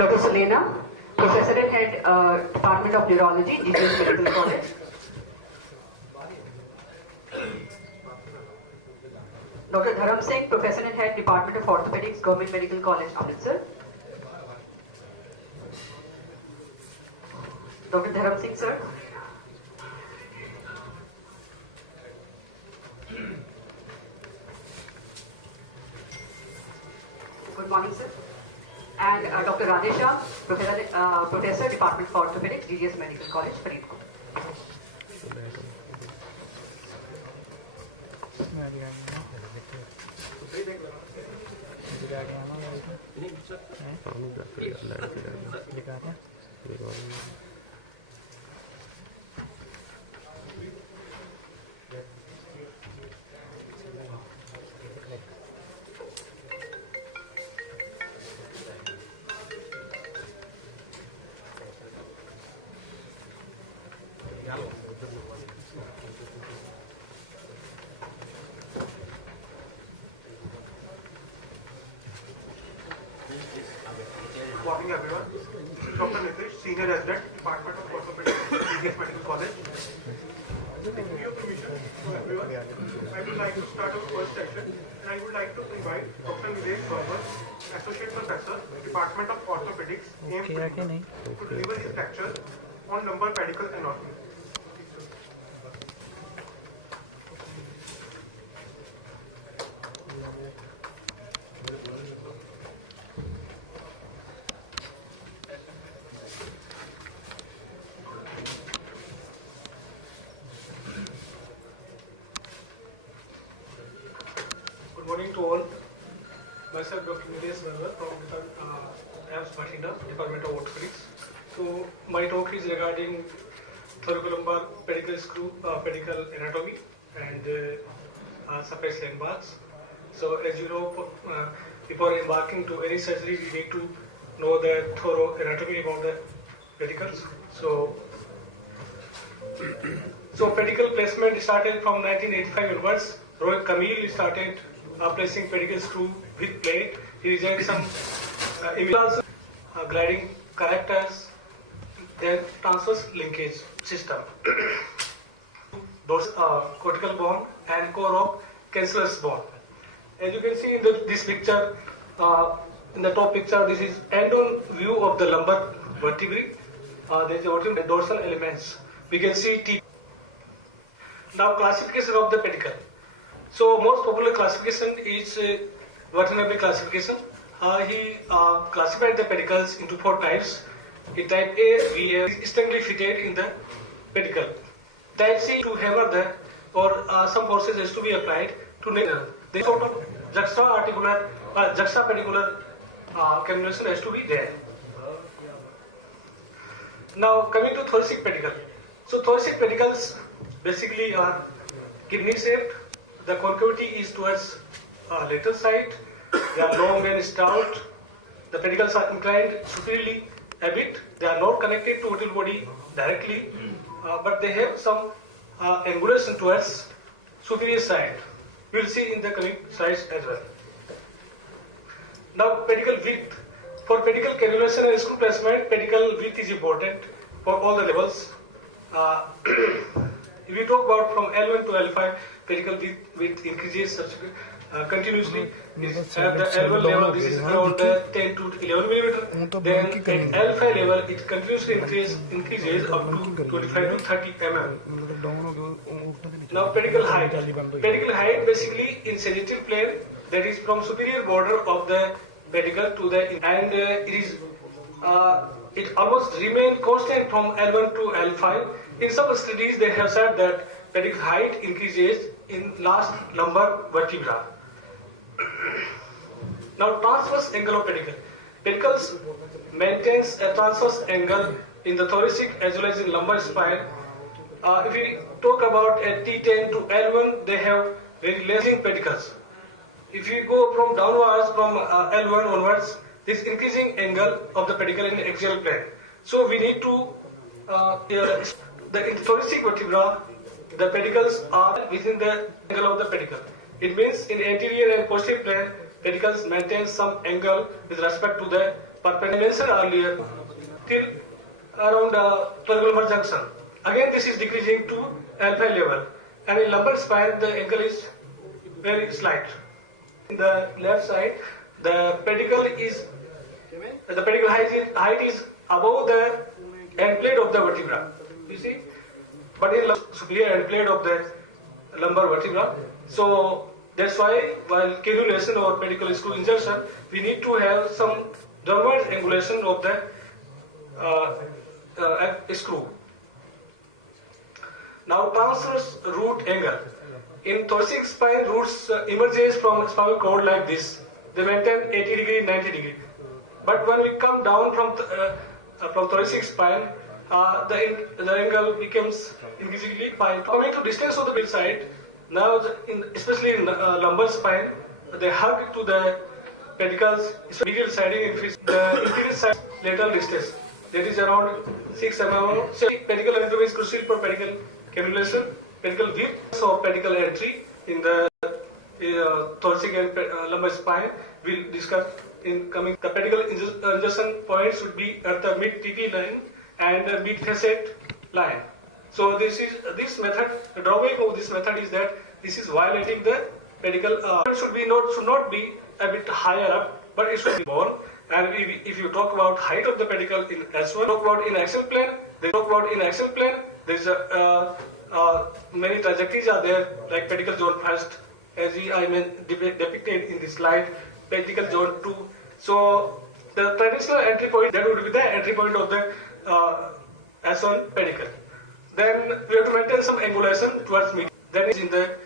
Dr. Selena, Professor and Head, Department of Neurology, GGMCH Medical College. Dr. Dharam Singh, Professor and Head, Department of Orthopedics, Government Medical College, Amritsar. Dr. Dharam Singh, sir. Good morning, sir. And Dr. Radesha, Professor, Department of Orthopedics, GGMCH Medical College, Faridkot. Good morning, everyone. This is Dr. Nitish, Senior Resident, Department of Orthopedics, GGMCH Medical College. With your permission, everyone, I would like to start our first session, and I would like to invite Dr. Nilesh Verma, Associate Professor, Department of Orthopedics, to deliver his lecture on lumbar pedicle anatomy. Good morning to all. Myself, Dr. Nilesh Verma from Department of Orthopedics. So my talk is regarding thoracolumbar pedicle screw, pedicle anatomy and suppressed landmarks. So as you know, before embarking to any surgery, we need to know the thorough anatomy about the pedicles. So pedicle placement started from 1985 onwards. Rohit Kamil started placing pedicle screw with plate. He designed some images, gliding characters, then transverse linkage system. Those cortical bone and core of cancellous bone. As you can see in this picture, in the top picture, this is end-on view of the lumbar vertebrae. There is the dorsal elements. We can see teeth. Now classification of the pedicle. So most popular classification is Watanabe classification. He classified the pedicles into 4 types. In type A, we are strongly fitted in the pedicle. Type C, to hammer the or some forces has to be applied to nail. This sort of juxta-articular, juxta-pedicular combination has to be there. Now coming to thoracic pedicle. So thoracic pedicles basically are kidney shaped. The concavity is towards lateral side. They are long and stout. The pedicles are inclined superiorly a bit. They are not connected to vertebral body directly, but they have some angulation towards superior side. We will see in the coming slides as well. Now pedicle width. For pedicle cannulation and screw placement, pedicle width is important for all the levels. If we talk about from L1 to L5, pedicle width increases continuously. At the L1 level, this is around 10 to 11 millimeter. Then at L5 level, it continuously increases up to 25 to 30 mm. Now pedicle height. Pedicle height basically in sagittal plane, that is from superior border of the pedicle to the and it almost remain constant from L1 to L5. In some studies, they have said that pedicle height increases in last lumbar vertebra. Now transverse angle of pedicle. Pedicles maintains a transverse angle in the thoracic as well as in lumbar spine. If we talk about a T10 to L1, they have very lacing pedicles. If you go from downwards from L1 onwards, this increasing angle of the pedicle in the axial plane. So we need to in thoracic vertebra, the pedicles are within the angle of the pedicle. It means in anterior and posterior plane, pedicles maintain some angle with respect to the perpendicular earlier till around clavicular junction. Again, this is decreasing to alpha level, and in lumbar spine, the ankle is very slight. In the left side, the pedicle height is above the end plate of the vertebra. You see, but in superior end plate of the lumbar vertebra. So that's why while cannulation or pedicle screw insertion, we need to have some downward angulation of the screw. Now transverse root angle. In thoracic spine, roots emerges from spinal cord like this. They maintain 80 degree, 90 degree. But when we come down from thoracic spine, the angle becomes increasingly fine. Coming to distance of the mid side, now especially in lumbar spine, they hug to the pedicles, medial siding increase the inferior side lateral distance. That is around 6 mm. So pedicle anatomy is crucial for pedicle cannulation, pedicle width of pedicle entry in the thoracic and lumbar spine. We'll discuss in coming. The pedicle insertion point should be at the mid TT line and the mid facet line. So this method. The drawback of this method is that this is violating the pedicle. Should not be a bit higher up, but it should be more. And if you talk about height of the pedicle in S1, talk about in axial plane. There's many trajectories are there, like pedicle zone first, as I depicted in this slide, pedicle zone 2. So the traditional entry point, that would be the entry point of the S1 pedicle. Then we have to maintain some angulation towards median. Then is in the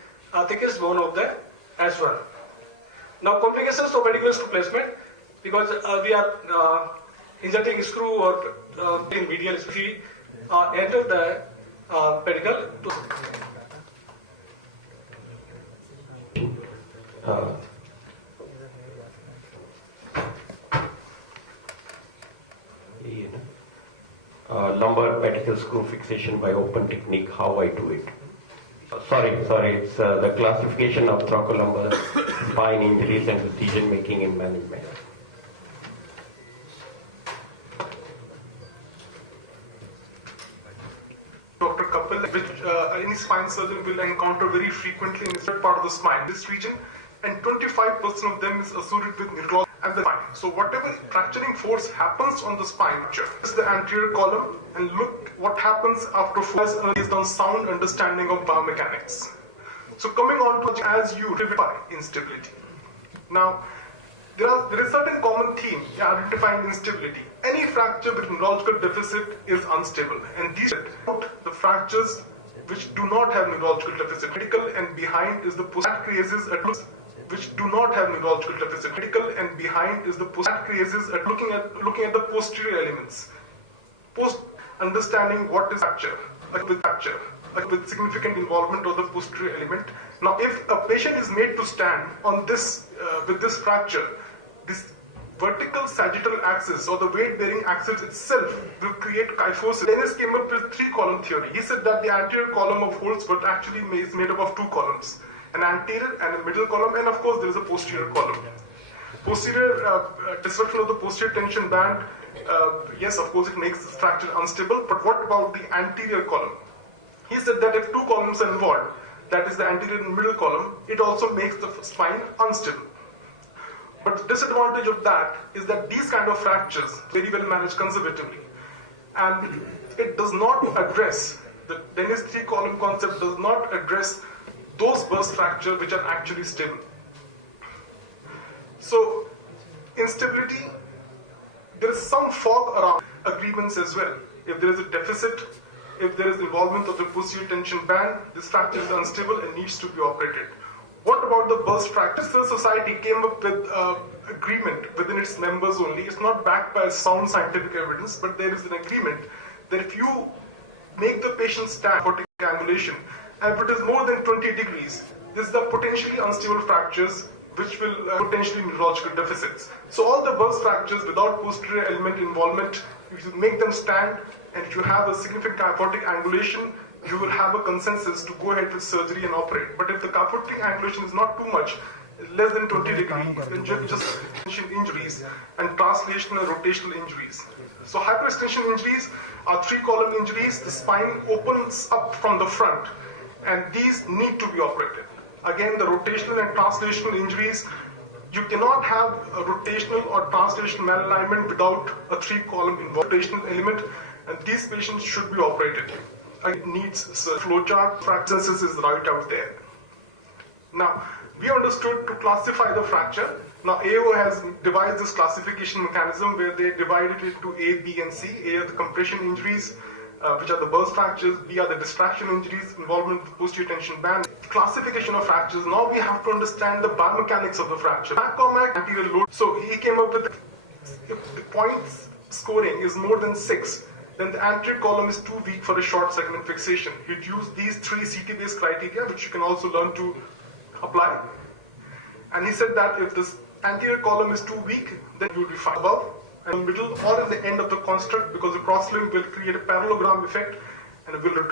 thickest bone of the S1. Now complications of pedicle screw placement, because we are inserting screw or in medial screw, enter the pedicle. Lumbar pedicle screw fixation by open technique, how I do it. Sorry, it's the classification of thoracolumbar spine injuries and decision making in management. Dr. Kapil, which any spine surgeon will encounter very frequently in this part of the spine, this region, and 25% of them is associated with neurology and the spine. So whatever fracturing force happens on the spine, is the anterior column, and look what happens after force based on sound understanding of biomechanics. So coming on to as you verify instability. Now, there is certain common theme in identifying instability. Any fracture with neurological deficit is unstable, and these are the fractures which do not have neurological deficit. Critical and behind is the post-criasis at which do not have neurological deficit. Critical and behind is the post-criasis at looking at the posterior elements. Post understanding what is fracture, with significant involvement of the posterior element. Now, if a patient is made to stand on this with this fracture, this vertical sagittal axis or the weight-bearing axis itself will create kyphosis. Dennis came up with 3-column theory. He said that the anterior column of Holtzworth actually is made up of 2 columns, an anterior and a middle column, and of course there is a posterior column. Posterior disruption of the posterior tension band, yes, of course it makes the fracture unstable, but what about the anterior column? He said that if 2 columns are involved, that is the anterior and middle column, it also makes the spine unstable. But the disadvantage of that is that these kind of fractures very well managed conservatively, and it does not address, the Dennis 3-column concept does not address those burst fractures which are actually stable. So instability, there is some fog around agreements as well. If there is a deficit, if there is involvement of the posterior tension band, this fracture is unstable and needs to be operated. What about the burst fracture? The society came up with agreement within its members only. It's not backed by sound scientific evidence, but there is an agreement that if you make the patient stand for angulation, and if it is more than 20 degrees, this is the potentially unstable fractures which will potentially neurological deficits. So all the burst fractures without posterior element involvement, if you make them stand, and if you have a significant kyphotic angulation, you will have a consensus to go ahead with surgery and operate. But if the kyphotic angulation is not too much, less than 20 degrees, just injuries and translational and rotational injuries. So hyperextension injuries are 3-column injuries. The spine opens up from the front, and these need to be operated. Again, the rotational and translational injuries, you cannot have a rotational or translational malalignment without a 3-column rotational element, and these patients should be operated. It needs a flowchart. Fractures is right out there. Now, we understood to classify the fracture. Now, AO has devised this classification mechanism where they divided it into A, B, and C. A are the compression injuries, which are the burst fractures. B are the distraction injuries, involvement of the posterior tension band. Classification of fractures. Now we have to understand the biomechanics of the fracture. McCormack anterior load. So he came up with if the points scoring is more than 6, then the anterior column is too weak for a short segment fixation. He'd use these 3 CT-based criteria, which you can also learn to apply. And he said that if this anterior column is too weak, then you'll be fine above and middle or in the end of the construct, because the crosslimb will create a parallelogram effect and will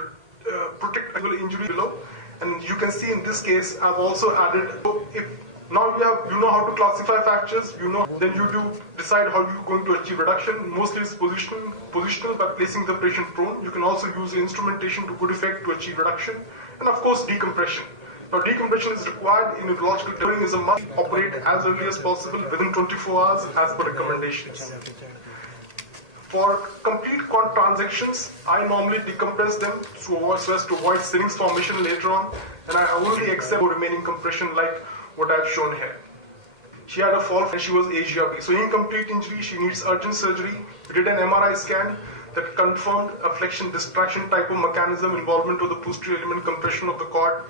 protect injury below. And you can see in this case, I've also added, so if now you know how to classify fractures, then you do decide how you're going to achieve reduction. Mostly it's positional by placing the patient prone. You can also use the instrumentation to good effect to achieve reduction. And of course, decompression. Now, decompression is required in neurological training is a must. Operate as early as possible within 24 hours as per recommendations. For complete transactions, I normally decompress them so as to avoid Singh's formation later on, and I only accept remaining compression like what I've shown here. She had a fall and she was AGRB. So incomplete injury, she needs urgent surgery. We did an MRI scan that confirmed a flexion distraction type of mechanism, involvement of the posterior element, compression of the cord.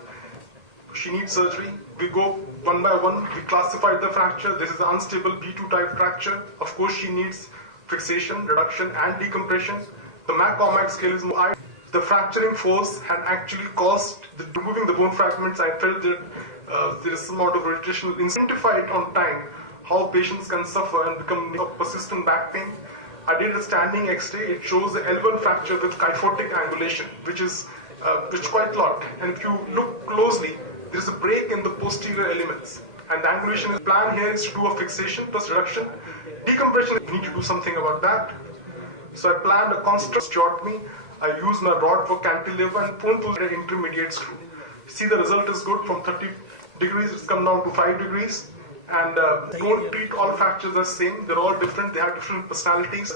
She needs surgery. We go one by one. We classify the fracture. This is an unstable B2 type fracture. Of course, she needs fixation, reduction, and decompression. The McCormack scale is more high. The fracturing force had actually caused removing the bone fragments. I felt that there is some amount of irritation. Identify it on time how patients can suffer and become persistent back pain. I did a standing X-ray. It shows the L1 fracture with kyphotic angulation, which is quite a lot. And if you look closely, there is a break in the posterior elements. And the angulation is plan here is to do a fixation plus reduction. Decompression, we need to do something about that. So I planned a construct osteotomy. I used my rod for cantilever and prone to the intermediate screw. See, the result is good. From 30 degrees, it's come down to 5 degrees. And don't treat all fractures as same. They're all different. They have different personalities.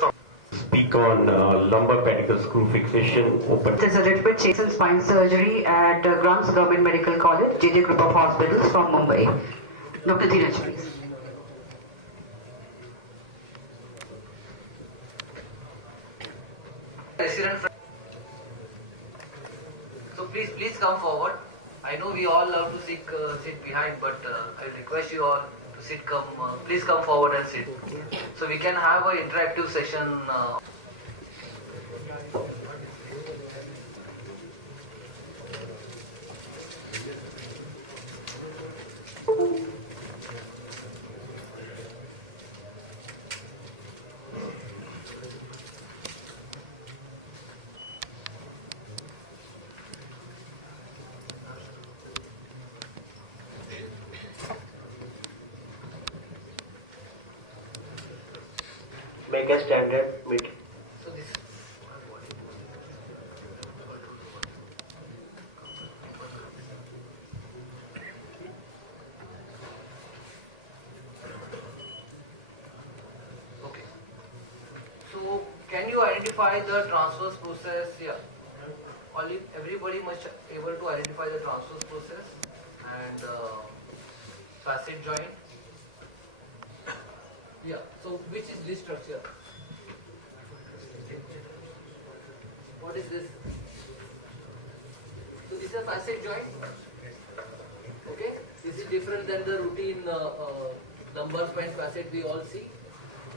Speak on lumbar pedicle screw fixation. Open. This is a little bit chase and spine surgery at Grants Government Medical College, JJ Group of Hospitals from Mumbai. Dr. Dheeraj, please. So please come forward. I know we all love to sit behind, but I request you all to please come forward and sit. So we can have an interactive session. Make a standard meeting. So this. Okay. So can you identify the transverse process here? Only everybody must able to identify the transverse process and facet joint. Yeah, so which is this structure? What is this? So this is a facet joint. Okay, this is different than the routine lumbar spine facet we all see.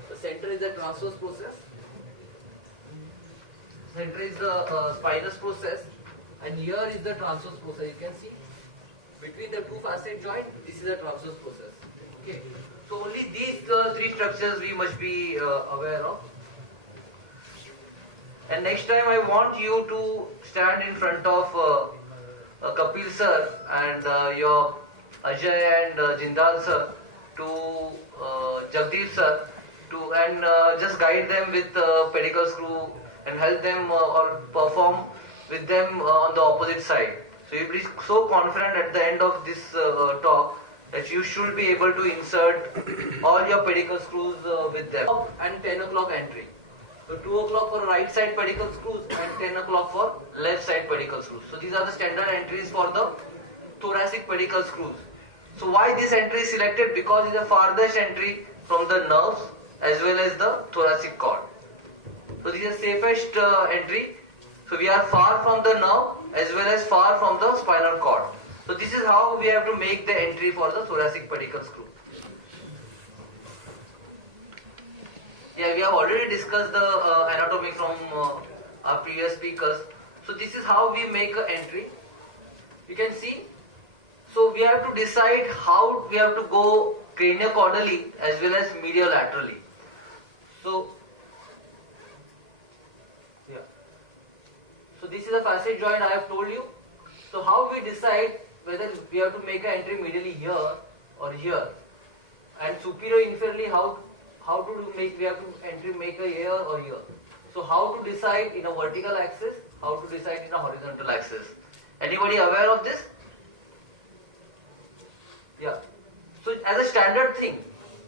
The center is the transverse process. Center is the spinous process, and here is the transverse process. You can see between the two facet joint. This is the transverse process. Okay. So only these 3 structures we must be aware of. And next time I want you to stand in front of Kapil sir and your Ajay and Jindal sir to Jagdeep sir and just guide them with pedicle screw and help them or perform with them on the opposite side. So you'll be so confident at the end of this talk that you should be able to insert all your pedicle screws with them. And 10 o'clock entry. So 2 o'clock for right side pedicle screws and 10 o'clock for left side pedicle screws. So these are the standard entries for the thoracic pedicle screws. So why this entry is selected? Because it's the farthest entry from the nerves as well as the thoracic cord. So this is the safest entry. So we are far from the nerve as well as far from the spinal cord. So this is how we have to make the entry for the thoracic pedicle screw. Yeah, we have already discussed the anatomy from our previous speakers. So this is how we make an entry. You can see. So we have to decide how we have to go craniocaudally as well as mediolaterally. So yeah. So this is a facet joint I have told you. So how we decide whether we have to make an entry medially here or here, and superior inferiorly how to make we have to make a here or here. So how to decide in a vertical axis, how to decide in a horizontal axis. Anybody aware of this? Yeah. So as a standard thing,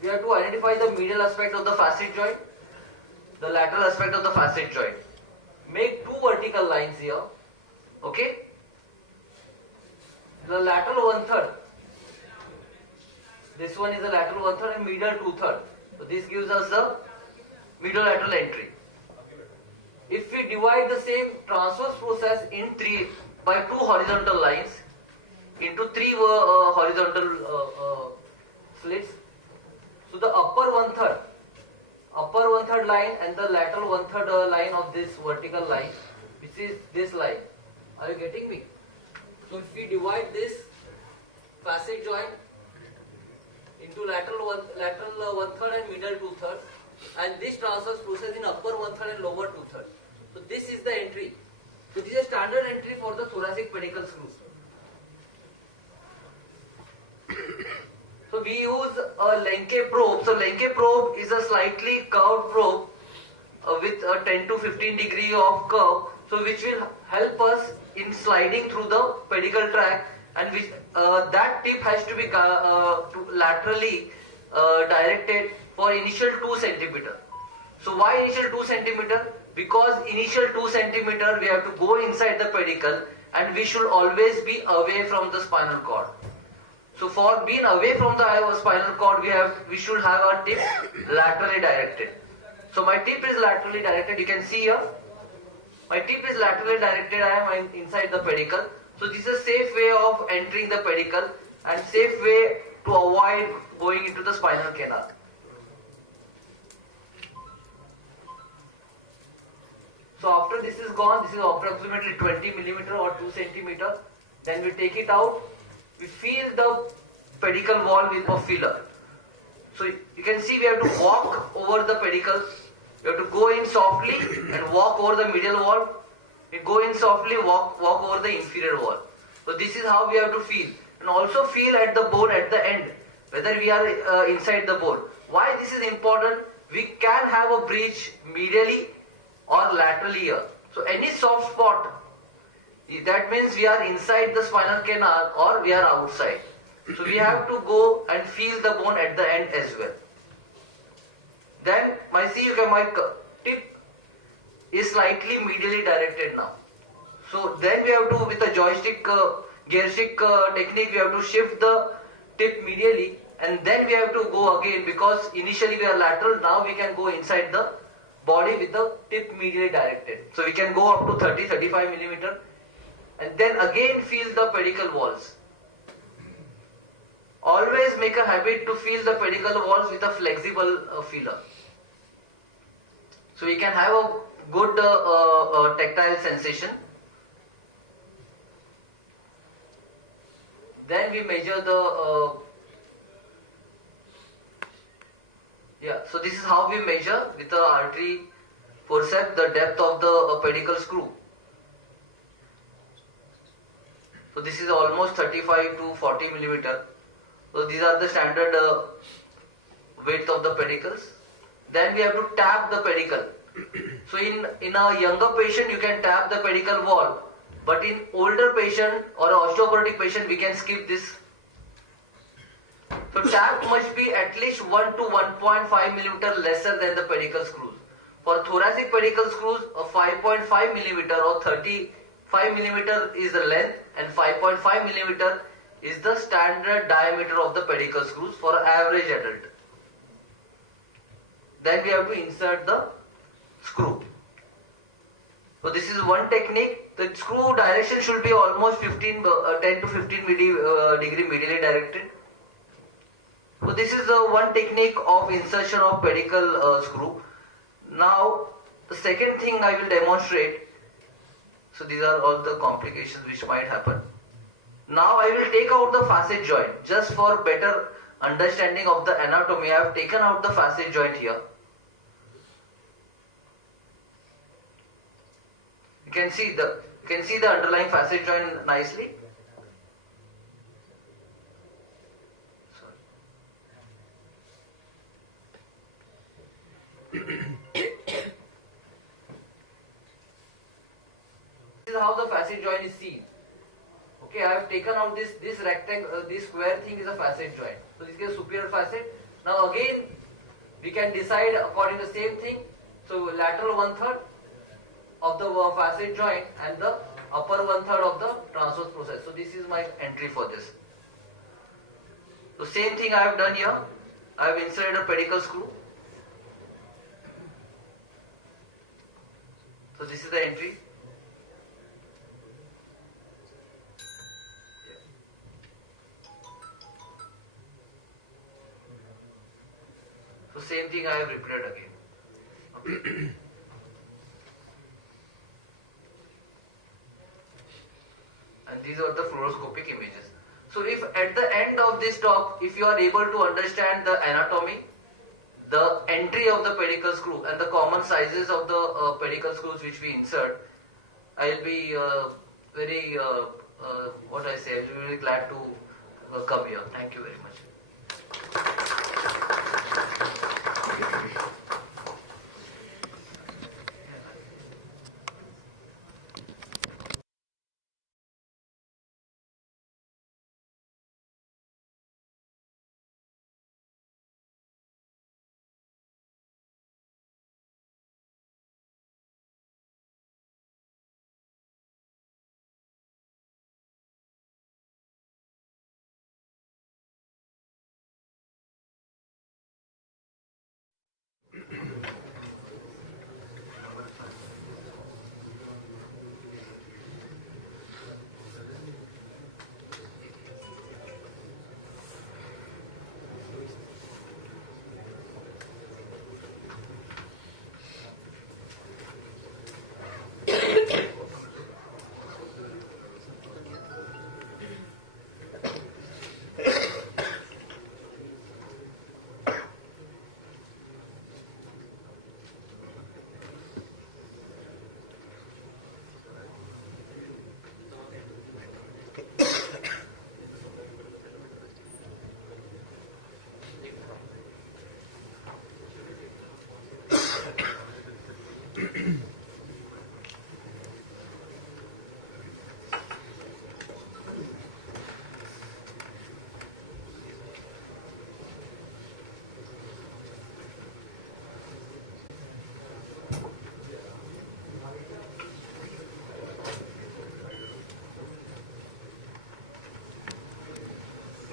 we have to identify the medial aspect of the facet joint, the lateral aspect of the facet joint. Make two vertical lines here. Okay. The lateral 1/3. This one is the lateral 1/3 and medial 2/3. So this gives us the mediolateral entry. If we divide the same transverse process in by two horizontal lines into three horizontal slits, so the upper 1/3 line and the lateral 1/3 line of this vertical line, which is this line. Are you getting me? So if we divide this facet joint into lateral 1/3 and medial 2/3, and this transverse process in upper 1/3 and lower 2/3. So this is the entry. So this is a standard entry for the thoracic pedicle screws. So we use a Lenke probe. So Lenke probe is a slightly curved probe with a 10 to 15 degree of curve, so which will help us in sliding through the pedicle tract, and which that tip has to be laterally directed for initial 2 centimeter. So why initial 2 centimeter? Because initial 2 centimeter we have to go inside the pedicle, and we should always be away from the spinal cord. So for being away from the spinal cord, we should have our tip laterally directed. So my tip is laterally directed. You can see here. My tip is laterally directed. I am inside the pedicle. So this is a safe way of entering the pedicle and safe way to avoid going into the spinal canal. So after this is gone, this is approximately 20 millimeter or 2 centimeter. Then we take it out. We feel the pedicle wall with a feeler. So you can see we have to walk over the pedicle. We have to go in softly and walk over the medial wall. We go in softly, walk over the inferior wall. So this is how we have to feel. And also feel at the bone at the end, whether we are inside the bone. Why this is important? We can have a breach medially or laterally here. So any soft spot, that means we are inside the spinal canal or we are outside. So we have to go and feel the bone at the end as well. Then my tip is slightly medially directed now. So then we have to, with the joystick gear stick technique, we have to shift the tip medially, and then we have to go again, because initially we are lateral. Now we can go inside the body with the tip medially directed. So we can go up to 30-35 millimeter, and then again feel the pedicle walls. Always make a habit to feel the pedicle walls with a flexible feeler. So we can have a good tactile sensation. Then we measure the so this is how we measure with the artery forceps the depth of the pedicle screw. So this is almost 35 to 40 millimeter. So these are the standard width of the pedicles. Then we have to tap the pedicle. So in a younger patient you can tap the pedicle wall, but in older patient or osteoporotic patient we can skip this. So tap must be at least 1 to 1.5 millimeter lesser than the pedicle screws. For thoracic pedicle screws, a 5.5 millimeter or 35 millimeter is the length, and 5.5 millimeter is the standard diameter of the pedicle screws for average adult. Then we have to insert the screw. So this is one technique. The screw direction should be almost 10 to 15 degree medially directed. So this is one technique of insertion of pedicle screw. Now the second thing I will demonstrate. So these are all the complications which might happen. Now I will take out the facet joint. Just for better understanding of the anatomy, I have taken out the facet joint here. You can see the underlying facet joint nicely. This is how the facet joint is seen. Okay, I have taken out this rectangle, this square thing is a facet joint. So this is a superior facet. Now again, we can decide according to the same thing. So lateral 1/3 of the facet joint and the upper 1/3 of the transverse process. So this is my entry for this. So same thing I have done here. I have inserted a pedicle screw. So this is the entry. So same thing I have repeated again. Okay. And these are the fluoroscopic images. So if at the end of this talk, if you are able to understand the anatomy, the entry of the pedicle screw and the common sizes of the pedicle screws which we insert, I will be very, what I say, I will be very glad to come here. Thank you very much.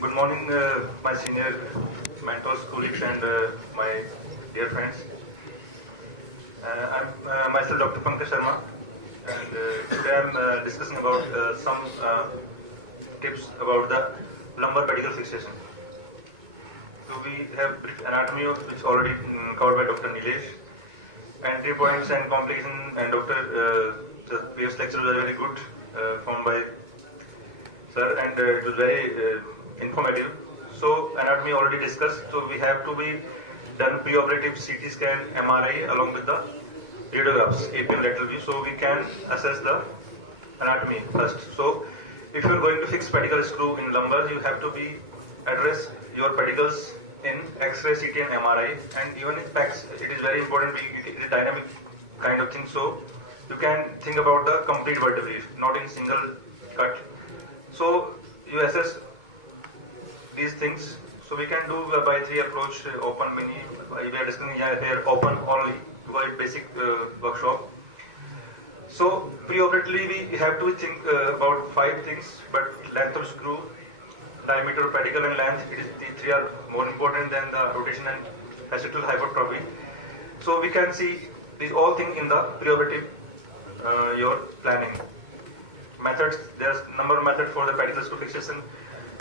Good morning, my senior mentors, colleagues, and my dear friends. I'm myself Dr. Pankaj Sharma, and today I'm discussing about some tips about the lumbar pedicle fixation. So we have brief anatomy which already covered by Dr. Nilesh. Entry points and complications, and the previous lecture was very good, formed by sir, and it was very informative. So anatomy already discussed. So we have to be done preoperative CT scan, MRI along with the radiographs, APM lateral view, so we can assess the anatomy first. So if you are going to fix pedicle screw in lumbar, you have to be address your pedicles in X-ray, CT and MRI, and even in PECs, it is very important. It is a dynamic kind of thing, so you can think about the complete vertebrae, not in single cut. So you assess these things. So we can do by 3 approach, open, mini. We are discussing here open only because it's basic workshop. So pre-operatively we have to think about 5 things, but length of screw, diameter, pedicle and length, these 3 are more important than the rotation and facetal hypertrophy. So we can see these all things in the pre-operative your planning. Methods, there's number of methods for the pedicle screw fixation,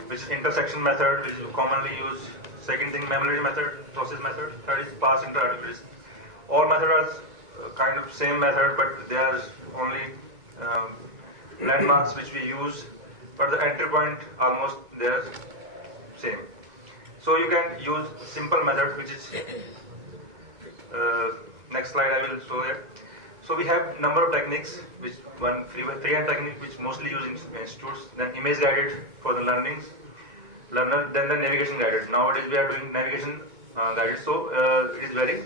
which is intersection method, which is commonly used. Second thing, mammillary method, process method. Third is pass interarticularis. All methods are kind of same method, but there's only landmarks which we use, but the entry point almost they're same. So you can use simple method, which is next slide I will show it. So we have number of techniques, which one freehand technique which mostly used in institutes, then image guided for the learner, then the navigation guided. Nowadays we are doing navigation guided, so it is very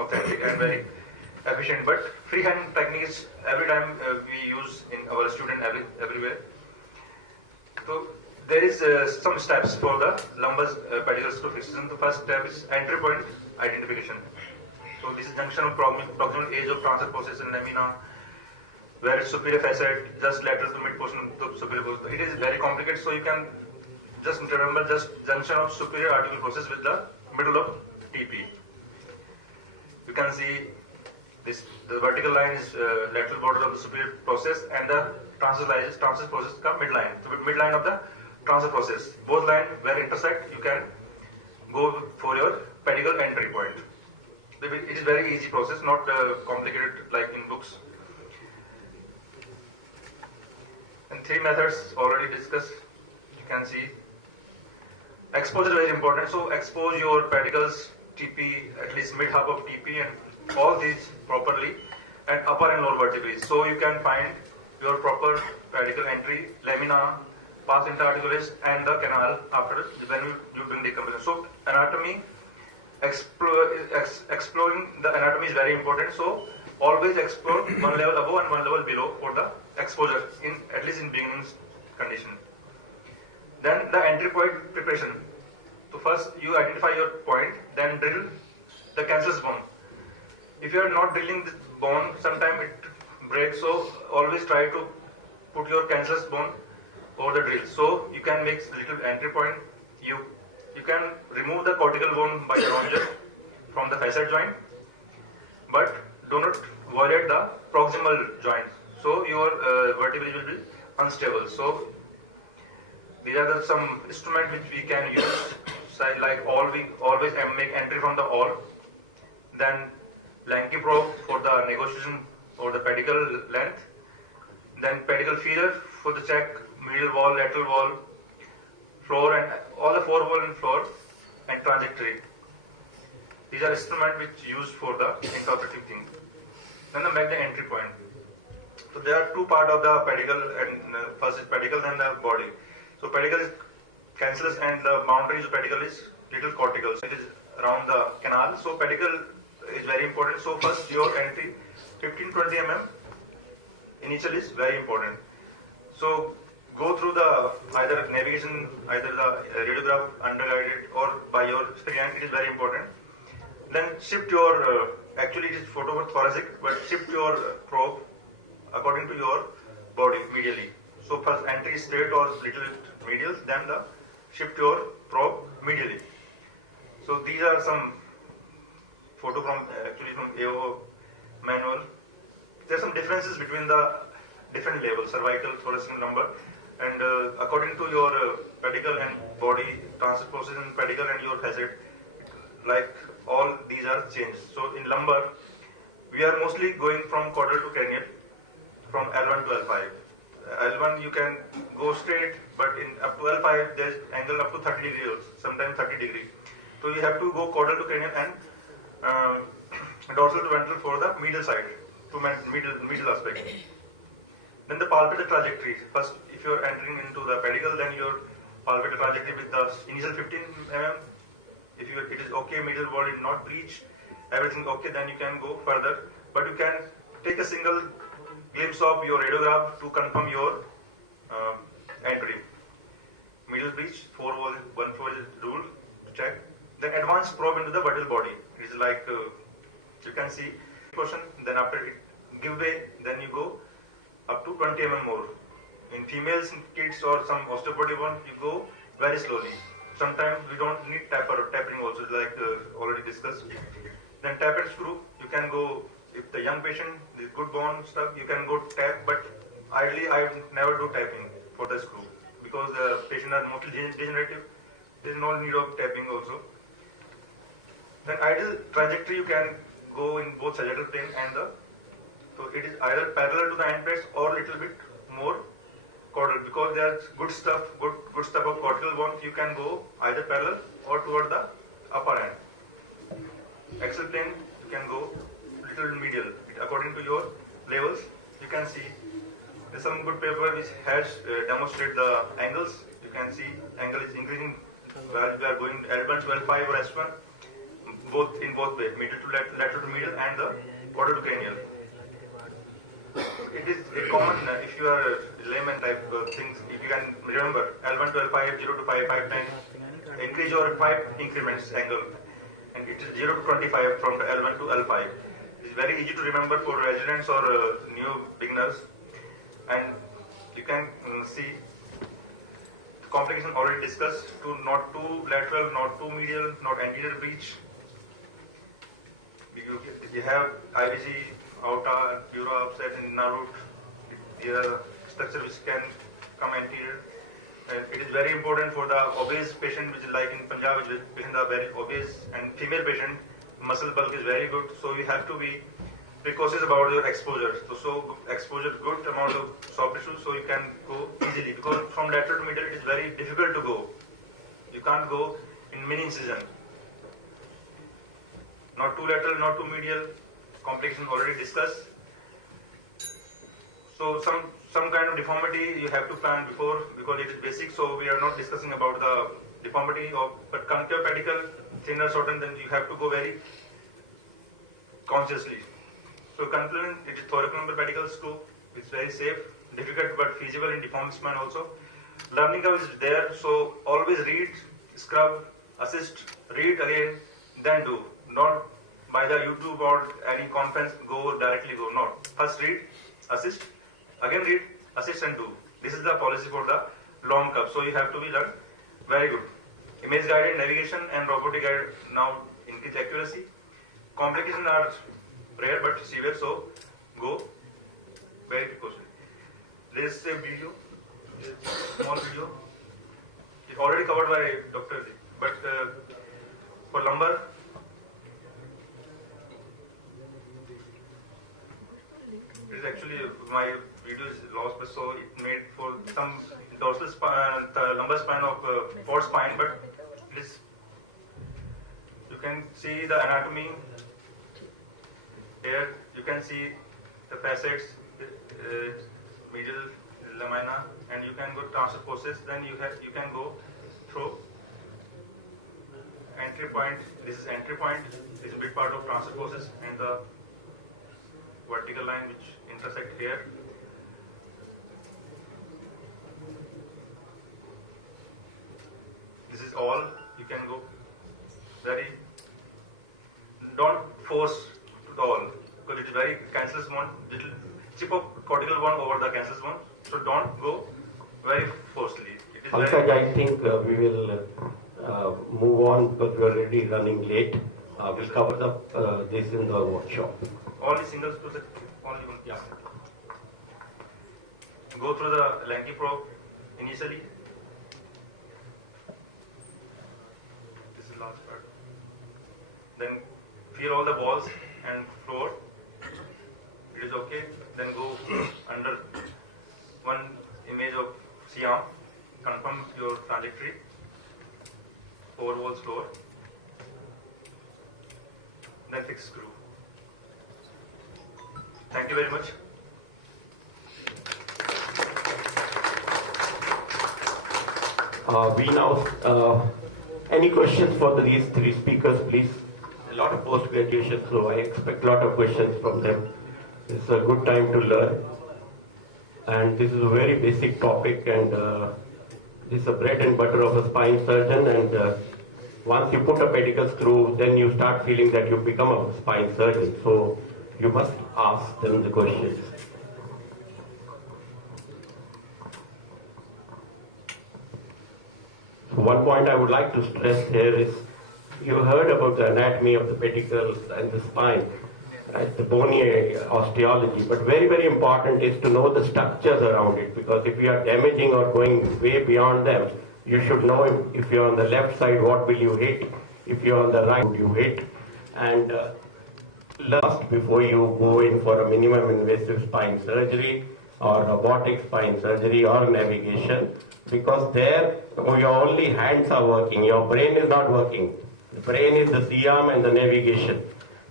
authentic and very efficient. But freehand techniques every time we use in our student everywhere. So there is some steps for the lumbar pedicle screw fixation. The first step is entry point identification. So this is junction of proximal edge of transverse process and lamina, where it's superior facet, just lateral to mid portion of the superior process. It is very complicated, so you can just remember just junction of superior articular process with the middle of TP. You can see this, the vertical line is lateral border of the superior process, and the transverse line is transverse process ka midline. So midline of the transverse process. Both lines where intersect, you can go for your pedicle entry point. It is very easy process, not complicated like in books. And 3 methods already discussed. You can see exposure is very important. So expose your pedicles, TP, at least mid half of TP, and all these properly, and upper and lower vertebrae. So you can find your proper pedicle entry, lamina, pars interarticularis, and the canal after when you bring decomposition. So anatomy. Exploring the anatomy is very important, so always explore one level above and one level below for the exposure, in at least in beginning condition. Then the entry point preparation. So first you identify your point, then drill the cancellous bone. If you are not drilling this bone, sometimes it breaks, so always try to put your cancellous bone over the drill. So you can make little entry point. You can remove the cortical bone by a ronger from the facet joint, but do not violate the proximal joint. So your vertebrae will be unstable. So these are some instruments which we can use, like we always make entry from the awl, then Lanky probe for the negotiation for the pedicle length, then pedicle feeder for the check, medial wall, lateral wall, floor, and all the 4 wall and floor, and trajectory. These are instruments which used for the intraoperative thing. Then the make the entry point. So there are 2 parts of the pedicle, and first is pedicle, then the body. So pedicle is cancellous, and the boundaries of pedicle is little cortical. So it is around the canal. So pedicle is very important. So first your entry 15-20 mm initial is very important. So go through the either navigation, either the radiograph underguided or by your freehand. It is very important. Then shift your actually it is photophorensic, but shift your probe according to your body medially. So first entry is straight or little medial, then the shift your probe medially. So these are some photo from actually from AO manual. There are some differences between the different levels, cervical, thoracic, lumbar, and according to your pedicle and body transverse process and pedicle and your facet, like all these are changed. So in lumbar, we are mostly going from caudal to cranial, from L1 to L5. L1 you can go straight, but in up to L5 there's angle up to 30 degrees, sometimes 30 degrees. So you have to go caudal to cranial and dorsal to ventral for the medial side, to medial aspect. Then the palpate trajectory. First, if you are entering into the pedicle, then your palpable trajectory with the initial 15 mm. If it is okay, middle body not breach, everything okay, then you can go further. But you can take a single glimpse of your radiograph to confirm your entry. Middle breach, 4-wall, 1-wall rule to check. Then advanced probe into the vertebral body. It is like you can see portion. Then after it give way, then you go up to 20 mm more. In females, in kids or some osteoporotic one, you go very slowly. Sometimes we don't need tapering also, like already discussed. Then tap and screw, you can go, if the young patient is good bone stuff, you can go tap, but ideally I never do tapping for the screw because the patient are mostly degenerative. There is no need of tapping also. Then ideal trajectory you can go in both sagittal plane and so it is either parallel to the end plates or little bit more caudal, because there is good stuff of cortical bone. You can go either parallel or toward the upper end. Axial plane you can go little medial according to your levels. You can see there is some good paper which has demonstrate the angles. You can see angle is increasing while we are going L1 to L5 or S1, both in both way, medial to lateral to medial and the caudal to cranial. It is a common, if you are layman type things, if you can remember, L1 to L5, 0 to 5, 5 times, increase your 5 increments angle, and it is 0 to 25 from the L1 to L5. It is very easy to remember for residents or new beginners, and you can see the complication already discussed, to not too lateral, not too medial, not anterior breach. You have IVG, aorta, dura, upset, and inner root. The structure which can come anterior. And it is very important for the obese patient, which is like in Punjab, which patient are very obese, and female patient, muscle bulk is very good. So you have to be precautious about your exposure. So exposure good amount of soft tissue, so you can go easily. Because from lateral to medial, it is very difficult to go. You can't go in mini incision. Not too lateral, not too medial. Complications already discussed. So some kind of deformity you have to plan before, because it is basic. So we are not discussing about the deformity of, but concave pedicle, thinner, shortened, then you have to go very consciously. So confluent, it is thoracolumbar pedicles too. It's very safe, difficult but feasible in deformed spine also. Learning curve is there, so always read, scrub, assist, read again, then do. Not by the YouTube or any conference, go directly go. Not. First read, assist, again read, assist and do. This is the policy for the long curve. So you have to be learned very good. Image guided navigation and robotic guide now increase accuracy. Complications are rare but severe, so go very precautionary. There is a video, a small video. It's already covered by Dr. Lee, but for lumbar, it is actually my video is lost, but so it made for some dorsal spine, lumbar spine of fourth spine, but it is. You can see the anatomy. Here you can see the facets, medial lamina, and you can go transverse process. Then you can go through entry point. This is entry point. This is a big part of transverse process, and the vertical line which intersect here. This is all. You can go very. Don't force to all, because it is very cancellous one. Little chip of cortical one over the cancellous one. So don't go very forcefully. It is Pankaj, I think we will move on because we are already running late. We'll cover this in the workshop. Only singles to the only one. Yeah. Go through the lanky probe initially. This is the last part. Then feel all the walls and floor. It is okay. Then go under one image of C-arm. Confirm your trajectory. 4 walls floor. Then fix screw. Thank you very much. We now, any questions for these three speakers, please? A lot of post-graduation, so I expect a lot of questions from them. It's a good time to learn. And this is a very basic topic, and this is the bread and butter of a spine surgeon. And once you put a pedicle screw, then you start feeling that you become a spine surgeon. So you must ask them the questions. So one point I would like to stress here is, you heard about the anatomy of the pedicle and the spine, right? The bony osteology, but very, very important is to know the structures around it, because if you are damaging or going way beyond them, you should know if you're on the left side, what will you hit, if you're on the right, what you hit, and last before you go in for a minimum invasive spine surgery or robotic spine surgery or navigation, because there your only hands are working, your brain is not working. The brain is the C-arm and the navigation.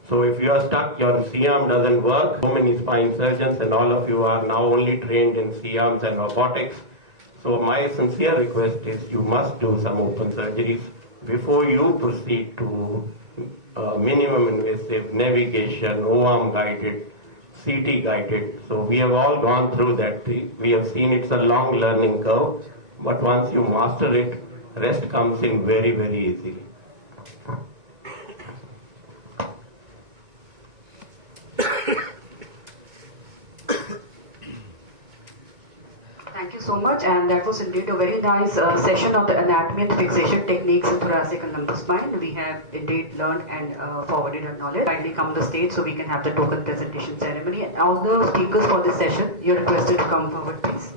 So if you are stuck, your C-arm doesn't work. So many spine surgeons and all of you are now only trained in C-arms and robotics. So my sincere request is you must do some open surgeries before you proceed to minimum invasive navigation, O-arm guided, CT guided. So we have all gone through that. We have seen it's a long learning curve, but once you master it, rest comes in very, very easily. Thank you so much, and that was indeed a very nice session on the anatomy and fixation techniques in thoracic and lumbar spine. We have indeed learned and forwarded our knowledge. Kindly come on the stage so we can have the token presentation ceremony. And all the speakers for this session, you're requested to come forward, please.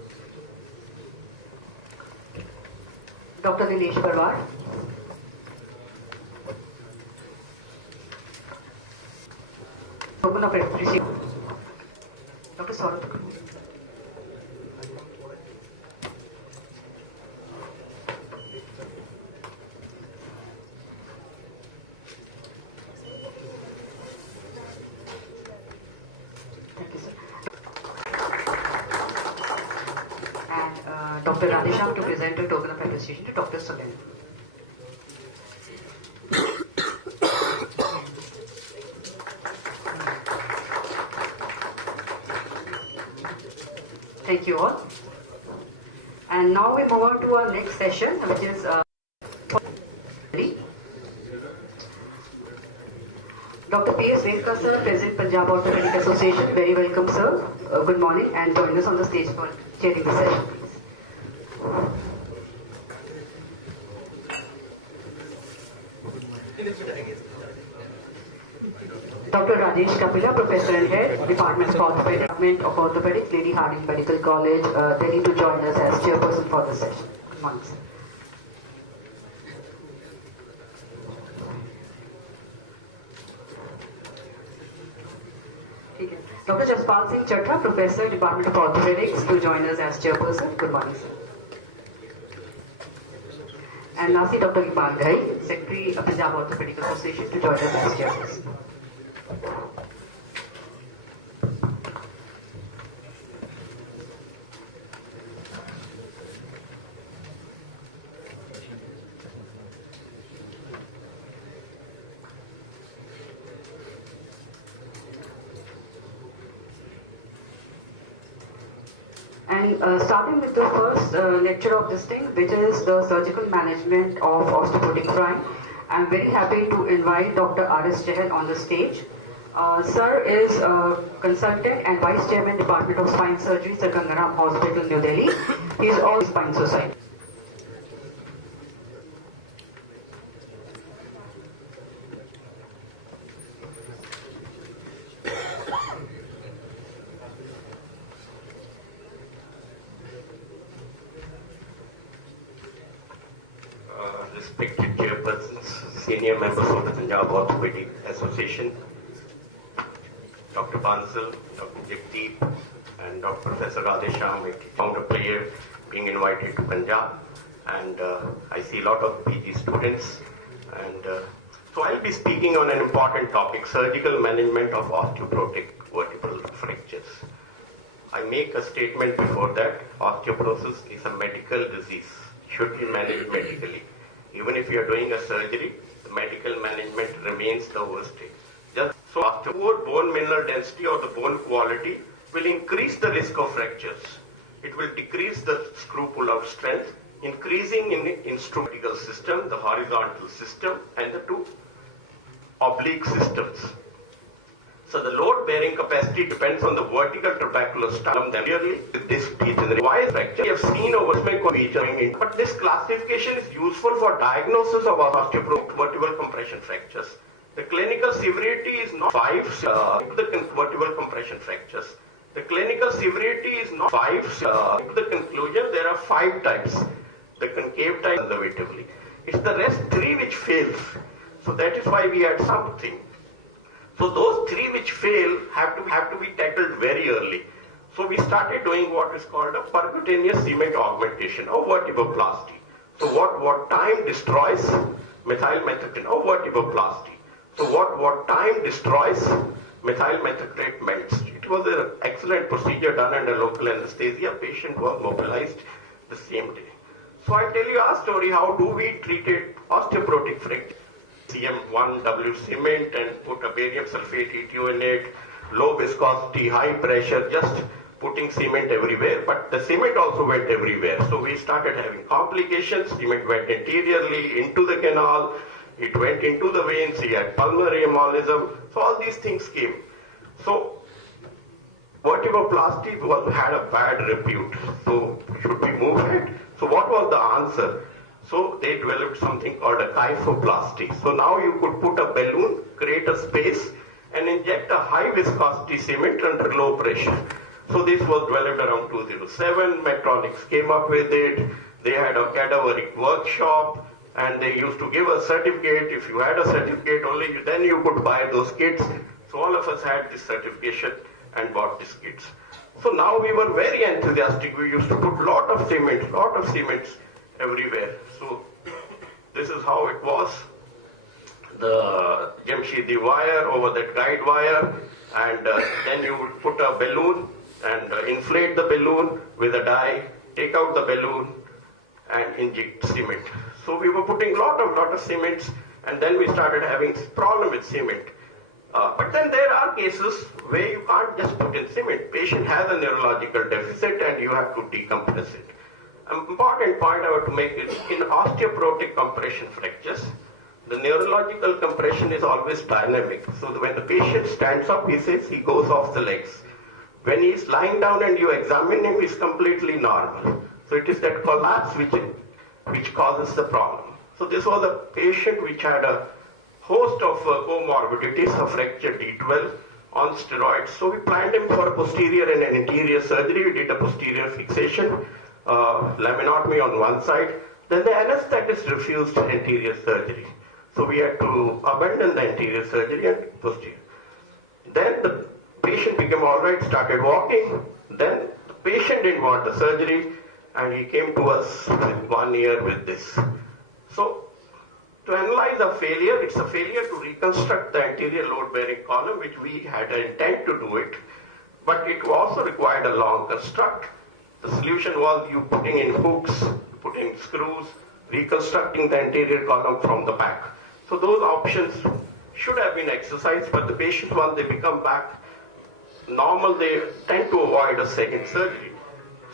Dr. Dinesh Barwar. Token of appreciation. Dr. Saurabh. Dr. Radhesham to present a token of appreciation to Dr. Solen. Thank you all. And now we move on to our next session, which is Dr. P.S. Venkata sir, President Punjab Orthopedic Association. Very welcome, sir. Good morning, and join us on the stage for chairing the session, please. Dr. Rajesh Kapila, Professor and Head, Department of Orthopedics, Lady Harding Medical College, Delhi, to join us as chairperson for the session. Good morning, sir. Dr. Jaspal Singh Chatra, Professor, Department of Orthopedics, to join us as chairperson. Good morning, sir. And lastly, Dr. Iqbal Ghai, Secretary of Punjab Orthopedic Association, to join us as chairperson. And starting with the first lecture of this thing, which is the surgical management of osteoporotic spine, I'm very happy to invite Dr. R.S. Chahal on the stage. Sir is a consultant and Vice Chairman, Department of Spine Surgery, Sir Gangaram Hospital, New Delhi. He is also Spine Society. Respected chairpersons, senior members of the Punjab Orthopedic Association, Dr. Bansal, Dr. Jagdeep, and Dr. Professor Radhesham, it found a pleasure being invited to Punjab, and I see a lot of PG students, and so I'll be speaking on an important topic, surgical management of osteoporotic vertebral fractures. I make a statement before that, osteoporosis is a medical disease. should be managed medically. Even if you are doing a surgery, the medical management remains the overstay. Just so after poor bone mineral density or the bone quality will increase the risk of fractures. It will decrease the screw pull-out strength, increasing in the instrumentical system, the horizontal system, and the two oblique systems. So the load-bearing capacity depends on the vertical trabeculosternum. Then clearly, with this teeth in the wire fracture, we have seen over featuring, but this classification is useful for diagnosis of osteoporotic vertebral compression fractures. The clinical severity is not 5 the vertebral compression fractures. The clinical severity is not 5 the conclusion there are 5 types. The concave type conservatively. It's the rest 3 which fails. So that is why we had something. So those 3 which fail have to be tackled very early. So we started doing what is called a percutaneous cement augmentation or vertebroplasty. So what time destroys methylmethacrate or vertebroplasty. So what time destroys methylmethacrate melts. It was an excellent procedure done under local anesthesia. Patient was mobilized the same day. So I tell you our story. How do we treat osteoporotic fracture? CM1W cement and put a barium sulfate ETO in it, low viscosity, high pressure, just putting cement everywhere, but the cement also went everywhere. So we started having complications. Cement went anteriorly into the canal, it went into the veins, he had pulmonary embolism, so all these things came. So vertebroplasty had a bad repute, so should we move ahead? So what was the answer? So they developed something called a kyphoplasty. So now you could put a balloon, create a space, and inject a high viscosity cement under low pressure. So this was developed around 2007. Medtronics came up with it. They had a cadaveric workshop, and they used to give a certificate. If you had a certificate, only then you could buy those kits. So all of us had this certification and bought these kits. So now we were very enthusiastic. We used to put lot of cements everywhere. So this is how it was. The Jamshidi wire over that guide wire, and then you would put a balloon and inflate the balloon with a dye, take out the balloon and inject cement. So we were putting lot of cements, and then we started having this problem with cement. But then there are cases where you can't just put in cement. Patient has a neurological deficit and you have to decompress it. An important point I want to make is in osteoporotic compression fractures, the neurological compression is always dynamic. So when the patient stands up, he says he goes off the legs. When he is lying down and you examine him, he is completely normal. So it is that collapse which causes the problem. So this was a patient which had a host of comorbidities of fracture D12 on steroids. So we planned him for a posterior and an anterior surgery. We did a posterior fixation, laminotomy on one side. Then the anesthetist refused anterior surgery. So we had to abandon the anterior surgery and posterior. Then the patient became all right, started walking. Then the patient didn't want the surgery, and he came to us with 1 year with this. So to analyze a failure, it's a failure to reconstruct the anterior load-bearing column, which we had an intent to do it, but it also required a long construct. The solution was you putting in hooks, putting screws, reconstructing the anterior column from the back. So those options should have been exercised, but the patients, once they become back normal, they tend to avoid a second surgery.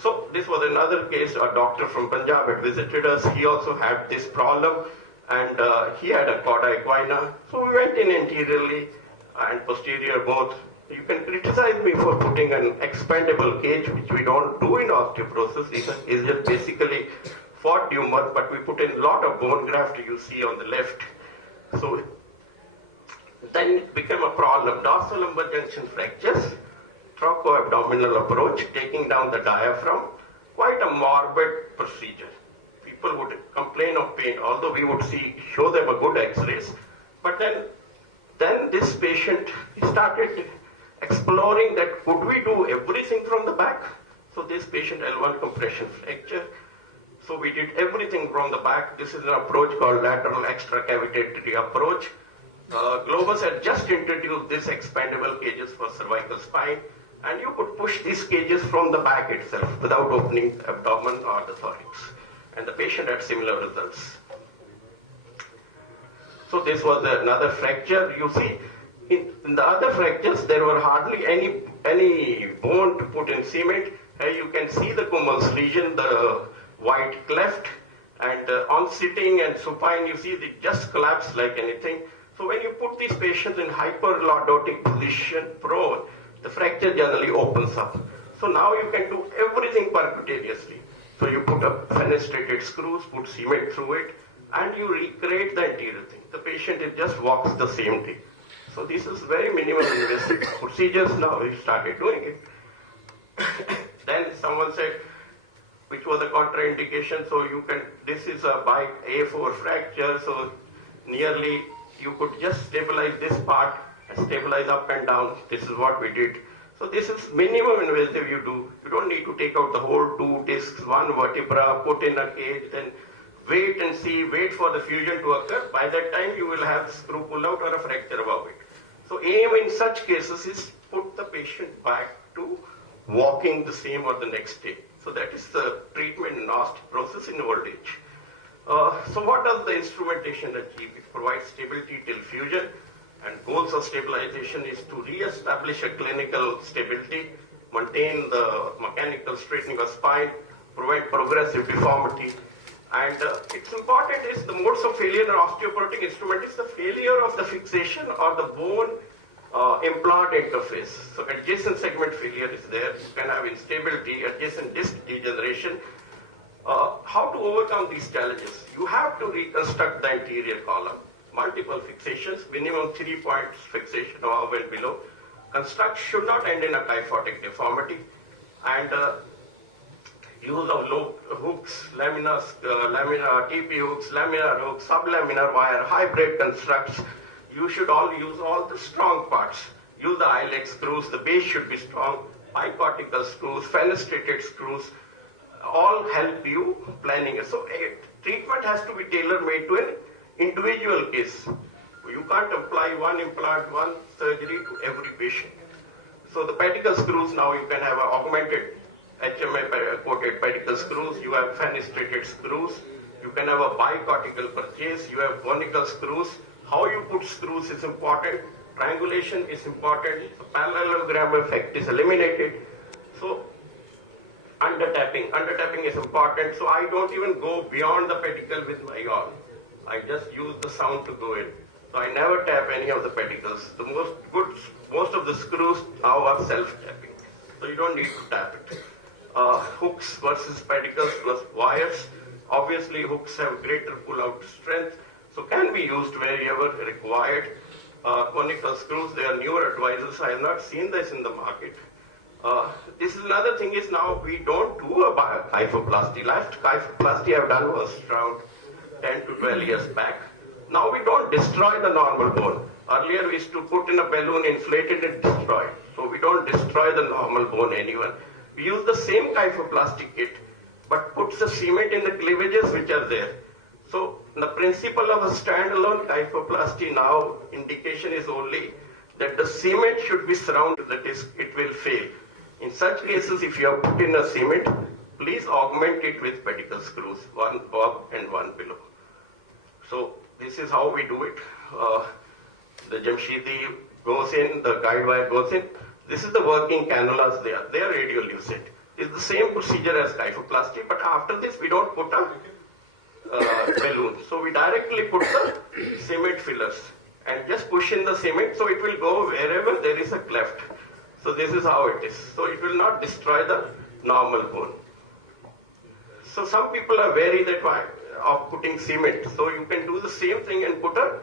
So this was another case. A doctor from Punjab had visited us. He also had this problem, and he had a cauda equina. So we went in anteriorly and posterior both. You can criticize me for putting an expandable cage, which we don't do in osteoporosis. It's just basically for tumor, but we put in a lot of bone graft, you see on the left. So then it became a problem. Dorsolumbar junction fractures, thoracoabdominal approach, taking down the diaphragm, quite a morbid procedure. People would complain of pain, although we would show them a good x-rays. But then this patient, he started exploring that could we do everything from the back? So this patient L1 compression fracture. So we did everything from the back. This is an approach called lateral extracavitatory approach. Globus had just introduced these expandable cages for cervical spine, and you could push these cages from the back itself without opening the abdomen or the thorax. and the patient had similar results. So this was another fracture. You see, in the other fractures, there were hardly any bone to put in cement. Here you can see the Kummel's lesion, the white cleft, and on sitting and supine, you see it just collapsed like anything. So when you put these patients in hyperlordotic position, prone, the fracture generally opens up. So now you can do everything percutaneously. So you put up fenestrated screws, put cement through it, and you recreate the anterior thing. The patient just walks the same day. So this is very minimal invasive procedures. Now we started doing it. Then someone said, which was a contraindication, so you can, this is a by A4 fracture, so nearly you could just stabilize this part and stabilize up and down. This is what we did. So this is minimum invasive you do. You don't need to take out the whole 2 discs, 1 vertebra, put in a cage, then wait and see, wait for the fusion to occur. By that time you will have screw pull out or a fracture above it. So aim in such cases is put the patient back to walking the same or the next day. So that is the treatment and osteoporosis in old age. So what does the instrumentation achieve? It provides stability till fusion, and goals of stabilization is to re-establish a clinical stability, maintain the mechanical straightening of spine, prevent progressive deformity, and it's important is the modes of failure in osteoporotic instrument is the failure of the fixation or the bone implant interface. So adjacent segment failure is there. You can have instability, adjacent disc degeneration. How to overcome these challenges? You have to reconstruct the anterior column. Multiple fixations, minimum 3 points fixation above and below. Construct should not end in a kyphotic deformity. And use of low hooks, laminar, TP hooks, laminar hooks, sublaminar wire, hybrid constructs. You should all use all the strong parts. Use the eyelet screws, the base should be strong, bicortical screws, fenestrated screws, all help you planning it. So treatment has to be tailor-made to an individual case. You can't apply one implant, one surgery to every patient. So the pedicle screws, now you can have augmented HMA coated pedicle screws, you have fenestrated screws, you can have a bicortical purchase, you have conical screws. How you put screws is important, triangulation is important, the parallelogram effect is eliminated. So undertapping is important, so I don't even go beyond the pedicle with my yawl. I just use the sound to go in. So I never tap any of the pedicles. The most of the screws now are self-tapping, so you don't need to tap it. Hooks versus pedicles plus wires. Obviously hooks have greater pull-out strength, so can be used wherever required. Conical screws, they are newer advisors. I have not seen this in the market. This is another thing is now we don't do a kyphoplasty. Last kyphoplasty I've done was around 10 to 12 years back. Now we don't destroy the normal bone. Earlier we used to put in a balloon, inflate it and destroy. So we don't destroy the normal bone anyone. We use the same kyphoplastic kit, but puts the cement in the cleavages which are there. So the principle of a standalone kyphoplasty now indication is only that the cement should be surrounded the disc, it will fail. In such cases, if you have put in a cement, please augment it with pedicle screws, one above and one below. So this is how we do it. The Jamshidi goes in, the guide wire goes in. This is the working cannulas there. They are radial lucid. It's the same procedure as kyphoplasty, but after this we don't put a balloon. So we directly put the cement fillers and just push in the cement, so it will go wherever there is a cleft. So this is how it is. So it will not destroy the normal bone. So some people are wary that of putting cement. So you can do the same thing and put a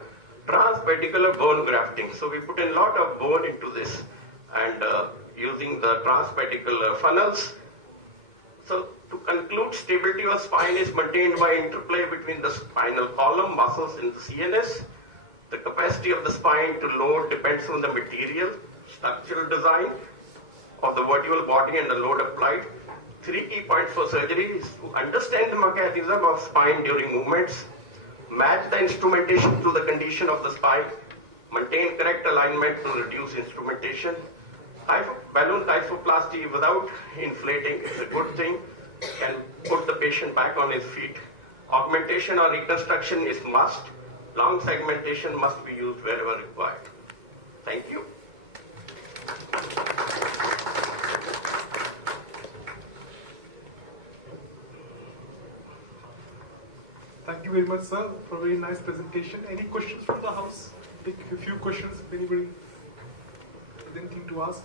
transpedicular bone grafting. So we put in a lot of bone into this and using the transpedicular funnels. So to conclude, stability of spine is maintained by interplay between the spinal column, muscles and the CNS. The capacity of the spine to load depends on the material, structural design of the vertebral body and the load applied. 3 key points for surgery is to understand the mechanism of spine during movements, match the instrumentation to the condition of the spine, maintain correct alignment to reduce instrumentation. Balloon kyphoplasty without inflating is a good thing. can put the patient back on his feet. Augmentation or reconstruction is must. Long segmentation must be used wherever required. Thank you. Thank you very much, sir, for a very nice presentation. Any questions from the house? Take a few questions if anybody has anything to ask.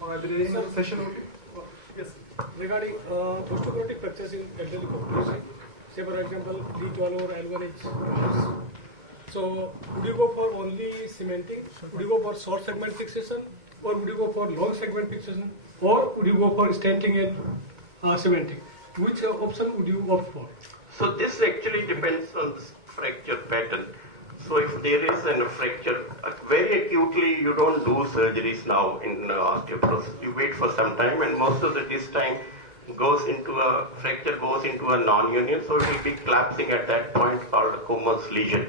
Or are there any other session? Okay. Yes. Regarding osteoporotic fractures in elderly population, say for example, L12 or L1H. So, would you go for only cementing? Would you go for short segment fixation? Or would you go for long segment fixation? Or would you go for stenting and cementing? Which option would you opt for? So this actually depends on the fracture pattern. So if there is a fracture, very acutely you don't do surgeries now in osteoporosis. You wait for some time, and most of this time fracture goes into a non-union, so it will be collapsing at that point called a Coleman's lesion.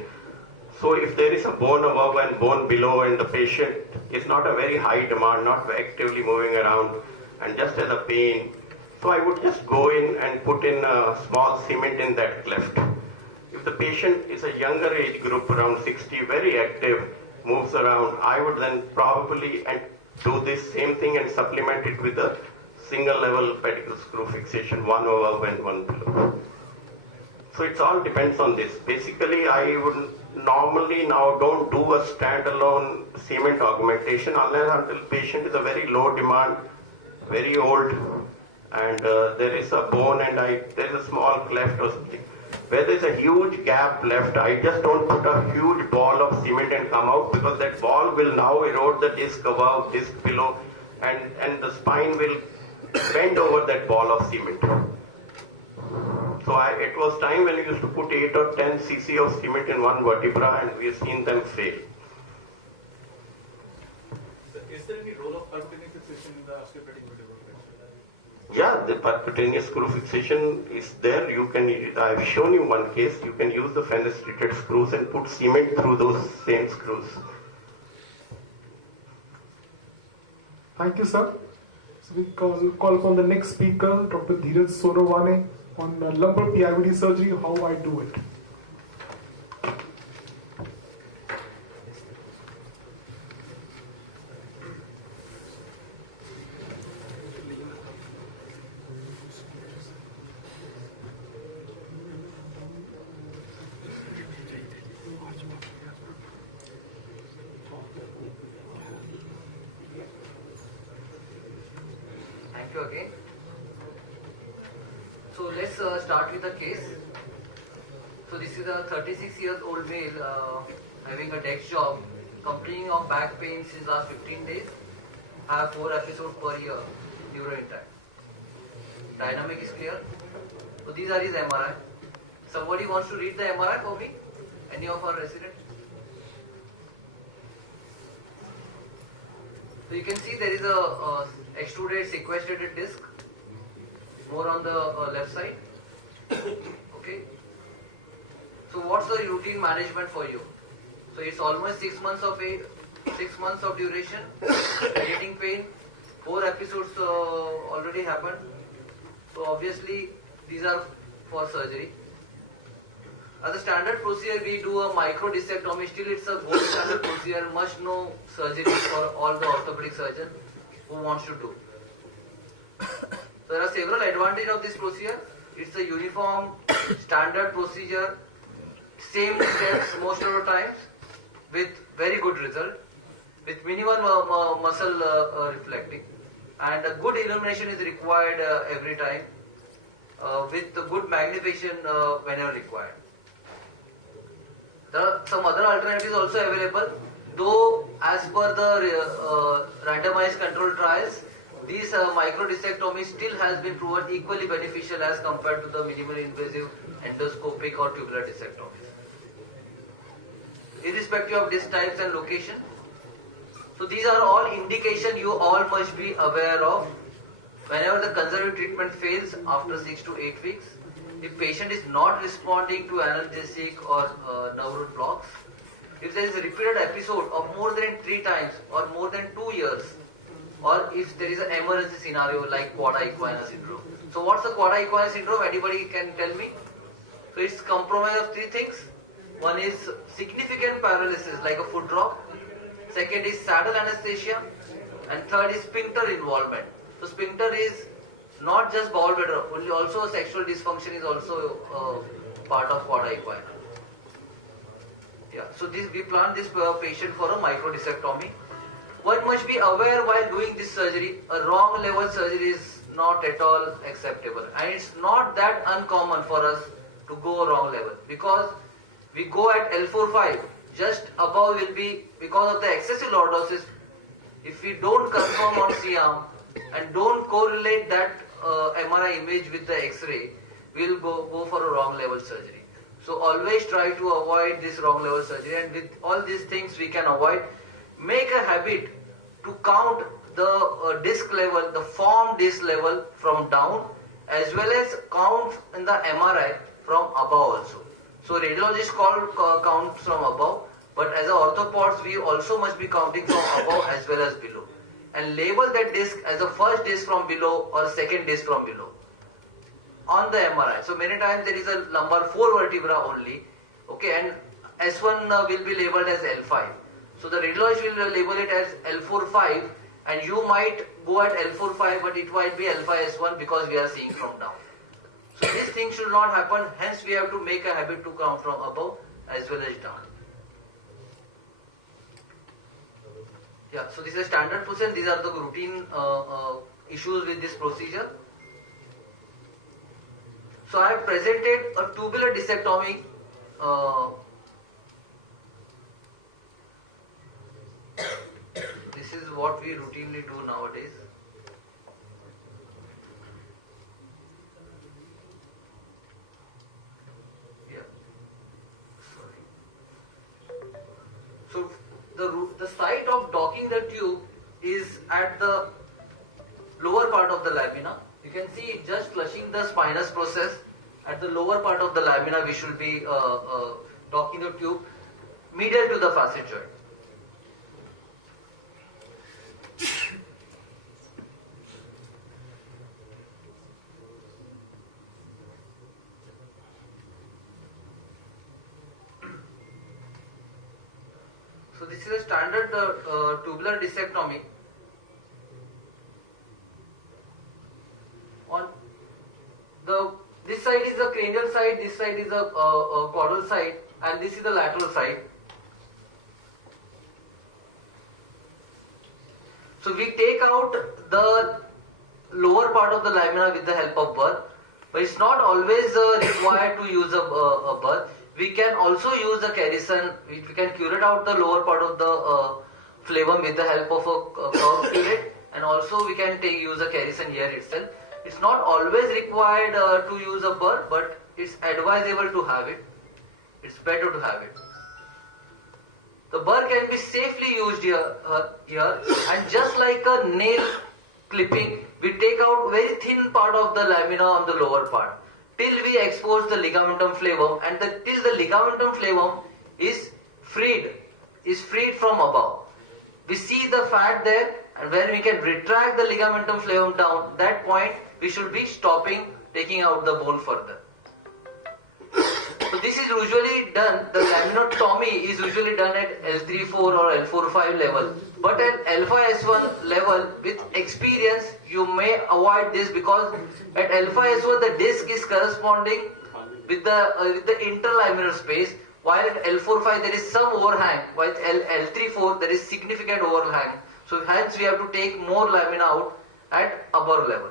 So if there is a bone above and bone below and the patient is not a very high demand, not actively moving around and just has a pain, so I would just go in and put in a small cement in that cleft. If the patient is a younger age group, around 60, very active, moves around, I would then probably do this same thing and supplement it with a single level pedicle screw fixation, one above and one below. So it all depends on this. Basically, I would normally now don't do a standalone cement augmentation unless until patient is a very low demand, very old, and there is a bone and there is a small cleft or something. Where there is a huge gap left, I just don't put a huge ball of cement and come out, because that ball will now erode the disc above, disc below, and the spine will bend over that ball of cement. So it was time when we used to put 8 or 10 cc of cement in one vertebra, and we have seen them fail. Is there any role of percutaneous fixation in the osteoporotic vertebral fracture? Yeah, the percutaneous screw fixation is there. I've shown you one case. You can use the fenestrated screws and put cement through those same screws. Thank you, sir. So we call upon the next speaker, Dr. Dheeraj Sonowane, on lumbar PIVD surgery, how I do it. Thank you again. So let's start with the case. So this is a 36-year-old male having a desk job, complaining of back pain since last 15 days, have 4 episodes per year, neuro intact. Dynamic is clear. So these are his MRI. Somebody wants to read the MRI for me? Any of our residents? So you can see there is a extruded sequestrated disc, more on the left side. Okay. So what's the routine management for you? So it's almost 6 months of age, 6 months of duration, getting pain, 4 episodes already happened. So obviously these are for surgery. As a standard procedure, we do a micro discectomy. Still, it's a gold standard procedure, must know surgery for all the orthopedic surgeon who wants to do. So there are several advantages of this procedure. It's a uniform, standard procedure, same steps most of the times, with very good result, with minimal muscle reflecting, and a good illumination is required every time, with good magnification whenever required. Some other alternatives also available, though as per the randomized control trials, these microdiscectomy still has been proven equally beneficial as compared to the minimally invasive endoscopic or tubular discectomies. Irrespective of disc types and location. So these are all indications you all must be aware of. Whenever the conservative treatment fails after 6 to 8 weeks, if patient is not responding to analgesic or nerve root blocks, if there is a repeated episode of more than 3 times or more than 2 years, or if there is an emergency scenario like quad equina syndrome. So what's the quad equina syndrome? Anybody can tell me? So it's compromise of three things. One is significant paralysis like a foot drop. Second is saddle anesthesia. And third is sphincter involvement. So sphincter is not just bowel bladder, only also sexual dysfunction is also part of quad equina. Yeah, so we plan this patient for a microdiscectomy. One must be aware while doing this surgery, a wrong level surgery is not at all acceptable. And it's not that uncommon for us to go wrong level, because we go at L4-5, just above will be, because of the excessive lordosis, if we don't confirm on C-arm and don't correlate that MRI image with the X-ray, we'll go for a wrong level surgery. So always try to avoid this wrong level surgery, and with all these things we can avoid. Make a habit to count the disc level, the form disc level from down, as well as count in the MRI from above also. So radiologists count from above, but as a orthopods we also must be counting from above as well as below, and label that disc as a first disc from below or second disc from below on the MRI. So many times there is a lumbar 4 vertebra only, okay, and S1 will be labeled as L5. So the radiologist will label it as L4-5, and you might go at L4-5, but it might be L5-S1 because we are seeing from down. So this thing should not happen, hence we have to make a habit to count from above as well as down. Yeah, so this is a standard procedure. These are the routine issues with this procedure. So I have presented a tubular discectomy. This is what we routinely do nowadays. Yeah. Sorry. So the site of docking the tube is at the lower part of the lamina. You can see it just flushing the spinous process. At the lower part of the lamina we should be docking the tube medial to the facet joint. So this is a standard tubular discectomy. On this side is the cranial side, this side is the caudal side, and this is the lateral side. So we take out the lower part of the lamina with the help of burr, but it's not always required to use a burr. We can also use a kerrison. We can curate out the lower part of the phlegm with the help of a curved curate, and also we can use a kerrison here itself. It's not always required to use a burr, but it's advisable to have it. It's better to have it. The burr can be safely used here, and just like a nail clipping, we take out very thin part of the lamina on the lower part till we expose the ligamentum flavum, and till the ligamentum flavum is freed from above. We see the fat there, and when we can retract the ligamentum flavum down, that point we should be stopping, taking out the bone further. So this is usually done, the laminotomy is usually done at L3-4 or L4-5 level. But at L5-S1 level, with experience, you may avoid this, because at L5-S1 the disc is corresponding with the interlaminar space, while at L4-5 there is some overhang, while at L3-4 there is significant overhang. So hence we have to take more lamina out at upper level.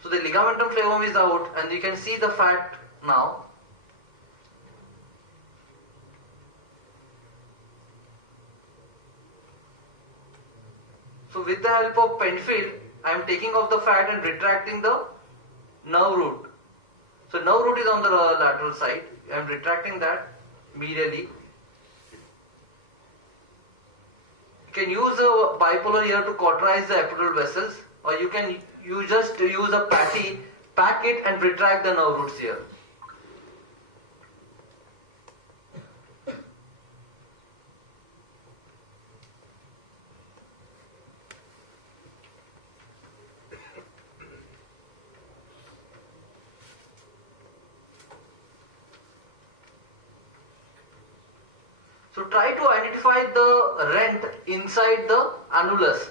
So the ligamentum flavum is out, and you can see the fat now. So with the help of Penfield, I am taking off the fat and retracting the nerve root. So nerve root is on the lateral side. I am retracting that medially. You can use a bipolar here to cauterize the epidural vessels, or you just use a patty, pack it and retract the nerve roots here. So try to identify the rent inside the annulus.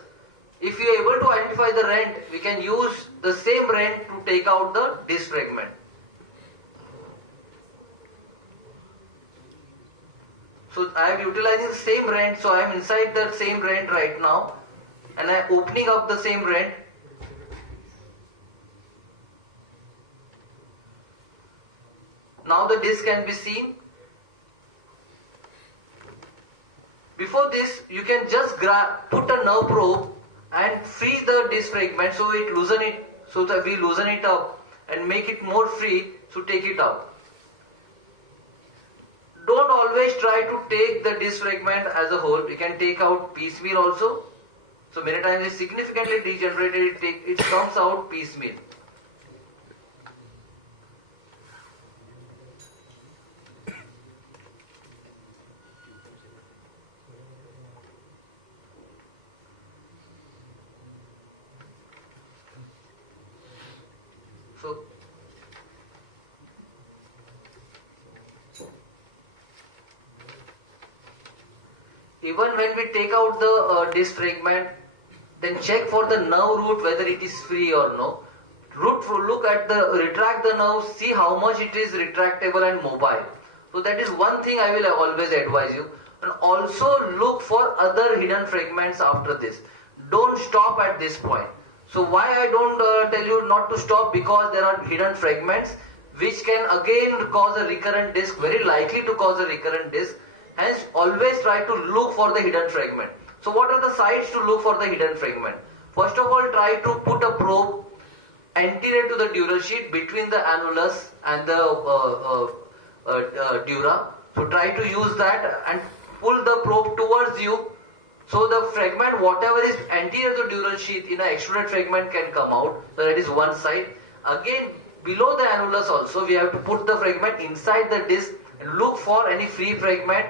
If you are able to identify the rent, we can use the same rent to take out the disc fragment. So I am utilizing the same rent, so I am inside the same rent right now, and I am opening up the same rent. Now the disc can be seen. Before this, you can just put a nerve probe and free the disc fragment, so that we loosen it up and make it more free, so take it out. Don't always try to take the disc fragment as a whole. We can take out piecemeal also. So many times it's significantly degenerated, it comes out piecemeal. So even when we take out the disc fragment, then check for the nerve root whether it is free or no. Retract the nerve, see how much it is retractable and mobile. So that is one thing I will always advise you. And also look for other hidden fragments after this. Don't stop at this point. So why I don't tell you not to stop? Because there are hidden fragments which can again cause a recurrent disc, very likely to cause a recurrent disc. Hence, always try to look for the hidden fragment. So what are the sites to look for the hidden fragment? First of all, try to put a probe anterior to the dural sheath between the annulus and the dura. So try to use that and pull the probe towards you. So the fragment, whatever is anterior to the dural sheath in an extruded fragment can come out. So that is one side. Again, below the annulus also, we have to put the fragment inside the disc and look for any free fragment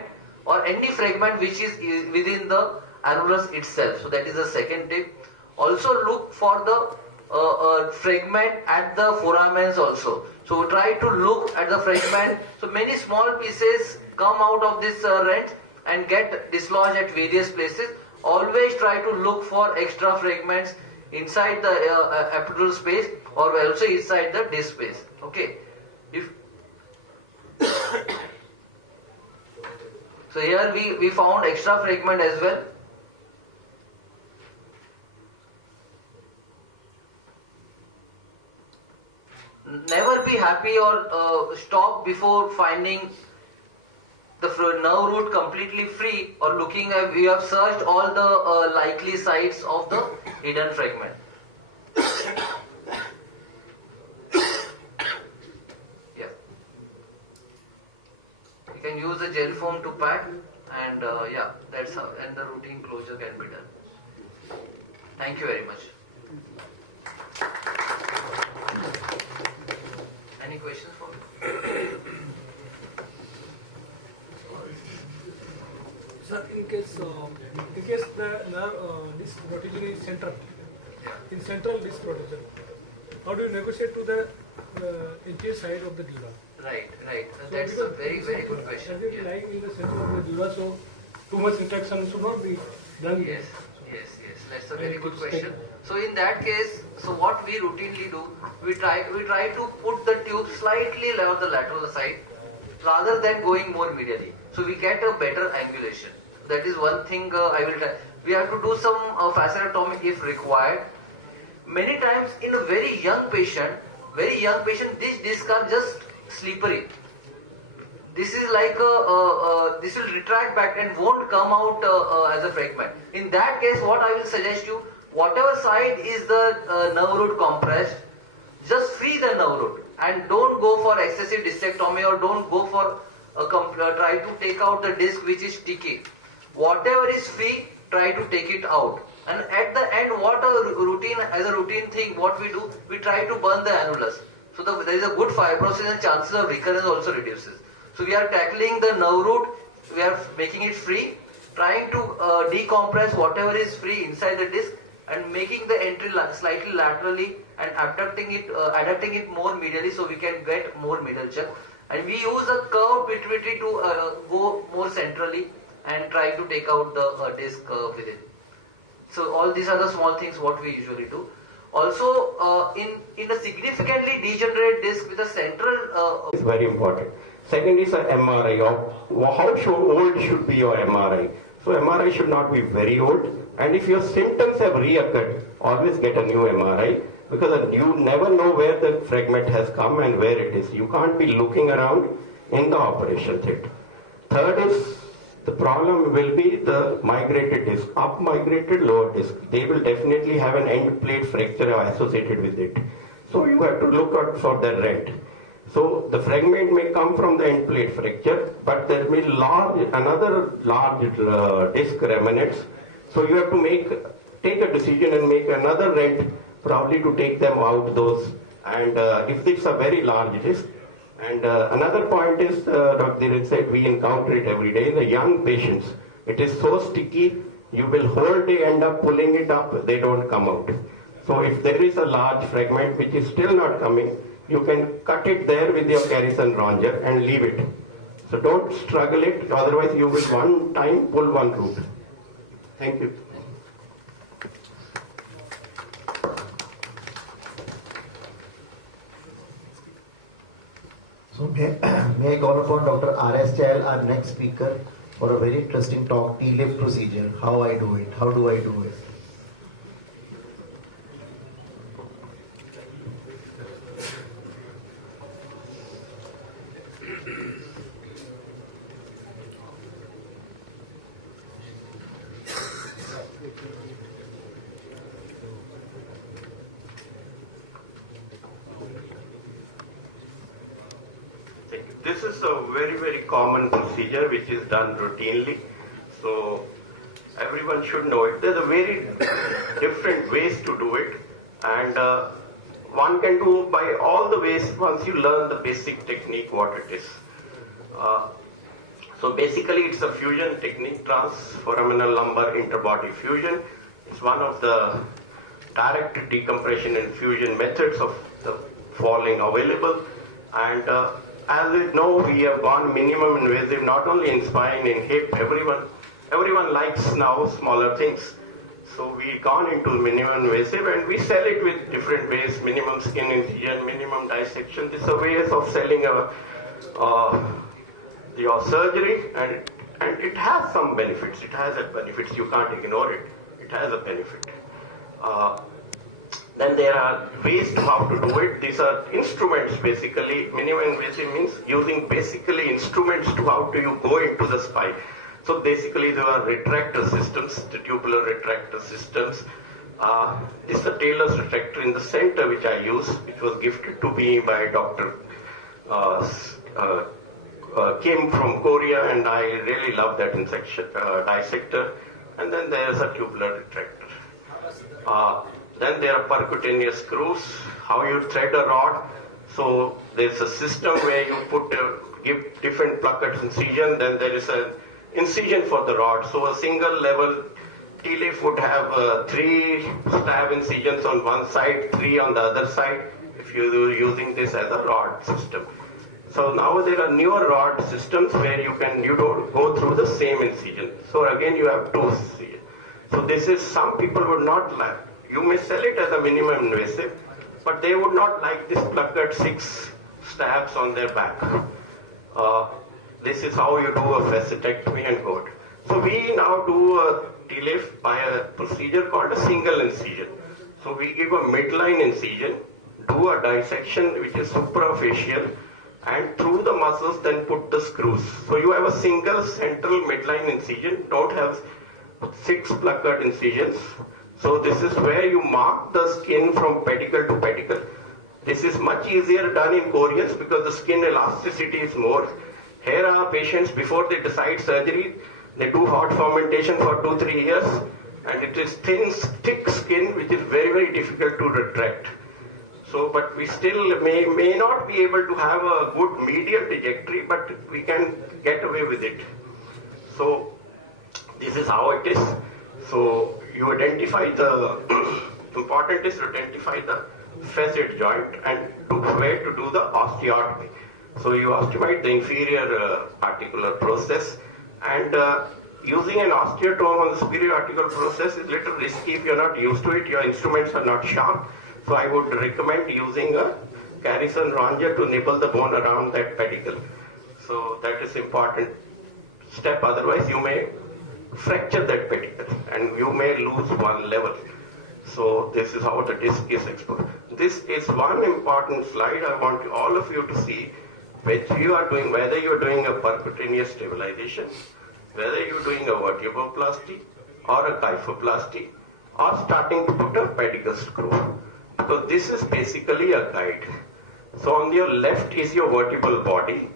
or any fragment which is within the annulus itself. So that is the second tip. Also look for the fragment at the foramens also. So try to look at the fragment. So many small pieces come out of this rent and get dislodged at various places. Always try to look for extra fragments inside the epidural space or also inside the disc space. Okay. So here we found extra fragment as well. Never be happy or stop before finding the nerve root completely free or looking at, we have searched all the likely sites of the hidden fragment. Yeah. You can use the gel foam to pack and yeah, that's how, and the routine closure can be done. Thank you very much. Any questions for me? Sir, in case the disc rotation is central, in central disc rotation, how do you negotiate to the interior side of the dura? Right. That's a very, very good question. As it lying in the center of the dura, so too much interaction should not be done. Yes. That's a very good question. So in that case, so what we routinely do, we try to put the tube slightly on the lateral side rather than going more medially. So we get a better angulation. That is one thing I will try. We have to do some fasciotomy if required. Many times in a very young patient, these discs are just slippery. This is like this will retract back and won't come out as a fragment. In that case, what I will suggest you, whatever side is the nerve root compressed, just free the nerve root and don't go for excessive discectomy or don't go for try to take out the disc which is sticky. Whatever is free, try to take it out. And at the end, as a routine thing, what we do, we try to burn the annulus. So there is a good fibrosis and chances of recurrence also reduces. So we are tackling the nerve root, we are making it free, trying to decompress whatever is free inside the disc and making the entry slightly laterally and adapting it more medially so we can get more medial check. And we use a curved pituitary to go more centrally and try to take out the disc within. So all these are the small things what we usually do. Also, in a significantly degenerate disc with a central... It's very important. Second is an MRI. How old should be your MRI? So MRI should not be very old. And if your symptoms have reoccurred, always get a new MRI, because you never know where the fragment has come and where it is. You can't be looking around in the operation theatre. Third is, the problem will be the migrated disc, up migrated, lower disc. They will definitely have an end plate fracture associated with it. So you have to look out for the rent. So the fragment may come from the end plate fracture, but there may be another large disc remnants. So you have to take a decision and make another rent, probably to take them out those. And if it's a very large disc. And another point is, Dr. Dheeraj said, we encounter it every day in the young patients. It is so sticky, you will whole day end up pulling it up, they don't come out. So if there is a large fragment which is still not coming, you can cut it there with your Carrison ronger and leave it. So don't struggle it, otherwise you will one time pull one root. Thank you. So may I call upon Dr. R.S. Chahal, our next speaker, for a very interesting talk, T-lift procedure, how I do it, how do I do it. This is a very, very common procedure which is done routinely. So everyone should know it. There's a very different ways to do it. And one can do by all the ways once you learn the basic technique what it is. So basically it's a fusion technique, transforaminal lumbar interbody fusion. It's one of the direct decompression and fusion methods of the falling available. And as we know, we have gone minimum invasive not only in spine, in hip, everyone likes now smaller things. So we've gone into minimum invasive and we sell it with different ways, minimum skin incision, minimum dissection. These are ways of selling your surgery, and it has some benefits. It has benefits, you can't ignore it. It has a benefit. Then there are ways to how to do it. These are instruments basically. Minimum invasive means using basically instruments to how do you go into the spine. So basically there are retractor systems, the tubular retractor systems. This is a Taylor's retractor in the center which I use, which was gifted to me by Dr. Kim from Korea, and I really love that dissector. And then there is a tubular retractor. Then there are percutaneous screws, how you thread a rod. So there's a system where you give different plucked incision, then there is an incision for the rod. So a single level T-lift would have 3 stab incisions on one side, 3 on the other side, if you're using this as a rod system. So now there are newer rod systems where you don't go through the same incision. So again you have 2 incisions. So this is, some people would not like. You may sell it as a minimum invasive, but they would not like this plucked 6 stabs on their back. This is how you do a facetectomy and gout. So we now do a T-lift by a procedure called a single incision. So we give a midline incision, do a dissection which is suprafacial, and through the muscles then put the screws. So you have a single central midline incision, don't have 6 plucked incisions. So this is where you mark the skin from pedicle to pedicle. This is much easier done in Koreans because the skin elasticity is more. Here are patients, before they decide surgery, they do hot fermentation for 2-3 years, and it is thin, thick skin which is very, very difficult to retract. So, but we still may not be able to have a good medial trajectory, but we can get away with it. So this is how it is. So you identify important is to identify the facet joint and where to do the osteotomy. So you osteomate the inferior articular process, and using an osteotome on the superior articular process is a little risky if you're not used to it. Your instruments are not sharp. So I would recommend using a Garrison Ranger to nibble the bone around that pedicle. So that is important step. Otherwise, you may fracture that pedicle and you may lose one level. So this is how the disc is exposed. This is one important slide I want all of you to see, which you are doing, whether you are doing a percutaneous stabilization, whether you are doing a vertebroplasty or a kyphoplasty, or starting to put a pedicle screw. Because this is basically a guide. So on your left is your vertebral body.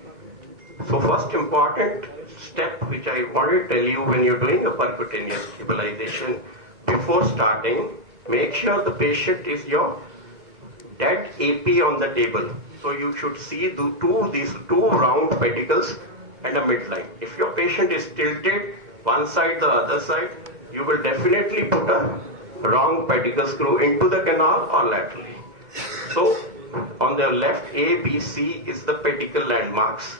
So first important step which I want to tell you when you're doing a percutaneous stabilization, before starting, make sure the patient is your dead AP on the table. So you should see these two round pedicles and a midline. If your patient is tilted one side, the other side, you will definitely put a wrong pedicle screw into the canal or laterally. So on the left, A, B, C is the pedicle landmarks.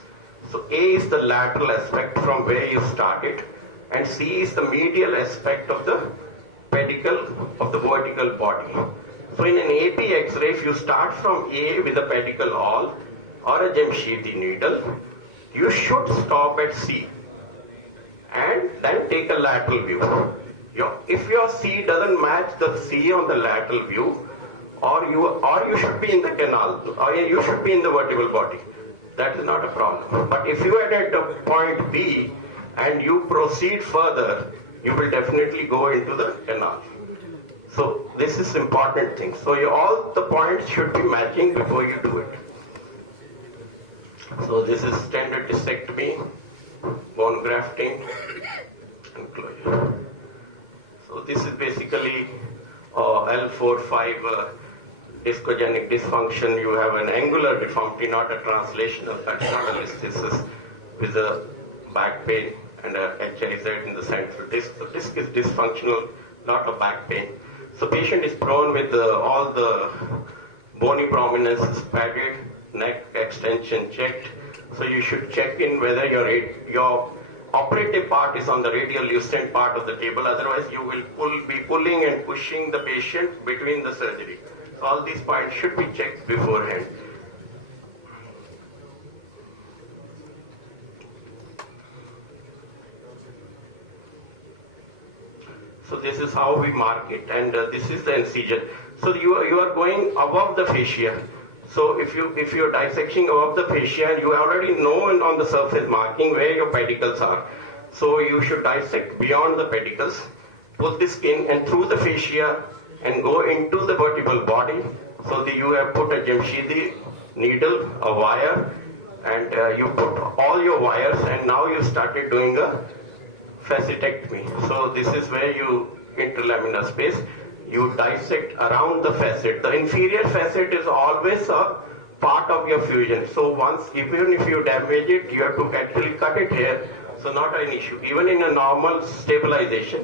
So A is the lateral aspect from where you started, and C is the medial aspect of the pedicle of the vertical body. So in an AP X-ray, if you start from A with a pedicle awl or a Jamshidi needle, you should stop at C and then take a lateral view. If your C doesn't match the C on the lateral view, or you should be in the canal, or you should be in the vertebral body. That is not a problem. But if you are at a point B and you proceed further, you will definitely go into the canal. So this is important thing. So all the points should be matching before you do it. So this is standard discectomy, bone grafting, and closure. So this is basically L4-5 discogenic dysfunction. You have an angular deformity, not a translational, that's not a listhesis, with a back pain and a HIZ in the central disc. So disc is dysfunctional, not a back pain. So patient is prone with all the bony prominences padded, neck extension checked. So you should check in whether your operative part is on the radial lucent part of the table. Otherwise, you will be pulling and pushing the patient between the surgery. So all these points should be checked beforehand. So this is how we mark it, and this is the incision. So you are going above the fascia. So if you're dissecting above the fascia, and you already know on the surface marking where your pedicles are. So you should dissect beyond the pedicles, pull the skin and through the fascia and go into the vertebral body. So you have put a Jamshidi needle, a wire, and you put all your wires, and now you started doing a facetectomy. So this is where you interlaminar space. You dissect around the facet. The inferior facet is always a part of your fusion. So even if you damage it, you have to actually cut it here. So not an issue. Even in a normal stabilization,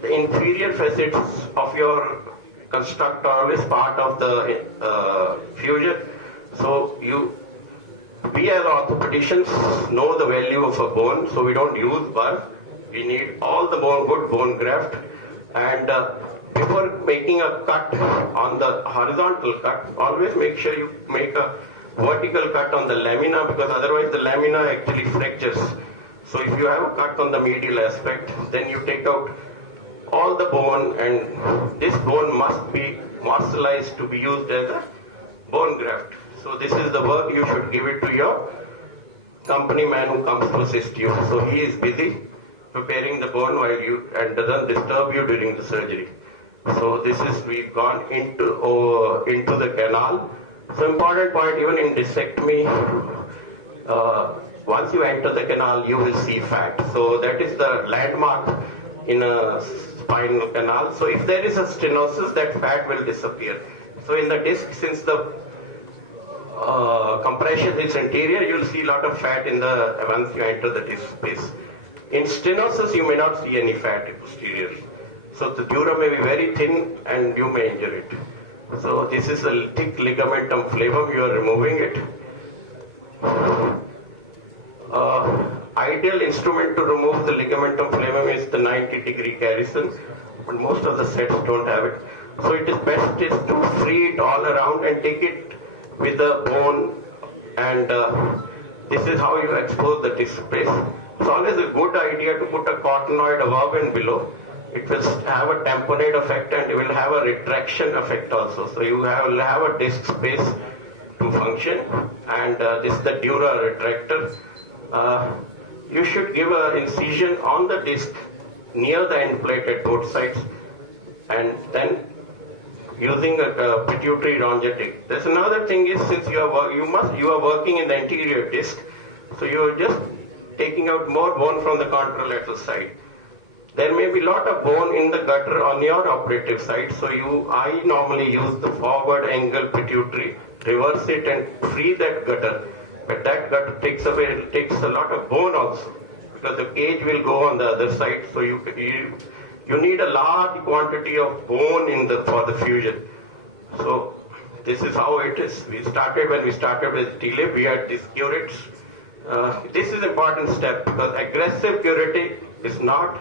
the inferior facets of your construct are always part of the fusion. So we as orthopedicians know the value of a bone, so we don't use burr. We need all the good bone graft, and before making a cut on the horizontal cut, always make sure you make a vertical cut on the lamina, because otherwise the lamina actually fractures. So if you have a cut on the medial aspect, then you take out all the bone, and this bone must be morcellized to be used as a bone graft. So this is the work you should give it to your company man who comes to assist you. So he is busy preparing the bone and doesn't disturb you during the surgery. So we've gone into the canal. So important point, even in discectomy, once you enter the canal, you will see fat. So that is the landmark in a spinal canal. So if there is a stenosis, that fat will disappear. So in the disc, since the compression is anterior, you'll see a lot of fat once you enter the disc space. In stenosis, you may not see any fat posterior. So the dura may be very thin and you may injure it. So this is a thick ligamentum flavum, you are removing it. ideal instrument to remove the ligamentum flavum is the 90-degree Garrison, but most of the sets don't have it. So it is best is to free it all around and take it with the bone, and this is how you expose the disc space. It's always a good idea to put a cottonoid above and below. It will have a tamponade effect and it will have a retraction effect also. So you will have a disc space to function, and this is the dura retractor. You should give an incision on the disc near the end plate at both sides, and then using a pituitary rhongetic. There's another thing is, since you are working in the anterior disc, so you are just taking out more bone from the contralateral side. There may be a lot of bone in the gutter on your operative side, so I normally use the forward angle pituitary, reverse it and free that gutter. But that gutter takes a lot of bone also, because the cage will go on the other side, so you need a large quantity of bone for the fusion. So this is how it is. When we started with TLIP, we had these curates. This is an important step, because aggressive curating is not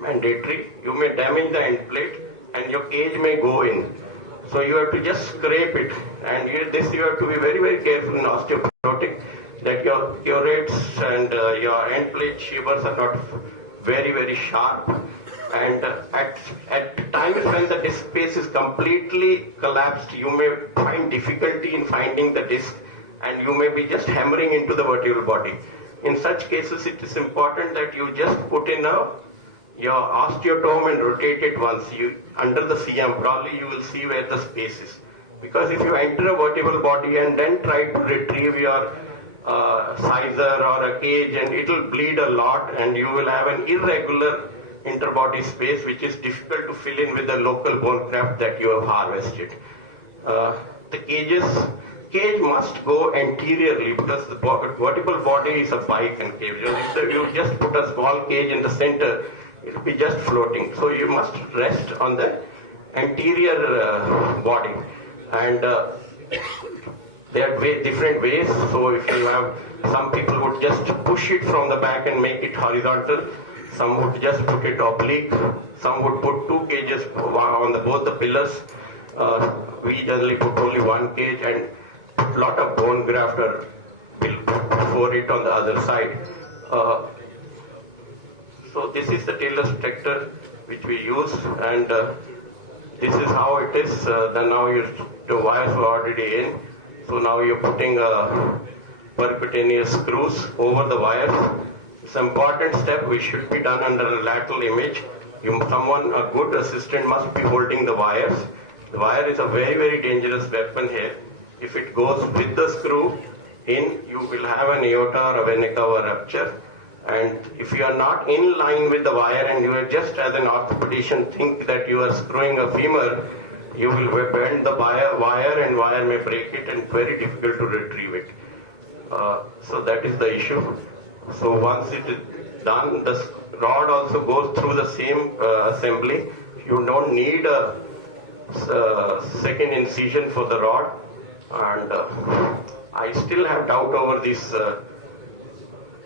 mandatory. You may damage the end plate and your cage may go in. So you have to just scrape it, and you have to be very, very careful in osteoporotic that your curates and your end plate shivers are not very, very sharp. And at times when the disc space is completely collapsed, you may find difficulty in finding the disc, and you may be just hammering into the vertebral body. In such cases, it is important that you just put in your osteotome and rotate it once. Under the CM, probably you will see where the space is. Because if you enter a vertebral body and then try to retrieve your sizer or a cage, and it will bleed a lot, and you will have an irregular interbody space which is difficult to fill in with the local bone graft that you have harvested. The cage must go anteriorly, because the vertebral body is a biconcave. If you just put a small cage in the center, it will be just floating. So you must rest on the anterior body. And there are different ways. So if you have, some people would just push it from the back and make it horizontal. Some would just put it oblique. Some would put two cages on both the pillars. We generally put only one cage and put a lot of bone graft or before it on the other side. So this is the talus tractor which we use, and this is how it is. Then now the wires were already in. So now you're putting percutaneous screws over the wires. It's an important step which should be done under a lateral image. A good assistant must be holding the wires. The wire is a very, very dangerous weapon here. If it goes with the screw in, you will have an aorta or a vena cava rupture. And if you are not in line with the wire, and you are just as an orthopedician think that you are screwing a femur, you will bend the wire and wire may break it, and very difficult to retrieve it. So that is the issue. So once it is done, the rod also goes through the same assembly. You don't need a second incision for the rod. And I still have doubt over these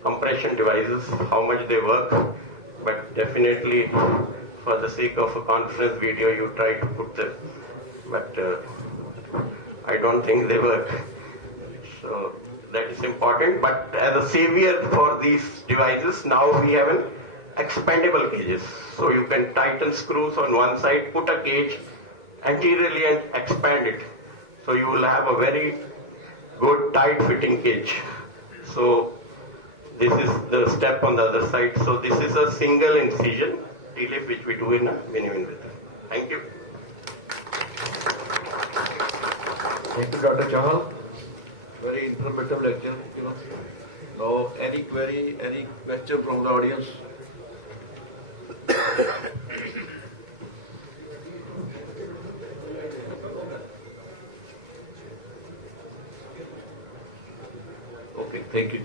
compression devices, how much they work, but definitely for the sake of a conference video you try to put them, but I don't think they work. So that is important. But as a savior for these devices, now we have an expandable cages. So you can tighten screws on one side, put a cage anteriorly and expand it. So you will have a very good tight fitting cage. So this is the step on the other side. So this is a single incision TLIP which we do in a minimum width. Thank you. Thank you, Dr. Chahal. Very informative lecture. Now, any query, any question from the audience? Okay, thank you.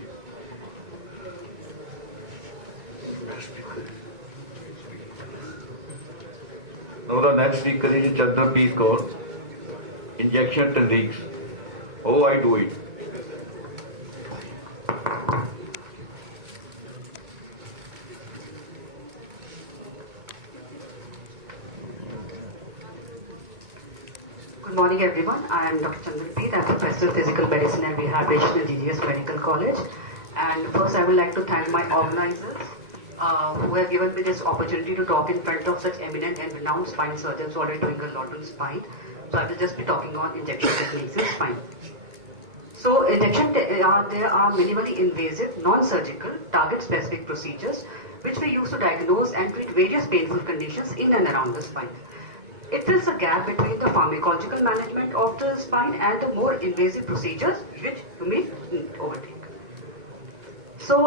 Now the next speaker is Chandrapreet Kaur. Injection techniques. How I do it. Good morning, everyone. I am Dr. Chandrapreet. I am Professor of Physical Medicine and Rehabilitation at GGS Medical College. And first, I would like to thank my organizers who have given me this opportunity to talk in front of such eminent and renowned spine surgeons who are doing a lot on spine. So I will just be talking on injection techniques in spine. So injection, there are minimally invasive, non-surgical, target-specific procedures which we use to diagnose and treat various painful conditions in and around the spine. It fills a gap between the pharmacological management of the spine and the more invasive procedures which you may overtake. So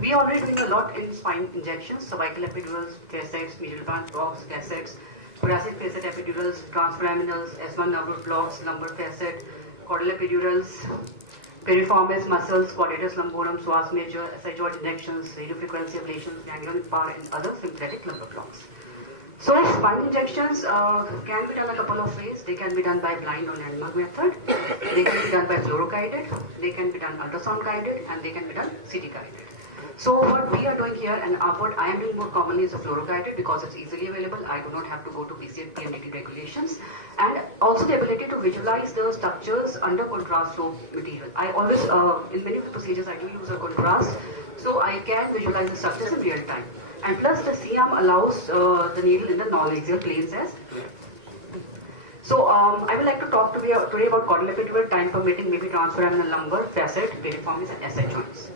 we are already doing a lot in spine injections: cervical epidurals, facets, medial branch blocks, facets, thoracic facet epidurals, transforaminals, S1 nerve root blocks, lumbar facet, caudal epidurals, piriformis muscles, quadratus lumborum, psoas major, SI joint injections, radiofrequency ablations, ganglionic power, and other sympathetic lumbar blocks. So spine injections can be done a couple of ways. They can be done by blind or landmark method. They can be done by fluoro-guided. They can be done ultrasound guided, and they can be done CT guided. So what we are doing here, and what I am doing more commonly, is a fluoro-guided because it's easily available. I do not have to go to PCA PMDT regulations, and also the ability to visualize the structures under contrast flow material. I always, in many of the procedures, I do use a contrast, so I can visualize the structures in real time. And plus the C-arm allows the needle in the non-axial planes as well. So I would like to talk today about caudal epidural, time permitting, maybe transforaminal lumbar, facet, piriformis, and SI joints.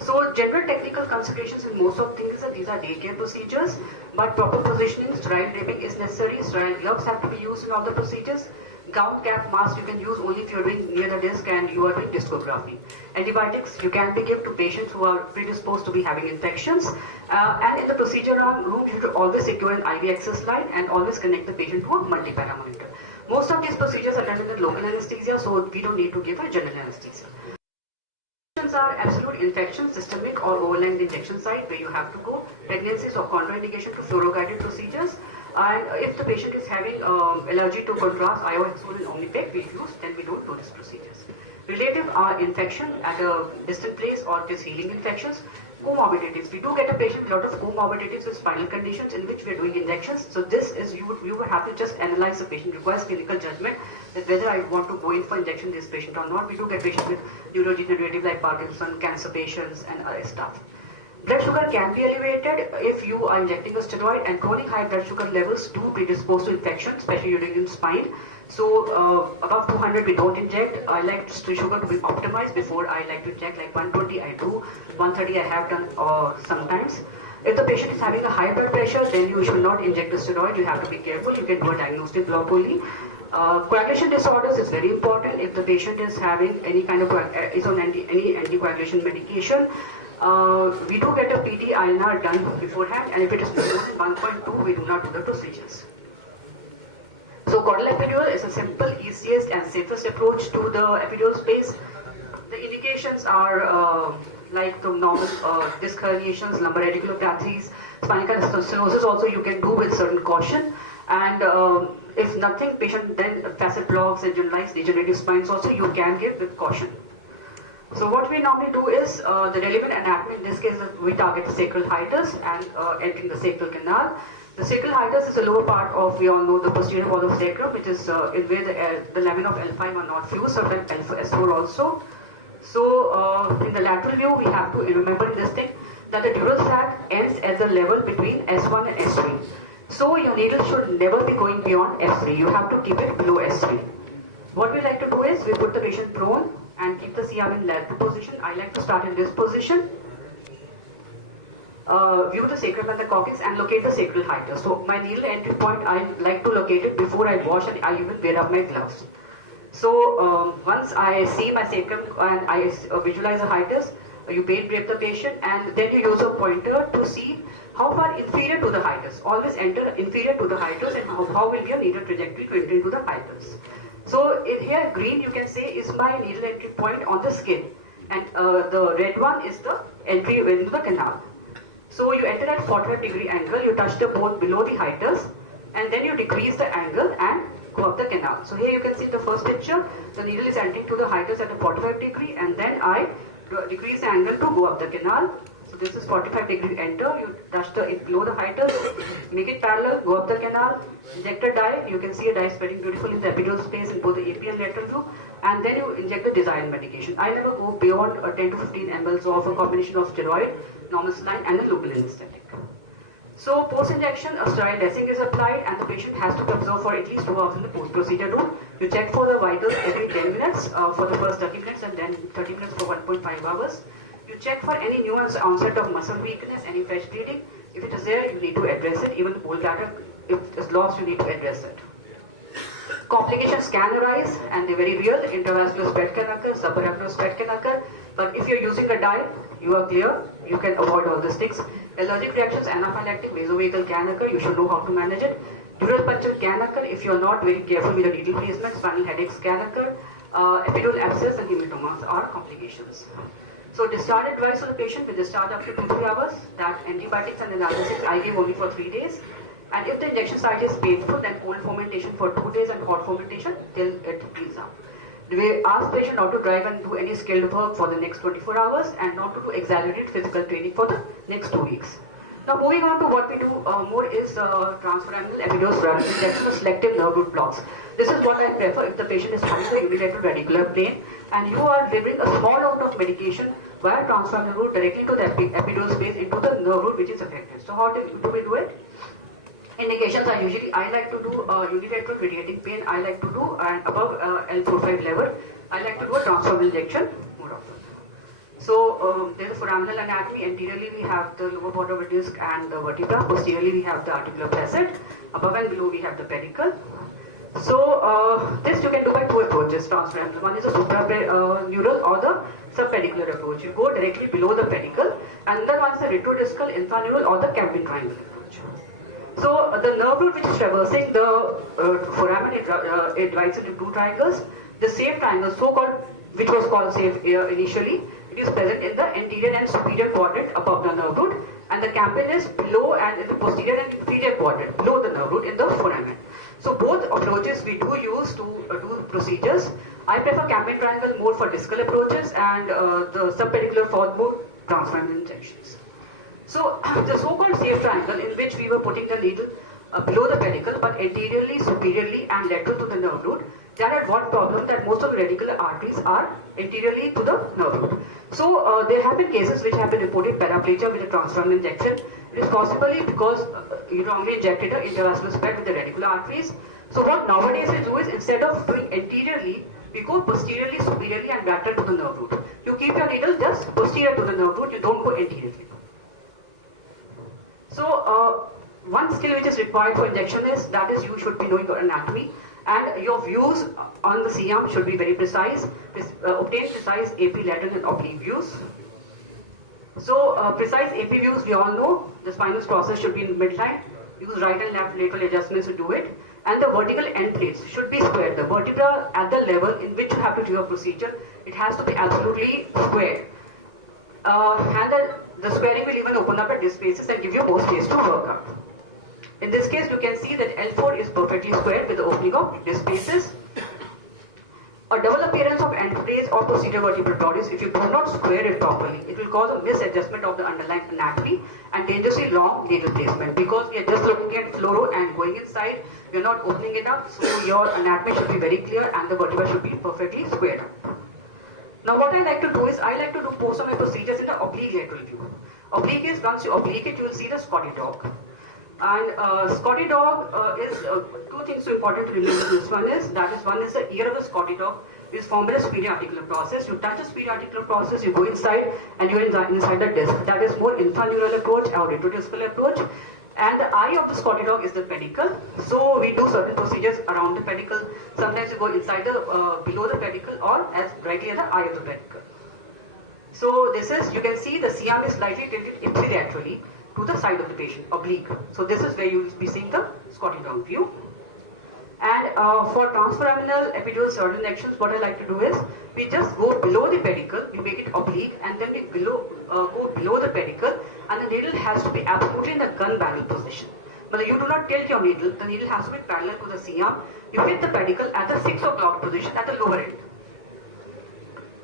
So general technical considerations in most of things are these are day-care procedures, but proper positioning, sterile draping is necessary. Sterile gloves have to be used in all the procedures. Gown, cap, mask you can use only if you are doing near the disc and you are doing discography. Antibiotics you can be given to patients who are predisposed to be having infections. And in the procedure room, you should always secure an IV access line and always connect the patient to a multi-para monitor. Most of these procedures are done with local anesthesia, so we don't need to give a general anesthesia. Are absolute infections, systemic or overlying the injection site where you have to go. Pregnancies or contraindication to fluoro-guided procedures. And if the patient is having allergy to contrast, iohexol and omnipec we use, then we don't do these procedures. Relative are infection at a distant place or just healing infections. Comorbidities. We do get a patient with a lot of comorbidities with spinal conditions in which we are doing injections. So this is, you would have to just analyze the patient, requires clinical judgment that whether I want to go in for injection this patient or not. We do get patients with neurodegenerative like Parkinson, cancer patients and other stuff. Blood sugar can be elevated if you are injecting a steroid, and chronic high blood sugar levels do predispose to infection, especially during the spine. So above 200 we don't inject. I like sugar to be optimized before I like to inject, like 120 I do, 130 I have done sometimes. If the patient is having a high blood pressure, then you should not inject the steroid. You have to be careful. You can do a diagnostic block only. Coagulation disorders is very important. If the patient is having any kind of is on any anticoagulation medication, we do get a PD INR done beforehand, and if it is more than 1.2, we do not do the procedures. So caudal epidural is a simple, easiest and safest approach to the epidural space. The indications are like the normal disc herniations, lumbar radiculopathies, spinal stenosis also you can do with certain caution. And if nothing, patient then facet blocks and generalized degenerative spines also you can give with caution. So what we normally do is the relevant anatomy, in this case we target the sacral hiatus and entering the sacral canal. The sacral hiatus is the lower part of, we all know, the posterior wall of sacrum, which is where the lamina of L5 are not fused, sometimes S4 also. So in the lateral view, we have to remember this thing, that the dural sac ends at the level between S1 and S3. So your needle should never be going beyond S3. You have to keep it below S3. What we like to do is, we put the patient prone and keep the C-arm in lateral position. I like to start in this position. View the sacrum and the coccyx and locate the sacral hiatus. So my needle entry point, I like to locate it before I wash, and I even wear up my gloves. So once I see my sacrum and I visualize the hiatus, you bait drape the patient, and then you use a pointer to see how far inferior to the hiatus. Always enter inferior to the hiatus, and how will be your needle trajectory to enter into the hiatus. So in here, green you can say is my needle entry point on the skin, and the red one is the entry into the canal. So you enter at 45-degree angle, you touch the bone below the hiatus, and then you decrease the angle and go up the canal. So here you can see the first picture, the needle is entering to the hiatus at a 45 degree, and then I decrease the angle to go up the canal. So So this is 45 degree enter, you touch below the hiatus, make it parallel, go up the canal, inject a dye, you can see a dye spreading beautifully in the epidural space in both the AP and lateral view, and then you inject the desired medication. I never go beyond 10 to 15 ml of a combination of steroid, normal saline and a local anesthetic. So post-injection, a sterile dressing is applied and the patient has to be observed for at least 2 hours in the post-procedure room. You check for the vitals every 10 minutes for the first 30 minutes and then 30 minutes for 1.5 hours. You check for any new onset of muscle weakness, any fresh bleeding. If it is there, you need to address it. Even the gallbladder, if it's lost, you need to address it. Complications can arise and they're very real. Intravascular spread can occur, subarachnoid spread can occur. But if you're using a dye, you are clear, you can avoid all these things. Allergic reactions, anaphylactic, vasovagal can occur, you should know how to manage it. Dural puncture can occur if you're not very careful with the needle placement. Spinal headaches can occur. Epidural abscess and hematomas are complications. So discharge advice to the patient will discharge after 2-3 hours. That antibiotics and analgesics I give only for 3 days. And if the injection site is painful, then cold fomentation for 2 days and hot fomentation till it heals up. We ask patient not to drive and do any skilled work for the next 24 hours and not to do exaggerated physical training for the next 2 weeks. Now moving on to what we do more is transforaminal epidural steroid injection of selective nerve root blocks. This is what I prefer if the patient is having the unilateral radicular pain and you are delivering a small amount of medication via transforaminal route directly to the epidural space into the nerve root which is affected. So how do we do it? Indications are usually, I like to do unilateral radiating pain, I like to do and above L45 level, I like to do a transforaminal injection more often. So there is a foraminal anatomy. Anteriorly we have the lower border of the disc and the vertebra. Posteriorly we have the articular facet. Above and below we have the pedicle. So this you can do by 2 approaches, transforaminal. One is a supraneural or the subpedicular approach. You go directly below the pedicle, and then one is the retrodiscal, infraneural or the Campion triangle approach. So the nerve root which is traversing the foramen, it divides into 2 triangles. The safe triangle, so-called, which was called safe initially, it is present in the anterior and superior quadrant above the nerve root, and the Campion is below and in the posterior and inferior quadrant below the nerve root in the foramen. So both approaches we do use to do procedures. I prefer Campion triangle more for discal approaches and the subpedicular for more transforaminal injections. So the so-called safe triangle in which we were putting the needle below the pedicle but anteriorly, superiorly and lateral to the nerve root, that had one problem that most of the radicular arteries are anteriorly to the nerve root. So there have been cases which have been reported paraplegia with a transforaminal injection. It is possibly because you wrongly injected an intravascular spread with the radicular arteries. So what nowadays we do is instead of doing anteriorly, we go posteriorly, superiorly and lateral to the nerve root. You keep your needle just posterior to the nerve root, you don't go anteriorly. So one skill which is required for injection is that is you should be knowing your anatomy and your views on the C-arm should be very precise. Obtain precise AP lateral and oblique views. So precise AP views we all know, the spinal process should be in midline, use right and left lateral adjustments to do it, and the vertical end plates should be square. The vertebra at the level in which you have to do your procedure, it has to be absolutely square. And the squaring will even open up at disc spaces and give you more space to work out. In this case, you can see that L4 is perfectly square with the opening of disc spaces. A double appearance of antebrace or posterior vertebral bodies, if you do not square it properly, it will cause a misadjustment of the underlying anatomy and dangerously long needle placement because we are just looking at fluoro and going inside, we are not opening it up, so your anatomy should be very clear and the vertebra should be perfectly squared up. Now what I like to do is, I like to do most of my procedures in the oblique lateral view. Oblique is, once you oblique it, you will see the Scotty dog. And Scotty dog is 2 things so important to remember. This one is the ear of the Scotty dog is formed by the superior articular process. You touch the superior articular process, you go inside and you are inside the disc. That is more infraneural approach or retrodiscal approach. And the eye of the Scotty dog is the pedicle. So we do certain procedures around the pedicle. Sometimes you go inside the below the pedicle or as directly at the eye of the pedicle. So this is, you can see the C-arm is slightly tilted ipsilaterally to the side of the patient, oblique. So this is where you will be seeing the Scotty dog view. And for transforaminal epidural steroid injections, what I like to do is, we just go below the pedicle, we make it oblique, and then we go below the pedicle, and the needle has to be absolutely in the gun barrel position. But you do not tilt your needle, the needle has to be parallel to the C-arm. You hit the pedicle at the 6 o'clock position at the lower end.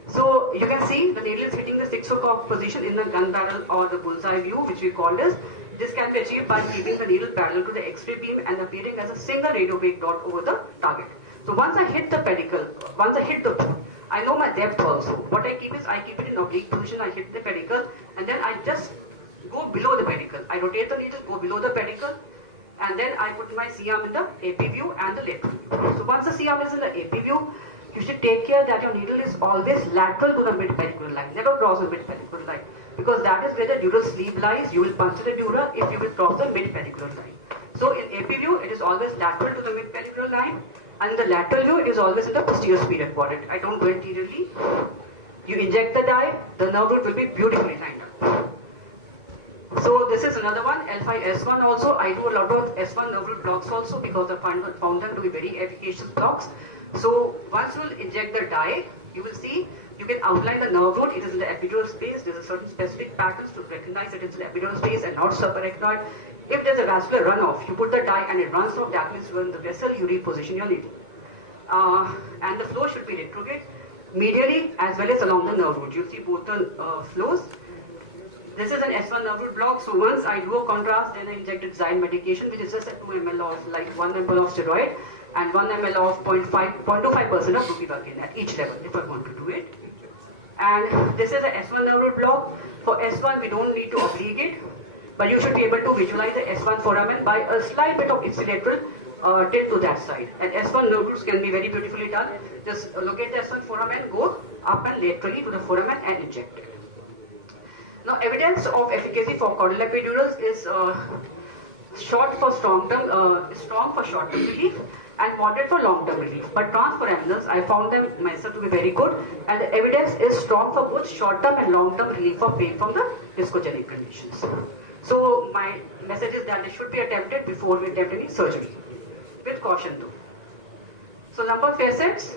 So you can see the needle is hitting the 6 o'clock position in the gun barrel or the bullseye view, which we call as. This can be achieved by keeping the needle parallel to the X-ray beam and appearing as a single radio wave dot over the target. So once I hit the pedicle, once I hit the bone, I know my depth also. What I keep is, I keep it in oblique position, I hit the pedicle, and then I just go below the pedicle. I rotate the needle, go below the pedicle, and then I put my C-arm in the AP view and the lateral view. So once the C-arm is in the AP view, you should take care that your needle is always lateral to the mid-pedicular line, never cross the mid-pedicular line, because that is where the dural sleeve lies. You will puncture the dura if you will cross the mid-pedicular line. So in AP view, it is always lateral to the mid-pedicular line, and in the lateral view, it is always in the posterior superior quadrant. I don't go anteriorly. You inject the dye, the nerve root will be beautifully lined up. So this is another one, L5S1 also. I do a lot of S1 nerve root blocks also because I found them to be very efficacious blocks. So once you will inject the dye, you will see, you can outline the nerve root. It is in the epidural space. There is a certain specific patterns to recognize it is in the epidural space and not subarachnoid. If there is a vascular runoff, you put the dye and it runs off, that means you are in the vessel, you reposition your needle. And the flow should be retrograde, medially as well as along the nerve root. You see both the flows. This is an S1 nerve root block. So once I do a contrast, then I injected Zyme medication, which is just a 2 ml of, like 1 ml of steroid and 1 ml of 0.25% of bupivacaine at each level if I want to do it. And this is a S1 nerve root block. For S1, we don't need to obligate, but you should be able to visualize the S1 foramen by a slight bit of ipsilateral tilt to that side. And S1 nerve roots can be very beautifully done. Just locate the S1 foramen, go up and laterally to the foramen and inject it. Now, evidence of efficacy for caudal epidurals is strong for short-term relief and moderate for long-term relief. But transforaminals, I found them myself to be very good, and the evidence is strong for both short-term and long-term relief of pain from the discogenic conditions. So my message is that it should be attempted before we attempt any surgery, with caution though. So lumbar facets,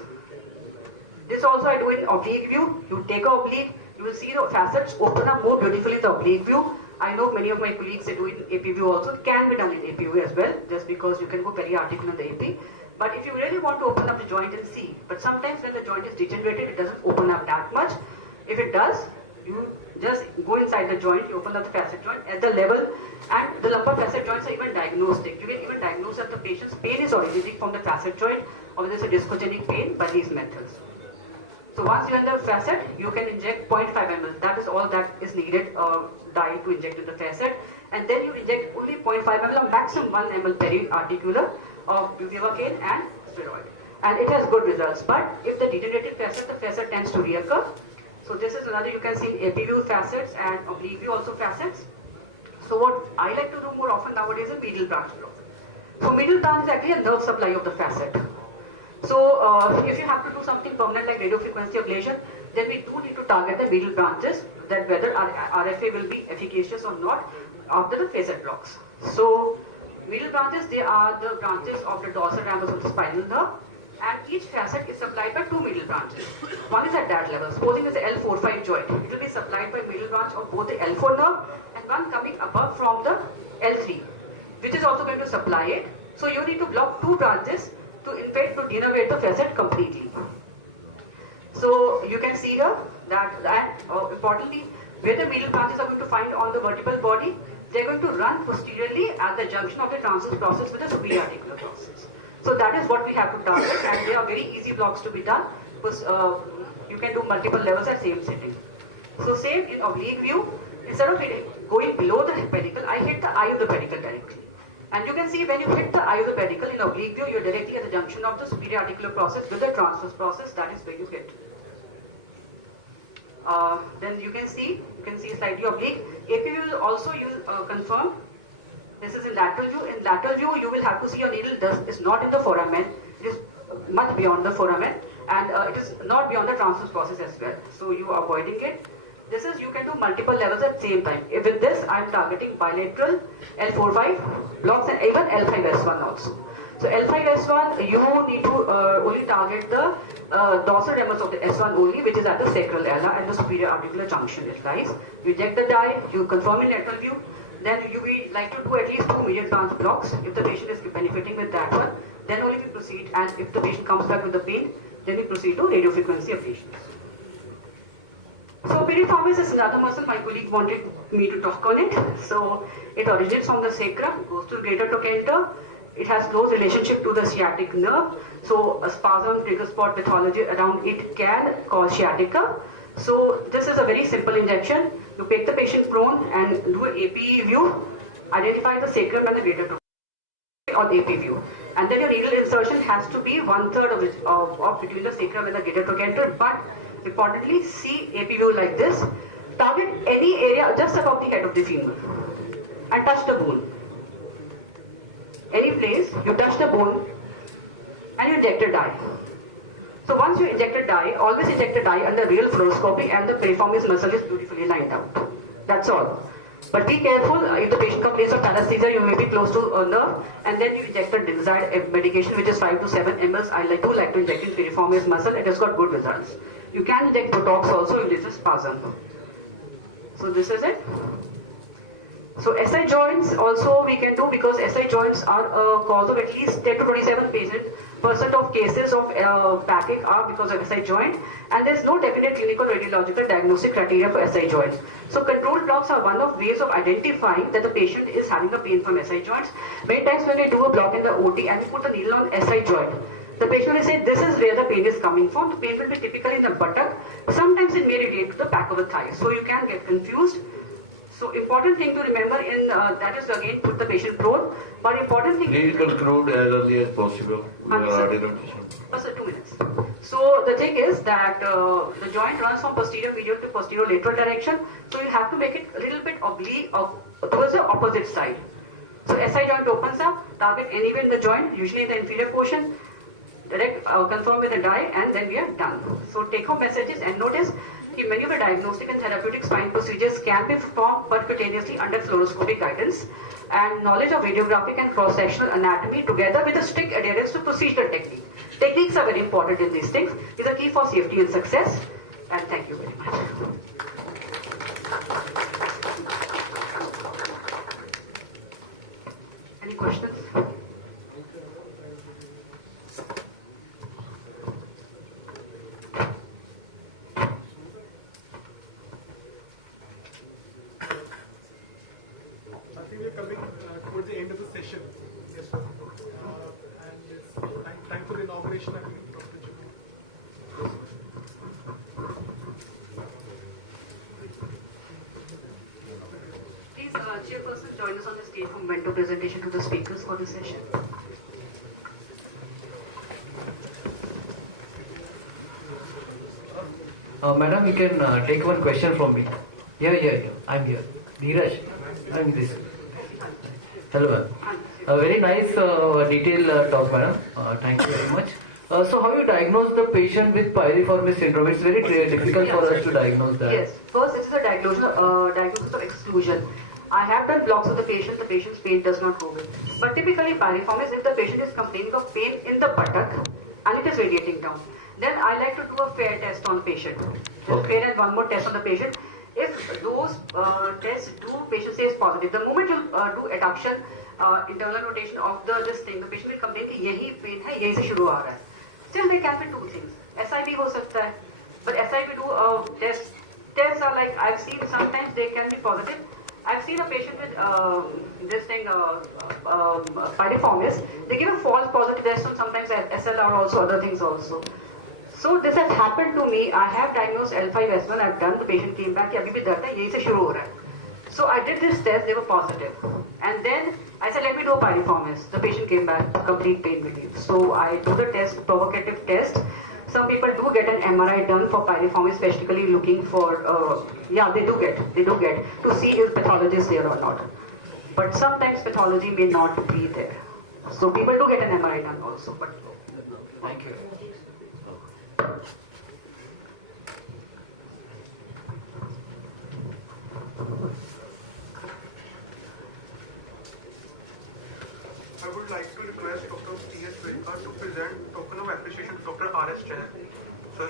this also I do in oblique view. You take a oblique, you will see the facets open up more beautifully in the oblique view. I know many of my colleagues are doing AP view also. It can be done in AP view as well, just because you can go periarticular in the AP. But if you really want to open up the joint and see, but sometimes when the joint is degenerated, it doesn't open up that much. If it does, you just go inside the joint, you open up the facet joint at the level, and the lumbar facet joints are even diagnostic. You can even diagnose that the patient's pain is originating from the facet joint or whether it's a discogenic pain by these methods. So once you're in the facet, you can inject 0.5 ml. That is all that is needed, dye to inject in the facet. And then you inject only 0.5 ml or maximum 1 ml periarticular of bupivacaine and steroid. And it has good results. But if the degenerated facet, the facet tends to reoccur. So this is another, you can see AP view facets and oblique view also facets. So what I like to do more often nowadays is medial branch block. So medial branch is actually a nerve supply of the facet. So if you have to do something permanent like radiofrequency ablation, then we do need to target the medial branches, that whether our RFA will be efficacious or not after the facet blocks. So medial branches, they are the branches of the dorsal rambus of the spinal nerve, and each facet is supplied by 2 medial branches. One is at that level. Supposing it's the L4-5 joint, it will be supplied by medial branch of both the L4 nerve and one coming above from the L3, which is also going to supply it. So you need to block 2 branches to in fact to denervate the facet completely. So you can see here that, importantly, where the medial branches are going to find on the vertebral body, they are going to run posteriorly at the junction of the transverse process with the superior articular process. So that is what we have to target, and they are very easy blocks to be done because you can do multiple levels at same setting. So same in oblique view, instead of going below the pedicle, I hit the eye of the pedicle directly. And you can see when you hit the eye of the pedicle in oblique view, you are directly at the junction of the superior articular process with the transverse process, that is where you hit. Then you can see slightly oblique. AP view will also confirm. This is in lateral view. In lateral view, you will have to see your needle is not in the foramen. It is much beyond the foramen, and it is not beyond the transverse process as well. So you are avoiding it. This is, you can do multiple levels at the same time. With this, I am targeting bilateral L4-5 blocks and even L5-S1 also. So L5-S1, you need to only target the dorsal rambus of the S1 only, which is at the sacral ala and the superior articular junction it lies. You inject the dye, you confirm in lateral view, then you will like to do at least 2 medial branch blocks. If the patient is benefiting with that one, then only we proceed, and if the patient comes back with the pain, then we proceed to radiofrequency ablation. So piriformis is another muscle. My colleague wanted me to talk on it. So it originates from the sacrum, goes to greater trochanter. It has close relationship to the sciatic nerve. So a spasm, trigger spot pathology around it can cause sciatica. So this is a very simple injection. You take the patient prone and do an APE view, identify the sacrum and the greater trochanter on AP view. And then your needle insertion has to be 1/3 of between the sacrum and the greater trochanter. But importantly, see AP view like this. Target any area just above the head of the femur and touch the bone. Any place, you touch the bone and you inject a dye. So once you inject a dye, always inject a dye under real fluoroscopy and the piriformis muscle is beautifully lined out. That's all. But be careful, if the patient complains of paresthesia, you may be close to a nerve, and then you inject the desired medication, which is 5 to 7 ml. I like to inject in piriformis muscle. It has got good results. You can inject Botox also if there is a spasm. So this is it. So SI joints also we can do, because SI joints are a cause of at least 10 to 27% of cases of backache are because of SI joint, and there is no definite clinical radiological diagnostic criteria for SI joints. So control blocks are one of ways of identifying that the patient is having a pain from SI joints. Many times when we do a block in the OT and we put a needle on SI joint, the patient will say this is where the pain is coming from. The pain will be typically in the buttock. Sometimes it may relate to the back of the thigh. So you can get confused. So important thing to remember in that is again put the patient prone. But important thing. Please conclude as early as possible. We are already on session. Sir, 2 minutes. So the thing is that the joint runs from posterior medial to posterior lateral direction. So you have to make it a little bit oblique towards the opposite side. So SI joint opens up, target anywhere in the joint, usually in the inferior portion. Direct confirm with the dye, and then we are done. So take home messages and notice that many of the diagnostic and therapeutic spine procedures can be performed percutaneously under fluoroscopic guidance, and knowledge of radiographic and cross-sectional anatomy together with a strict adherence to procedural technique. Techniques are very important in these things. These are key for safety and success. And thank you very much. Any questions? Towards the end of the session. Yes, sir. And it's time for the inauguration, I believe, Dr. Jimmy. Please, chairperson, join us on the stage for mentor presentation to the speakers for this session. Madam, you can take one question from me. Yeah. I'm here. Dheeraj, I'm this. Hello, ma'am. Very nice detailed talk, madam. Thank you very much. So how you diagnose the patient with piriformis syndrome? It's very difficult for us to diagnose that. Yes. First, this is a diagnosis of exclusion. I have done blocks of the patient's pain does not go with. But typically piriformis, if the patient is complaining of pain in the buttock and it is radiating down, then I like to do a fair test on the patient. Just fair and one more test on the patient. If those tests do, patient says positive. The moment you do adduction, internal rotation of this thing, the patient will complain कि यही pain है, यही से शुरू आ रहा है. Still there can be two things. SIB हो सकता है, but SIB do tests. Tests are like I've seen sometimes they can be positive. I've seen a patient with this thing piriformis. They give a false positive test on sometimes SLR also, other things also. So this has happened to me. I have diagnosed L5S1. I've done. The patient came back. अभी भी दर्द है. यही से शुरू हो रहा है. So I did this test. They were positive. And then I said, let me do a piriformis. The patient came back, complete pain relief. So I do the test, provocative test. Some people do get an MRI done for piriformis, specifically looking for. They do get to see if pathology is there or not. But sometimes pathology may not be there. So people do get an MRI done also. But Thank you. I would like to request Dr. GGMCH Faridkot to present token of appreciation to Dr. R.S. Chahal. Sir.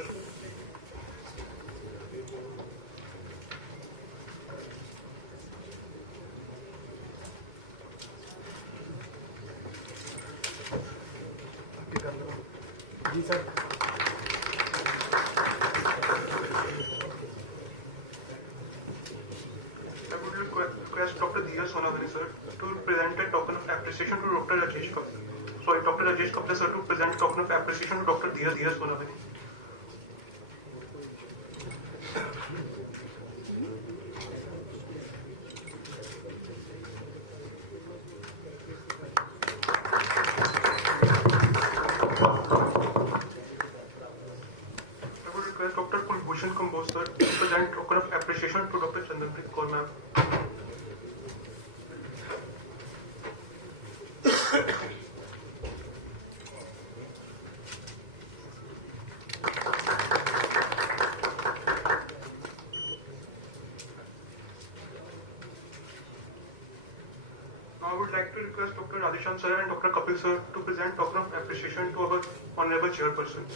जी sir. request Dr. Dr. Sonavani sir to present a token of appreciation to Dr. Rajesh Kapla. Sorry, Dr. Rajesh Kapla sir to present a token of appreciation to Dr. Dr. Sonavani. Dr. Kulbhushan Kamboj sir to present token of appreciation to Dr. Chandanpreet Kaur ma'am. Now I would like to request Dr. Radhishan sir and Dr. Kapil sir to present token of appreciation to our honorable chairpersons.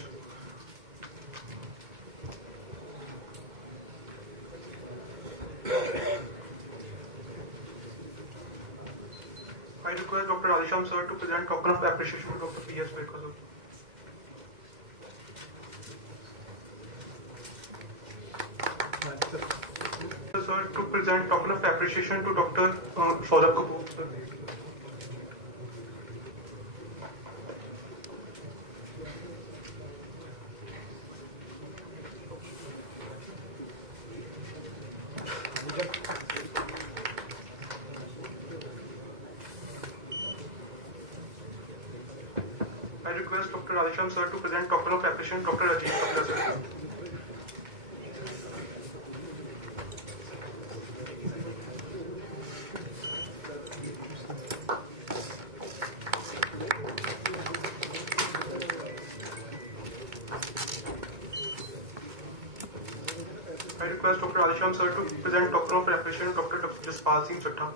I request Dr. Radhisham sir to present token of appreciation to Dr. P.S. Faridkot sir. Sir to present token of appreciation to Dr. Saurabh Kapoor sir. I request Dr. Radhisham sir to present token of appreciation to Dr. Rajesh Kapla sir. I request Dr. Radhisham sir to present token of appreciation to Dr. Jaspal Singh Chatta.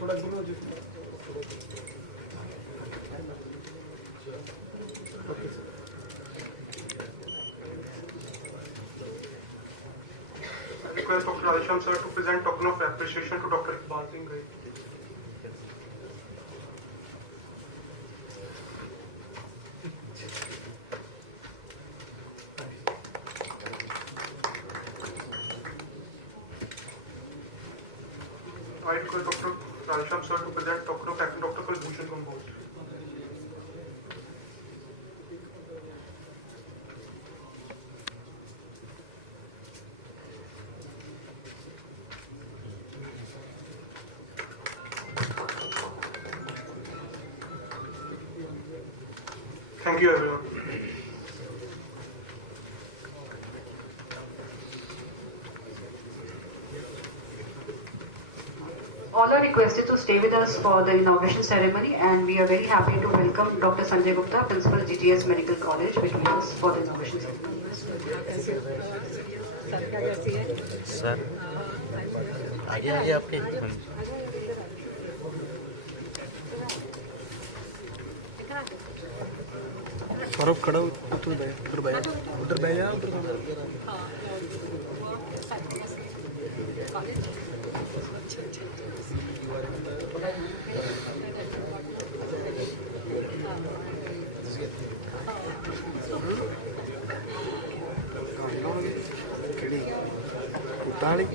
थोड़ा दूर हो जाए। I request Dr. Radhisham sir to present token of appreciation to Dr. Iqbal Singh Gai. I request Dr. Radhisham sir to present token of appreciation to Dr. Kulbhushan Kamboj. Thank you everyone. All are requested to stay with us for the inauguration ceremony, and we are very happy to welcome Dr. Sanjay Gupta, Principal GGS Medical College, between us for the inauguration ceremony. Sir आगे आगे आपके सौरभ खड़ा उधर बैठ जा उतारी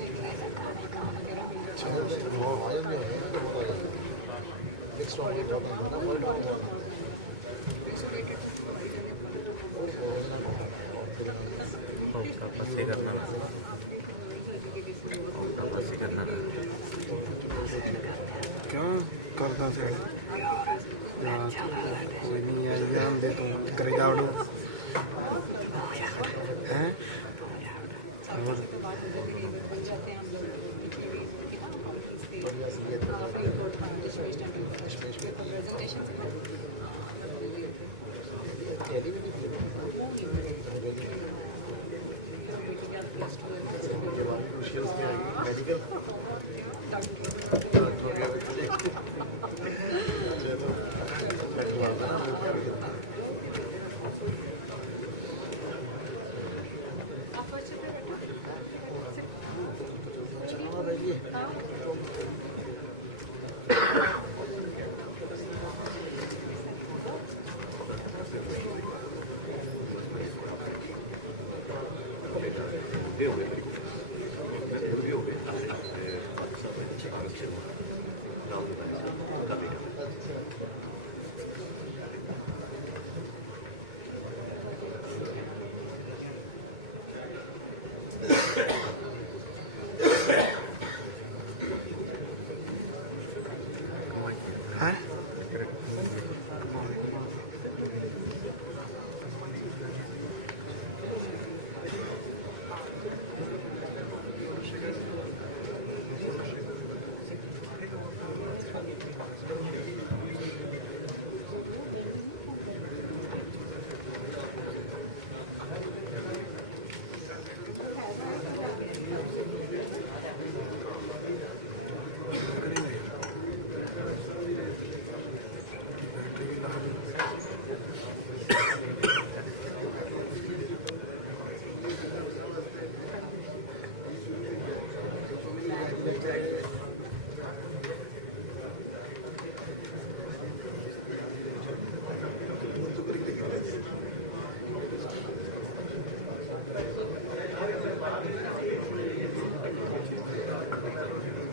क्यों करता से कोई नहीं यार एग्जाम दे तुम करे जाओ हैं हैं?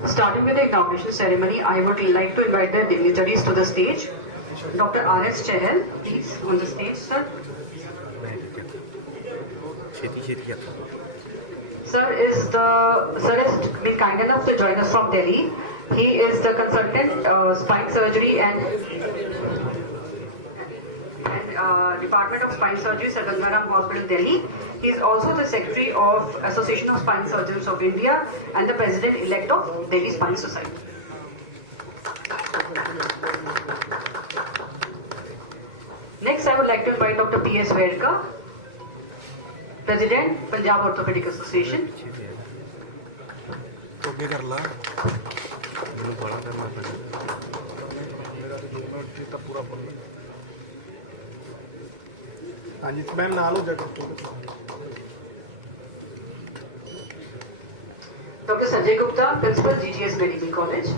Starting with the inauguration ceremony, I would like to invite the dignitaries to the stage. Dr. R.S. Chahal, please, on the stage, sir. Sir has been kind enough to join us from Delhi. He is the consultant spine surgery and Department of Spine Surgery, Sir Gangaram Hospital, Delhi. He is also the Secretary of Association of Spine Surgeons of India and the President-elect of Delhi Spine Society. Next, I would like to invite Dr. P.S. Faridkot, President, Punjab Orthopedic Association. Okay कर ला हाँ जी ma'am नाल हो जाएगा Dr. Sanjay Gupta, Principal, GGS Medical College.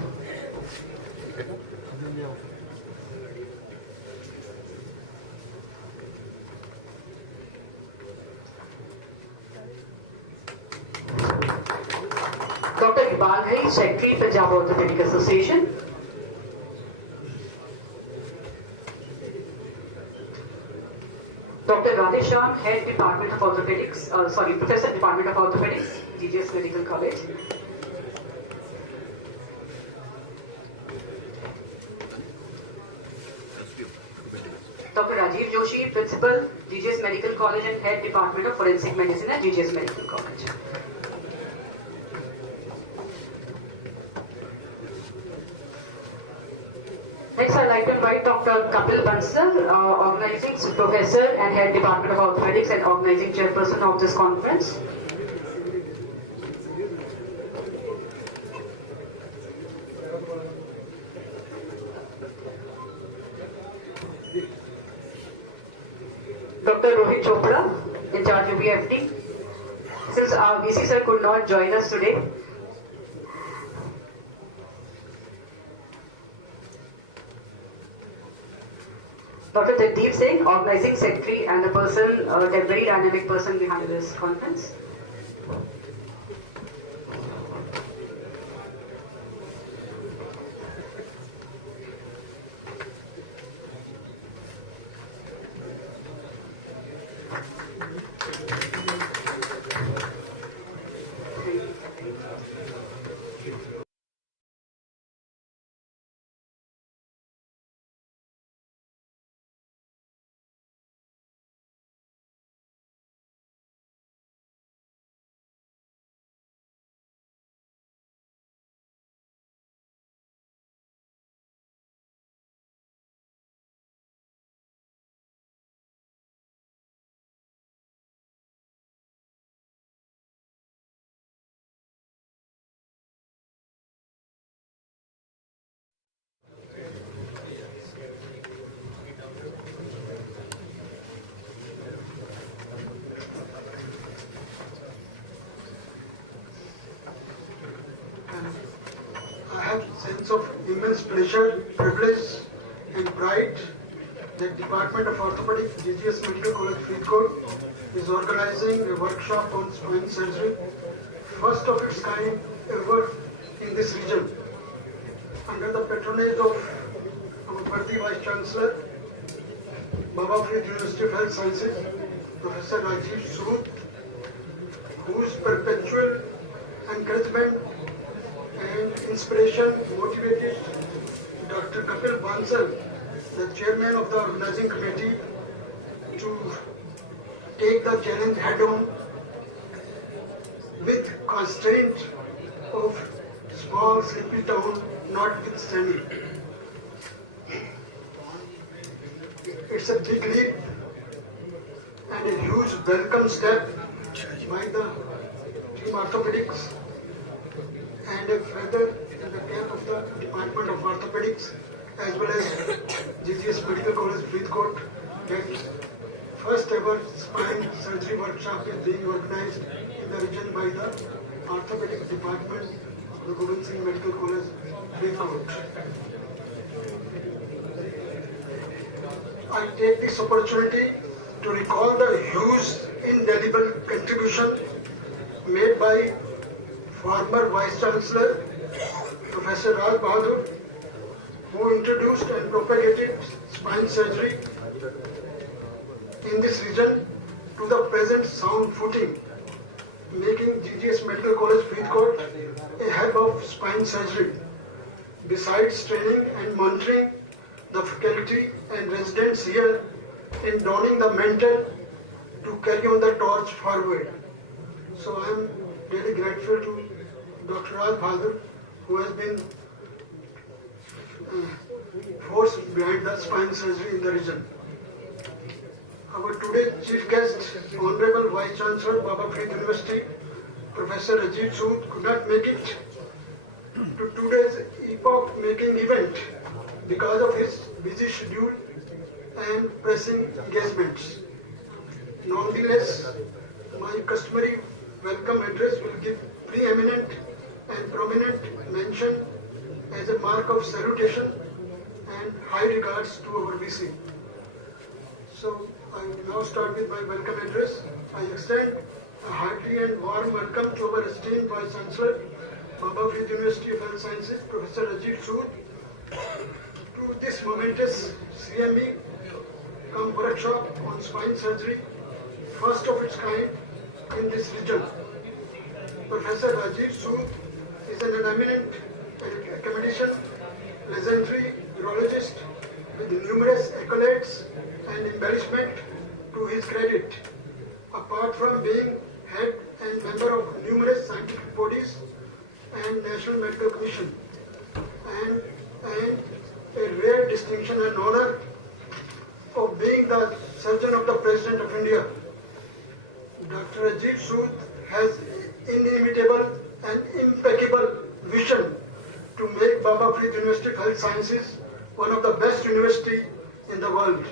Dr. Iqbal Hai, Secretary, Punjab Orthopedic Association. Dr. Radheshyam, Head Department of Orthopedics, Professor Department of Orthopedics, GGS Medical College. Dr. Rajiv Joshi, Principal, GGS Medical College and Head Department of Forensic Medicine at GGS Medical College. Next, I'd like to invite Dr. Kapil Bansal, Organizing Professor and Head Department of Orthopedics and Organizing Chairperson of this conference. Dr. Rohit Chopra, in charge of BFD. Since our VC sir could not join us today, Dr. Jagdeep Singh, Organizing Secretary and the person, the very dynamic person behind this conference. I have a sense of immense pleasure, privilege and pride that Department of Orthopedic, GGS Medical College, Faridkot is organizing a workshop on spine surgery, first of its kind ever in this region, under the patronage of our worthy Vice Chancellor, Baba Farid University of Health Sciences, Professor Rajiv Sood, whose perpetual encouragement and inspiration motivated Dr. Kapil Bansal, the chairman of the organizing committee, to take the challenge head on with constraint of small sleepy town notwithstanding. It's a big leap and a huge welcome step by the team orthopedics and a feather in the cap of the Department of Orthopedics as well as GGS Medical College Faridkot that first ever spine surgery workshop is being organized in the region by the Orthopedic Department of the Govind Singh Medical College Faridkot. I take this opportunity to recall the huge indelible contribution made by former Vice Chancellor Professor Raj Bahadur, who introduced and propagated spine surgery in this region to the present sound footing, making GGS Medical College Faridkot a hub of spine surgery. Besides training and monitoring the faculty and residents here in donning the mantle to carry on the torch forward. So I am really grateful to Dr. Raj Bahadur, who has been force behind the spine surgery in the region. Our today's chief guest, Honorable Vice Chancellor, Baba Farid University, Professor Rajiv Sood, could not make it to today's epoch-making event because of his busy schedule and pressing engagements. Nonetheless, my customary welcome address will give preeminent and prominent mention as a mark of salutation and high regards to our VC. So I will now start with my welcome address. I extend a hearty and warm welcome to our esteemed Vice Chancellor, Baba Farid University of Health Sciences, Professor Rajiv Sood, to this momentous CME workshop on spine surgery, first of its kind in this region. Professor Rajiv Sood is an eminent academician, legendary urologist with numerous accolades and embellishment to his credit. Apart from being head and member of numerous scientific bodies and National Medical Commission, and a rare distinction and honor of being the surgeon of the President of India. Dr. Rajiv Sood has inimitable and impeccable vision to make Baba Farid University of Health Sciences one of the best universities in the world.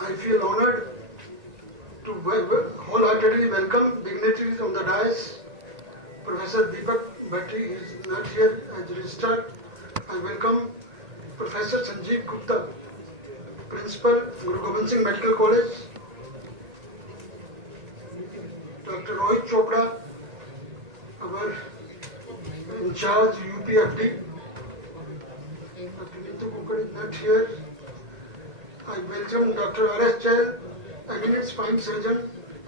I feel honored to wholeheartedly welcome dignitaries on the dais. Professor Deepak Bhatti is not here as registrar. I welcome Professor Sanjeev Gupta, Principal, Guru Gobind Singh Medical College, Dr. Rohit Chopra, our in charge UPFD. Dr. Neetu Kukar is not here. I welcome Dr. R.S. Chail, eminent spine surgeon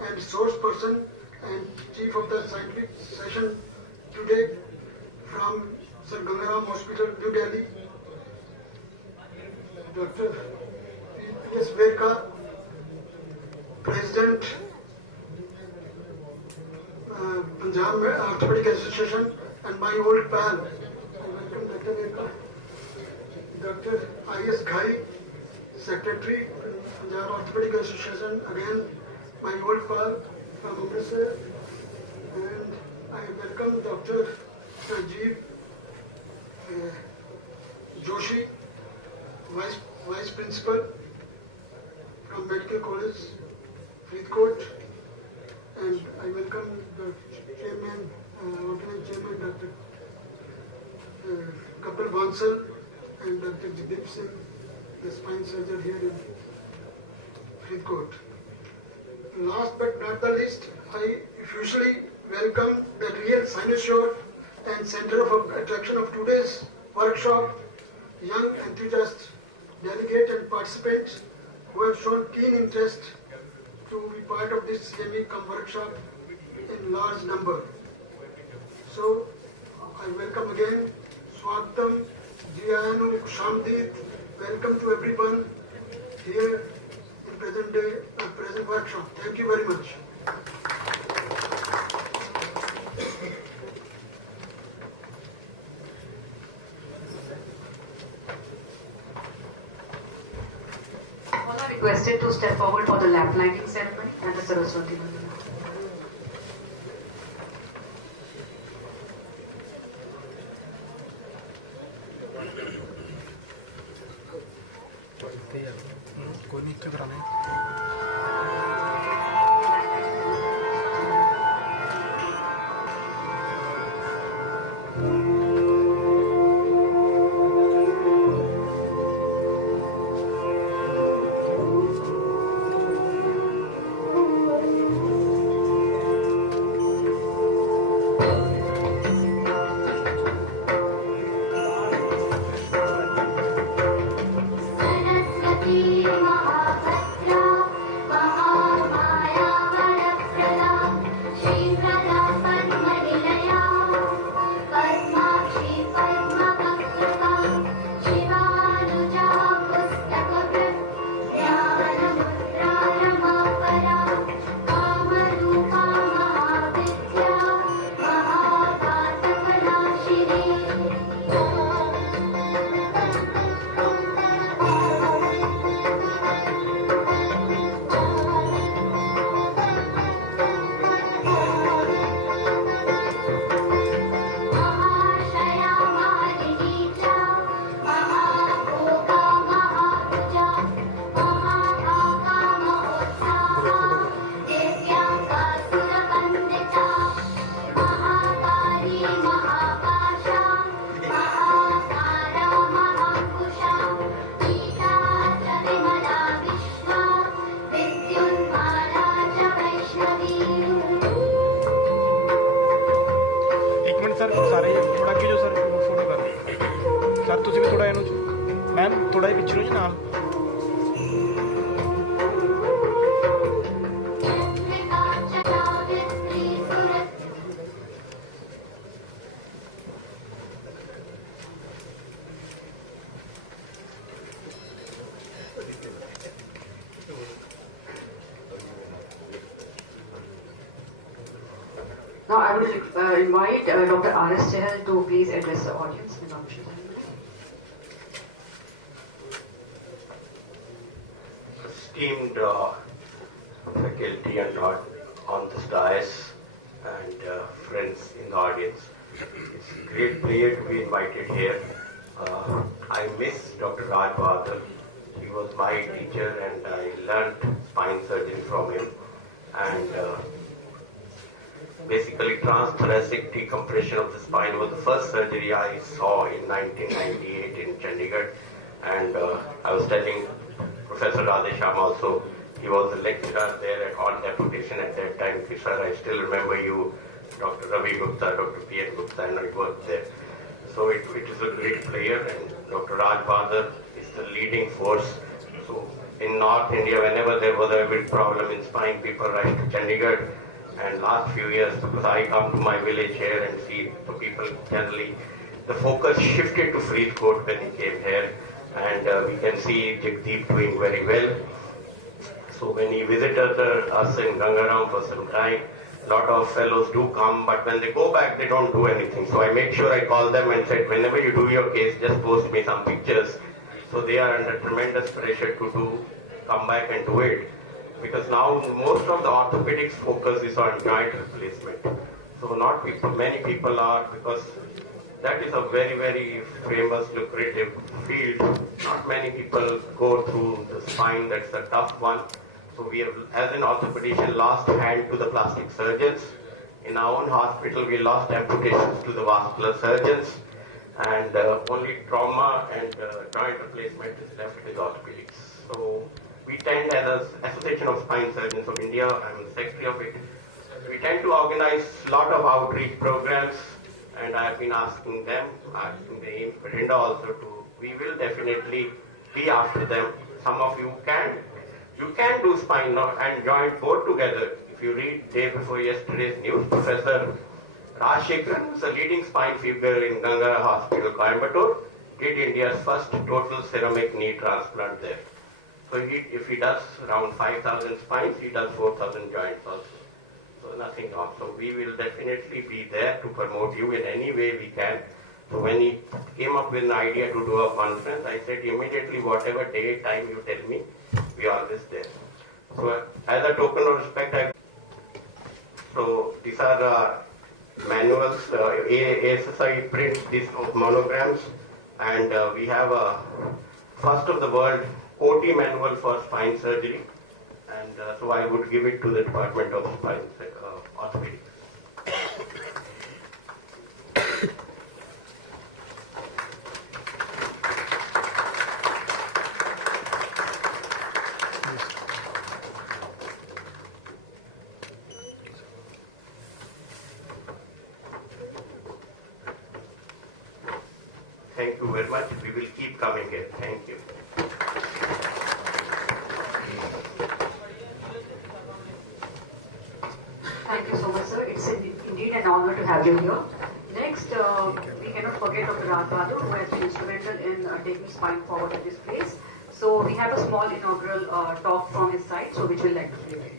and resource person and chief of the scientific session today from Sir Gangaram Hospital, New Delhi. Dr. P.S. Verka, President, Punjab Orthopedic Association, and my old pal. I welcome Dr. Verka. Dr. I.S. Ghai, Secretary, Punjab Orthopedic Association, again my old pal from Amritsar. And I welcome Dr. Rajiv Joshi, Vice Principal from Medical College, Faridkot, and I welcome the Chairman, Organized Chairman, Dr. Kapil Bansal and Dr. Dept Singh, the spine surgeon here in Faridkot. Last but not the least, I officially welcome the real cynosure and center of attraction of today's workshop, young enthusiasts, delegates and participants who have shown keen interest to be part of this CME workshop in large number. So I welcome again, Swagatam, Jianu, Shamdit, welcome to everyone here in present workshop. Thank you very much. All are requested to step forward for the lap lighting ceremony and the Saraswati Vandana. कोई नीचे कराने थोड़ा ही पिछड़ो जी नाल Now I will invite Dr. R.S. Chahal to please address the audience. Esteemed faculty and on this dais and friends in the audience, it's a great pleasure to be invited here. I miss Dr. Raj Bahadur. He was my teacher and I learned spine surgery from him. And basically transthoracic decompression of the spine was the first surgery I saw in 1998 in Chandigarh. And I was telling Professor Radhesham also, he was the lecturer there on deputation at that time. Sir, I still remember you, Dr. Ravi Gupta, Dr. P.N. Gupta, and I worked there. So it is a great player, and Dr. Raj Bahadur is the leading force. So in North India, whenever there was a big problem in spine, people rushed to Chandigarh. And last few years, because I come to my village here and see the people generally, the focus shifted to Faridkot when he came here. And we can see Jagdeep doing very well. So when he visited us in Gangaram for some time, a lot of fellows do come, but when they go back, they don't do anything. So I make sure I call them and said, whenever you do your case, just post me some pictures. So they are under tremendous pressure to come back and do it. Because now most of the orthopedics focus is on joint replacement. So not people, many people are, because that is a very, very famous, lucrative field. Not many people go through the spine, that's a tough one. So we have, as an orthopedician, lost hand to the plastic surgeons. In our own hospital, we lost amputations to the vascular surgeons. And only trauma and joint replacement is left with orthopedics. So we tend, as an Association of Spine Surgeons of India, I'm the secretary of it, we tend to organize a lot of outreach programs. And I have been asking them, asking the AIMS Berinda also we will definitely be after them. Some of you can do spine and joint both together. If you read day before yesterday's news, Professor Rajshekharan, who's a leading spine figure in Ganga Hospital, Coimbatore, did India's first total ceramic knee transplant there. So if he does around 5,000 spines, he does 4,000 joints also. So nothing wrong. So we will definitely be there to promote you in any way we can. So when he came up with an idea to do a conference, I said immediately whatever day, time you tell me, we are always there. So as a token of respect, so these are manuals, ASSI prints these monograms, and we have a first of the world OT manual for spine surgery, and so I would give it to the Department of Spine Orthopedics. Thank you very much. We will keep coming here. Thank you. Thank you so much, sir. It's indeed an honor to have you here. Next, we cannot forget Dr. Raj Bahadur, who has been instrumental in taking spine forward at this place. So we have a small inaugural talk from his side, so which we'll like to play.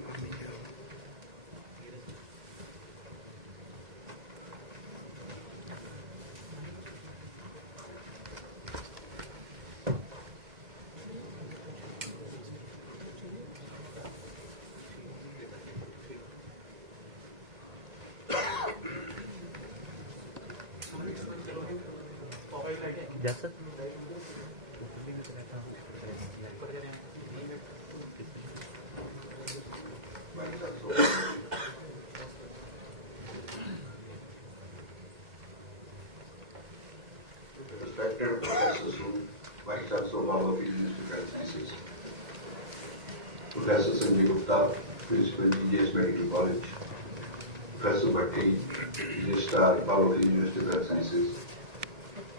Yes, sir. Respected Professor Su, Vice Chancellor of our University of Health Sciences, Professor Sanjay Gupta, Principal GGS Medical College, Professor Bhatti, Registrar, Bhavati University of Health Sciences,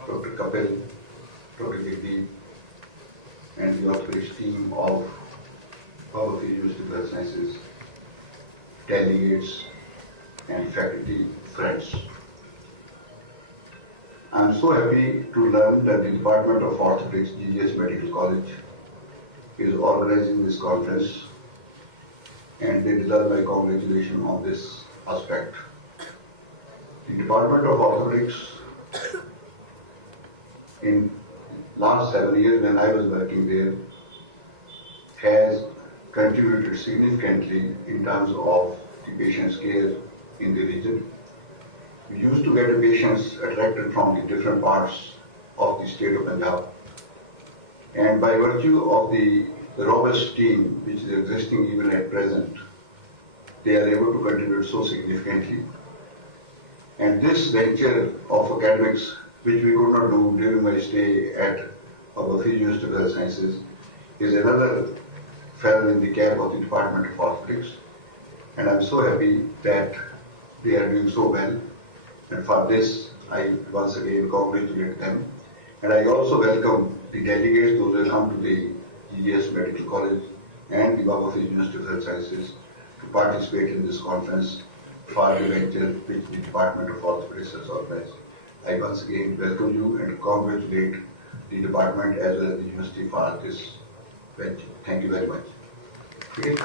Dr. Kapil, Dr. Giddy, and the orthopedics team of Bhavati University of Health Sciences, delegates, and faculty friends. I am so happy to learn that the Department of Orthopedics, GGS Medical College, is organizing this conference, and they deserve my congratulations on this aspect. The Department of Orthopedics, in last 7 years when I was working there, has contributed significantly in terms of the patient's care in the region. We used to get patients attracted from the different parts of the state of Punjab, and by virtue of the robust team which is existing even at present, they are able to contribute so significantly. And this venture of academics, which we could not do during my stay at our University of Health Sciences, is another feather in the cap of the Department of Orthopedics. And I'm so happy that they are doing so well. And for this, I once again congratulate them. And I also welcome the delegates, those who come to the GGS Medical College and the Bhavati University of Health Sciences to participate in this conference for the venture which the Department of Orthopedics has organized. I once again welcome you and congratulate the department as well as the university for this venture. Thank you very much. Okay.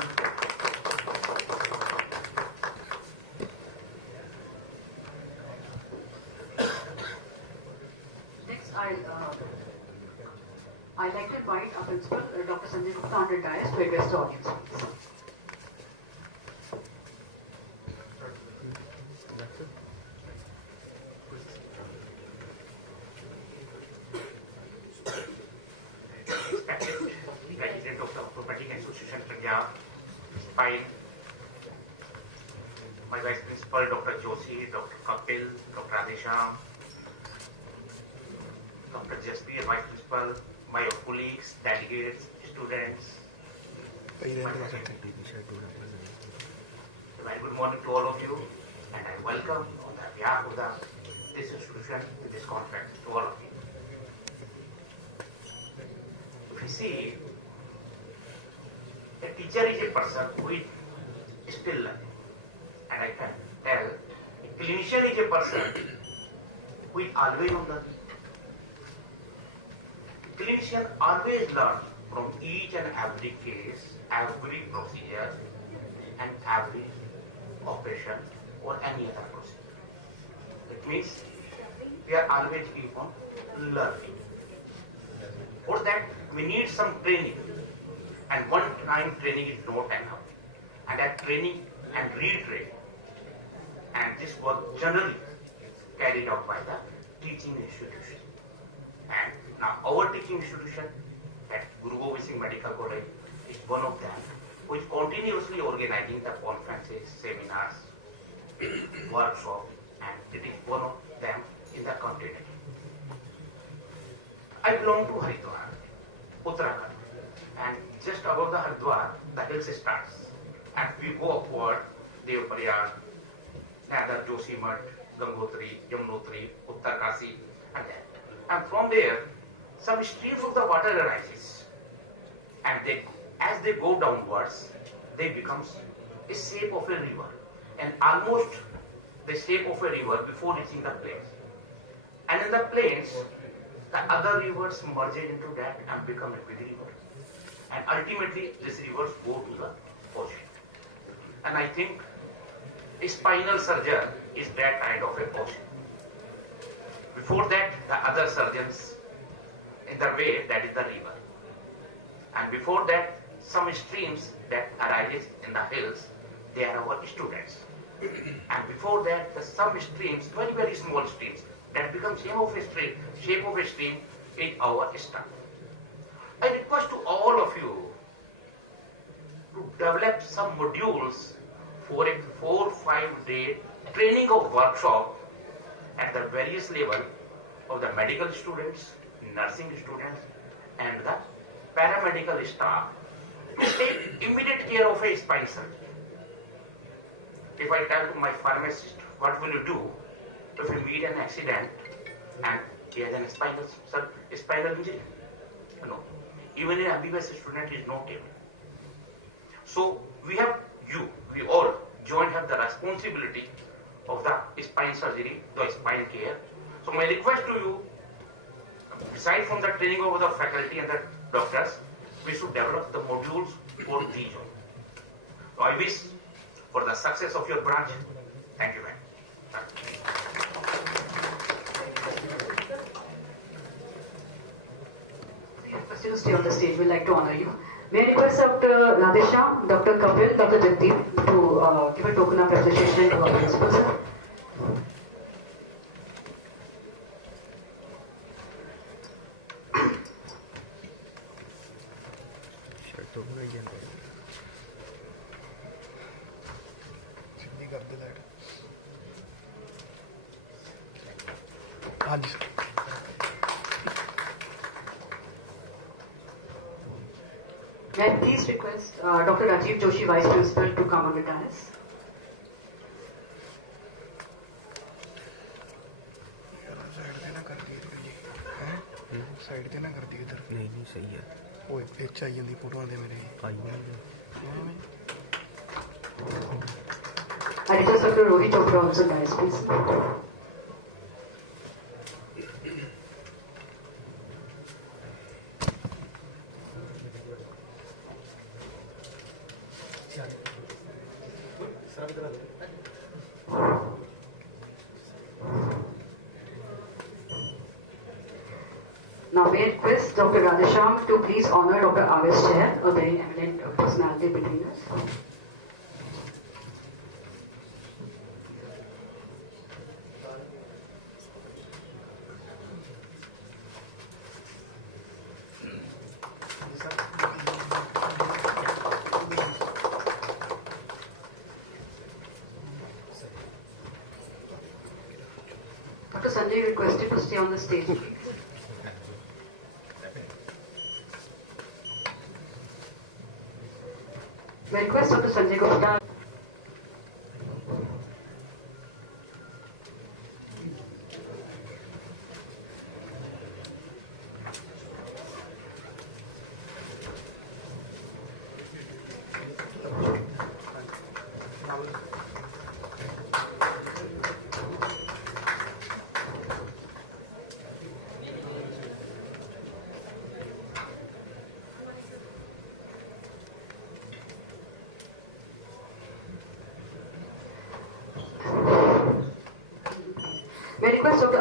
Next, I'd like to invite our principal, Dr. Sanjay Gupta, on the dais to address the audience. President of the Orthopedic Association Punjab, Spine, my Vice Principal Dr. Joshi, Dr. Kapil, Dr. Adesham, Dr. Jaspreet, Vice Principal, my colleagues, delegates, students. Very good morning to all of you, and I welcome on behalf of this institution in this conference to all of you. If you see, a teacher is a person who is still learning, and I can tell a clinician is a person who is always on learning. clinician always learns from each and every case, every procedure, and every operation or any other procedure. It means we are always keep on learning. For that, we need some training. And one time training is not enough. And that training and retraining. And this work generally carried out by the teaching institution. And now our teaching institution at Guru Gobind Singh Medical College is one of them, who is continuously organizing the conferences, seminars, workshops, and it is one of them in the continent. I belong to Haridwar, Uttarakhand, and just above the Haridwar, the hills starts. And we go upward, Devprayag, Nadar, Joshimath, Gangotri, Yamunotri, Uttarkasi, and that. And from there, some streams of the water arises, and as they go downwards, they become a shape of a river, and almost the shape of a river before reaching the plains. And in the plains, the other rivers merge into that and become a big river. And ultimately, these rivers go to the ocean. And I think a spinal surgeon is that kind of a ocean. Before that, the other surgeons in the way, that is the river. And before that, some streams that arises in the hills, they are our students. And before that, some streams, very, very small streams, that become shape of a stream is our staff. I request to all of you to develop some modules for a 4-5 day training of workshop at the various level of the medical students, nursing students, and the paramedical staff to take immediate care of a spine surgery. If I tell to my pharmacist, what will you do if you meet an accident and he has a spinal injury? No. Even an MBBS student is not able. So we all joint have the responsibility of the spine surgery, the spine care. So my request to you, aside from the training of the faculty and the doctors, we should develop the modules for these all. So I wish for the success of your branch. Thank you very much. Still stay on the stage, we'd like to honor you. May I request Dr. Radhesham, Dr. Kapil, Dr. Jagdeep to give a token of appreciation to our principal, sir. May I please request Dr. Rajiv Joshi, Vice Principal, to come on the dais. Side ते ना कर दी इधर नहीं सही है ओए pitch आई जंदी photo दे मेरे आई I request Dr. Rohit Chopra also dais, please. Now we request Dr. Radhesham to please honor Dr. R.S. Chair, a very eminent personality between us. Dr. Sanjay requested to stay on the stage, please. My request Dr. Sanjay Gupta.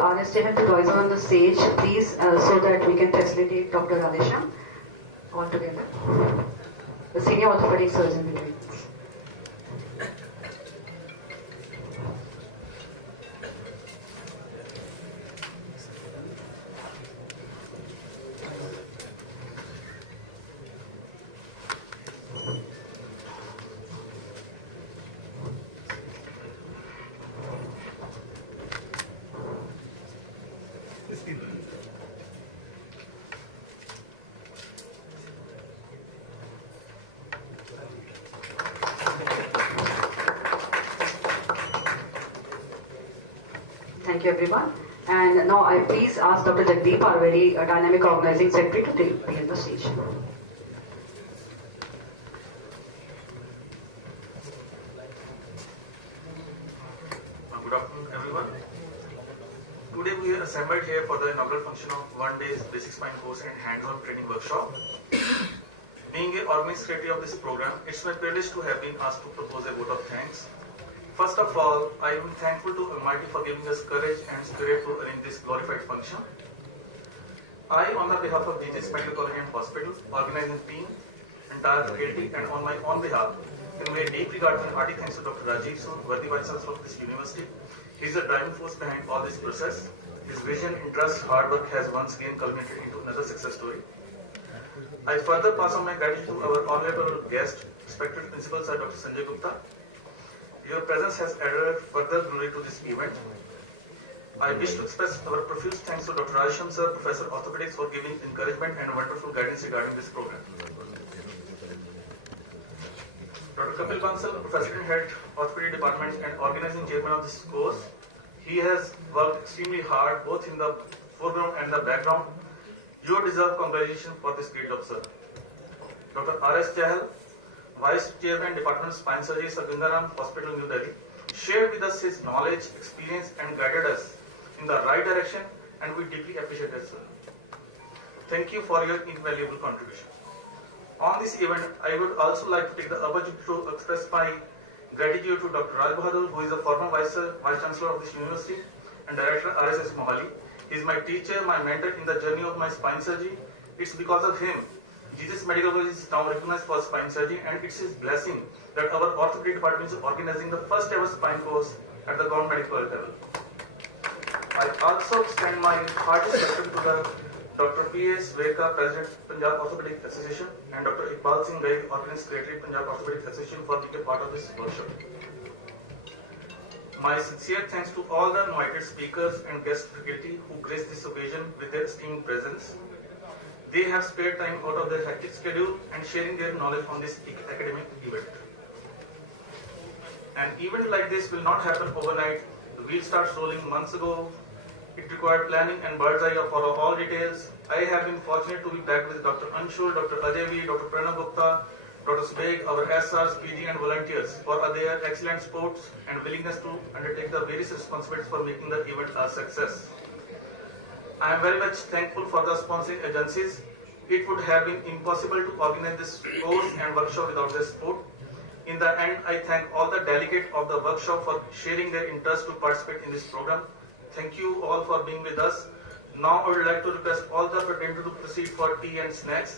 R.S. Chahal to rise on the stage, please, so that we can facilitate Dr. Radhesham all together. The senior orthopedic surgeon between us. Thank you, everyone. And now I please ask Dr. Jagdeep, our very dynamic organizing secretary, to take me on the stage. Good afternoon, everyone. Today we are assembled here for the inaugural function of one day's basic spine course and hands-on training workshop. Being an organizing secretary of this program, it's my privilege to have been asked to propose a vote of thanks. First of all, I am thankful to Almighty for giving us courage and spirit to arrange this glorified function. I, on the behalf of GGMCH Medical College and Hospital, organizing team, entire faculty, and on my own behalf, convey deep regard and hearty thanks to Dr. Rajiv Sood, worthy Vice Chancellor of this university. He is the driving force behind all this process. His vision, interest, hard work has once again culminated into another success story. I further pass on my gratitude to our honorable guest, respected Principal Sir Dr. Sanjay Gupta. Your presence has added further glory to this event. I wish to express our profuse thanks to Dr. Radhesham Sir, Professor of Orthopedics, for giving encouragement and wonderful guidance regarding this program. Dr. Kapil Bansal, Professor and Head, Orthopedic Department and organizing chairman of this course. He has worked extremely hard both in the foreground and the background. You deserve congratulations for this great job, sir. Dr. R.S. Chahal, Vice Chairman, Department of Spine Surgery, Sagundaram Hospital, New Delhi, shared with us his knowledge, experience and guided us in the right direction, and we deeply appreciate it, sir. Thank you for your invaluable contribution. On this event, I would also like to take the opportunity to express my gratitude to Dr. Raj Bahadur, who is the former Vice Chancellor of this university, and Director RSS Mohali. He is my teacher, my mentor in the journey of my spine surgery. It's because of him GGMCH Medical College is now recognized for spine surgery, and it's his blessing that our orthopedic department is organizing the first ever spine course at the government medical level. I also extend my hearty welcome to the Dr. P.S. Veka, President, Punjab Orthopedic Association, and Dr. Iqbal Singh Gaig, Organizing Secretary, Punjab Orthopedic Association, for being a part of this workshop. My sincere thanks to all the invited speakers and guest faculty who graced this occasion with their esteemed presence. They have spared time out of their hectic schedule and sharing their knowledge on this academic event. An event like this will not happen overnight. The wheel starts rolling months ago. It required planning and bird's eye for all details. I have been fortunate to be back with Dr. Anshul, Dr. Ajay V, Dr. Pranav Gupta, Dr. Subeg, our SRs, PG and volunteers for their excellent sports and willingness to undertake the various responsibilities for making the event a success. I am very much thankful for the sponsoring agencies. It would have been impossible to organize this course and workshop without their support. In the end, I thank all the delegates of the workshop for sharing their interest to participate in this program. Thank you all for being with us. Now I would like to request all the participants to proceed for tea and snacks.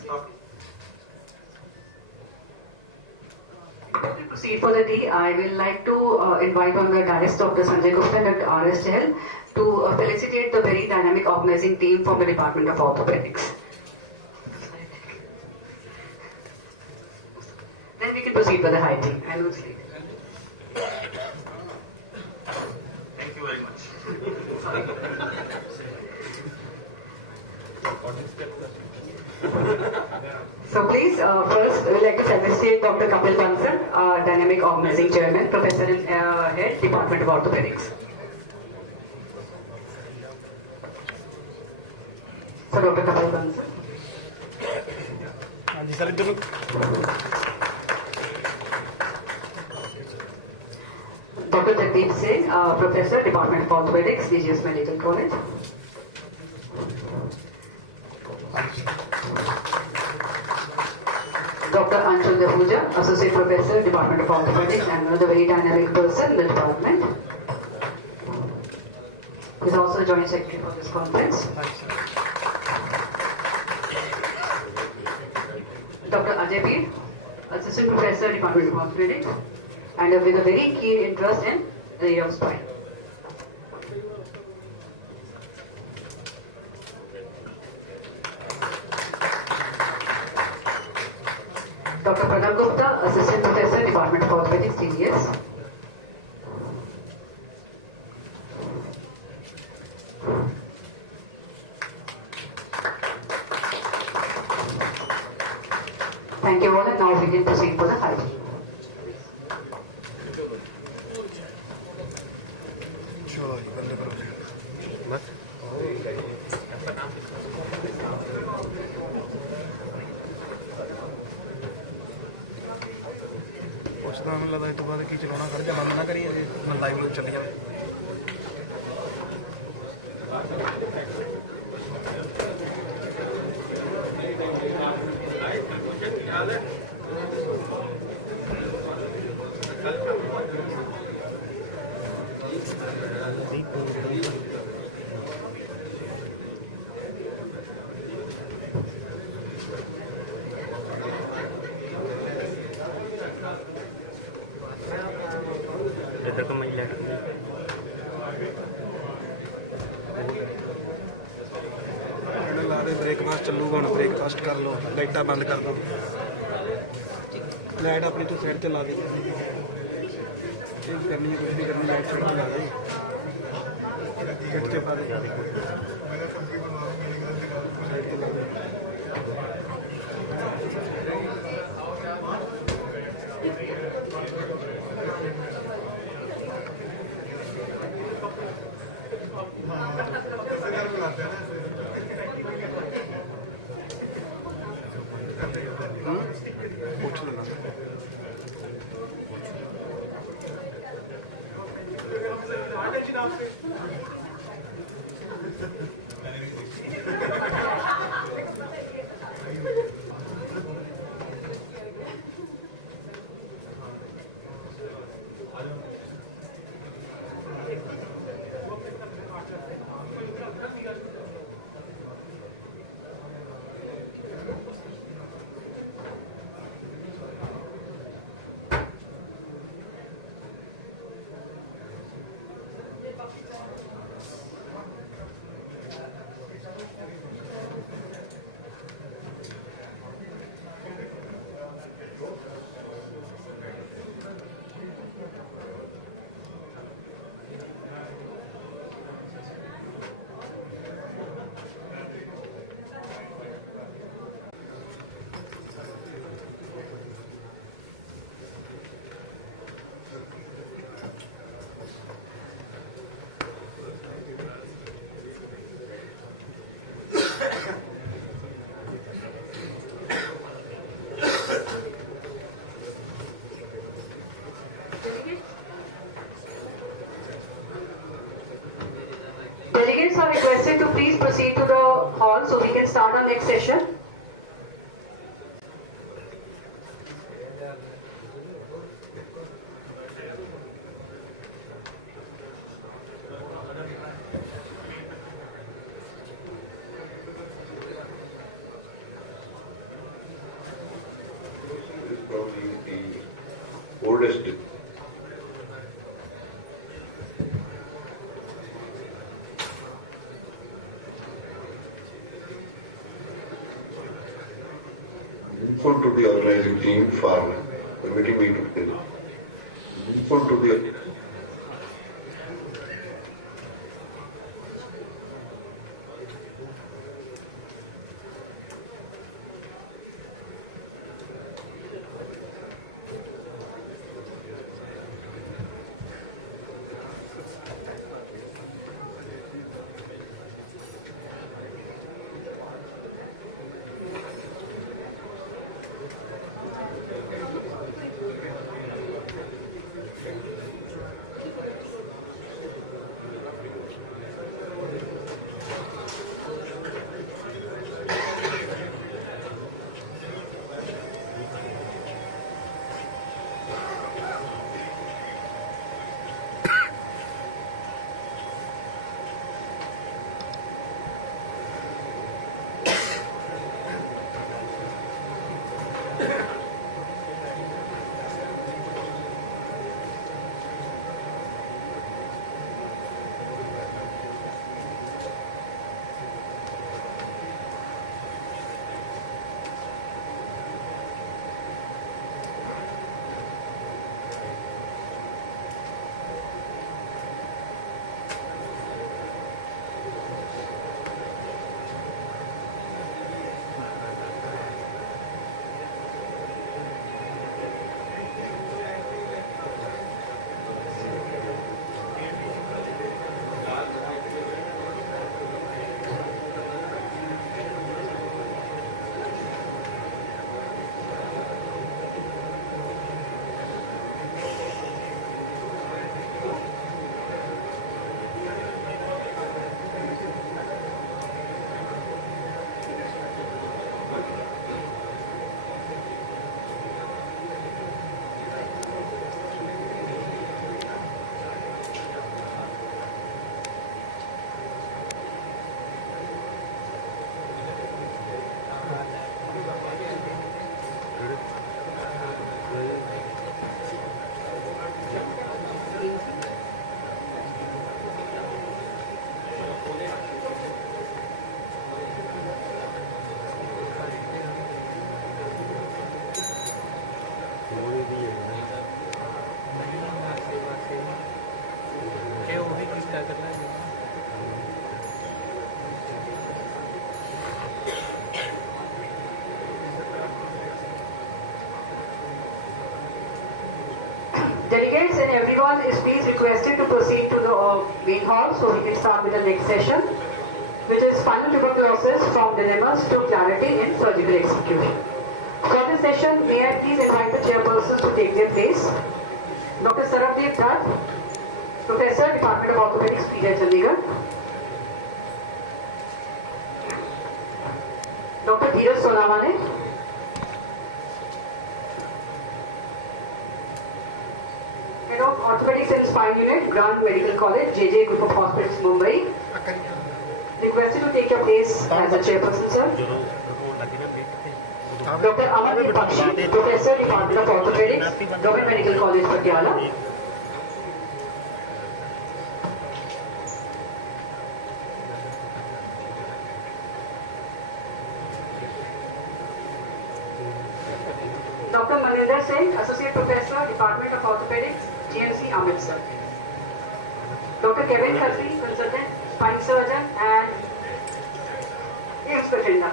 Before we proceed for the tea, I will like to invite on the dais Dr. Sanjay Gupta and Dr. R.S. Chahal to felicitate the very dynamic organizing team from the Department of Orthopedics. Then we can proceed for the high tea. I know it's late. Thank you very much. So please, first we would like to felicitate Dr. Kapil Bansal, Dynamic Organizing Chairman, Professor and Head, Department of Orthopedics. So Dr. Kapil Bansal. Dr. Jagdeep Singh, Professor, Department of Orthopedics, GGMCH Medical College. Dr. Anshul Dehuja, Associate Professor, Department of Orthopedics, and another very dynamic person in the department. is also the Joint Secretary for this conference. Dr. Ajay Peet, Assistant Professor, Department of Orthopedics, and with a very keen interest in the area of spine. Dr. Pranab Gupta, Assistant Professor, Department of Orthopedics, TDS. Thank you all, and now we can proceed for the hygiene. ਪੁੱਛਦਾ ਮੈਨੂੰ ਲੱਗਦਾ ਇਸ ਤੋਂ ਬਾਅਦ ਕੀ ਚਲਾਉਣਾ ਕਰ ਜਾਂ ਬੰਦ ਨਾ ਕਰੀਏ ਜੇ ਲਾਈਵ ਵਿੱਚ ਚੱਲੀ ਜਾਵੇ इधर को मिल जाएगा ਲਾ ਦੇ ਬ੍ਰੇਕਫਾਸਟ ਚੱਲੂਗਾ ਹੁਣ ਬ੍ਰੇਕਫਾਸਟ ਕਰ ਲਓ ਲਾਈਟਾਂ ਬੰਦ ਕਰ ਦਿਓ ਲਾਈਟ ਆਪਣੀ ਤੋਂ ਸਾਈਡ ਤੇ ਲਾ ਦੇ ਇਹ ਕਰਨੀ ਕੁਝ ਵੀ ਕਰਨੀ ਲਾਈਟ ਸਾਈਡ ਤੇ ਲਾ ਦੇ ਕਿੱਟ ਤੇ ਪਾ ਦੇ ਸਾਈਡ ਤੇ ਲਾ ਦੇ ਪੁੱਛ ਲੈਣਾ Delegates are requested to please proceed to the hall so we can start our next session. Probably the oldest grateful to the organizing team for permitting me to present. Grateful to the Delegates and everyone is please requested to proceed to the main hall so we can start with the next session, which is final tuberculosis from dilemmas to clarity in surgical execution. For this session, may I please invite the chairpersons to take their place. Dr. Saravdeep Dutt, Professor, Department of Orthopedics, PGI Chandigarh. Dr. Dheeraj Sonamane. Head of Orthopedics and Spine Unit, Grant Medical College, JJ Group of Hospitals, Mumbai. Requested to take your place as a chairperson, sir. Dr. Amardeep Bakshi, Professor, Department of Orthopedics, Government Medical College, Patiala. Dr. Maninder Singh, Associate Professor, Department of Orthopedics, GMC Amritsar. Dr. Kevin Khatri, Consultant, Spine Surgeon and AIMS Bhatinda.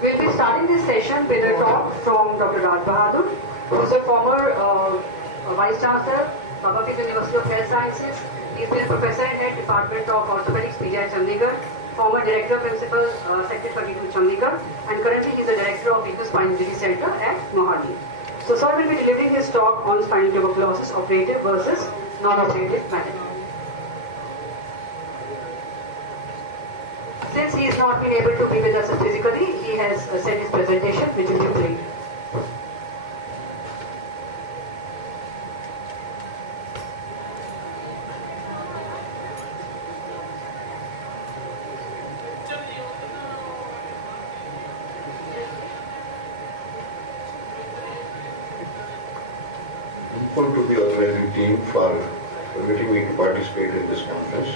We'll be starting this session with a talk from Dr. Raj Bahadur, who is a former Vice Chancellor, Babakit University of Health Sciences. He's been a Professor at Department of Orthopedics, PGI Chandigarh, former Director Principal, Sector 32 Chandigarh, and currently he's the Director of Weakness Spine Injury Center at Mohali. So sir will be delivering his talk on spinal tuberculosis, operative versus non-operative method. Since he has not been able to be with us physically, he has sent his presentation, which will be played. Thankful to the organizing team for permitting me to participate in this conference.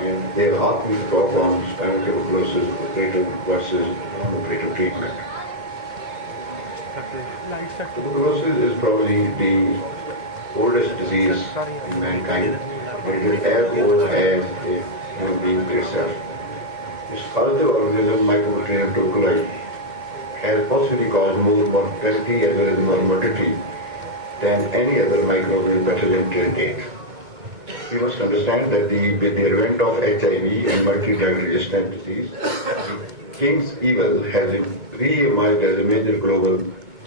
And they have asked me to talk on spinal tuberculosis, operative versus non-operative treatment. Tuberculosis is probably the oldest disease in mankind. It is as old as a human being itself. This positive organism, Mycobacterium tuberculosis, has possibly caused more mortality as well as morbidity than any other microbial pathogen till date. We must understand that with the advent of HIV and multi-drug resistant disease, the King's evil has re-emerged as a major global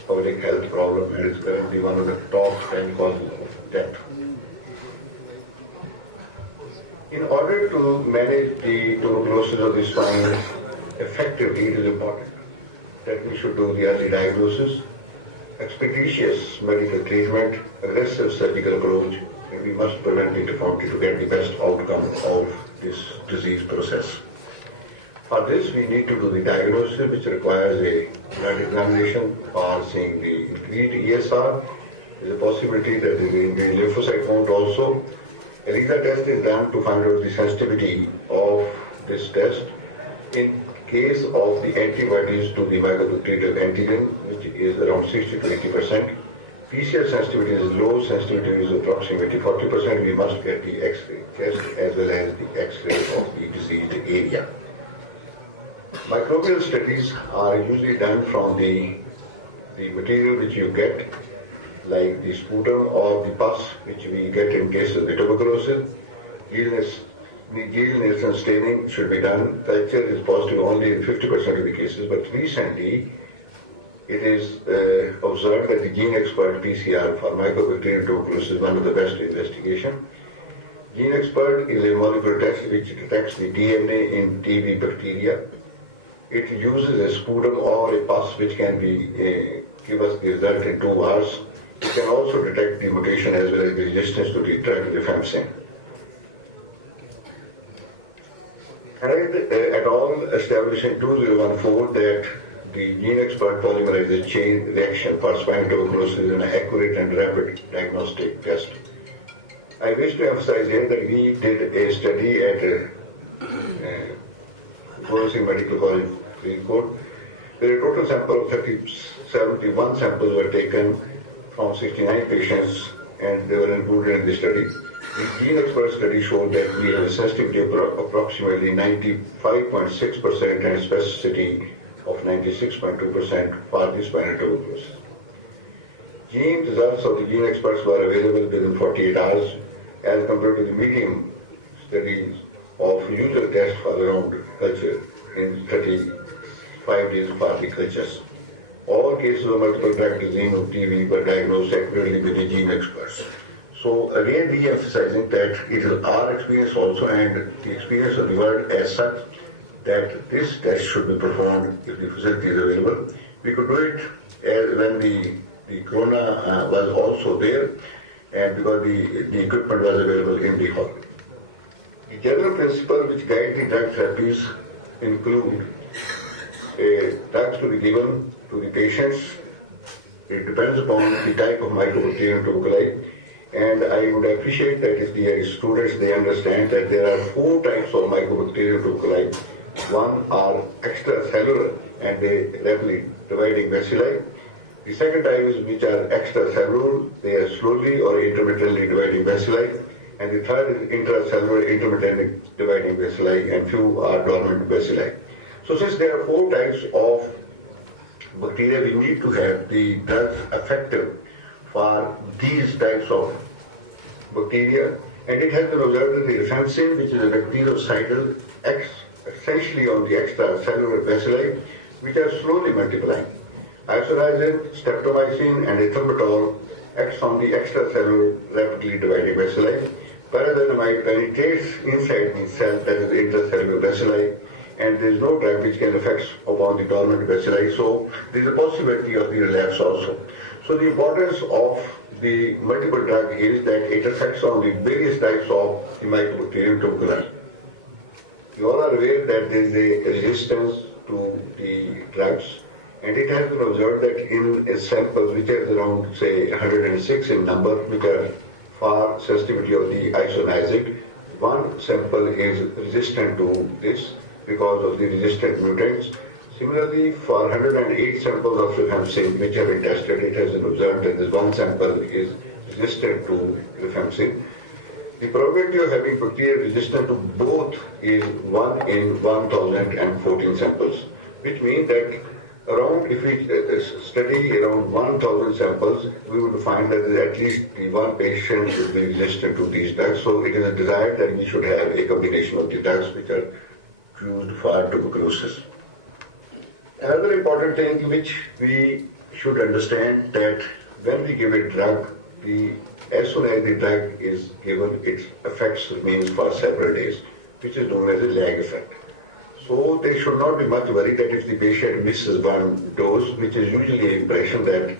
public health problem and is currently one of the top 10 causes of death. In order to manage the tuberculosis of the spine effectively, it is important that we should do the early diagnosis, expeditious medical treatment, aggressive surgical approach, and we must prevent the deformity to get the best outcome of this disease process. For this, we need to do the diagnosis, which requires a blood examination or seeing the increased ESR. There is a possibility that there will be lymphocyte count also. ELISA test is done to find out the sensitivity of this test. In case of the antibodies to the mycobacterial antigen, which is around 60 to 80%, PCR sensitivity is low, sensitivity is approximately 40%. We must get the X-ray test as well as the X-ray of the diseased area. Microbial studies are usually done from the material which you get, like the sputum or the pus, which we get in case of the tuberculosis. Nielsen staining should be done. Culture is positive only in 50% of the cases, but recently it is observed that the gene expert PCR for mycobacterial tuberculosis is one of the best investigation. Gene expert is a molecular test which detects the DNA in TB bacteria. It uses a sputum or a pus which can be give us the result in 2 hours. It can also detect the mutation as well as the resistance to the drug rifampicin. Harald et al. Established in 2014 that the gene expert polymerase chain reaction for spinal tuberculosis is an accurate and rapid diagnostic test. I wish to emphasize here that we did a study at GGMCH Medical College, Faridkot, The total sample of 71 samples were taken from 69 patients and they were included in the study. The gene expert study showed that we have a sensitivity of approximately 95.6% and specificity of 96.2% for the spinal tuberculosis. Gene results of the gene experts were available within 48 hours as compared to the medium studies of usual tests for around culture in 35 days for the cultures. All cases of multiple drug disease of TB were diagnosed accurately with the gene experts. So again, re-emphasizing that it is our experience also and the experience of the world as such that this test should be performed if the facility is available. We could do it when the corona was also there and because the equipment was available in the hospital. The general principle which guide the drug therapies include drugs to be given to the patients. It depends upon the type of Mycobacterium tuberculosis. And I would appreciate that if the students, they understand that there are 4 types of Mycobacterium tuberculosis. One are extracellular and they rapidly dividing bacilli. The second type is which are extracellular, they are slowly or intermittently dividing bacilli. And the third is intracellular, intermittently dividing bacilli, and few are dormant bacilli. So since there are 4 types of bacteria, we need to have the drugs effective for these types of bacteria, and it has been observed that the rifampicin, which is a bactericidal, acts essentially on the extracellular bacilli, which are slowly multiplying. Isoniazid, streptomycin, and ethambutol acts on the extracellular rapidly dividing bacilli. Parazenamide penetrates inside the cell, that is the intracellular bacilli, and there is no drug which can affect upon the dormant bacilli, so there is a possibility of the relapse also. So the importance of the multiple drug is that it affects on the various types of the Mycobacterium tuberculosis. You all are aware that there is a resistance to the drugs, and it has been observed that in samples which are around say 106 in number, which are for sensitivity of the isoniazid, one sample is resistant to this because of the resistant mutants. Similarly, for 108 samples of rifampicin which have been tested, it has been observed that this one sample is resistant to rifampicin. The probability of having bacteria resistant to both is 1 in 1014 samples, which means that around, if we study around 1000 samples, we would find that at least one patient should be resistant to these drugs. So it is a desire that we should have a combination of the drugs which are used for tuberculosis. Another important thing which we should understand that when we give a drug, as soon as the drug is given, its effects remains for several days, which is known as a lag effect. So they should not be much worried that if the patient misses one dose, which is usually an impression that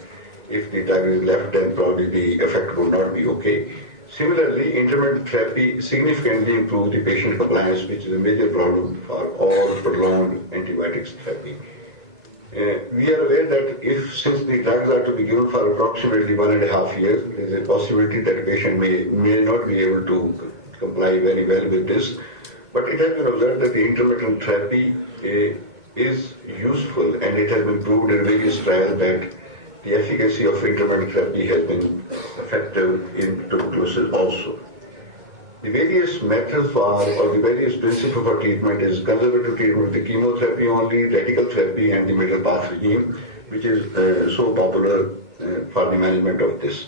if the drug is left, then probably the effect would not be okay. Similarly, intermittent therapy significantly improves the patient compliance, which is a major problem for all prolonged antibiotics therapy. We are aware that since the drugs are to be given for approximately 1.5 years, there is a possibility that a patient may not be able to comply very well with this. But it has been observed that the intermittent therapy is useful, and it has been proved in various trials that the efficacy of intermittent therapy has been effective in tuberculosis also. The various methods or the various principles for treatment is conservative treatment with the chemotherapy only, radical therapy, and the middle path regime, which is so popular for the management of this.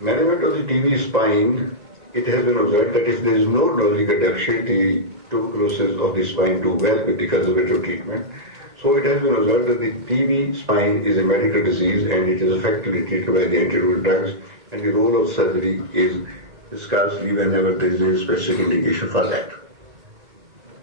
Management of the TB spine, it has been observed that if there is no neurological deficit, the tuberculosis of the spine do well with the conservative treatment. So it has been observed that the TB spine is a medical disease and it is effectively treated by the antiviral drugs, and the role of surgery is discussed whenever there is a specific indication for that.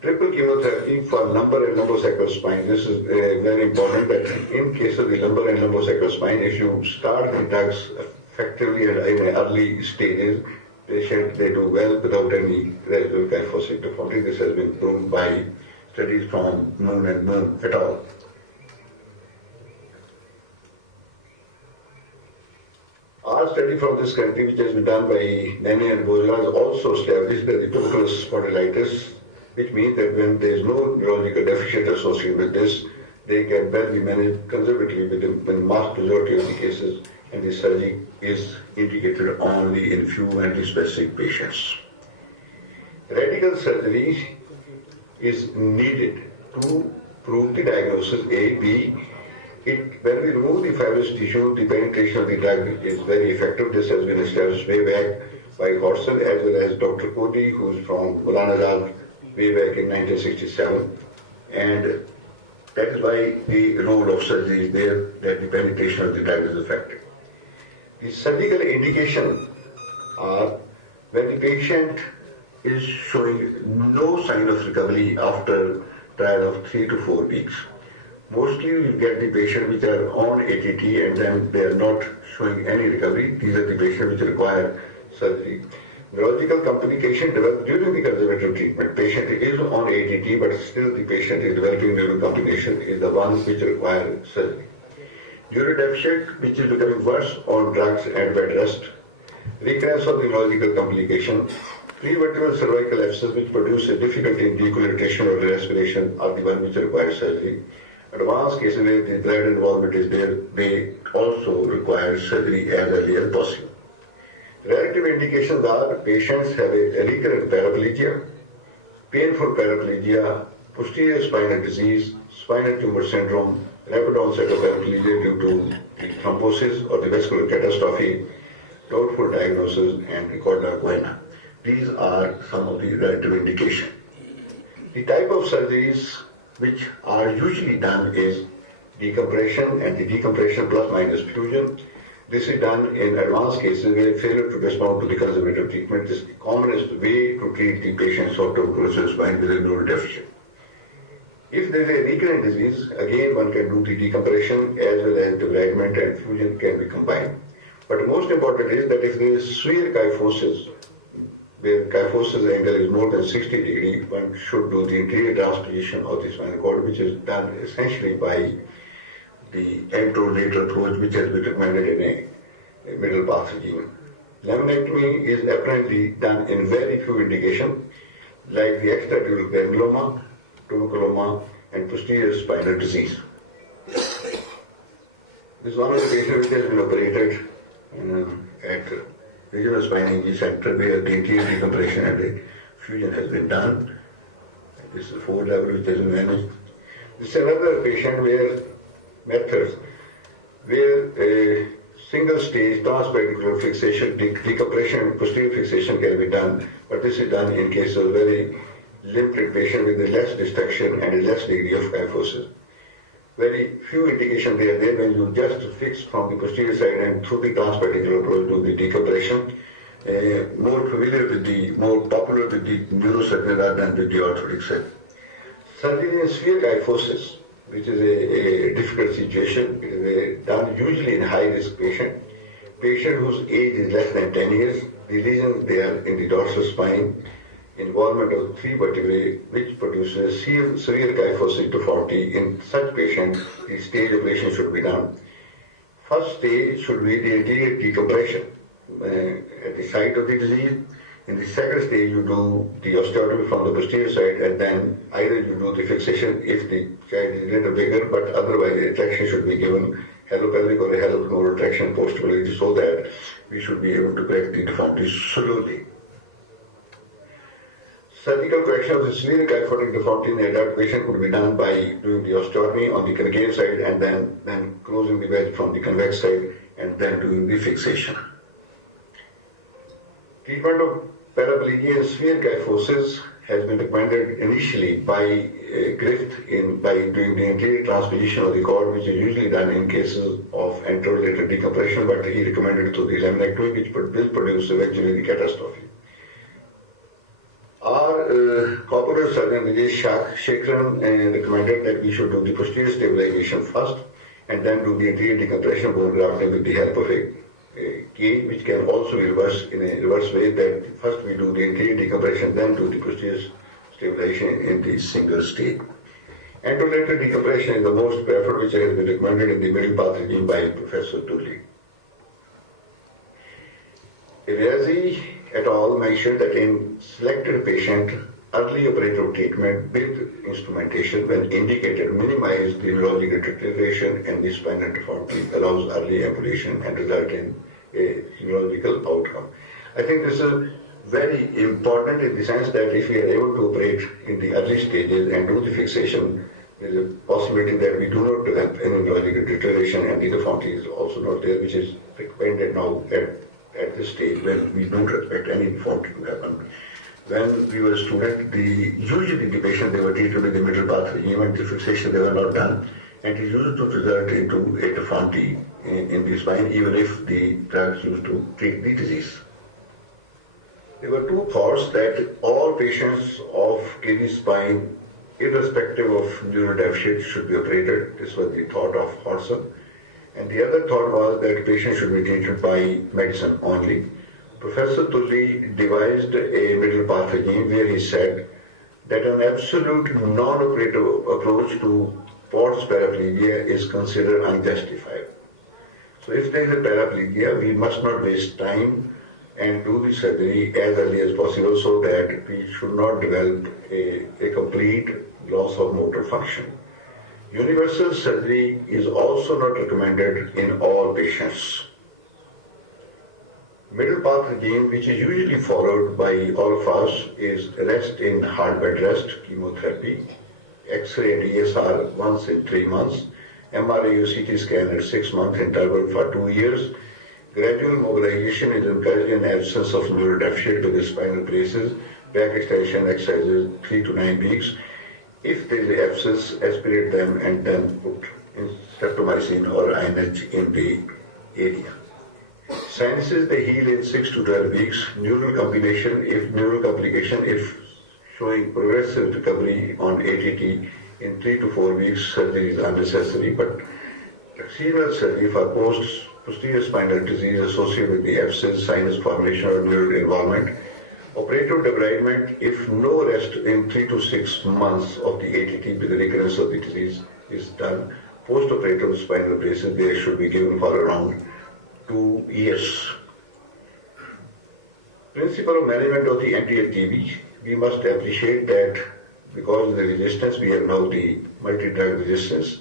Triple chemotherapy for lumbar and lumbosacral spine. This is very important that in case of the lumbar and lumbosacral spine, if you start the drugs effectively and in early stages, patients they do well without any residual kyphosate deformity. This has been proven by studies from Moon and Moon et al. Our study from this country, which has been done by Nene and Bojla, has also established that the tuberculosis spondylitis, which means that when there is no neurological deficit associated with this, they can well be managed conservatively within the vast majority of the cases, and the surgery is indicated only in few anti-specific patients. Radical surgery is needed to prove the diagnosis A, B. When we remove the fibrous tissue, the penetration of the drug is very effective. This has been established way back by Hodgson as well as Dr. Cody, who is from Maulana way back in 1967. And that is why the role of surgery is there, that the penetration of the drug is effective. The surgical indication are when the patient is showing no sign of recovery after trial of 3 to 4 weeks. Mostly you get the patients which are on ATT and then they are not showing any recovery. These are the patients which require surgery. Neurological complication developed during the conservative treatment. Patient is on ATT but still the patient is developing neural complication is the one which requires surgery. Neurodeficit, which is becoming worse on drugs and bed rest. Recurrence of the neurological complication. Prevertebral cervical abscess which produce a difficulty in decolonization or respiration are the one which require surgery. Advanced cases where the blood involvement is there, they also require surgery as early as possible. Relative indications are patients have a recurrent paraplegia, painful paraplegia, posterior spinal disease, spinal tumor syndrome, rapid onset of paraplegia due to the thrombosis or the vascular catastrophe, doubtful diagnosis, and recorder guina. These are some of the relative indications. The type of surgeries which are usually done is decompression and the decompression plus minus fusion. This is done in advanced cases where failure to respond to the conservative treatment is the commonest way to treat the patient's osteoporosis spine with a neural deficit. If there is a recurrent disease, again one can do the decompression as well as debridement and fusion can be combined. But most important is that if there is severe kyphosis, where kyphosis angle is more than 60 degrees, one should do the interior transposition of the spinal cord, which is done essentially by the anterolateral approach, which has been recommended in a middle path regime. Laminectomy is apparently done in very few indications, like the extradural granuloma, tuberculoma, and posterior spinal disease. This is one of the patients which has been operated at regional spine injury center where the interior decompression and the fusion has been done. This is 4 level which has been managed. This is another patient where methods where a single stage transparticular fixation, decompression and posterior fixation can be done, but this is done in cases of very limited patient with a less destruction and a less degree of kyphosis. Very few indications they are there when you just fix from the posterior side and through the transparticular approach do the decompression. More familiar with the, more popular with the neurosurgeon rather than with the orthopedic surgeon. Surgery in severe kyphosis, which is a difficult situation, is done usually in high-risk patient whose age is less than 10 years. The lesions they are in the dorsal spine, involvement of 3 vertebrae which produces severe kyphosis deformity. In such patient, the stage operation should be done. First stage should be the anterior decompression at the site of the disease. In the second stage, you do the osteotomy from the posterior side, and then either you do the fixation if the child is a little bigger, but otherwise the retraction should be given halopelvic or a halofemoral retraction postoperatively so that we should be able to correct the deformity slowly. Surgical correction of the severe kyphotic deformity in the adult patient could be done by doing the osteotomy on the concave side and then closing the wedge from the convex side and then doing the fixation. Treatment of paraplegia and severe kyphosis has been recommended initially by Griffith by doing the anterior transposition of the cord, which is usually done in cases of anterolateral decompression, but he recommended it to the laminectomy, which will produce eventually the catastrophe. Our corporal surgeon Vijay Shekharan recommended that we should do the posterior stabilization first and then do the anterior decompression bone grafting with the help of a cage, which can also be reversed in a reverse way, that first we do the anterior decompression, then do the posterior stabilization in the single stage. Anterolateral decompression is the most preferred, which has been recommended in the middle path regime by Professor Dooley. Irazi et al. Mentioned that in selected patient early operative treatment with instrumentation when indicated minimize the neurological deterioration and the spinal deformity, allows early ambulation and result in a neurological outcome. I think this is very important in the sense that if we are able to operate in the early stages and do the fixation, there is a possibility that we do not develop any neurological deterioration and the deformity is also not there, which is recommended now at this stage when we don't expect any deformity to happen. When we were students, usually the patient, they were treated with the middle path regime and the fixation they were not done, and it used to result into a deformity in the spine even if the drugs used to treat the disease. There were two thoughts that all patients of KD spine, irrespective of neural deficit, should be operated. This was the thought of Hodgson. And the other thought was that patients should be treated by medicine only. Professor Tully devised a middle path regime where he said that an absolute non-operative approach to Port's paraplegia is considered unjustified. So if there is a paraplegia, we must not waste time and do the surgery as early as possible so that we should not develop a complete loss of motor function. Universal surgery is also not recommended in all patients. Middle path regime, which is usually followed by all of us, is rest in hard bed rest, chemotherapy, X-ray and ESR once in 3 months, MRI or CT scan at 6 month interval for 2 years. Gradual mobilization is encouraged in absence of neural deficit with the spinal braces, back extension exercises 3 to 9 weeks. If there is an abscess, aspirate them and then put in streptomycin or INH in the area. Sinuses, they heal in 6 to 12 weeks. Neural complication, if showing progressive recovery on ATT in 3 to 4 weeks, surgery is unnecessary. But excisional surgery for posterior spinal disease associated with the abscess, sinus formation or neural involvement. Operative debridement, if no rest in 3 to 6 months of the ATT with the recurrence of the disease is done. Post-operative spinal braces, they should be given for around 2 years. Principle of management of the MDR-TB, we must appreciate that because of the resistance, we have now the multi-drug resistance,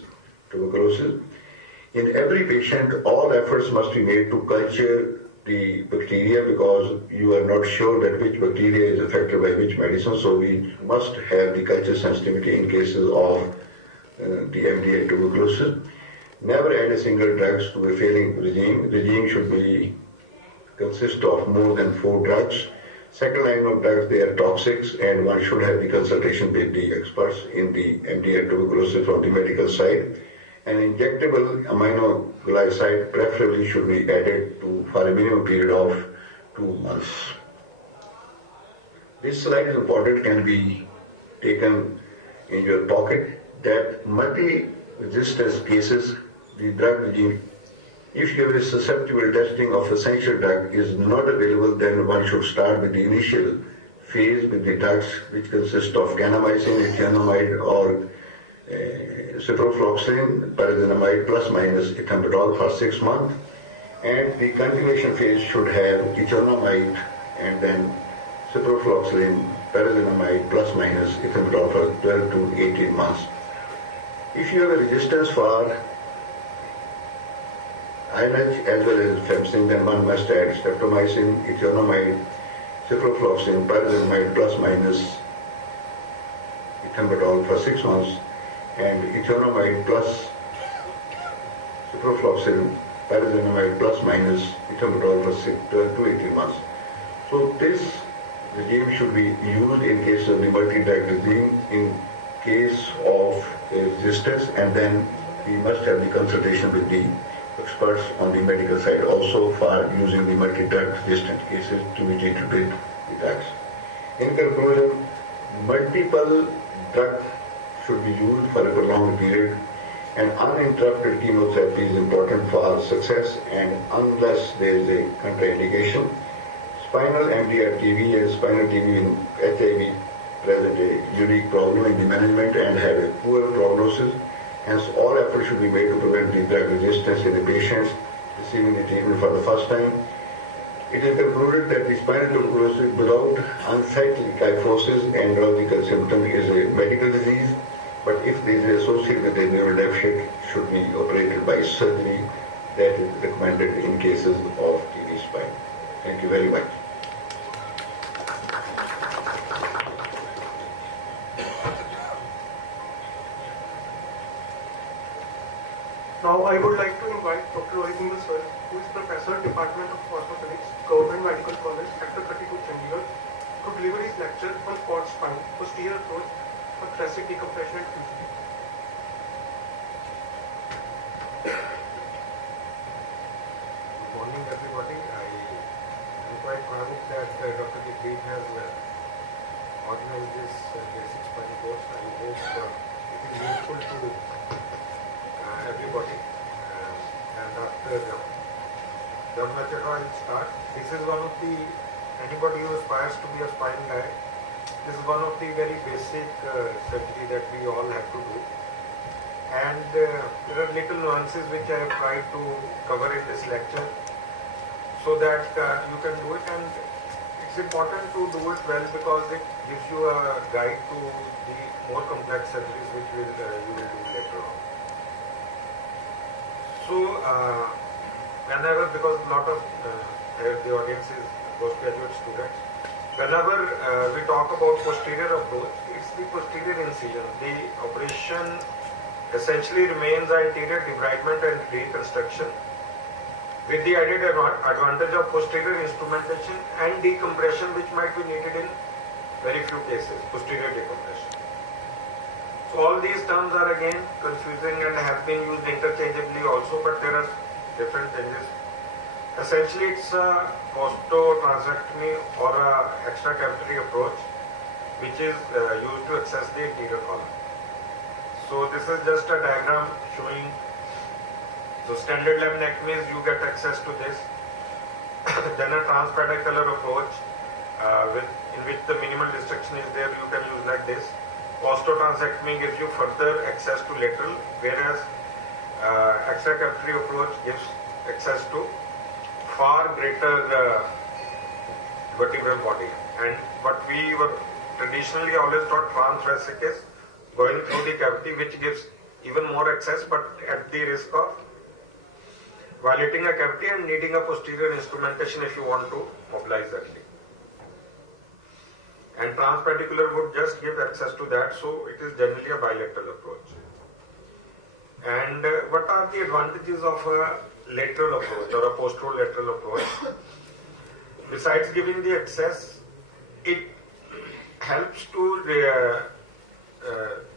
tuberculosis. In every patient, all efforts must be made to culture the bacteria because you are not sure that which bacteria is affected by which medicine, so we must have the culture sensitivity in cases of the MDR tuberculosis. Never add a single drugs to a failing regime. Regime should consist of more than 4 drugs. Second line of drugs, they are toxics, and one should have the consultation with the experts in the MDR tuberculosis from the medical side. An injectable aminoglycoside preferably should be added for a minimum period of 2 months. This slide is important, can be taken in your pocket, that multi-resistance cases, the drug regime, if you have a susceptible testing of essential drug is not available, then one should start with the initial phase with the drugs which consist of kanamycin, ethionamide or ciprofloxacin, pyrazinamide plus minus ethambutol for 6 months, and the continuation phase should have ethionamide and then ciprofloxacin, pyrazinamide plus minus ethambutol for 12 to 18 months. If you have a resistance for INH as well as femcin, then one must add streptomycin, ethionamide, ciprofloxacin, pyrazinamide plus minus ethambutol for 6 months, and ethionamide plus ciprofloxacin, pyrazinamide plus minus ethambutol for 12 to 18 months. So this regime should be used in case of the multi-drug regime, in case of resistance, and then we must have the consultation with the experts on the medical side also for using the multi-drug resistant cases to be treated with the drugs. In conclusion, multiple drugs should be used for a prolonged period, and uninterrupted chemotherapy is important for success, and unless there is a contraindication. Spinal MDR-TB and spinal TB in HIV present a unique problem in the management and have a poor prognosis. Hence, all efforts should be made to prevent the drug resistance in the patients receiving the treatment for the first time. It is concluded that the spinal tuberculosis without unsightly kyphosis and neurological symptom is a medical disease, but if this is associated with a neural deficit, should be operated by surgery. That is recommended in cases of TB spine. Thank you very much. Now I would like to invite Dr. Rohit Sir, who is Professor, Department of Orthopedics, Government Medical College, Sector 32, Chandigarh, to deliver his lecture on quad spine, posterior approach for thoracic decompression and fusion. Good morning, everybody. I am quite proud that Dr. Dept has organized this basic spine course. I hope it is useful to everybody. And after Dharmacharya will start. This is one of the, anybody who aspires to be a spine guy, this is one of the very basic surgery that we all have to do. And there are little nuances which I have tried to cover in this lecture so that you can do it, and it's important to do it well because it gives you a guide to the more complex surgeries which you will do later on. So, whenever, because a lot of the audience is postgraduate students, whenever we talk about posterior approach, it's the posterior incision. The operation essentially remains anterior debridement and reconstruction with the added advantage of posterior instrumentation and decompression, which might be needed in very few cases, posterior decompression. So all these terms are again confusing and have been used interchangeably also, but there are different changes. Essentially, it's a costotransectomy or a extracavitary approach which is used to access the anterior column. So this is just a diagram showing, so standard laminectomies, you get access to this. Then a transpedicular approach in which the minimal restriction is there, you can use like this. Costotransectomy gives you further access to lateral, whereas extracavitary approach gives access to far greater vertebral body. And what we were traditionally always taught transthoracic is going through the cavity, which gives even more access, but at the risk of violating a cavity and needing a posterior instrumentation if you want to mobilize that leg. And transpedicular would just give access to that, so it is generally a bilateral approach. And what are the advantages of a lateral approach or a posterolateral approach? Besides giving the access, it helps to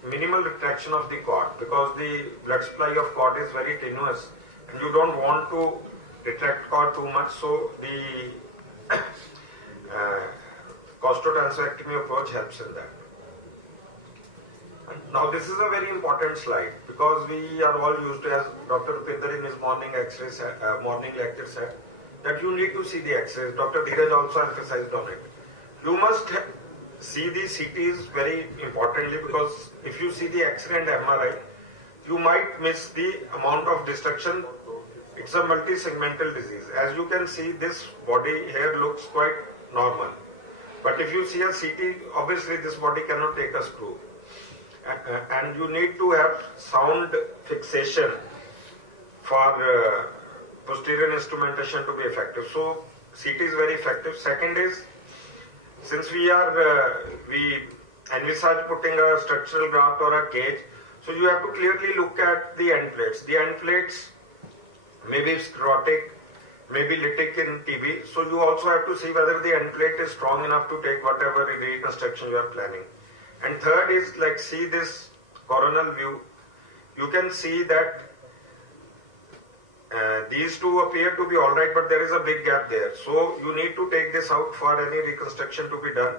minimal retraction of the cord, because the blood supply of cord is very tenuous and you don't want to retract cord too much, so the costotransectomy approach helps in that. And now this is a very important slide because we are all used to, as Dr. Rupinder in his morning lecture said, that you need to see the X-rays. Dr. Dheeraj also emphasized on it. You must see the CTs very importantly, because if you see the X-ray and MRI, you might miss the amount of destruction. It's a multi-segmental disease. As you can see, this body here looks quite normal. But if you see a CT, obviously this body cannot take a screw. And you need to have sound fixation for posterior instrumentation to be effective. So CT is very effective. Second is, since we envisage putting a structural graft or a cage, so you have to clearly look at the end plates. The end plates may be sclerotic, may be lytic in TB, so you also have to see whether the end plate is strong enough to take whatever reconstruction you are planning. And third is, like, see this coronal view. You can see that these two appear to be alright, but there is a big gap there. So you need to take this out for any reconstruction to be done,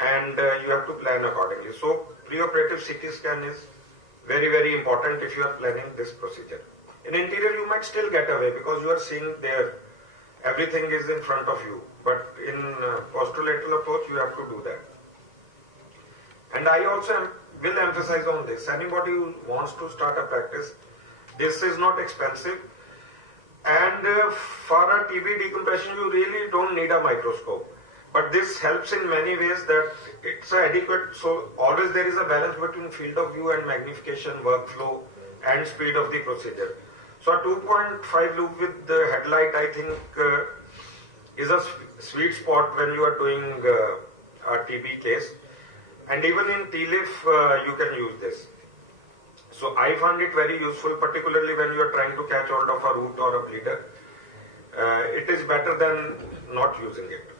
and you have to plan accordingly. So preoperative CT scan is very, very important if you are planning this procedure. In interior, you might still get away because you are seeing there, everything is in front of you. But in posterolateral approach, you have to do that. And I also will emphasize on this. Anybody who wants to start a practice, this is not expensive. And for a TB decompression, you really don't need a microscope. But this helps in many ways that it's adequate. So always there is a balance between field of view and magnification, workflow, and speed of the procedure. So a 2.5 loop with the headlight, I think, is a sweet spot when you are doing a TB case. And even in TLIF, you can use this. So I found it very useful, particularly when you are trying to catch hold of a root or a bleeder. It is better than not using it.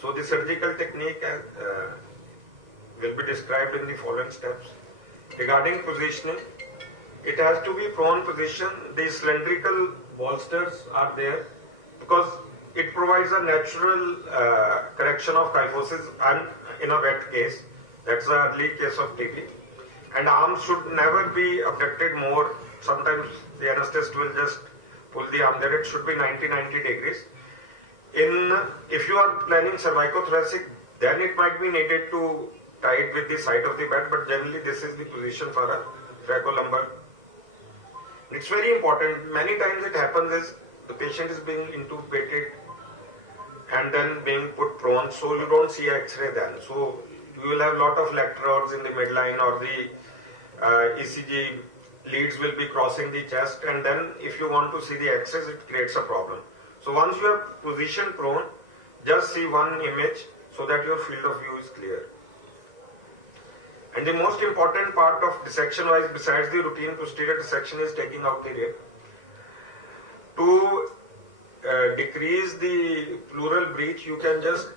So the surgical technique will be described in the following steps. Regarding positioning, it has to be prone position. The cylindrical bolsters are there because it provides a natural correction of kyphosis and in a wet case. That's the early case of TB. And arms should never be abducted more. Sometimes the anesthetist will just pull the arm there. It should be 90 degrees. If you are planning cervicothoracic, then it might be needed to tie it with the side of the bed, but generally this is the position for a thoracolumbar. It's very important. Many times it happens is the patient is being intubated and then being put prone, so you don't see X-ray then. So you will have a lot of electrodes in the midline, or the ECG leads will be crossing the chest, and then if you want to see the X-rays, it creates a problem. So once you have position prone, just see one image so that your field of view is clear. And the most important part of dissection wise, besides the routine posterior dissection, is taking out the rib. To decrease the pleural breach, you can just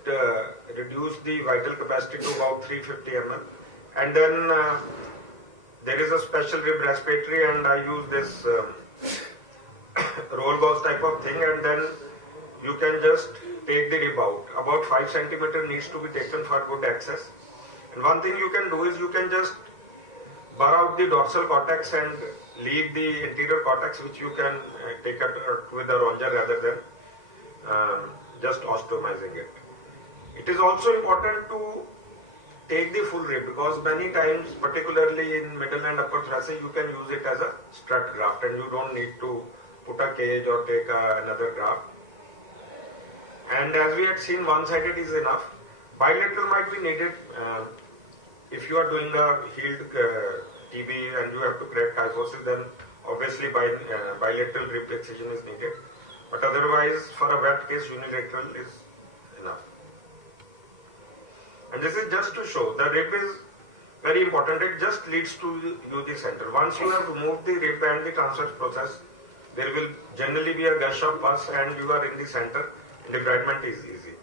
reduce the vital capacity to about 350 ml. And then there is a special rib respiratory, and I use this roll gauze type of thing, and then you can just take the rib out. About 5 centimeter needs to be taken for good access. And one thing you can do is you can just burr out the dorsal cortex and leave the anterior cortex, which you can take out with a ronger rather than just osteomizing it. It is also important to take the full rib, because many times, particularly in middle and upper thoracic, you can use it as a strut graft, and you don't need to put a cage or take another graft. And as we had seen, one-sided is enough. Bilateral might be needed if you are doing a healed TB and you have to crack kyphosis, then obviously bilateral rib excision is needed. But otherwise, for a wet case, unilateral is enough. And this is just to show the rib is very important. It just leads to you the center. Once you have removed the rib and the transverse process, there will generally be a gush of pus, and you are in the center. Debridement is easy.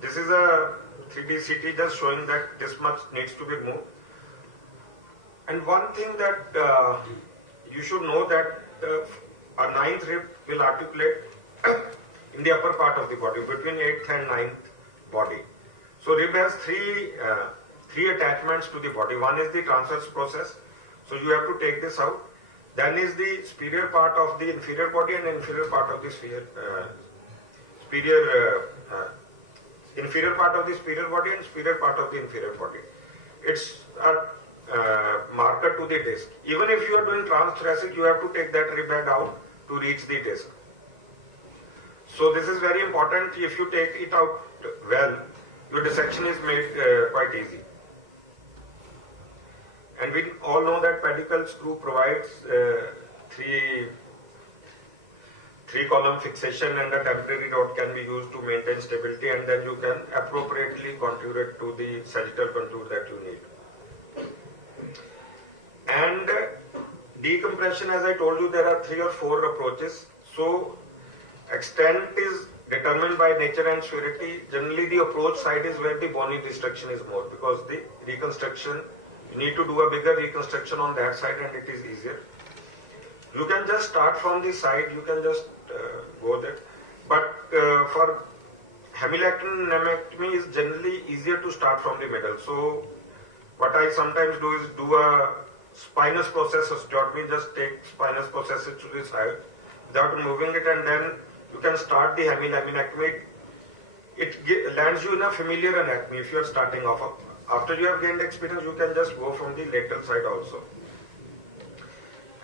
This is a 3D CT just showing that this much needs to be moved. And one thing that you should know that a 9th rib will articulate in the upper part of the body, between 8th and 9th body. So rib has three attachments to the body. One is the transverse process. So you have to take this out. Then is the superior part of the inferior body and inferior part of the inferior part of the superior body and superior part of the inferior body. It's a marker to the disc. Even if you are doing transthoracic, you have to take that rib head out to reach the disc. So this is very important. If you take it out well, your dissection is made quite easy. And we all know that pedicle screw provides three column fixation, and a temporary rod can be used to maintain stability, and then you can appropriately contour it to the sagittal contour that you need. And decompression, as I told you, there are 3 or 4 approaches. So extent is determined by nature and severity. Generally the approach side is where the bony destruction is more, because the reconstruction, you need to do a bigger reconstruction on that side, and it is easier. You can just start from the side, you can just go there. But for hemilectomy is generally easier to start from the middle. So what I sometimes do is do a spinous process osteotomy, just take spinous processes to the side without moving it, and then you can start the hemilectomy. It lands you in a familiar anatomy if you are starting off. After you have gained experience, you can just go from the lateral side also.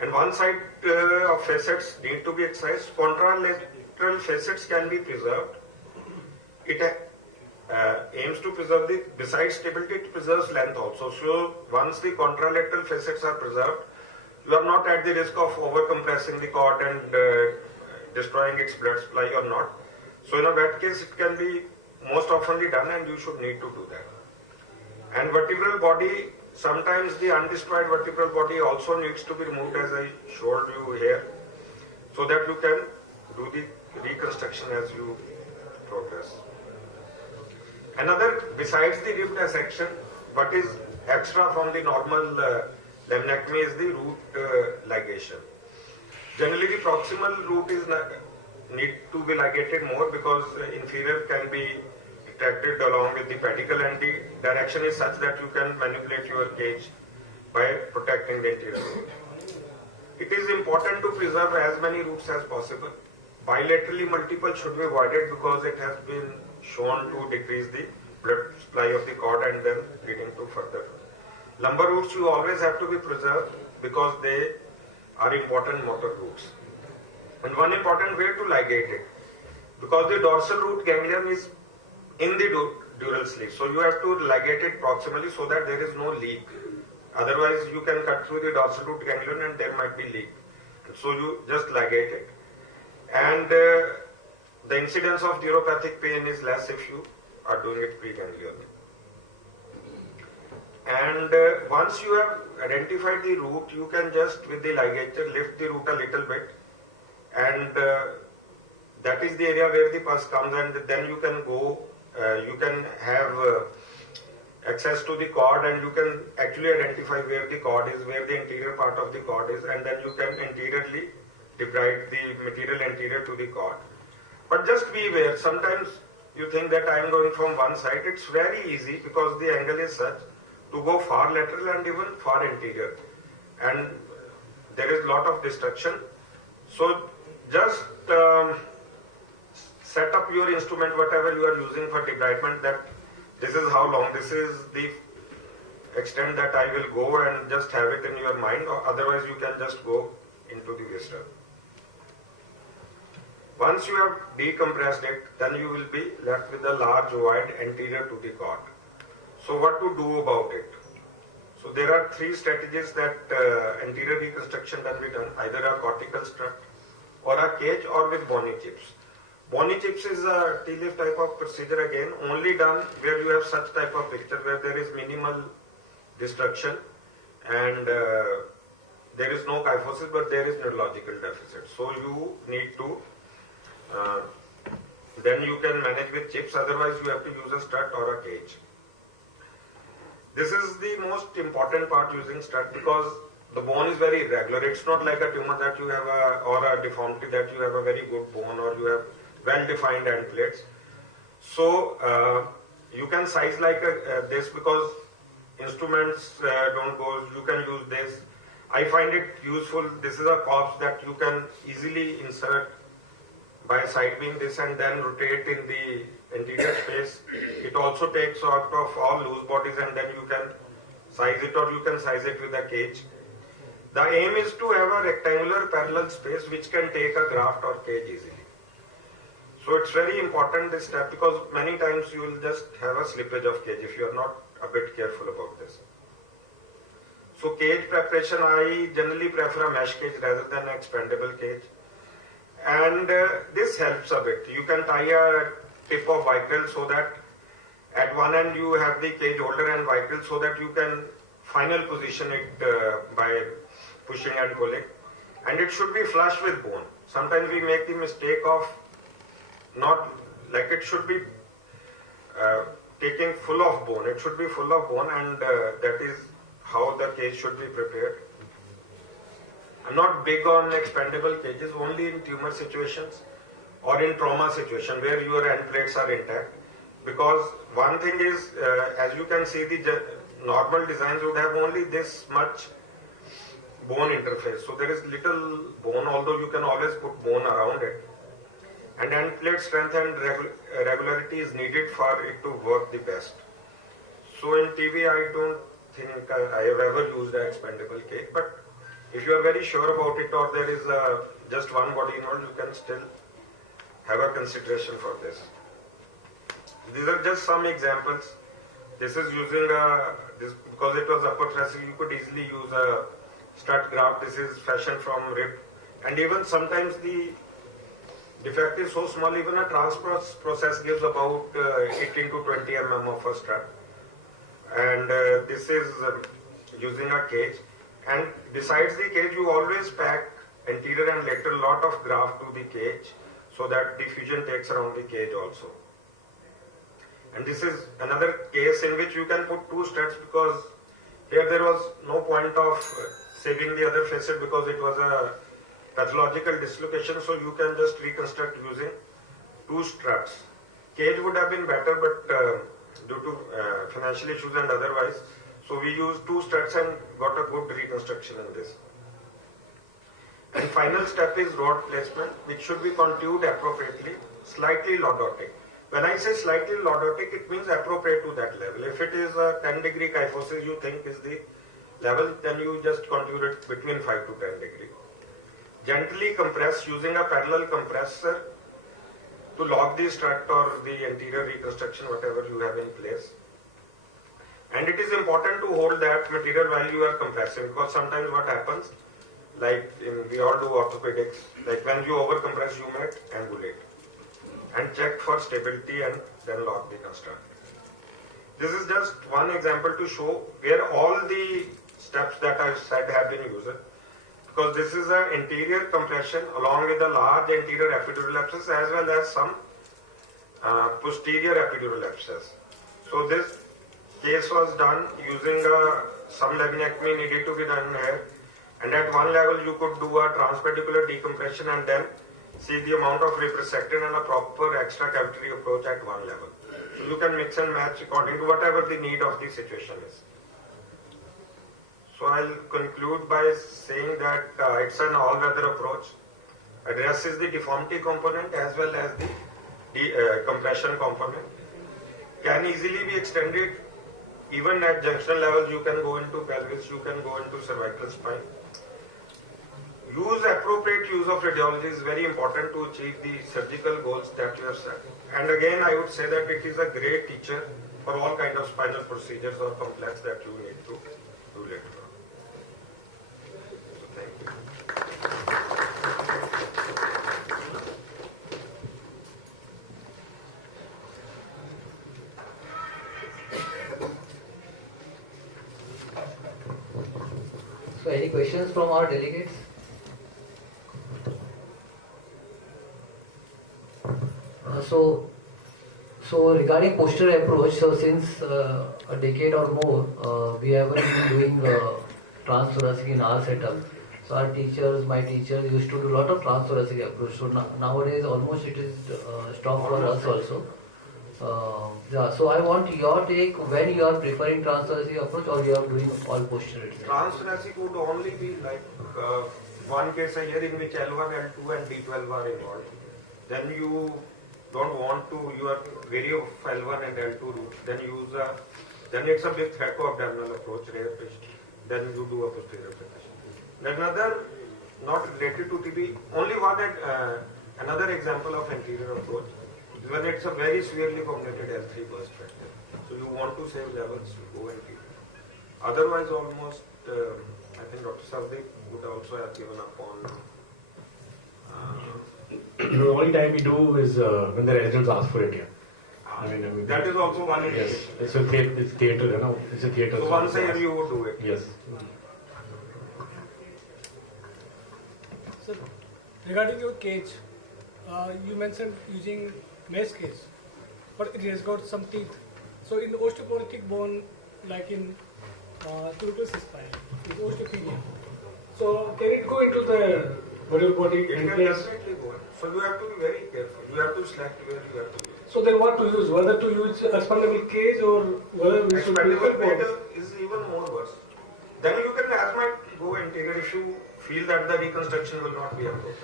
And one side of facets need to be excised. Contralateral facets can be preserved. It aims to preserve besides stability, it preserves length also. So once the contralateral facets are preserved, you are not at the risk of over-compressing the cord and destroying its blood supply or not. So in a wet case, it can be most oftenly done and you should need to do that. And vertebral body, sometimes the undestroyed vertebral body also needs to be removed, as I showed you here, so that you can do the reconstruction as you progress. Another, besides the rib dissection, what is extra from the normal laminectomy is the root ligation. Generally, the proximal root is need to be ligated more because inferior can be extracted along with the pedicle, and the direction is such that you can manipulate your cage by protecting the anterior root. It is important to preserve as many roots as possible. Bilaterally multiple should be avoided because it has been shown to decrease the blood supply of the cord and then leading to further. Lumbar roots you always have to be preserved because they are important motor roots. And one important way to ligate it, because the dorsal root ganglion is in the dural sleeve, so you have to ligate it proximally so that there is no leak. Otherwise you can cut through the dorsal root ganglion and there might be leak. So you just ligate it. And the incidence of neuropathic pain is less if you are doing it preganglially. And once you have identified the root, you can just with the ligature lift the root a little bit, and that is the area where the pus comes, and then you can go, you can have access to the cord, and you can actually identify where the cord is, where the anterior part of the cord is, and then you can anteriorly debride the material anterior to the cord. But just be aware, sometimes you think that I am going from one side. It's very easy because the angle is such to go far lateral and even far anterior, and there is lot of destruction. So just set up your instrument, whatever you are using for debridement, that this is how long, this is the extent that I will go, and just have it in your mind, or otherwise you can just go into the vista. Once you have decompressed it, then you will be left with a large void anterior to the cord. So what to do about it? So there are three strategies that anterior reconstruction can be done, either a cortical strut or a cage or with bony chips. Bony chips is a T-lift type of procedure, again only done where you have such type of picture where there is minimal destruction and there is no kyphosis but there is neurological deficit. So you need to then you can manage with chips, otherwise you have to use a strut or a cage. This is the most important part using strut because the bone is very irregular. It's not like a tumor that you have or a deformity that you have a very good bone or you have well-defined end plates. So you can size like this because instruments don't go, you can use this. I find it useful. This is a corpse that you can easily insert by side beam this and then rotate in the anterior space. It also takes out of all loose bodies and then you can size it, or you can size it with a cage. The aim is to have a rectangular parallel space which can take a graft or cage easily. So it's very important this step because many times you will just have a slippage of cage if you are not a bit careful about this. So cage preparation, I generally prefer a mesh cage rather than an expandable cage. And this helps a bit. You can tie a tip of vicryl so that at one end you have the cage holder and vicryl so that you can final position it by pushing and pulling. And it should be flush with bone. Sometimes we make the mistake of not, like it should be taking full of bone. It should be full of bone, and that is how the cage should be prepared. I'm not big on expandable cages, only in tumor situations or in trauma situation where your end plates are intact. Because one thing is, as you can see, the normal designs would have only this much bone interface. So there is little bone, although you can always put bone around it. And end plate strength and regularity is needed for it to work the best. So in TV, I don't think I have ever used an expandable cage, but If you are very sure about it, or there is just one body involved, you can still have a consideration for this. These are just some examples. This is using this because it was upper thoracic. You could easily use a strut graft. This is fashioned from rib, and even sometimes the defect is so small. Even a transport process gives about 18 to 20 mm of a strut, and this is using a cage. And besides the cage, you always pack anterior and lateral lot of graft to the cage so that diffusion takes around the cage also. And this is another case in which you can put two struts, because here there was no point of saving the other facet because it was a pathological dislocation, so you can just reconstruct using two struts. Cage would have been better, but due to financial issues and otherwise, so we used two struts and got a good reconstruction in this. And final step is rod placement, which should be contoured appropriately, slightly lordotic. When I say slightly lordotic, it means appropriate to that level. If it is a 10-degree kyphosis you think is the level, then you just contour it between 5 to 10 degree. Gently compress using a parallel compressor to lock the strut or the anterior reconstruction, whatever you have in place. And it is important to hold that material while you are compressing, because sometimes what happens, like we all do orthopedics, like when you over compress you might angulate. And check for stability and then lock the construct. This is just one example to show where all the steps that I've said have been used. Because this is an anterior compression along with a large anterior epidural abscess as well as some posterior epidural abscess. So this case was done using some laminectomy needed to be done here. And at one level you could do a transpedicular decompression and then see the amount of rib resected and a proper extra cavitary approach at one level. So you can mix and match according to whatever the need of the situation is. So I'll conclude by saying that it's an all-weather approach. Addresses the deformity component as well as the compression component. Can easily be extended even at junctional levels. You can go into pelvis, you can go into cervical spine. Appropriate use of radiology is very important to achieve the surgical goals that you have set. And again, I would say that it is a great teacher for all kinds of spinal procedures or complex that you need to do later on. So thank you. So any questions from our delegates? So regarding posterior approach, so since a decade or more, we have been doing transthoracic in our setup. So our teachers, my teachers used to do a lot of transthoracic approach. So nowadays almost it is stopped for us also. Yeah, so I want your take when you are preferring transthoracic approach or you are doing all posterior. Transthoracic would only be like one case a year in which L1, L2 and D12 are involved. Then you don't want to, you are wary of L1 and L2 routes, then use then it's a big thoracoabdominal approach, rare patient. Then you do a posterior position. Another, not related to TB, only one another example of anterior approach is when it's a very severely cognited L3 burst factor. So you want to save levels, you go anterior. Otherwise, almost, I think Dr. Savdeep would also have given up on. The only time we do is when the residents ask for it. Yeah. I mean, that is also one indication. Yes, it's a theater, you know. It's a theater. So once a year you would do it. Yes. So regarding your cage, you mentioned using mesh cage, but it has got some teeth. So in the osteoporotic bone, like in tuberous spine, is osteopenia. So can it go into the body It and can place? definitely go. So you have to be very careful. You have to select where you have to use. So then what to use? Whether to use expandable cage or whether we should Expandable prefer bed both? is even more worse. Then you can as much go anterior if you feel that the reconstruction will not be appropriate.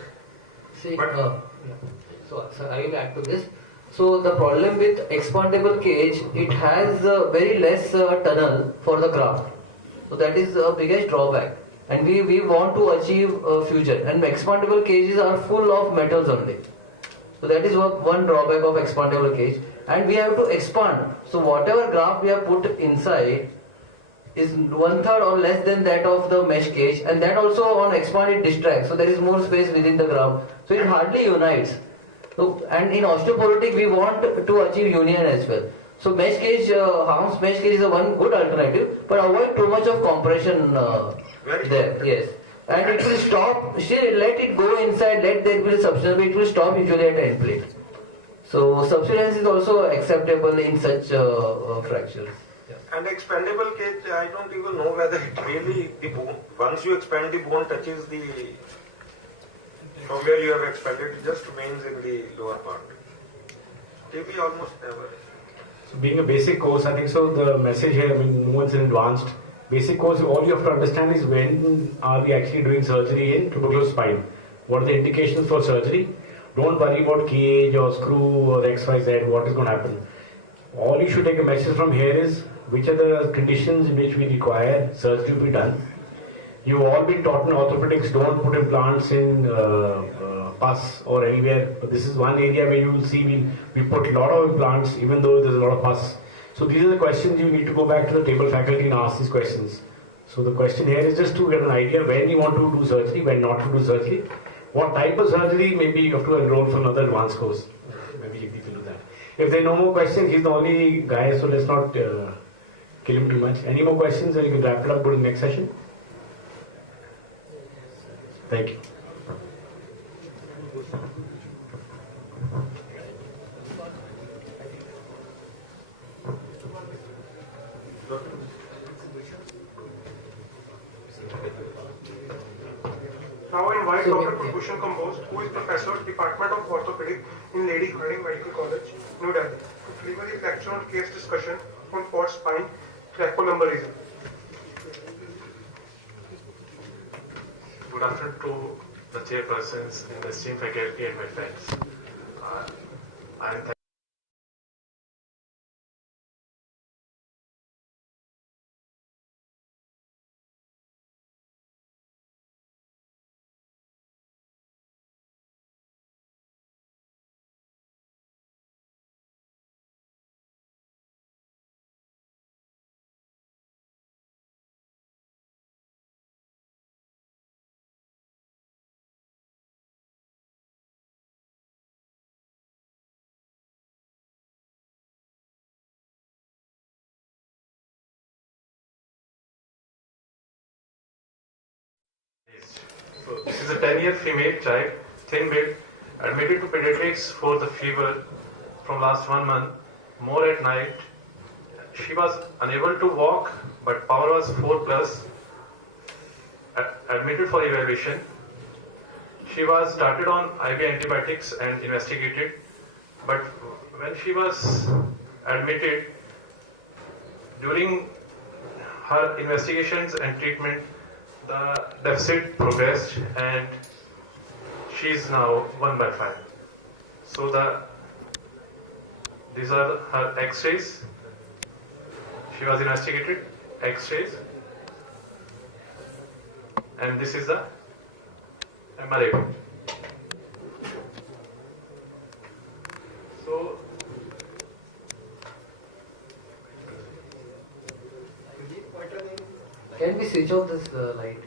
See, so sir, I will add to this. So the problem with expandable cage, it has very less tunnel for the graft. So that is the biggest drawback. and we want to achieve fusion, and expandable cages are full of metals only. So that is one drawback of expandable cage, and we have to expand. So whatever graft we have put inside is 1/3 or less than that of the mesh cage, and that also on expand it distracts. So there is more space within the graft. So it hardly unites. So, and in osteoporotic we want to achieve union as well. So mesh cage, Harms mesh cage is a one good alternative, but avoid too much of compression there. Yes. And it will stop, let it go inside, let there be substance, but it will stop usually at the end plate. So subsidence is also acceptable in such fractures. And expandable cage, I don't even know whether it really, the bone, once you expand the bone touches the, from where you have expanded, it just remains in the lower part. Maybe almost never. So being a basic course, I think so the message here, I mean, no one's in advanced. Basic course, all you have to understand is when are we actually doing surgery in tubercular spine. What are the indications for surgery? Don't worry about cage or screw or XYZ, what is going to happen. All you should take a message from here is which are the conditions in which we require surgery to be done. You've all been taught in orthopedics, don't put implants in pus or anywhere. But this is one area where you will see we put a lot of implants even though there's a lot of pus. So these are the questions you need to go back to the table faculty and ask these questions. So the question here is just to get an idea when you want to do surgery, when not to do surgery. What type of surgery, maybe you have to enroll for another advanced course. Maybe you people do that. If there are no more questions, he's the only guy, so let's not kill him too much. Any more questions, then you can wrap it up, go to the next session. Thank you. Now I invite Dr. Kulbhushan Kamboj, who is Professor, Department of Orthopedic in Lady Harding Medical College, New Delhi, to deliver his lecture on case discussion on port spine thoracolumbarism. Good afternoon to the chairpersons and the esteemed faculty and my friends. I am So this is a 10-year female child, thin build, admitted to pediatrics for the fever from last 1 month, more at night. She was unable to walk, but power was 4+. Admitted for evaluation. She was started on IV antibiotics and investigated, but when she was admitted, during her investigations and treatment, the deficit progressed and she is now 1/5. So these are her X-rays. She was investigated, X-rays, and this is the MRI. So Can we switch off this light?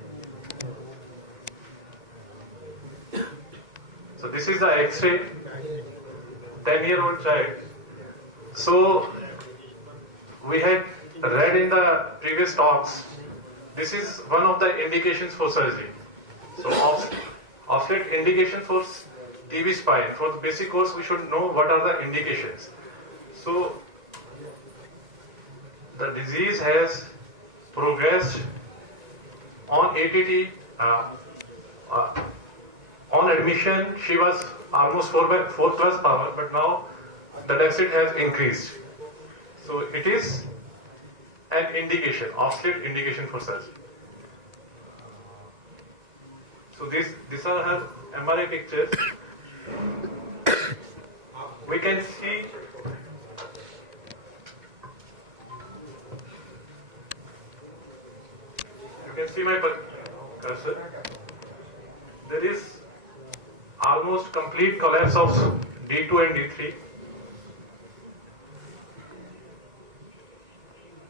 So this is the X-ray, 10-year-old child. So we had read in the previous talks, this is one of the indications for surgery. So of late indication for TV spine, for the basic course we should know what are the indications. So the disease has progressed on ATT. On admission, she was almost 4+ power, but now the deficit has increased. So it is an indication, off-slit indication for surgery. So these are her MRI pictures. We can see my cursor, there is almost complete collapse of D2 and D3.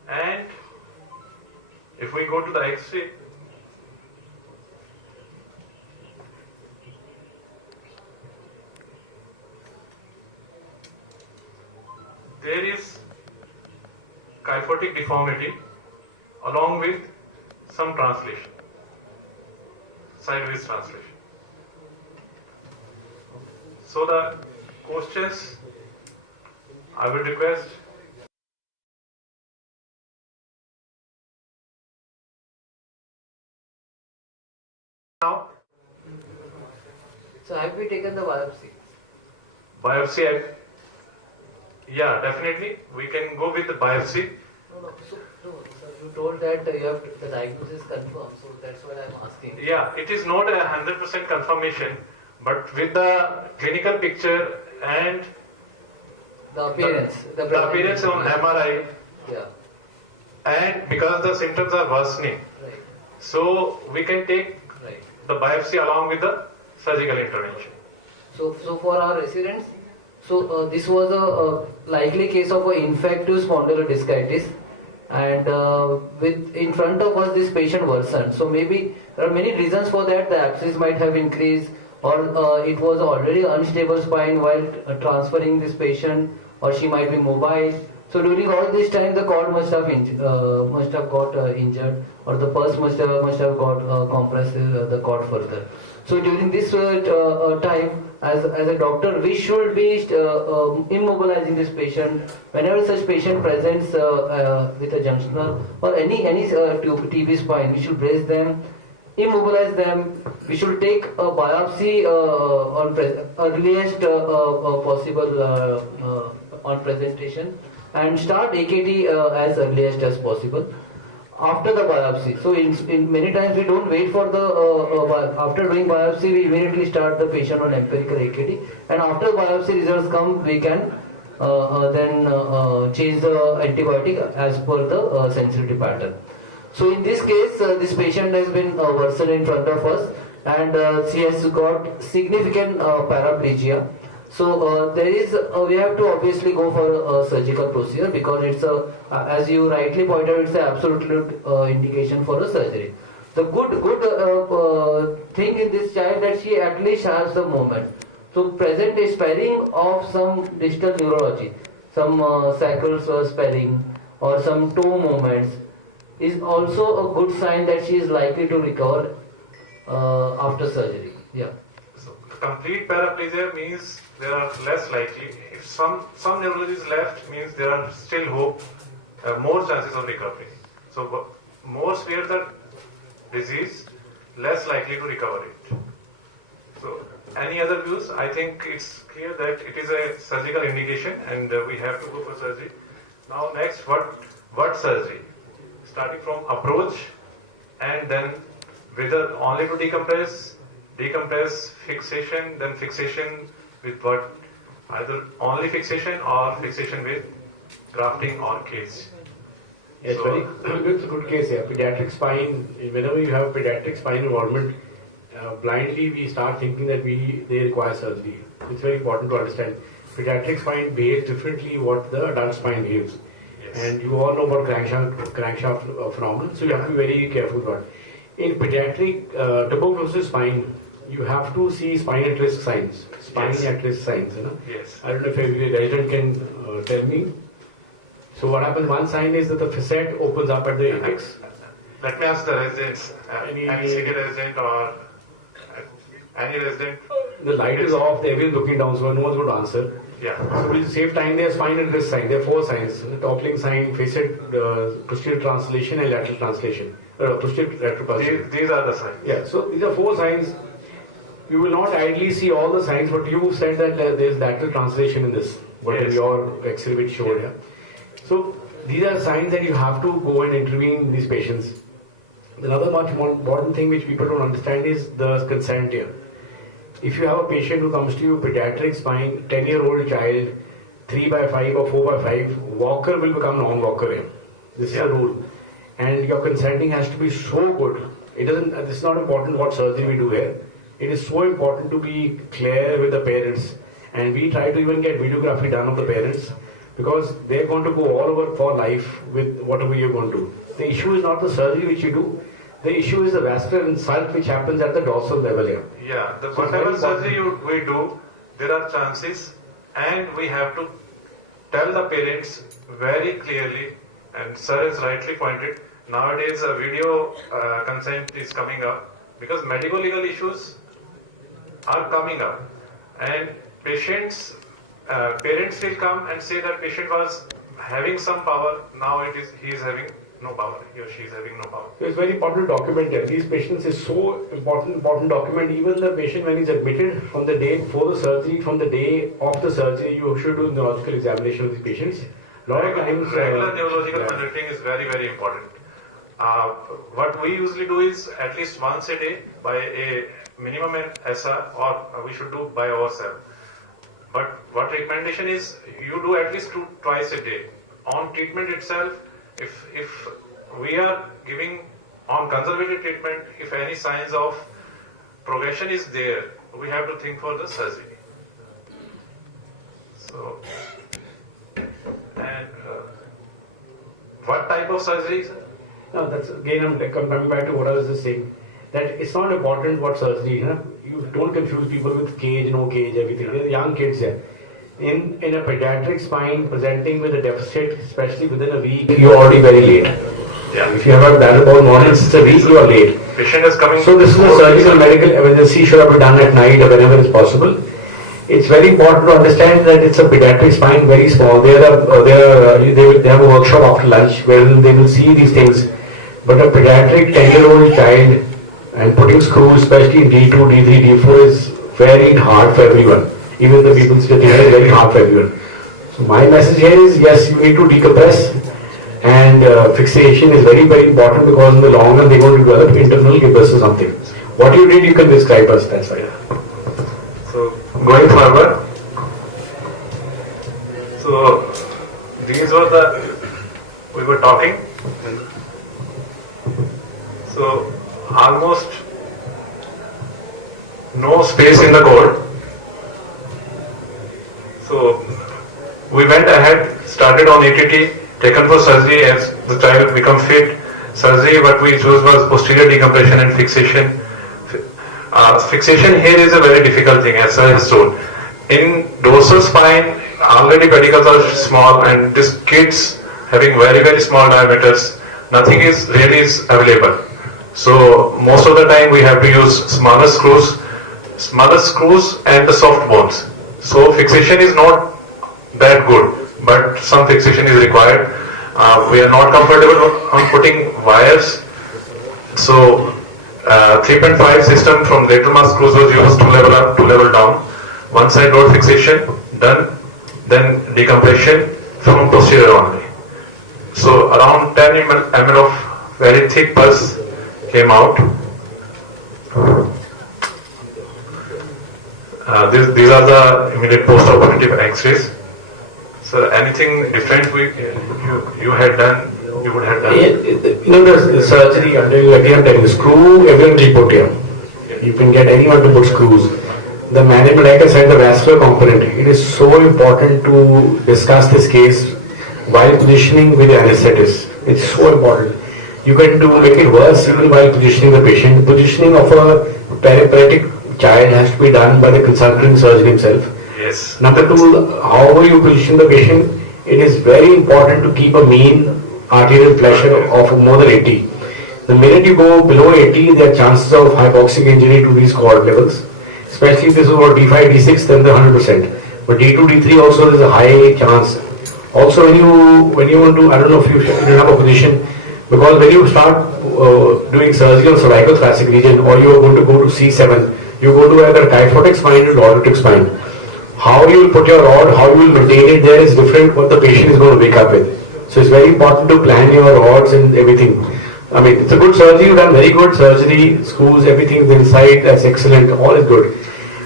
And if we go to the X-ray, there is kyphotic deformity along with some translation, sideways translation. So the questions I would request now. So have we taken the biopsy? Biopsy, yeah, definitely. We can go with the biopsy. No, sir, you told that you have the diagnosis confirmed, so that's what I'm asking. Yeah, it is not a 100% confirmation, but with the clinical picture and the appearance, the appearance on MRI, yeah, and because the symptoms are worsening, right, so we can take right, the biopsy along with the surgical intervention. So for our residents, so this was a likely case of an infective spondylodiscitis, and with in front of us this patient worsened. So maybe there are many reasons for that. The abscess might have increased, or it was already unstable spine while transferring this patient, or she might be mobile. So during all this time, the cord must have got injured, or the pulse must have got compressed the cord further. So during this time, as a doctor, we should be immobilizing this patient. Whenever such patient presents with a junctional or any TB spine, we should brace them, immobilize them. We should take a biopsy on earliest possible on presentation, and start AKT as earliest as possible after the biopsy. So in many times we don't wait for the after doing biopsy, we immediately start the patient on empirical AKT, and after biopsy results come, we can then change the antibiotic as per the sensitivity pattern. So in this case, this patient has been worsened in front of us, and she has got significant paraplegia. So there is we have to obviously go for a surgical procedure, because it's a as you rightly pointed out, it's an absolute indication for a surgery. The good thing in this child that she at least has the movement. So present a sparing of some distal neurology, some sacral sparing or some toe movements is also a good sign that she is likely to recover after surgery. Yeah. So complete paraplegia means there are less likely. If some neurology is left, means there are still hope, more chances of recovery. So more severe the disease, less likely to recover it. So any other views? I think it's clear that it is a surgical indication, and we have to go for surgery. Now next, what surgery? Starting from approach, and then whether only to decompress, fixation, then fixation with what? Either only fixation or fixation with grafting or cage. Yes, so, it's a good case here. Pediatric spine, whenever you have pediatric spine involvement, blindly we start thinking that they require surgery. It's very important to understand. Pediatric spine behaves differently what the adult spine behaves. Yes. And you all know about crankshaft phenomenon, so you have to be very careful about it. In pediatric tuberculosis spine, you have to see spine at risk signs. Spine at risk signs, you know? Yes. I don't know if every resident can tell me. So what happens, one sign is that the facet opens up at the apex. Let me ask the residents, any city resident or any resident. The light is off, everyone's looking down, so no one's going to answer. Yeah. So we'll save time. There's spine at risk sign. There are 4 signs: the toppling sign, facet, posterior translation, and lateral translation. Posterior lateral translation. These are the signs. Yeah. So these are 4 signs. You will not ideally see all the signs, but you said that there's lateral translation in this. What in your X-ray which showed here. So these are signs that you have to go and intervene in these patients. Another much more important thing which people don't understand is the consent here. If you have a patient who comes to you, pediatric spine, 10-year-old child, 3x5 or 4x5, walker will become non-walker here. This is a rule. And your consenting has to be so good. It doesn't. It's not important what surgery we do here. It is so important to be clear with the parents, and we try to even get videography done of the parents, because they're going to go all over for life with whatever you're going to do. The issue is not the surgery which you do. The issue is the vascular insult which happens at the dorsal level here. Yeah, whatever surgery we do, there are chances, and we have to tell the parents very clearly, and sir has rightly pointed, nowadays a video consent is coming up, because medical legal issues are coming up, and parents will come and say that patient was having some power, now he is having no power, he or she is having no power. So it's very important to document here. These patients is so important document. Even the patient, when he's admitted, from the day before the surgery, from the day of the surgery, you should do neurological examination of these patients. Regular neurological monitoring is very, very important. What we usually do is at least once a day by a minimum SR, or we should do by ourselves. But what recommendation is, you do at least twice a day. On treatment itself, if we are giving on conservative treatment, if any signs of progression is there, we have to think for the surgery. So, and what type of surgery? No, that's again, I'm coming back to what I was just saying. That it's not important what surgery, you don't confuse people with cage, no cage, everything. They're young kids here. In a pediatric spine presenting with a deficit, especially within a week, you're already very late. Yeah. If you have a bad bone morning, it's a week, you are late. Patient is coming. So this is a surgical medical emergency, should have been done at night or whenever it's possible. It's very important to understand that it's a pediatric spine, very small. They have a workshop after lunch where they will see these things. But a pediatric 10-year-old child and putting screws, especially in D2, D3, D4, is very hard for everyone. Even the people sitting here is very hard for everyone. So my message here is, yes, you need to decompress, and fixation is very, very important, because in the long run they're going to develop internal gibbous or something. What you did, you can describe us, that's why. So going forward, so these were we were talking. So almost no space in the code. So we went ahead, started on ATT, taken for surgery as the child become fit. Surgery what we chose was posterior decompression and fixation. Fixation here is a very difficult thing, as I have told. In dorsal spine, already pedicles are small, and these kids having very, very small diameters, nothing is really available. So most of the time we have to use smaller screws and the soft bones. So fixation is not that good, but some fixation is required. We are not comfortable on putting wires. So 3.5 system from lateral mass screws was used to level up, to level down. One side rod fixation done, then decompression from posterior only. So around 10 ml of very thick pulse came out. These are the immediate post-operative X-rays. So anything different you had done, you would have done? The surgery, again I'm telling you, screw, everyone will put here. You can get anyone to put screws. The management, like I said, the vascular component, it is so important to discuss this case while positioning with the anesthetist. It's so important. You can make it worse even while positioning the patient. Positioning of a paraplegic child has to be done by the consulting surgeon himself. Yes. Number two, however you position the patient, it is very important to keep a mean arterial pressure of more than 80. The minute you go below 80, there are chances of hypoxic injury to these cord levels. Especially if this is about D5, D6, then the 100%. But D2, D3 also there's a high chance. Also when you want to, I don't know if you have a position, because when you start doing surgery on cervicothoracic region, or you are going to go to C7, you go to either kyphotic spine or lordotic spine. How you will put your rod, how you will maintain it there is different what the patient is going to wake up with. So it's very important to plan your rods and everything. I mean, it's a good surgery, you've done very good surgery, screws, everything is inside, that's excellent, all is good.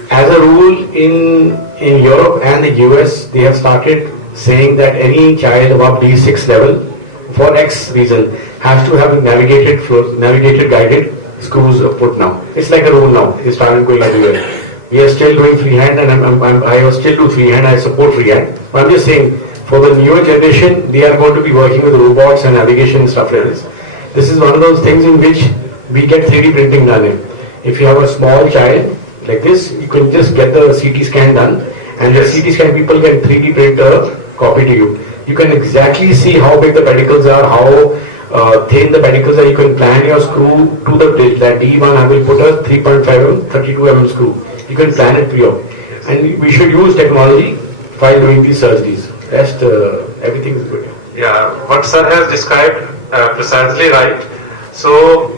As a rule, in Europe and the US, they have started saying that any child above D6 level, for X reason, has to have a navigated guided screws put now. It's like a rule now. It started going everywhere. We are still doing freehand, and I still do freehand. I support freehand. But I'm just saying, for the newer generation, they are going to be working with robots and navigation and stuff like this. This is one of those things in which we get 3D printing done in. If you have a small child like this, you can just get the CT scan done, and the CT scan people can 3D print a copy to you. You can exactly see how big the pedicles are, how thin the pedicles are. You can plan your screw to the bridge. That D1, I will put a 3.5 mm, 32 mm screw. You can plan it prior. And we should use technology while doing these surgeries. Rest, everything is good. Yeah, what sir has described precisely right. So,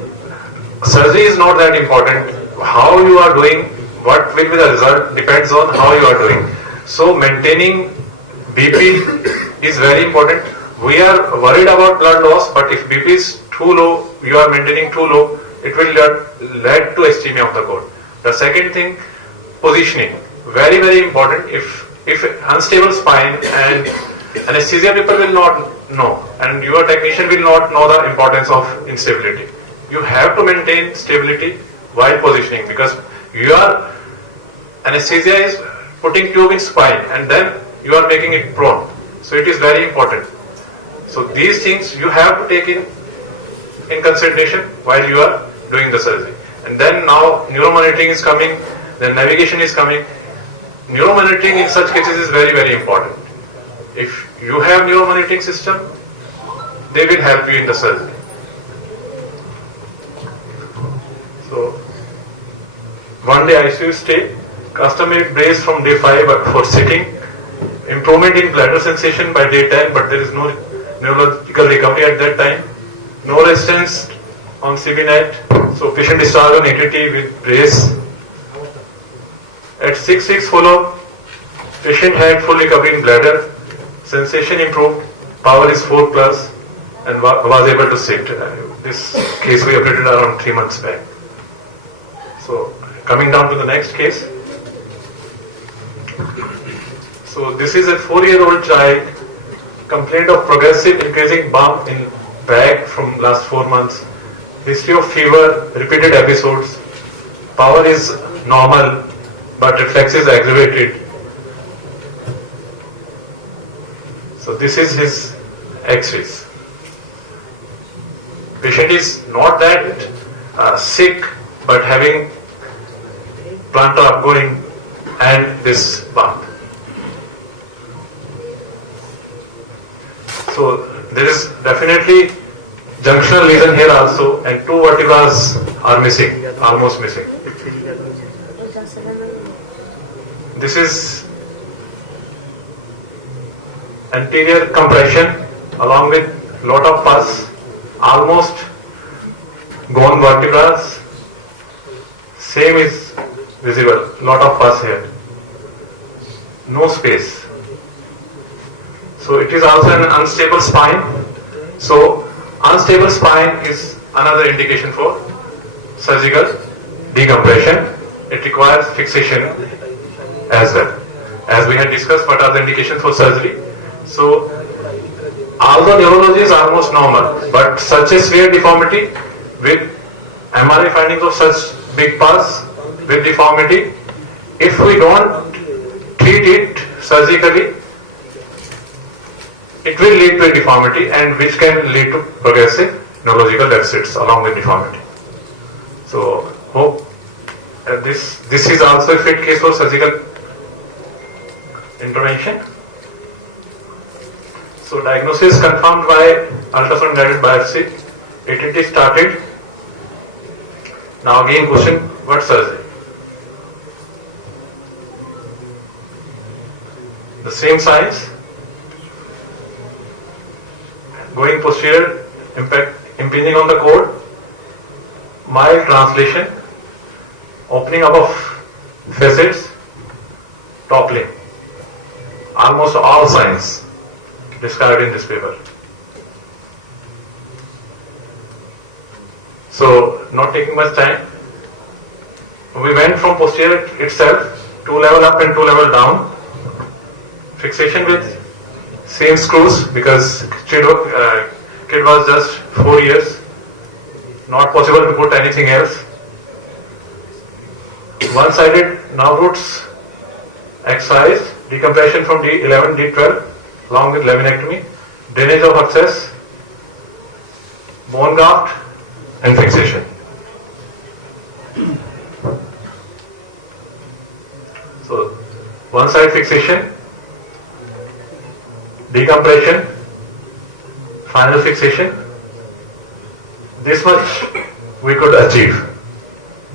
surgery is not that important. How you are doing, what will be the result depends on how you are doing. So, maintaining BP is very important. We are worried about blood loss, but if BP is too low, you are maintaining too low, it will lead to ischemia of the cord. The second thing, positioning. Very, very important. If unstable spine, and anesthesia people will not know, and your technician will not know the importance of instability. You have to maintain stability while positioning, because your anesthesia is putting tube in spine and then you are making it prone. So it is very important. So these things you have to take in consideration while you are doing the surgery. And then now neuromonitoring is coming, then navigation is coming. Neuromonitoring in such cases is very, very important. If you have neuromonitoring system, they will help you in the surgery. So, one day ICU stay, custom-made brace from day 5 for sitting, improvement in bladder sensation by day 10, but there is no neurological recovery at that time, no resistance on CB-net, so patient discharged on ATT with brace. At 6-6 follow-up, patient had full recovery in bladder, sensation improved, power is 4 plus, and was able to sit. This case we operated around 3 months back. So, coming down to the next case. So, this is a 4-year-old child, complaint of progressive increasing bump in back from last 4 months, history of fever, repeated episodes, power is normal, but reflex is aggravated. So this is his X-rays. Patient is not that sick, but having plantar upgoing and this bump. So there is definitely junctional lesion here also, and 2 vertebras are missing, almost missing. This is anterior compression along with lot of pus, almost gone vertebrae. Same is visible, lot of pus here, no space. So it is also an unstable spine. So unstable spine is another indication for surgical decompression. It requires fixation as well. As we had discussed, what are the indications for surgery? So, although neurology is almost normal, but such a severe deformity with MRI findings of such big pus with deformity, if we don't treat it surgically, it will lead to a deformity, and which can lead to progressive neurological deficits along with deformity. So, hope this is also a fit case for surgical intervention. So diagnosis confirmed by ultrasound guided biopsy. ATT started. Now again question, what surgery? The same signs. Going posterior, impinging on the cord, mild translation, opening up of facets, toppling. Almost all signs described in this paper. So, not taking much time, we went from posterior itself, 2 level up and 2 level down, fixation with same screws because kid was just 4 years, not possible to put anything else. One-sided nerve roots exercise, decompression from D11, D12 along with laminectomy, drainage of abscess, bone graft and fixation. So one side fixation, decompression, final fixation. This much we could achieve.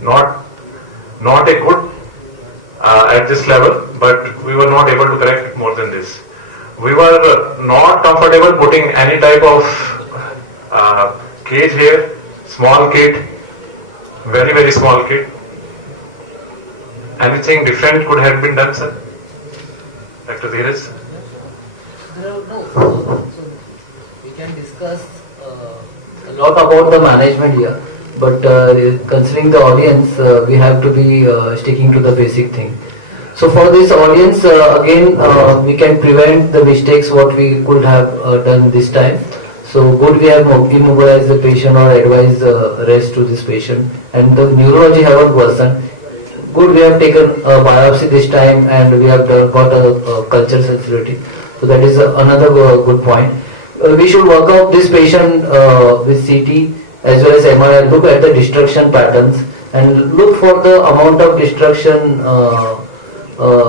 Not a good at this level, but we were not able to correct more than this. We were not comfortable putting any type of cage here, small kit, very small kit. Anything different could have been done, sir? Dr. Dheeraj? No, we can discuss a lot about the management here, but considering the audience, we have to be sticking to the basic thing. So for this audience, again, we can prevent the mistakes what we could have done this time. So good, we have immobilized the patient or advised rest to this patient, and the neurology haven't worsened. Good, we have taken a biopsy this time and we have got a culture sensitivity. So that is another good point. We should work out this patient with CT as well as MRI, look at the destruction patterns and look for the amount of destruction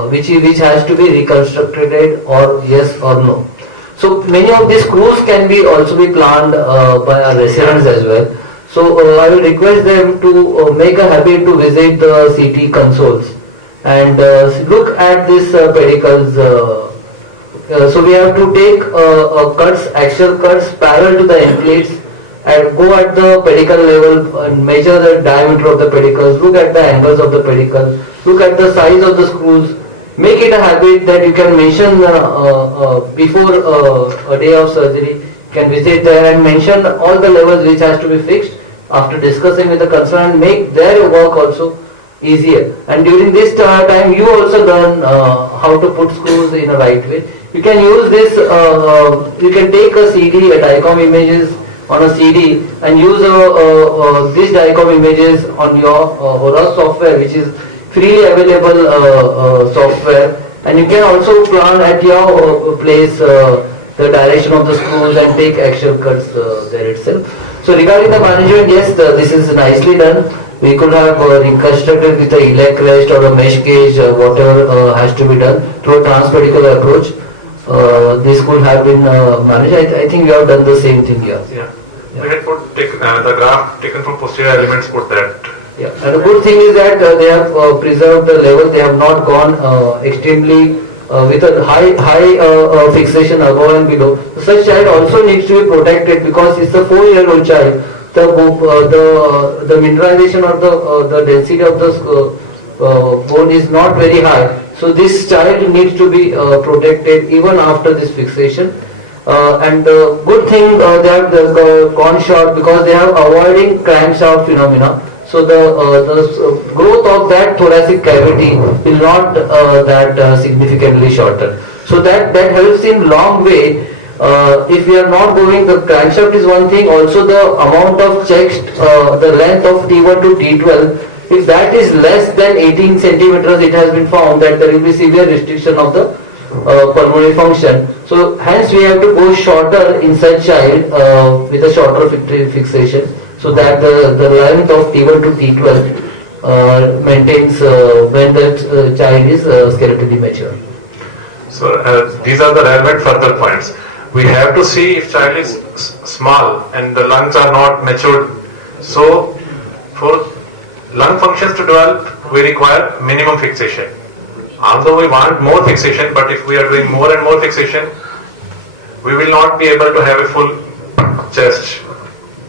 which has to be reconstructed, or yes or no. So many of these crews can be also be planned by our residents as well. So I will request them to make a habit to visit the CT consoles and look at these pedicles. So we have to take cuts, axial cuts parallel to the end plates and go at the pedicle level and measure the diameter of the pedicles, look at the angles of the pedicle, look at the size of the screws. Make it a habit that you can mention before a day of surgery, you can visit there and mention all the levels which has to be fixed after discussing with the concerned, make their work also easier. And during this time you also learn how to put screws in a right way. You can use this, you can take a CD, a DICOM images on a CD and use these DICOM images on your HORA software, which is freely available software, and you can also plan at your place the direction of the screws and take axial cuts there itself. So regarding the management, yes, this is nicely done. We could have reconstructed with a iliac rest or a mesh cage, whatever has to be done through a transpedical approach. This could have been managed. I think we have done the same thing here. Yeah. We had put the graph taken from posterior elements, put that. Yeah, and the good thing is that they have preserved the level. They have not gone extremely with a high fixation above and below. Such child also needs to be protected because it's a 4-year-old child. The mineralization or the density of the bone is not very high. So this child needs to be protected even after this fixation. And the good thing they have gone short because they are avoiding crankshaft phenomena. So the growth of that thoracic cavity will not that significantly shorten. So that helps in long way. If we are not going, the crankshaft is one thing. Also the amount of chest, the length of T1 to T12, if that is less than 18 centimeters, it has been found that there will be severe restriction of the pulmonary function. So hence we have to go shorter in such child with a shorter fixation, so that the length of T1 to T12 maintains when that child is skeletally mature. So these are the relevant further points. We have to see if child is small and the lungs are not matured. So for lung functions to develop, we require minimum fixation. Although we want more fixation, but if we are doing more and more fixation, we will not be able to have a full chest.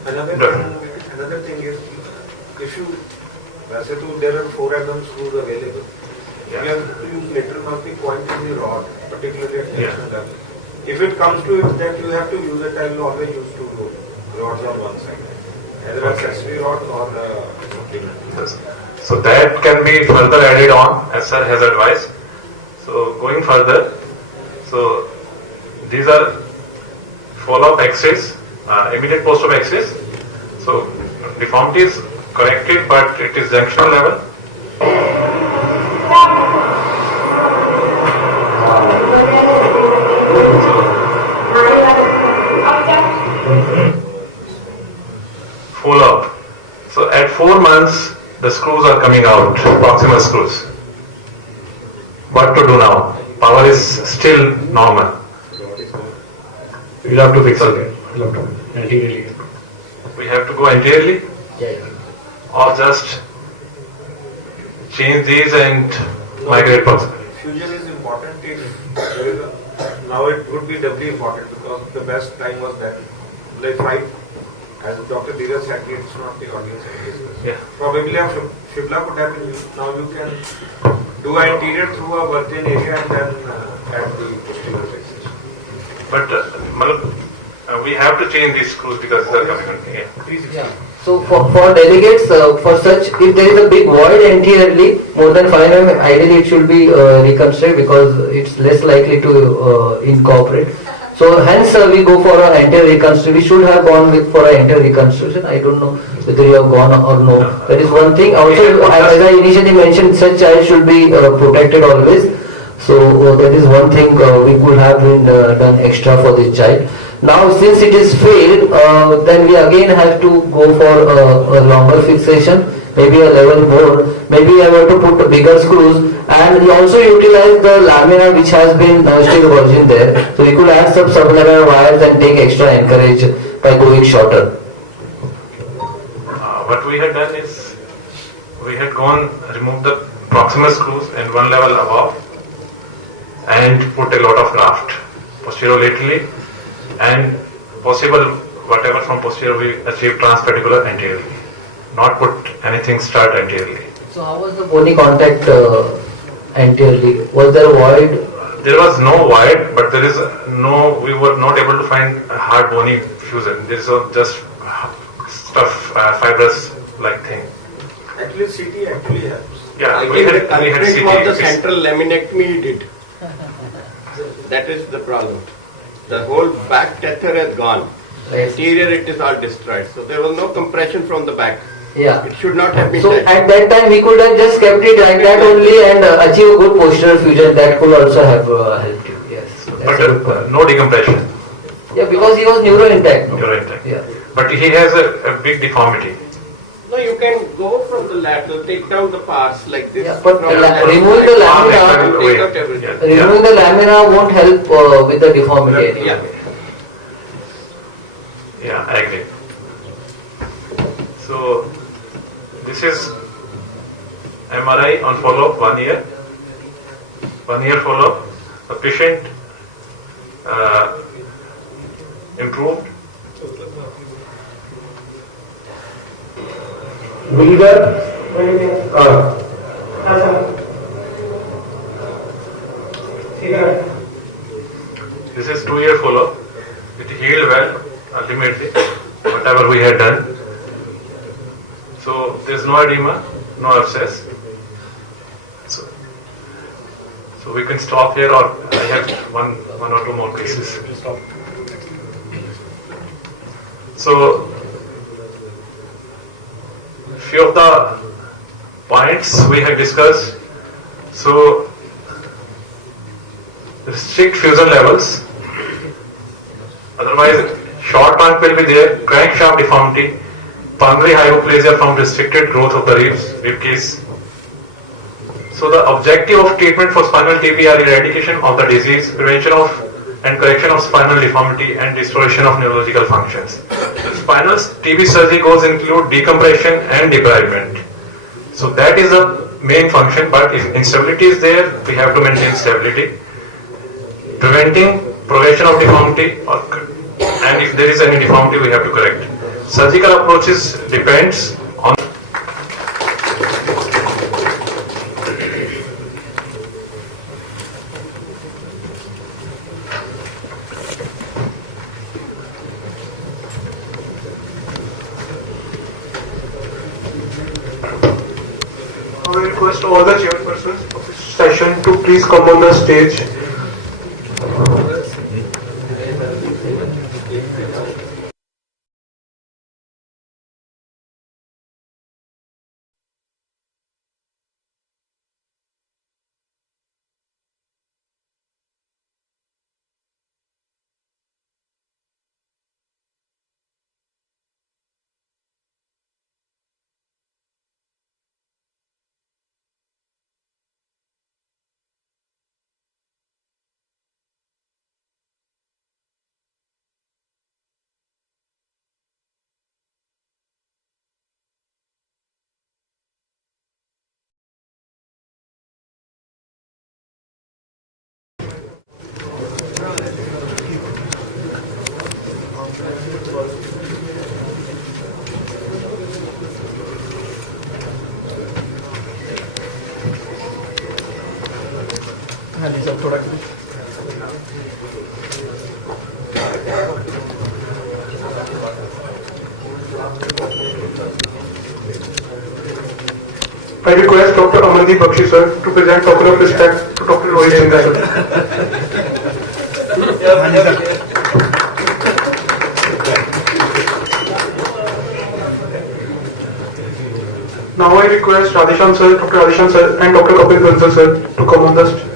Another thing is, if you, there are 4 mm screws available. Yeah. You have to use lateral mounting point in the rod, particularly at tension level. If it comes to it that you have to use it, I will always use 2 rods on one side, either a accessory rod or something. Yes. So that can be further added on as sir has advised. So going further, so these are follow-up X-rays, immediate post-op X-rays. So deformity is corrected, but it is junctional level. Follow-up. So at 4 months, the screws are coming out, proximal screws. What to do now? Power is still normal. We'll have to fix it. We'll have to anteriorly. We have to go anteriorly? Yeah. Or just change these and migrate proximal? Fusion is important. Now it would be doubly important because the best time was that. Like 5, as Dr. Dheeraj said, it's not the audience. Yeah. Probably a fibula could have been used. Now you can do anterior through a virgin area and then add the posterior fixation. But we have to change these screws because they are coming on. Yeah. So for delegates, for such, if there is a big void anteriorly, more than 5 mm, ideally it should be reconstructed because it's less likely to incorporate. So hence we go for an anterior reconstruction. We should have gone with for an anterior reconstruction. I don't know whether you have gone or no. That is one thing. Also, as I initially mentioned, such child should be protected always. So that is one thing we could have been done extra for this child. Now since it is failed, then we again have to go for a longer fixation, maybe a level more. Maybe I have to put bigger screws, and we also utilize the lamina which has been still virgin there. So we could add some sublaminar wires and take extra anchorage by going shorter. What we had done is we had removed the proximal screws and 1 level above and put a lot of graft posterior-laterally, and possible whatever from posterior we achieve transpedicular anteriorly, not put anything start anteriorly. So how was the bony contact anteriorly? Was there a void? There was no void, but there is we were not able to find a hard bony fusion. There is just stuff, fibrous like thing. Actually, CT actually helps. Yeah, I we think had the culprit CT. was the central laminectomy he did. That is the problem. The whole back tether has gone. The anterior it is all destroyed. So there was no compression from the back. Yeah. It should not have been So touched. at that time we could have just kept it like that only and achieve a good postural fusion. That could also have helped you. Yes. So But no decompression. yeah, because he was neuro intact. Neuro intact. Yeah. But he has a big deformity. No, you can go from the lateral, take down the parts like this. Yeah, but from removing the lamina, take out everything. removing the lamina won't help with the deformity anyway. Yeah. Yeah, I agree. So this is MRI on follow-up 1 year. 1 year follow-up. The patient improved. This is 2 year follow-up. It healed well ultimately, whatever we had done. So there's no edema, no abscess. So we can stop here, or I have one or two more cases. So few of the points we have discussed. So strict fusion levels. Otherwise, short trunk will be there, crankshaft deformity, pulmonary hypoplasia from restricted growth of the rib cage. So the objective of treatment for spinal TB are eradication of the disease, prevention of and correction of spinal deformity, and restoration of neurological functions. Spinal TB surgery goals include decompression and debridement. So that is the main function, but if instability is there, we have to maintain stability. Preventing progression of deformity, and if there is any deformity, we have to correct. Surgical approaches depends on I will request all the chairpersons of this session to please come on the stage. हाँ जी sir थोड़ा I request Dr. Amandeep Bakshi sir to present token of respect to Dr. Rohit Singh sir. Now I request Radhishan sir, Dr. Radhishan sir and Dr. Kapil Bansal sir to come on the stage.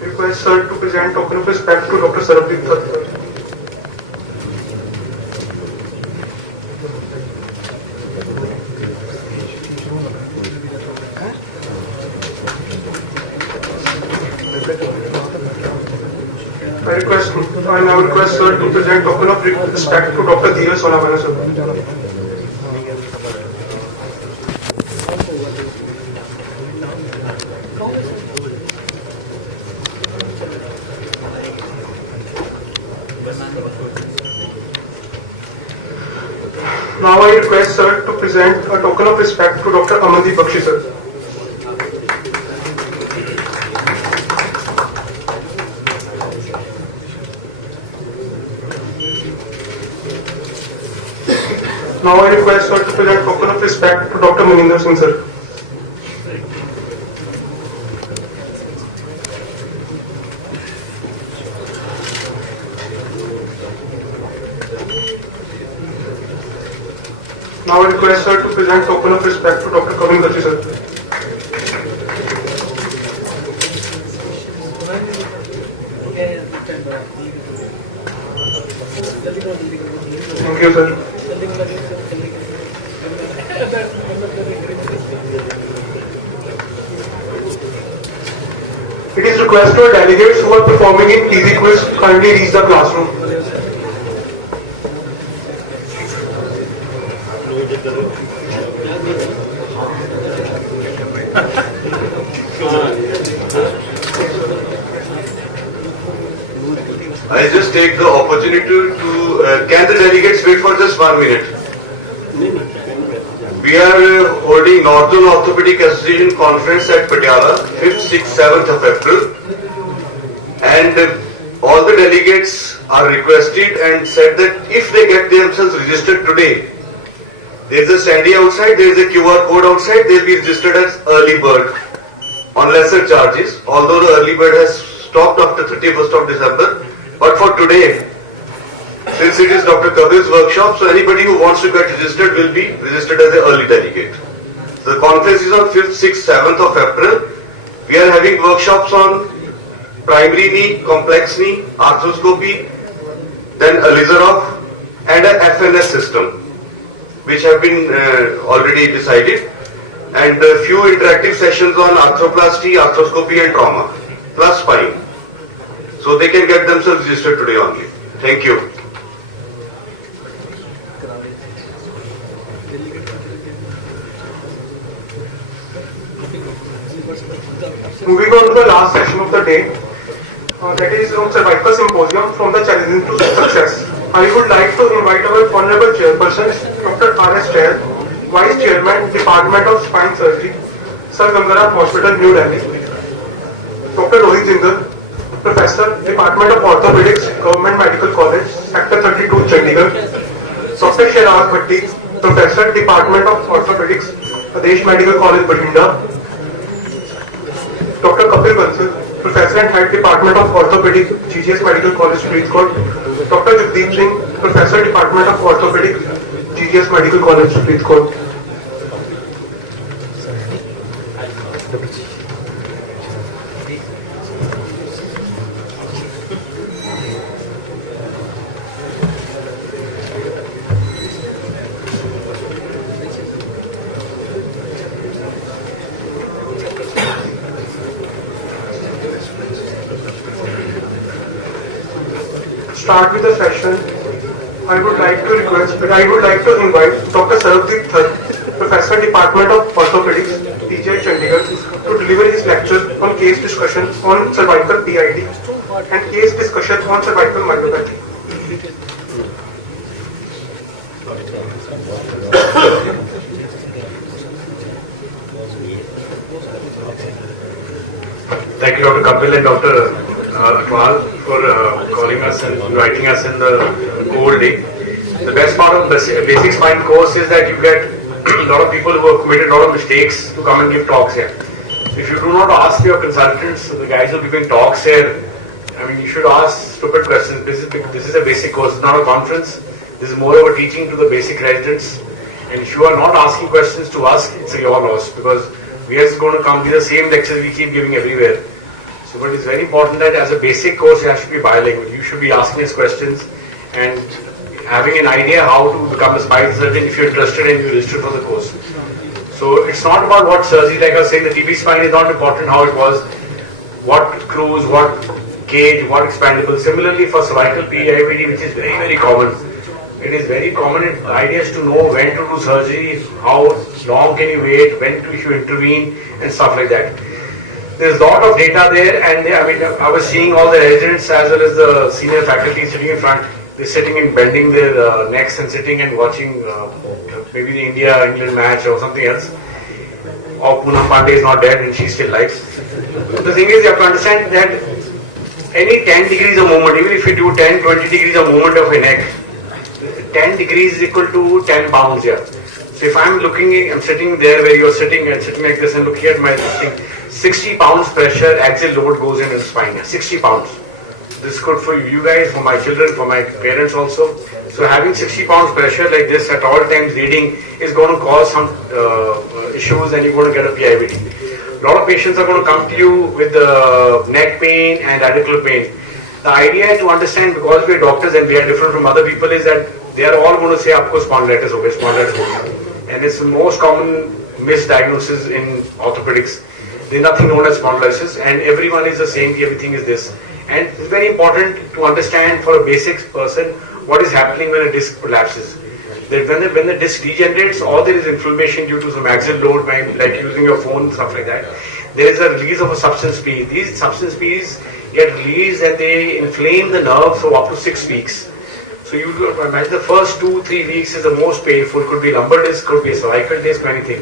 Request sir to present token of respect to Dr. Sarabdeep sir. I now request sir to present token of respect to Dr. Dheeraj Sonawala sir. Now I request sir to present a token of respect to Dr. Amandeep Bakshi sir. Now I request sir to present token of respect to Dr. Maninder Singh sir. Now I request sir to present token of respect to Dr. Kavin Gachi sir. Thank you sir. It is requested to delegates who are performing in easy quiz kindly reach the classroom. I just take the opportunity to can the delegates wait for just 1 minute? We are holding Northern Orthopedic Association Conference at Patiala, 5th, 6th, 7th of April, and all the delegates are requested and said that if they get themselves registered today, there is a standee outside, there is a QR code outside, they will be registered as early bird on lesser charges, although the early bird has stopped after 31st of December. But for today, since it is Dr. Kabil's workshop, so anybody who wants to get registered will be registered as an early delegate. So the conference is on 5th, 6th, 7th of April. We are having workshops on primary knee, complex knee, arthroscopy, then a Lizarov and a FNS system, which have been already decided, and a few interactive sessions on arthroplasty, arthroscopy and trauma, plus spine. So they can get themselves registered today only. Thank you. Moving on to the last session of the day, that is on cervical symposium from the challenging to success. I would like to invite our honorable chairperson, Dr. R.S. Chair, Vice Chairman, Department of Spine Surgery, Sir Gangara Hospital, New Delhi, Dr. Rohit Singh, Professor, Department of Orthopedics, Government Medical College, Sector 32, Chandigarh, Dr. Shiraz Bhatti, Professor, Department of Orthopedics, Pradesh Medical College, Bathinda, Dr. Kapil Bansal, Professor and Head Department of Orthopedics, GGMCH Medical College, Faridkot, Dr. Jagdeep Singh, Professor, Department of Orthopedics, GGMCH Medical College, Faridkot. Start with the session. I would like to invite Dr. Sarabdeep Thar, Professor, Department of Orthopedics, PGI Chandigarh, to deliver his lecture on case discussion on cervical PID and case discussion on cervical myopathy. Thank you, Dr. Kapil and Dr. Akwal for calling us and inviting us in the whole day. The best part of basic spine course is that you get a lot of people who have committed a lot of mistakes to come and give talks here. So if you do not ask your consultants, the guys who are giving talks here, I mean, you should ask stupid questions. This is a basic course, it's not a conference. This is more of a teaching to the basic residents. And if you are not asking questions to us, it's a your loss, because we are going to come to the same lectures we keep giving everywhere. So, but it's very important that as a basic course, you have to be bilingual. You should be asking us questions and having an idea how to become a spine surgeon if you're interested and you register for the course. So it's not about what surgery, like I was saying, the TB spine is not important how it was, what screws, what cage, what expandable. Similarly for cervical PIVD, which is very, very common. It is very common. The idea is to know when to do surgery, how long can you wait, when you should intervene and stuff like that. There's a lot of data there, and I was seeing all the residents as well as the senior faculty sitting in front. They're sitting and bending their necks and sitting and watching maybe the India-England match or something else. Or Poonam Pandey is not dead and she still likes. The thing is, you have to understand that any 10 degrees of movement, even if you do 10, 20 degrees of movement of a neck, 10 degrees is equal to 10 pounds here. So if I'm sitting there where you're sitting and sitting like this and looking at my thing, 60 pounds pressure, axial load goes in the spine here, 60 pounds. This is good for you guys, for my children, for my parents also. So having 60 pounds pressure like this at all times reading is going to cause some issues and you're going to get a PIVD. A lot of patients are going to come to you with neck pain and radicular pain. The idea to understand, because we are doctors and we are different from other people, is that they are all going to say, "Aapko spondylitis ho gaya." And it's the most common misdiagnosis in orthopedics. There's nothing known as spondylosis, and everyone is the same. Everything is this. And it's very important to understand for a basic person what is happening when a disc collapses. That when the disc degenerates, or there is inflammation due to some axial load, like using your phone, stuff like that, there is a release of a substance P. These substance P's get released and they inflame the nerve for up to 6 weeks. So you imagine the first 2-3 weeks is the most painful. Could be lumbar disc, could be a cervical disc, anything.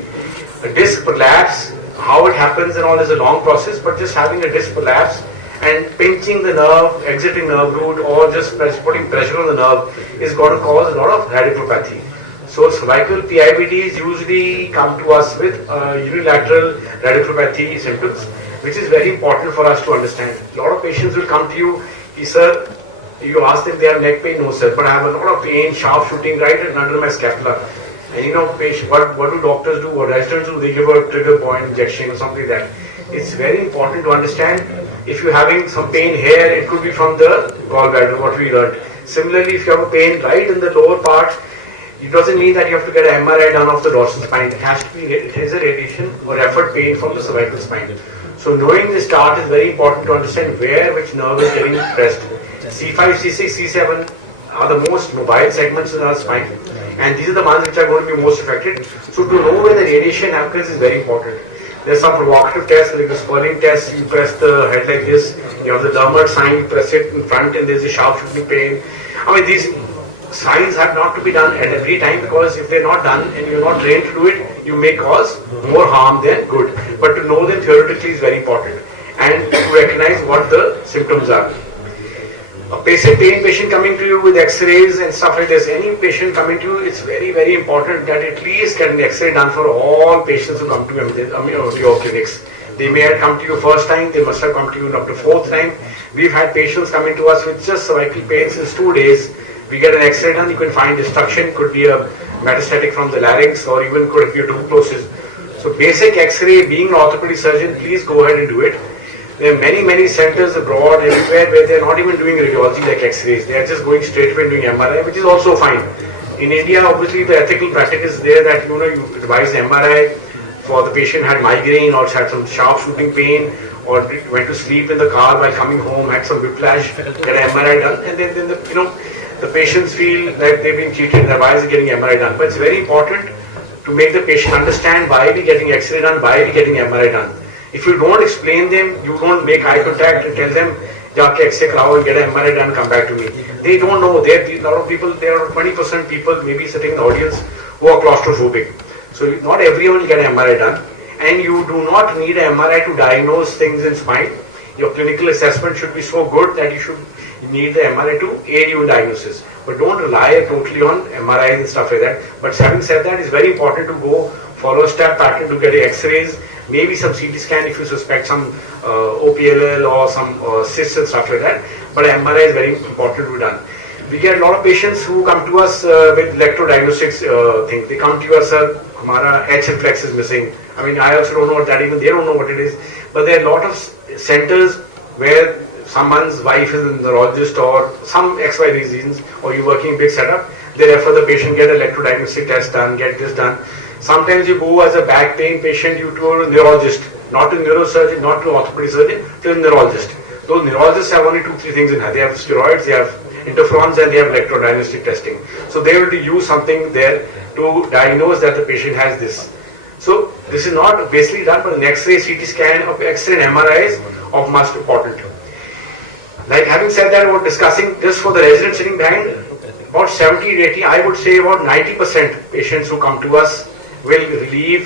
A disc prolapse, how it happens and all is a long process, but just having a disc prolapse and pinching the nerve, exiting nerve root, or just putting pressure on the nerve is going to cause a lot of radiculopathy. So cervical PIVDs usually come to us with unilateral radiculopathy symptoms, which is very important for us to understand. A lot of patients will come to you, sir, you ask them they have neck pain, no sir, but I have a lot of pain, sharp shooting right under my scapula. And patient, what do doctors do, or residents do? They give a trigger point injection or something like that. It's very important to understand. If you're having some pain here, it could be from the gallbladder, what we learned. Similarly, if you have a pain right in the lower part, it doesn't mean that you have to get an MRI done of the dorsal spine. It has to be laser radiation or referred pain from the cervical spine. So knowing this chart is very important to understand which nerve is getting pressed. C5, C6, C7 are the most mobile segments in our spine, and these are the ones which are going to be most affected. So to know where the radiation happens is very important. There's some provocative tests, like the swelling test. You press the head like this, you have the Dermot sign, you press it in front and there's a sharp shooting pain. These signs have not to be done at every time, because if they're not done and you're not trained to do it, you may cause more harm than good. But to know them theoretically is very important, and to recognize what the symptoms are. A basic pain patient coming to you with x-rays and stuff like this, any patient coming to you, it's very, very important that at least get an x-ray done for all patients who come to your clinics. They may have come to you first time, they must have come to you up to 4th time. We've had patients coming to us with just cervical pain since 2 days. We get an x-ray done, you can find destruction, could be a metastatic from the larynx, or even could be a tuberculosis. So basic x-ray, being an orthopedic surgeon, please go ahead and do it. There are many, many centers abroad, everywhere, where they are not even doing radiology like x-rays. They are just going straight away and doing MRI, which is also fine. In India, obviously, the ethical practice is there that, you advise MRI for the patient had migraine or had some sharp shooting pain, or went to sleep in the car while coming home, had some whiplash, get an MRI done, and then the patients feel that they've been cheated, why is he getting MRI done? But it's very important to make the patient understand why we're getting x-ray done, why we're getting MRI done. If you don't explain them, you don't make eye contact and tell them, "Jaake X-ray karao and get an MRI done, come back to me." They don't know. There are a lot of people. There are 20% people maybe sitting in the audience who are claustrophobic. So not everyone will get an MRI done, and you do not need an MRI to diagnose things in spine. Your clinical assessment should be so good that you need the MRI to aid you in diagnosis. But don't rely totally on MRIs and stuff like that. But having said that, it's very important to go follow a step pattern to get X-rays, maybe some CT scan if you suspect some OPLL or some cysts and stuff like that. But MRI is very important to be done. We get a lot of patients who come to us with electrodiagnostics thing. They come to us, sir, hamara H reflex is missing. I mean, I also don't know what that, even they don't know what it is. But there are a lot of centers where someone's wife is a neurologist or some XY reasons, or you're working big setup, they refer the patient, get electrodiagnostic test done, get this done. Sometimes you go as a back pain patient, you to a neurologist, not to neurosurgeon, not to orthopedic surgeon, to a neurologist. Those neurologists have only 2-3 things in hand. They have steroids, they have interferons, and they have electrodiagnostic testing. So they will use something there to diagnose that the patient has this. So this is not basically done, but an X-ray, CT scan, of X-ray and MRI is of most important. Like having said that, we're discussing just for the residents sitting behind, about 70-80, I would say about 90% patients who come to us will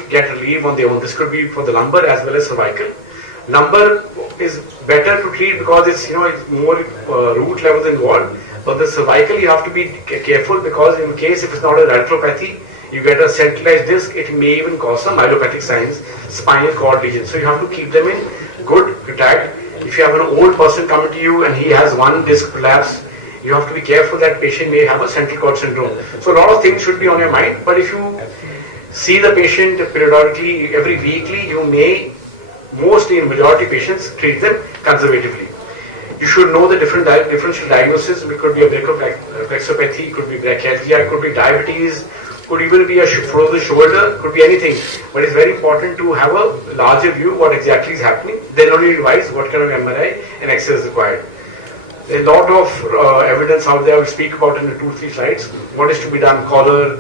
get relief on their own. This could be for the lumbar as well as cervical. Lumbar is better to treat because it's more root levels involved. But the cervical you have to be careful because in case if it's not a radiculopathy, you get a centralized disc, it may even cause some myelopathic signs, spinal cord lesions. So you have to keep them in good contact. If you have an old person coming to you and he has one disc prolapse, you have to be careful that patient may have a central cord syndrome. So a lot of things should be on your mind. But if you see the patient periodically, every weekly, you may, mostly in majority patients, treat them conservatively. You should know the differential diagnosis. It could be a brachioplexopathy, could be brachyalgia, could be diabetes, could even be a frozen shoulder, could be anything. But it's very important to have a larger view what exactly is happening. Then only advise what kind of MRI and X-ray is required. There are a lot of evidence out there. I will speak about in the 2-3 slides. What is to be done? Collar.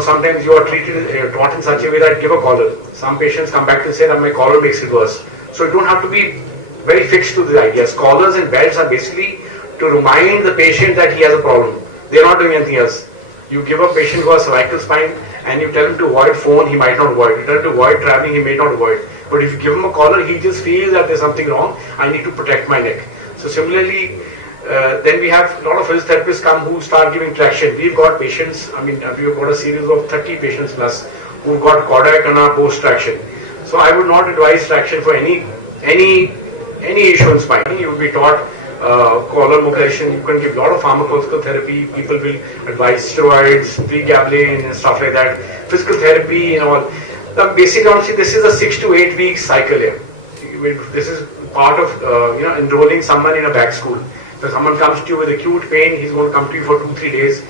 Sometimes you are treated, taught in such a way that give a collar. Some patients come back and say that my collar makes it worse. So you don't have to be very fixed to the ideas. Collars and belts are basically to remind the patient that he has a problem. They are not doing anything else. You give a patient who has cervical spine and you tell him to avoid phone, he might not avoid. You tell him to avoid traveling, he may not avoid. But if you give him a collar, he just feels that there's something wrong. I need to protect my neck. So similarly, then we have a lot of physiotherapists come who start giving traction. We've got patients, we've got a series of 30 patients plus who've got cardiac and post traction. So I would not advise traction for any issue in spine. You will be taught collar mobilization. You can give a lot of pharmacological therapy. People will advise steroids, pregabalin and stuff like that. Physical therapy and all. The basic honestly, this is a 6 to 8 week cycle here. This is part of enrolling someone in a back school. So someone comes to you with acute pain, he's going to come to you for 2-3 days.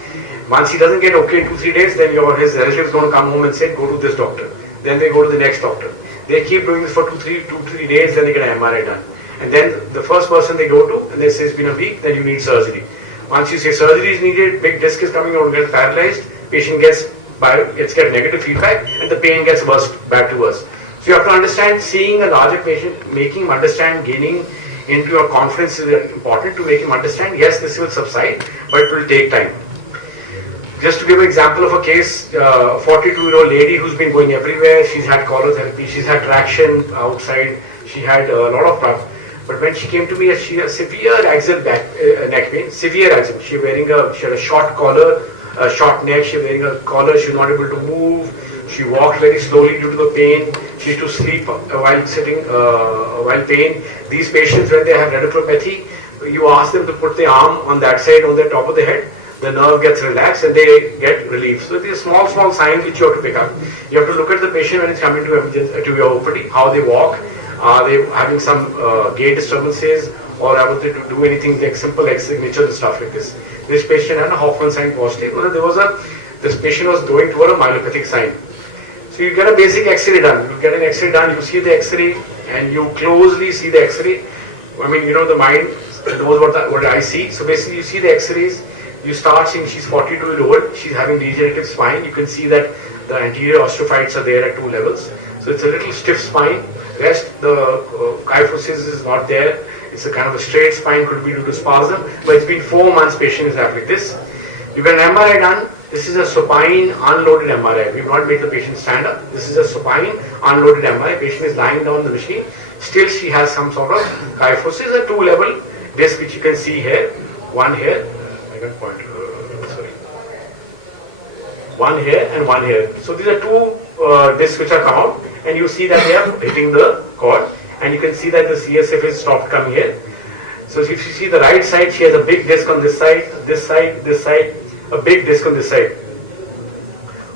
Once he doesn't get okay in 2-3 days, then his relative is going to come home and say, go to this doctor. Then they go to the next doctor. They keep doing this for 2-3 days, then they get an MRI done. And then the first person they go to, and they say it's been a week, then you need surgery. Once you say surgery is needed, big disc is coming out, get paralyzed, patient gets negative feedback, and the pain gets worse back to us. So you have to understand, seeing a larger patient, making him understand, gaining into your confidence is important to make him understand, yes, this will subside, but it will take time. Just to give an example of a case, a 42-year-old lady who's been going everywhere, she's had collar therapy, she's had traction outside, she had a lot of stuff. But when she came to me, she had severe axial neck pain, severe axial. She had a short collar, a short neck, she was wearing a collar, she was not able to move. She walked very slowly due to the pain. She used to sleep while sitting, while pain. These patients, when they have radiculopathy, you ask them to put the arm on that side, on the top of the head. The nerve gets relaxed and they get relief. So these small signs which you have to pick up. You have to look at the patient when it's coming to your OPD, how they walk. Are they having some gait disturbances, or able to do anything like simple X signature and stuff like this. This patient had a Hoffman sign positive. This patient was going toward a myelopathic sign. So you get a basic X-ray done. You get an X-ray done, you see the X-ray and you closely see the X-ray. The mind knows what I see. So basically you see the X-rays, you start seeing she's 42-year-old, she's having degenerative spine. You can see that the anterior osteophytes are there at 2 levels. So it's a little stiff spine. Rest, the kyphosis is not there. It's a kind of a straight spine, could be due to spasm, but it's been 4 months patient is having this. You get an MRI done. This is a supine unloaded MRI. We've not made the patient stand up. This is a supine unloaded MRI. Patient is lying down the machine. Still she has some sort of kyphosis, a 2-level disc which you can see here. One here. I can't point. Sorry. One here and one here. So these are 2 discs which are come out, and you see that they are hitting the cord, and you can see that the CSF is stopped coming here. So if you see the right side, she has a big disc on this side, a big disc on this side.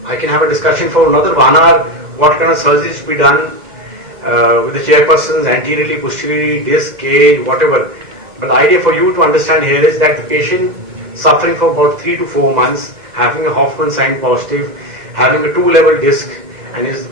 I can have a discussion for another 1 hour, what kind of surgery should be done with the chairpersons, anteriorly, posteriorly, disc, cage, whatever. But the idea for you to understand here is that the patient suffering for about 3 to 4 months, having a Hoffman sign positive, having a 2-level disc, and is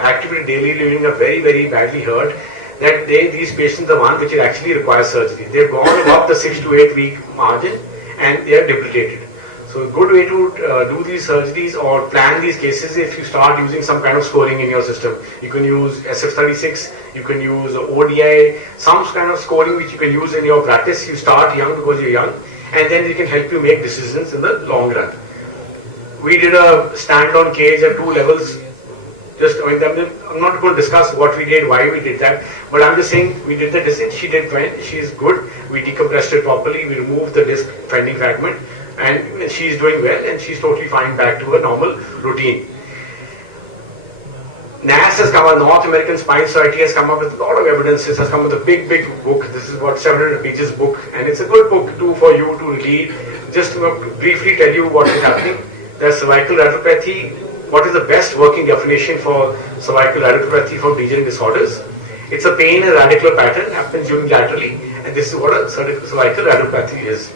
actively daily living a very, very badly hurt, that these patients are one which actually require surgery. They've gone above the 6 to 8 week margin and they are debilitated. So a good way to do these surgeries or plan these cases if you start using some kind of scoring in your system. You can use SF36, you can use ODI, some kind of scoring which you can use in your practice. You start young because you're young, and then it can help you make decisions in the long run. We did a stand-on cage at 2 levels. I'm not going to discuss what we did, why we did that, but I'm just saying we did the disc, she did fine, she's good, we decompressed it properly, we removed the disc fending fragment, and she's doing well, and she's totally fine back to her normal routine. NAS has come up, North American Spine Society has come up with a lot of evidences, has come up with a big book. This is about 700 pages book, and it's a good book too for you to read. Just to briefly tell you what is happening. There's cervical radiculopathy. What is the best working definition for cervical radiculopathy for degenerative disorders? It's a pain in a radicular pattern, happens unilaterally, and this is what a cervical radiculopathy is.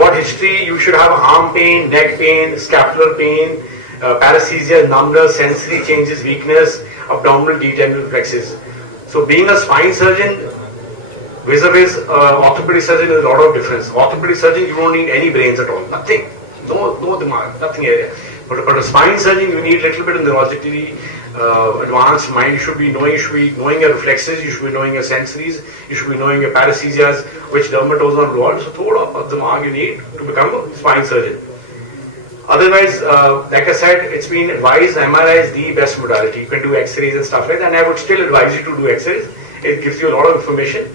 What history? You should have arm pain, neck pain, scapular pain, paresthesia, numbness, sensory changes, weakness, abdominal deep reflexes. So being a spine surgeon vis-a-vis orthopedic surgeon is a lot of difference. Orthopedic surgeon, you don't need any brains at all, nothing, no dimag, nothing area. But a spine surgeon, you need a little bit of neurologically advanced mind. You should be knowing your reflexes, you should be knowing your sensories, you should be knowing your paresthesias, which dermatose on blood. So thoda dimag you need to become a spine surgeon. Otherwise, like I said, it's been advised MRI is the best modality. You can do X-rays and stuff like that, and I would still advise you to do X-rays. It gives you a lot of information.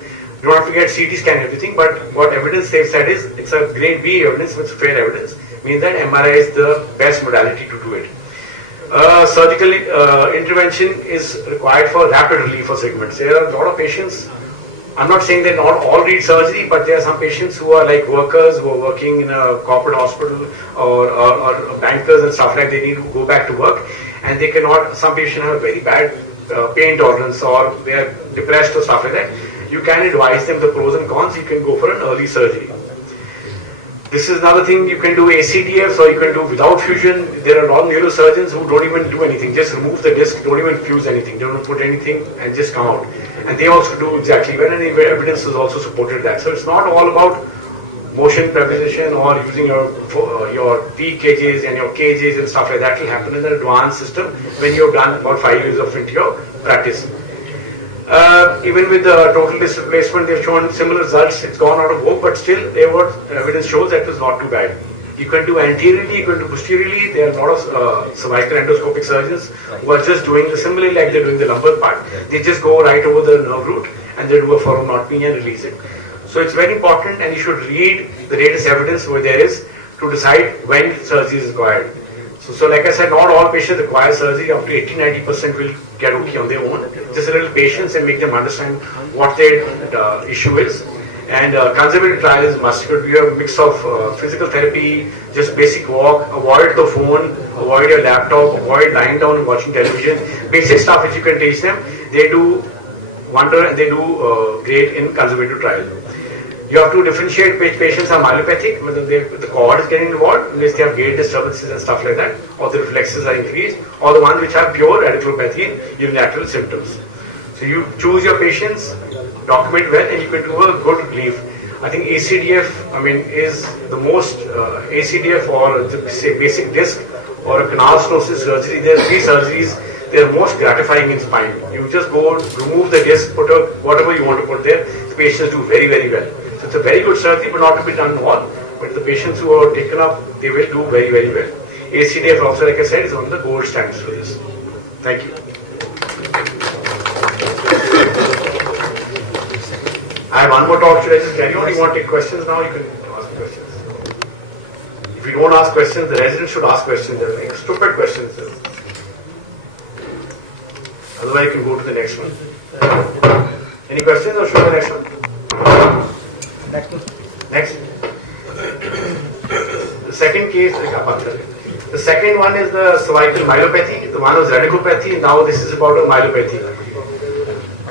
You don't have to get CT scan and everything, but what evidence they've said is it's a grade B evidence with fair evidence. Means that MRI is the best modality to do it. Surgical intervention is required for rapid relief of segments. There are a lot of patients, I'm not saying they not all need surgery, but there are some patients who are like workers who are working in a corporate hospital or bankers and stuff like that. They need to go back to work and they cannot, some patients have very bad pain tolerance or they are depressed or stuff like that. You can advise them the pros and cons. You can go for an early surgery. This is another thing, you can do ACDF or you can do without fusion. There are a lot of neurosurgeons who don't even do anything, just remove the disc, don't even fuse anything, don't put anything and just come out. And they also do exactly well, and the evidence has also supported that. So it's not all about motion preposition or using your P cages and your cages and stuff like that. Will happen in an advanced system when you've done about 5 years of into your practice. Even with the total disc replacement, they've shown similar results. It's gone out of vogue, but still, evidence shows that it's not too bad. You can do anteriorly, you can do posteriorly. There are a lot of cervical endoscopic surgeons who are just doing similarly like they're doing the lumbar part. They just go right over the nerve root and they do a foraminectomy and release it. So it's very important, and you should read the latest evidence where there is to decide when surgery is required. So like I said, not all patients require surgery. Up to 80-90% will get okay on their own. Just a little patience and make them understand what their issue is. And conservative trial is must. It could be a mix of physical therapy, just basic walk, avoid the phone, avoid your laptop, avoid lying down and watching television. Basic stuff which you can teach them. They do wonder and they do great in conservative trial. You have to differentiate which patients are myelopathic, whether the cord is getting involved, unless they have gait disturbances and stuff like that, or the reflexes are increased, or the ones which have pure radiculopathy and unilateral symptoms. So you choose your patients, document well, and you can do a good relief. I think ACDF, is the most ACDF or say basic disc or a canal stenosis surgery. There are 3 surgeries they are most gratifying in spine. You just go, remove the disc, put whatever you want to put there, the patients do very, very well. So it's a very good surgery, but not to be done all. But the patients who are taken up, they will do very, very well. ACDF also, like I said, is one of the gold standards for this. Thank you. I have one more talk. Should I just carry on? You want to take questions now? You can ask questions. If you don't ask questions, the residents should ask questions. They're like stupid questions. Otherwise, you can go to the next one. Any questions or should I go to the next one? Next. The second case, the second one is the cervical myelopathy. The one was radicopathy. Now this is about a myelopathy.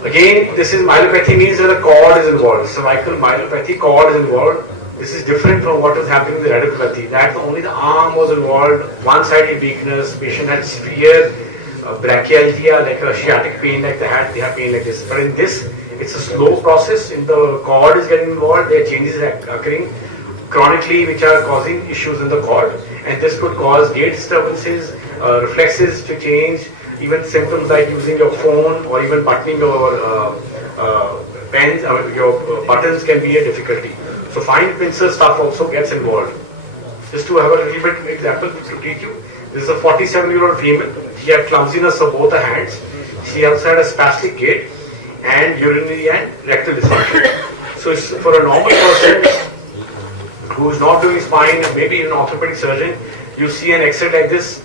Again, this is myelopathy means that a cord is involved. Cervical myelopathy, cord is involved. This is different from what was happening with radicopathy. That only the arm was involved, one-sided weakness, patient had severe brachialgia, like a sciatic pain, like they have pain like this. But in this, it's a slow process. In the cord is getting involved, there are changes occurring chronically which are causing issues in the cord, and this could cause gait disturbances, reflexes to change, even symptoms like using your phone or even buttoning your pens, your buttons can be a difficulty. So fine pincer stuff also gets involved. Just to have a little bit example to teach you, this is a 47-year-old female. She had clumsiness of both her hands. She also had a spastic gait and urinary and rectal dysfunction. So it's for a normal person who is not doing spine, maybe even an orthopedic surgeon, you see an X-ray like this,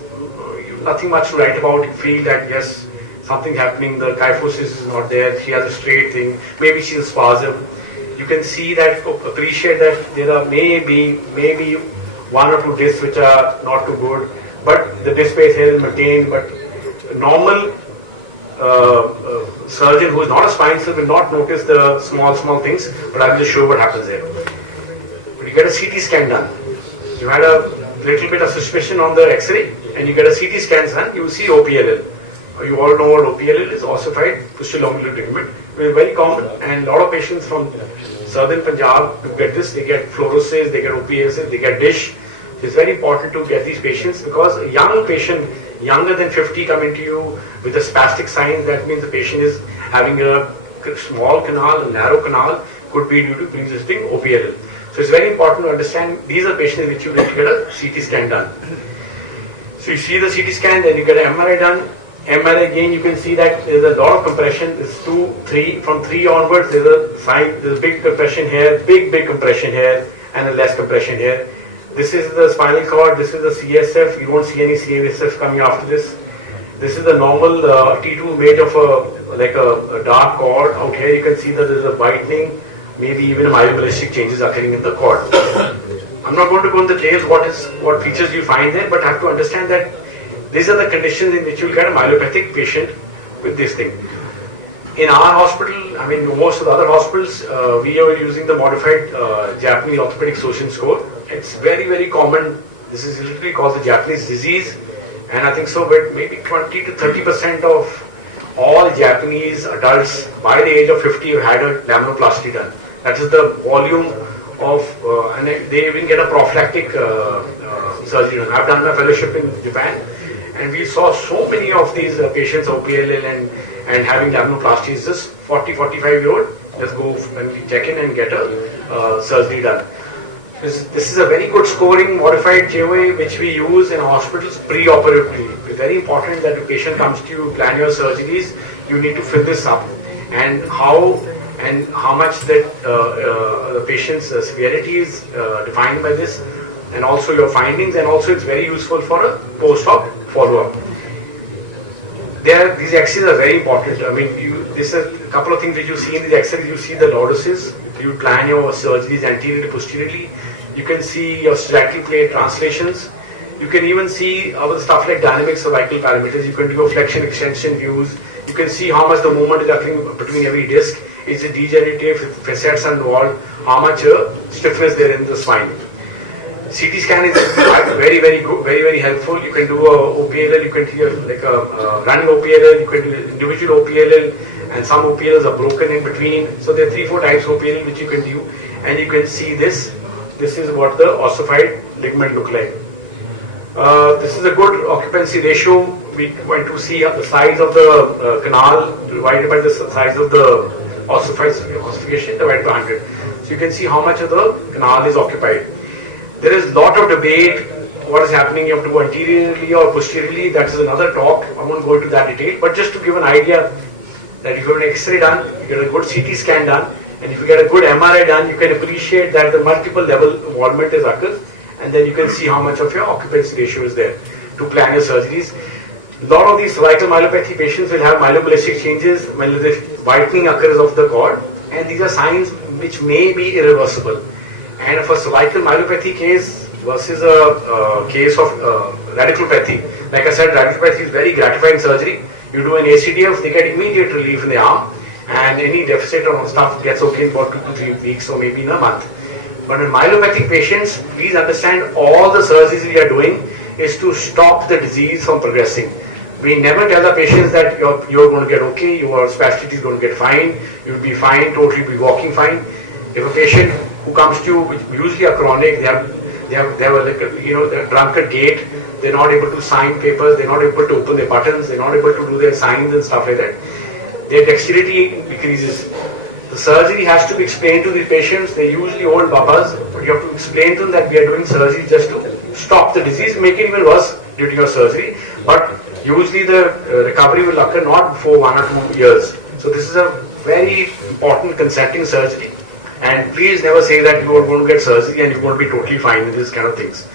nothing much to write about. You feel that yes, something happening, the kyphosis is not there, she has a straight thing, maybe she's a spasm. You can see that, appreciate that there are maybe one or two discs which are not too good, but the disc space here is maintained. But a normal surgeon who is not a spine surgeon will not notice the small things, but I will just show you what happens there. But you get a CT scan done. You had a little bit of suspicion on the X-ray, and you get a CT scan done, you see OPLL. You all know what OPLL is, ossified pustuloangular ligament. It's very common, and a lot of patients from southern Punjab to get this, they get fluorosis, they get OPLL, they get dish. It's very important to get these patients, because a young patient, younger than 50, come into you with a spastic sign. That means the patient is having a small canal, a narrow canal, could be due to pre-existing OPLL. So it's very important to understand these are patients which you need to get a CT scan done. So you see the CT scan, then you get an MRI done. MRI again, you can see that there's a lot of compression. It's 2, 3. From 3 onwards, there's a sign. There's a big compression here, big compression here, and a less compression here. This is the spinal cord. This is the CSF. You won't see any CSF coming after this. This is the normal T2 made of a dark cord. Out here, you can see that there's a whitening, maybe even myeloballistic changes occurring in the cord. I'm not going to go into details what features you find there, but have to understand that these are the conditions in which you'll get a myelopathic patient with this thing. In our hospital, I mean most of the other hospitals, we are using the modified Japanese orthopedic social score. It's very common. This is literally called the Japanese disease, and I think so, but maybe 20 to 30% of all Japanese adults by the age of 50 have had a laminoplasty done. That is the volume of, and they even get a prophylactic surgery. I've done my fellowship in Japan, and we saw so many of these patients OPLL and having laminoplasties. Just 40-45-year-old, just go and check in and get a surgery done. This is a very good scoring modified JOA which we use in hospitals pre-operatively. It's very important that the patient comes to you, plan your surgeries, you need to fill this up, and how much that the patient's severity is defined by this, and also your findings, and also it's very useful for a post-op follow-up. These X-rays are very important. I mean, this is a couple of things that you see in these X-rays. You see the lordosis. You plan your surgeries anteriorly to posteriorly. You can see your striatal plate translations. You can even see other stuff like dynamic cervical parameters. You can do a flexion extension views. You can see how much the movement is occurring between every disc. Is it degenerative? If facets are involved, how much stiffness there in the spine. CT scan is very good, very helpful. You can do a OPLL, you can do like a running OPLL, you can do individual OPLL, and some OPLLs are broken in between. So there are 3-4 types of OPLL which you can do, and you can see this. This is what the ossified ligament look like. This is a good occupancy ratio. we went to see the size of the canal divided by the size of the ossification divided by 100. So you can see how much of the canal is occupied. There is a lot of debate what is happening, you have to go anteriorly or posteriorly. That is another talk. I won't go into that detail, but just to give an idea that if you have an X-ray done, you get a good CT scan done, and if you get a good MRI done, you can appreciate that the multiple level involvement is occurs, and then you can see how much of your occupancy ratio is there to plan your surgeries. A lot of these cervical myelopathy patients will have myelomolastic changes when the whitening occurs of the cord, and these are signs which may be irreversible. And for cervical myelopathy case versus a case of radiculopathy, like I said, radiculopathy is very gratifying surgery. You do an ACDF, they get immediate relief in the arm, and any deficit or stuff gets okay in about 2 to 3 weeks or maybe in a month. But in myelopathic patients, please understand all the surgeries we are doing is to stop the disease from progressing. We never tell the patients that you're going to get okay, your spasticity is going to get fine, you'll be fine, totally be walking fine. If a patient who comes to you, which usually are chronic, they have like a drunkard gait, they're not able to sign papers, they're not able to open their buttons, they're not able to do their signs and stuff like that. Their dexterity decreases. The surgery has to be explained to these patients. They're usually old babas, but you have to explain to them that we are doing surgery just to stop the disease, make it even worse due to your surgery. But usually the recovery will occur not before 1 or 2 years. So this is a very important consenting surgery. And please never say that you are going to get surgery and you're going to be totally fine with these kind of things.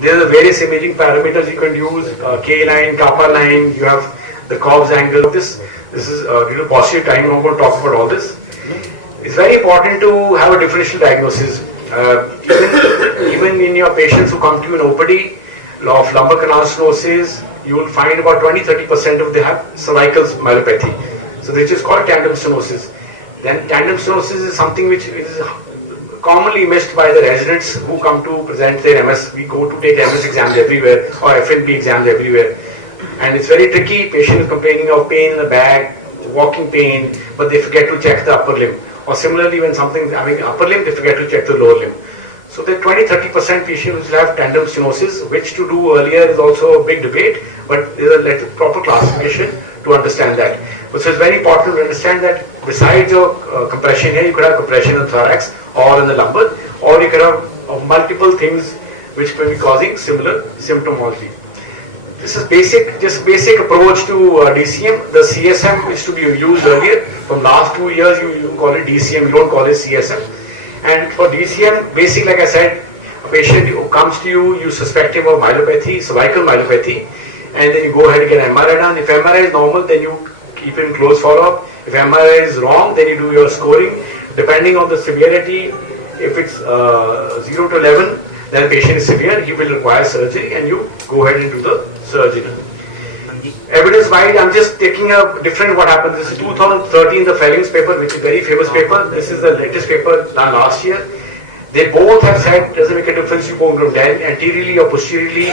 There are various imaging parameters you can use, K line, kappa line, you have the Cobb's angle. This is due to paucity of time, I'm not going to talk about all this. It's very important to have a differential diagnosis. Even in your patients who come to you in OPD of lumbar canal stenosis, you will find about 20-30% of them have cervical myelopathy. So this is called tandem stenosis. Then tandem stenosis is something which is commonly missed by the residents who come to present their MS. We go to take MS exams everywhere or FNP exams everywhere. And it's very tricky. Patient is complaining of pain in the back, walking pain, but they forget to check the upper limb. Or similarly, when something's having upper limb, they forget to check the lower limb. So the 20-30% patients will have tandem stenosis, which to do earlier is also a big debate, but there is a proper classification to understand that. So it's very important to understand that besides your compression here, you could have compression in the thorax or in the lumbar, or you could have multiple things which may be causing similar symptomology. This is basic approach to DCM. The CSM is to be used earlier. From last 2 years, you call it DCM, you don't call it CSM. And for DCM, basic, like I said, a patient who comes to you, you suspect him of myelopathy, cervical myelopathy, and then you go ahead and get MRI done. If MRI is normal, then you keep in close follow-up. If MRI is wrong, then you do your scoring. Depending on the severity, if it's 0 to 11, then the patient is severe, he will require surgery, and you go ahead and do the surgery. Evidence-wise, I'm just taking a different what happened. This is 2013, the Fellings paper, which is a very famous paper. This is the latest paper done last year. They both have said, doesn't make a difference you go from anteriorly or posteriorly,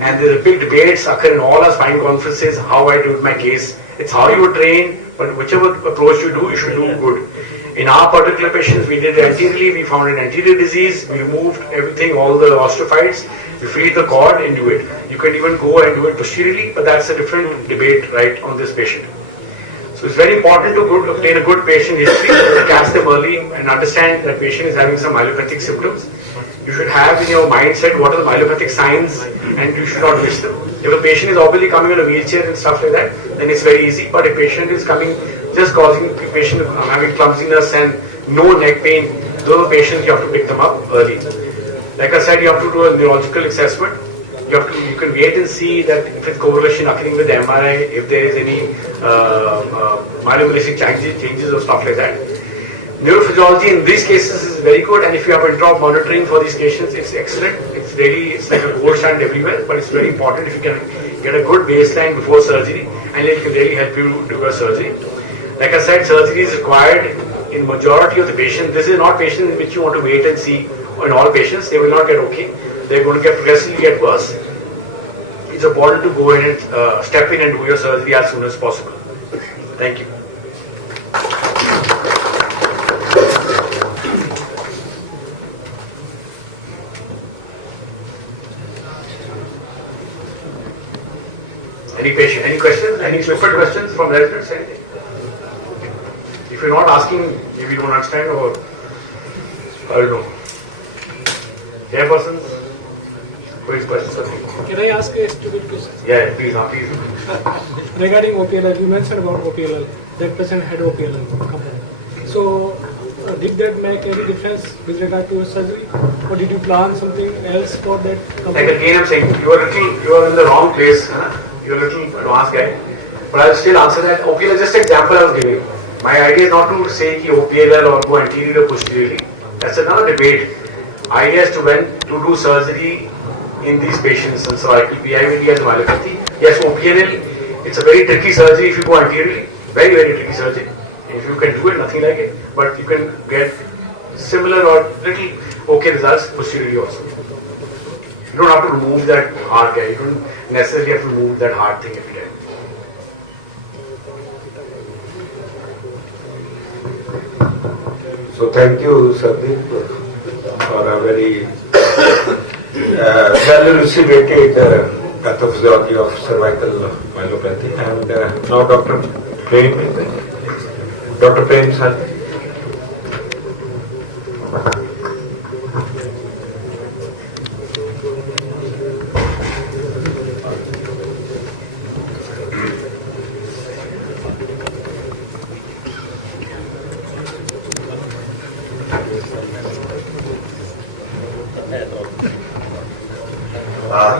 and there are big debates occur in all our spine conferences, how I do my case. It's how you train, but whichever approach you do, you should do good. In our particular patients, we did anteriorly, we found an anterior disease, we removed everything, all the osteophytes, we freed the cord and do it. You can even go and do it posteriorly, but that's a different debate, right, on this patient. So it's very important to obtain a good patient history, to catch them early and understand that patient is having some myelopathic symptoms. You should have in your mindset what are the myelopathic signs and you should not miss them. If a patient is obviously coming in a wheelchair and stuff like that, then it's very easy. But if patient is coming just causing patient having clumsiness and no neck pain, those patients you have to pick them up early. Like I said, you have to do a neurological assessment. You can wait and see that if it's correlation occurring with MRI, if there is any myelomolastic changes or stuff like that. Neurophysiology in these cases is very good, and if you have intra-op monitoring for these patients, it's excellent. It's like a gold standard everywhere, but it's very important if you can get a good baseline before surgery, and it can really help you do your surgery. Like I said, surgery is required in majority of the patients. This is not patients in which you want to wait and see. In all patients, they will not get okay. They're going to get progressively get worse. It's important to go ahead and step in and do your surgery as soon as possible. Thank you. Any patient, any questions? Any stupid questions from residents? Anything? If you're not asking, maybe you don't understand, or I don't know. Yeah, persons? Quick questions? Can I ask a stupid question? Yeah, please, please. Regarding OPLL, you mentioned about OPLL. That person had OPLL company. So, did that make any difference with regard to surgery, or did you plan something else for that company? Like again, I'm saying you are in the wrong place. You're a little advanced guy, but I'll still answer that. OPLL, just an example I was giving. My idea is not to say ki OPLL or go anterior or posteriorly. That's another debate. Idea is to when to do surgery in these patients, and cervical PIVD as myelopathy. Yes, OPLL, it's a very tricky surgery if you go anteriorly. Very, very tricky surgery. If you can do it, nothing like it. But you can get similar or little okay results posteriorly also. You don't have to remove that hard guy. You don't necessarily have to remove that hard thing every time. So thank you, Sandeep, for a very well elucidated pathophysiology of cervical myelopathy. And now Dr. Prem sir.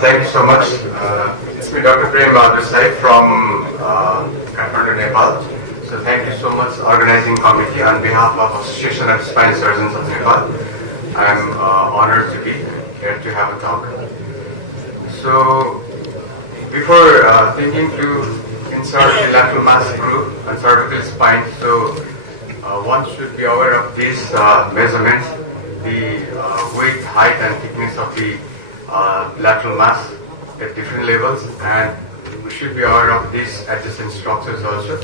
Thank you so much. It's me, Dr. Prem this side from Kathmandu, Nepal. So thank you so much, organizing committee, on behalf of Association of Spine Surgeons of Nepal. I'm honored to be here to have a talk. So before thinking to insert the lateral mass screw on cervical spine, so one should be aware of these measurements, the width, height and thickness of the lateral mass at different levels, and we should be aware of these adjacent structures also.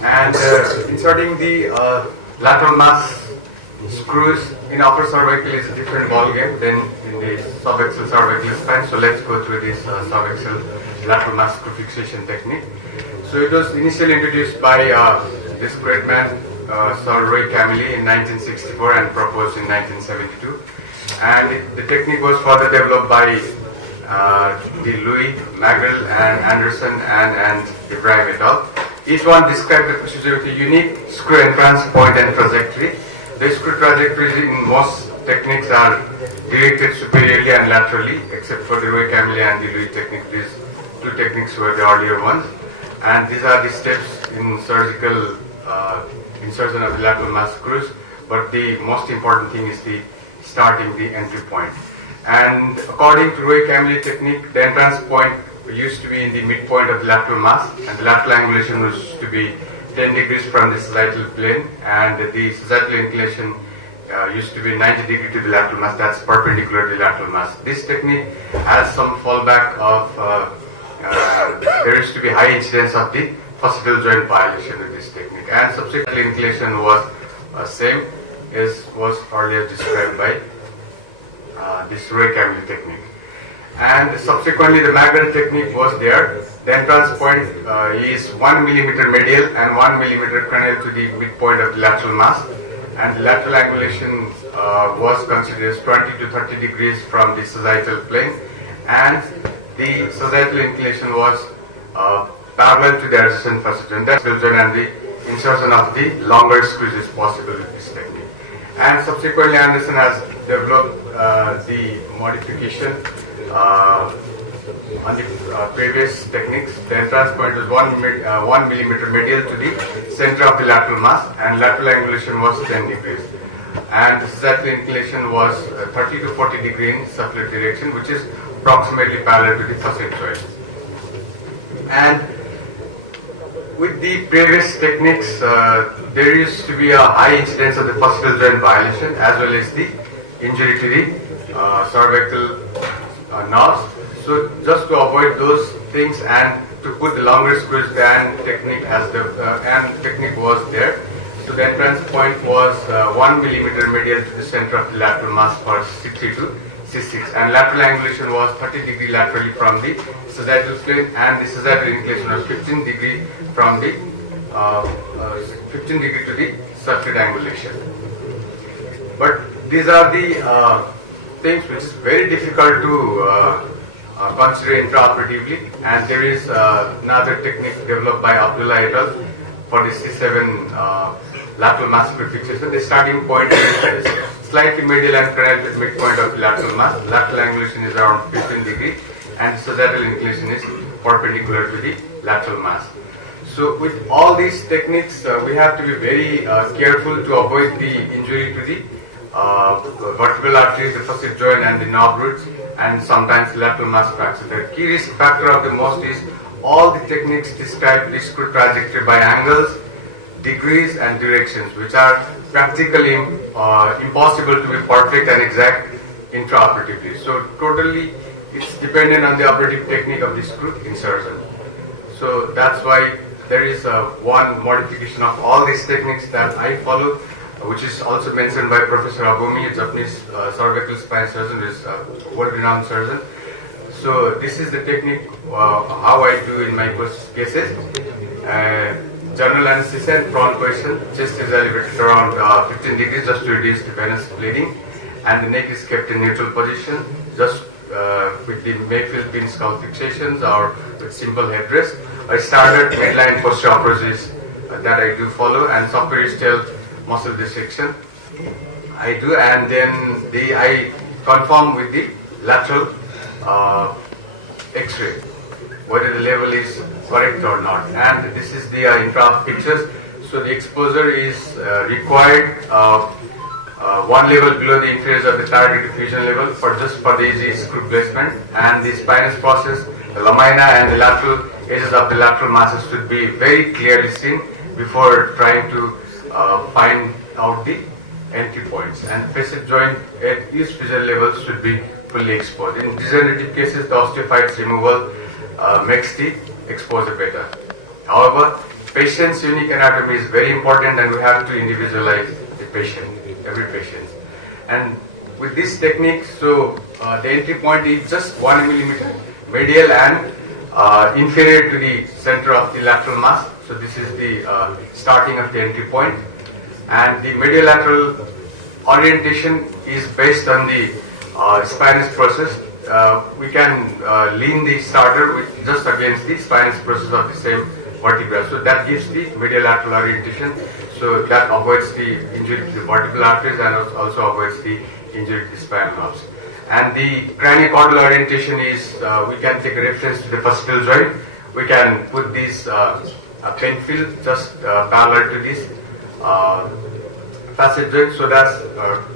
And inserting the lateral mass screws in upper cervical is a different ball game than in the subaxial cervical spine. So let's go through this subaxial lateral mass screw fixation technique. So it was initially introduced by this great man, Sir Roy Camilli, in 1964 and proposed in 1972. And the technique was further developed by the Louis, Magrel, and Anderson and Ibrahim et al. Each one described the procedure with a unique screw entrance point and trajectory. The screw trajectories in most techniques are directed superiorly and laterally, except for the Roy Camilli and the Louis technique. These two techniques were the earlier ones. And these are the steps in surgical insertion of the lateral mass screws. But the most important thing is the starting the entry point. And according to Roy Camilli technique, the entrance point used to be in the midpoint of the lateral mass, and the lateral angulation was to be 10 degrees from the sagittal plane, and the sagittal inclination used to be 90 degrees to the lateral mass, that's perpendicular to the lateral mass. This technique has some fallback of, there used to be high incidence of the fascicle joint violation with this technique, and subsequent inclination was same as was earlier described by this Roy Camilli technique. And subsequently the Magrel technique was there. The entrance point is 1 millimeter medial and 1 millimeter cranial to the midpoint of the lateral mass, and the lateral angulation was considered as 20 to 30 degrees from the sagittal plane, and the sagittal inclination was parallel to the adjacent fascicle joint, and the insertion of the longer screws is possible with this technique. And subsequently Anderson has developed the modification on the previous techniques. The entrance point was 1 millimeter medial to the center of the lateral mass, and lateral angulation was 10 degrees. And the sagittal inclination was 30 to 40 degrees in circular direction, which is approximately parallel to the facet joint. And with the previous techniques, there used to be a high incidence of the fascicle joint violation as well as the injury to the cervical nerves. So just to avoid those things and to put the longer screws, and technique was there. So the entrance point was 1 millimeter medial to the center of the lateral mass for 60 to C6, and lateral angulation was 30 degree laterally from the sagittal plane, and the sagittal inclination was 15 degree from the 15 degree to the circular angulation. But these are the things which is very difficult to consider intraoperatively, and there is another technique developed by Abdullah et al. For the C7 lateral mass fixation. The starting point is slightly medial and parallel midpoint of lateral mass. Lateral angulation is around 15 degree, and sagittal inclination is perpendicular to the lateral mass. So with all these techniques, we have to be very careful to avoid the injury to the vertebral arteries, the facet joint and the knob roots, and sometimes lateral mass fracture. The key risk factor of the most is all the techniques describe the screw trajectory by angles, degrees and directions, which are practically impossible to be perfect and exact intraoperatively. So totally it's dependent on the operative technique of the screw insertion. So that's why there is one modification of all these techniques that I follow, which is also mentioned by Professor Abomi, a Japanese cervical spine surgeon, who is a world-renowned surgeon. So this is the technique how I do in my cases. General anesthesia and prone position, chest is elevated around 15 degrees just to reduce the venous bleeding, and the neck is kept in neutral position just with the Mayfield pin skull fixations or with simple headrest. I started midline posterior approaches that I do follow, and subperiosteal muscle dissection I do, and then I confirm with the lateral X-ray whether the level is correct or not. And this is the intra pictures. So the exposure is required one level below the inferior of the target diffusion level for the easy screw placement, and the spinous process, the lamina and the lateral edges of the lateral masses should be very clearly seen before trying to find out the entry points, and facet joint at each fissure level should be fully exposed. In degenerative cases, the osteophytes removal makes the exposure better. However, patient's unique anatomy is very important, and we have to individualize the patient, every patient. And with this technique, so the entry point is just 1 millimeter medial and inferior to the center of the lateral mass. So this is the starting of the entry point, and the medial lateral orientation is based on the spinous process. We can lean the starter with just against the spinous process of the same vertebra. So that gives the medial lateral orientation. So that avoids the injury to the vertebral arteries and also avoids the injury to the spinal nerves. And the craniocaudal orientation is, we can take a reference to the facetal joint. We can put this pen field just parallel to this facet joint, so that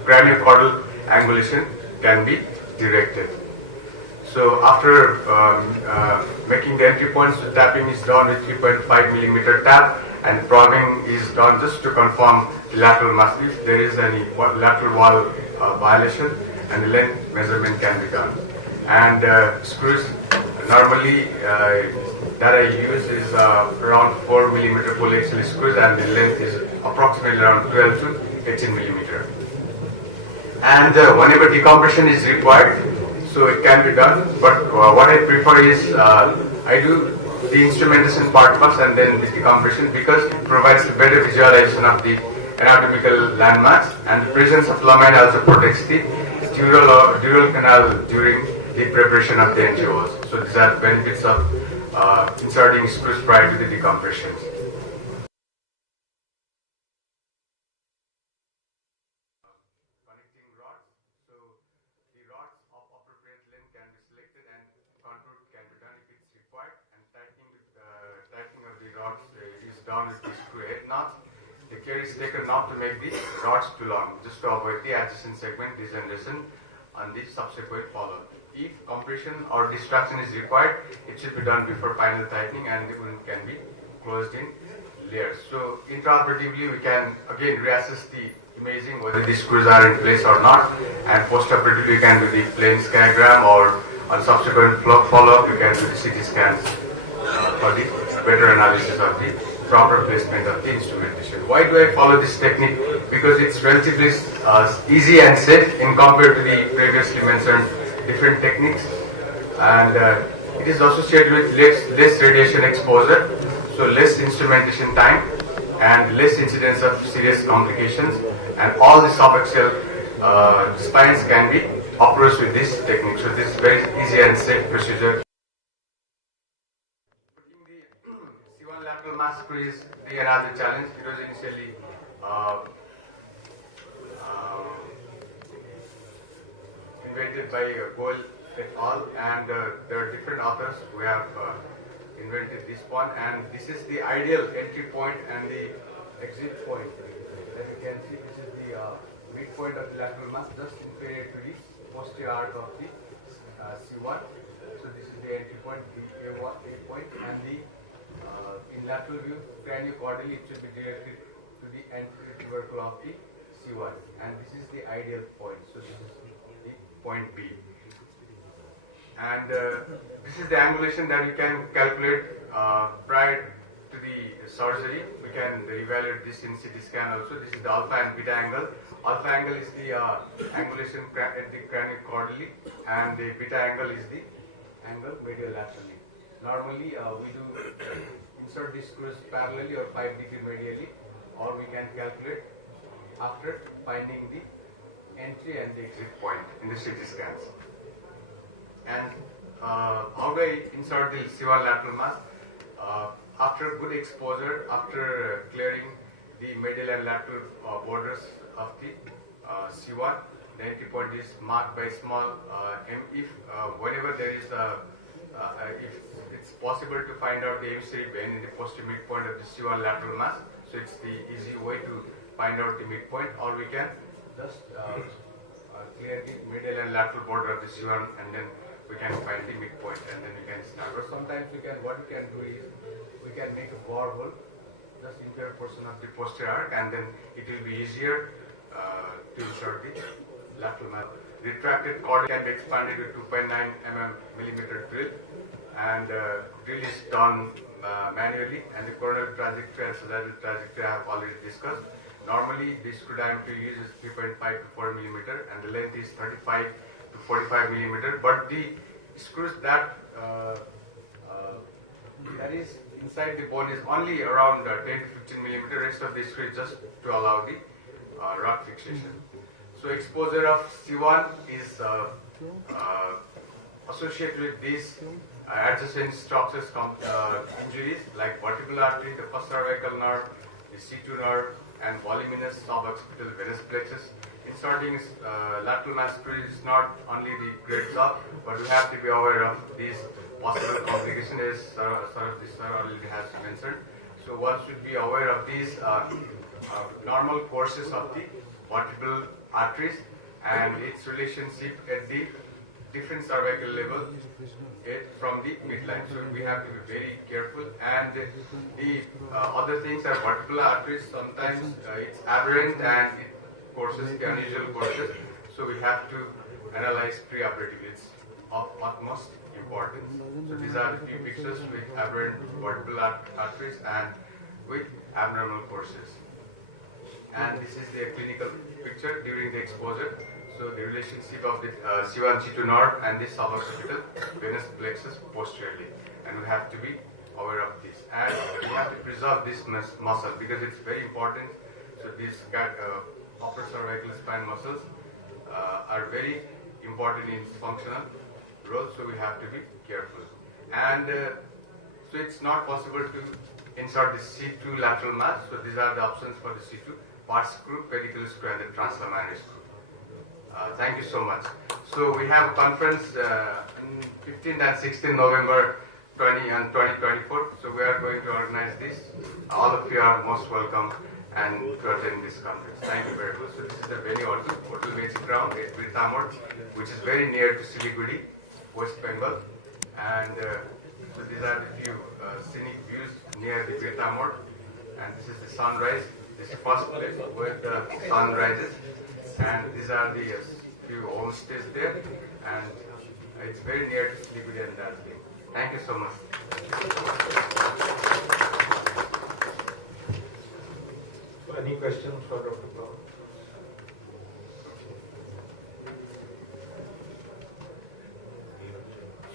craniocaudal angulation can be directed. So after making the entry points, the tapping is done with 3.5 millimeter tap, and probing is done just to confirm the lateral mass if there is any lateral wall violation, and the length measurement can be done. And screws normally that I use is around 4 millimeter polyaxial screws, and the length is approximately around 12 to 18 millimeter. And whenever decompression is required, so it can be done, but what I prefer is I do the instrumentation part first and then the decompression, because it provides a better visualization of the anatomical landmarks, and the presence of lamina also protects the dural canal during the preparation of the NGOs. So these are benefits of inserting screws prior to the decompression. Down with the screw head knot. The care is taken not to make the rods too long, just to avoid the adjacent segment degeneration on the subsequent follow-up. If compression or distraction is required, it should be done before final tightening, and the wound can be closed in layers. So intraoperatively, we can again reassess the imaging whether the screws are in place or not, and postoperatively we can do the plain scannogram, or on subsequent follow-up you can do the CT scans for the better analysis of the proper placement of the instrumentation. Why do I follow this technique? Because it's relatively easy and safe in compared to the previously mentioned different techniques, and it is associated with less radiation exposure, so less instrumentation time and less incidence of serious complications, and all the subaxial spines can be approached with this technique. So this is very easy and safe procedure. C1 lateral mass screw is another challenge. It was initially invented by Goel et al. And there are different authors who have invented this one. And this is the ideal entry point and the exit point. As you can see, this is the midpoint of the lateral mass, just inferior to the posterior arc of the C1. So this is the entry point, the A1, A point, and the in lateral view, craniocaudally, it should be directed to the anterior tubercle of the C1, and this is the ideal point. So this is the point B, and this is the angulation that you can calculate prior to the surgery. We can evaluate this in CT scan also. This is the alpha and beta angle. Alpha angle is the angulation at the craniocaudally, and the beta angle is the angle medial laterally. Normally, we do insert these screws parallelly or 5 degree medially, or we can calculate after finding the entry and the exit point in the CT scans. And how do I insert the C1 lateral mass? After good exposure, after clearing the medial and lateral borders of the C1, the entry point is marked by small m. If whenever there is if it's possible to find out the emissary vein in the posterior midpoint of the C1 lateral mass, so it's the easy way to find out the midpoint, or we can just clear the medial and lateral border of the C1, and then we can find the midpoint, and then we can start. Or sometimes what we can do is we can make a bore hole just inferior portion of the posterior arc, and then it will be easier to insert the lateral mass. Retracted cord can be expanded to 2.9 millimeter drill, and drill is done manually, and the coronal trajectory and sagittal trajectory I have already discussed. Normally, the screw diameter used is 3.5 to 4 millimeter, and the length is 35 to 45 millimeter. But the screws that is inside the bone is only around 10 to 15 millimeter. Rest of the screw is just to allow the rod fixation. So exposure of C1 is associated with these adjacent structures injuries like vertebral artery, the first cervical nerve, the C2 nerve, and voluminous suboccipital venous plexus. Inserting lateral mass screw is not only the great job, but we have to be aware of these possible complications, as sir already has mentioned. So one should be aware of these normal courses of the vertebral arteries and its relationship at the different cervical level from the midline. So we have to be very careful. And the other things are vertebral arteries. Sometimes it's aberrant and it courses, the unusual courses. So we have to analyze preoperatively. It's of utmost importance. So these are the few pictures with aberrant vertebral arteries and with abnormal courses. And this is the clinical picture during the exposure. So the relationship of the C1, C2 nerve and the suboccipital venous plexus posteriorly. And we have to be aware of this. And we have to preserve this muscle because it's very important. So these upper cervical spine muscles are very important in functional role. So we have to be careful. And so it's not possible to insert the C2 lateral mass. So these are the options for the C2. Part screw, pedicle screw, and the translaminar screw. Thank you so much. So we have a conference on 15th and 16th November 2024. So we are going to organize this. All of you are most welcome and to attend this conference. Thank you very much. So this is the venue Hotel Basic Ground at Birtamod, which is very near to Siliguri, West Bengal. And so these are the few scenic views near the Birtamod. And this is the sunrise. This is the first place where the sun rises. And these are the few homestays there, and it's very near to Siliguri and Darjeeling. Thank you so much. Any questions for Dr. Paul?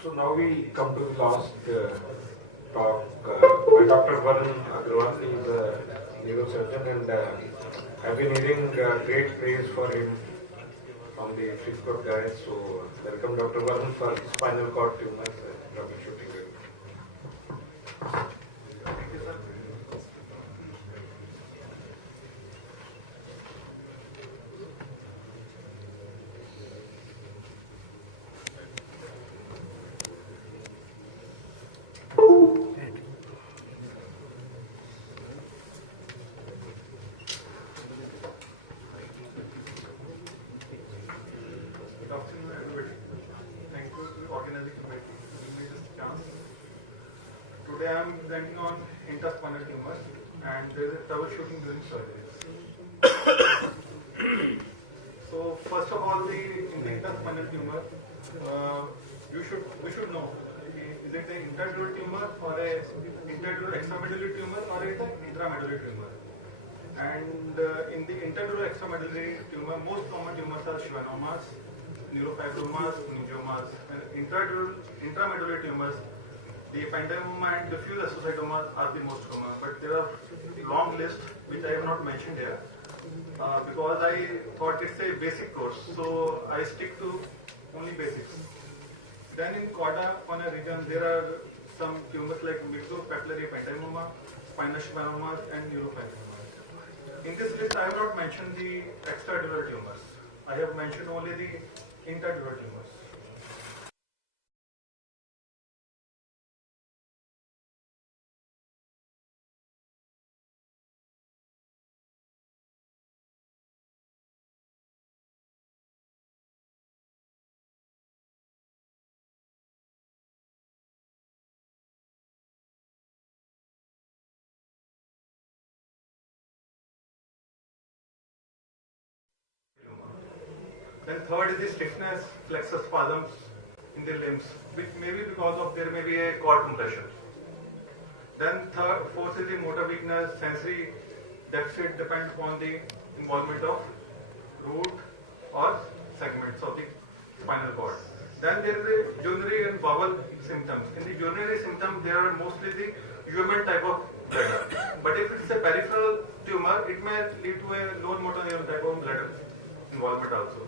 So now we come to the last talk by Dr. Varun Agrawal. He is a neurosurgeon, and I've been hearing great praise for him from the Faridkot guys. So welcome Dr. Varun for spinal cord tumors troubleshooting. Thank you, sir. Good afternoon, everybody. Thank you to the organizing committee for giving me this chance. Today I am presenting on interspinal tumors and there is a troubleshooting during surgeries. So first of all, in the interspinal tumor, we should know, is it an interdural tumor or a interdural extramedullary tumor or is it an intramedullary tumor? And in the interdural extramedullary tumor, most common tumors are schwannomas, neurofibromas, angiomas, and intramedullary tumors. The ependymoma and diffuse astrocytoma are the most common, but there are a long list which I have not mentioned here because I thought it's a basic course, so I stick to only basics. Then in chorda cornea region, there are some tumors like myxopapillary ependymoma, spinous schwannomas, and neurofibromas. In this list, I have not mentioned the extradural tumors. I have mentioned only the interdural tumors. Then third is the stiffness, flexor spasms in the limbs, which may be because of there may be a cord compression. Then fourth is the motor weakness, sensory deficit depends upon the involvement of root or segments of the spinal cord. Then there is a urinary and bowel symptoms. In the urinary symptoms, there are mostly the UMN type of bladder. But if it's a peripheral tumor, it may lead to a low motor neuron type of bladder involvement also.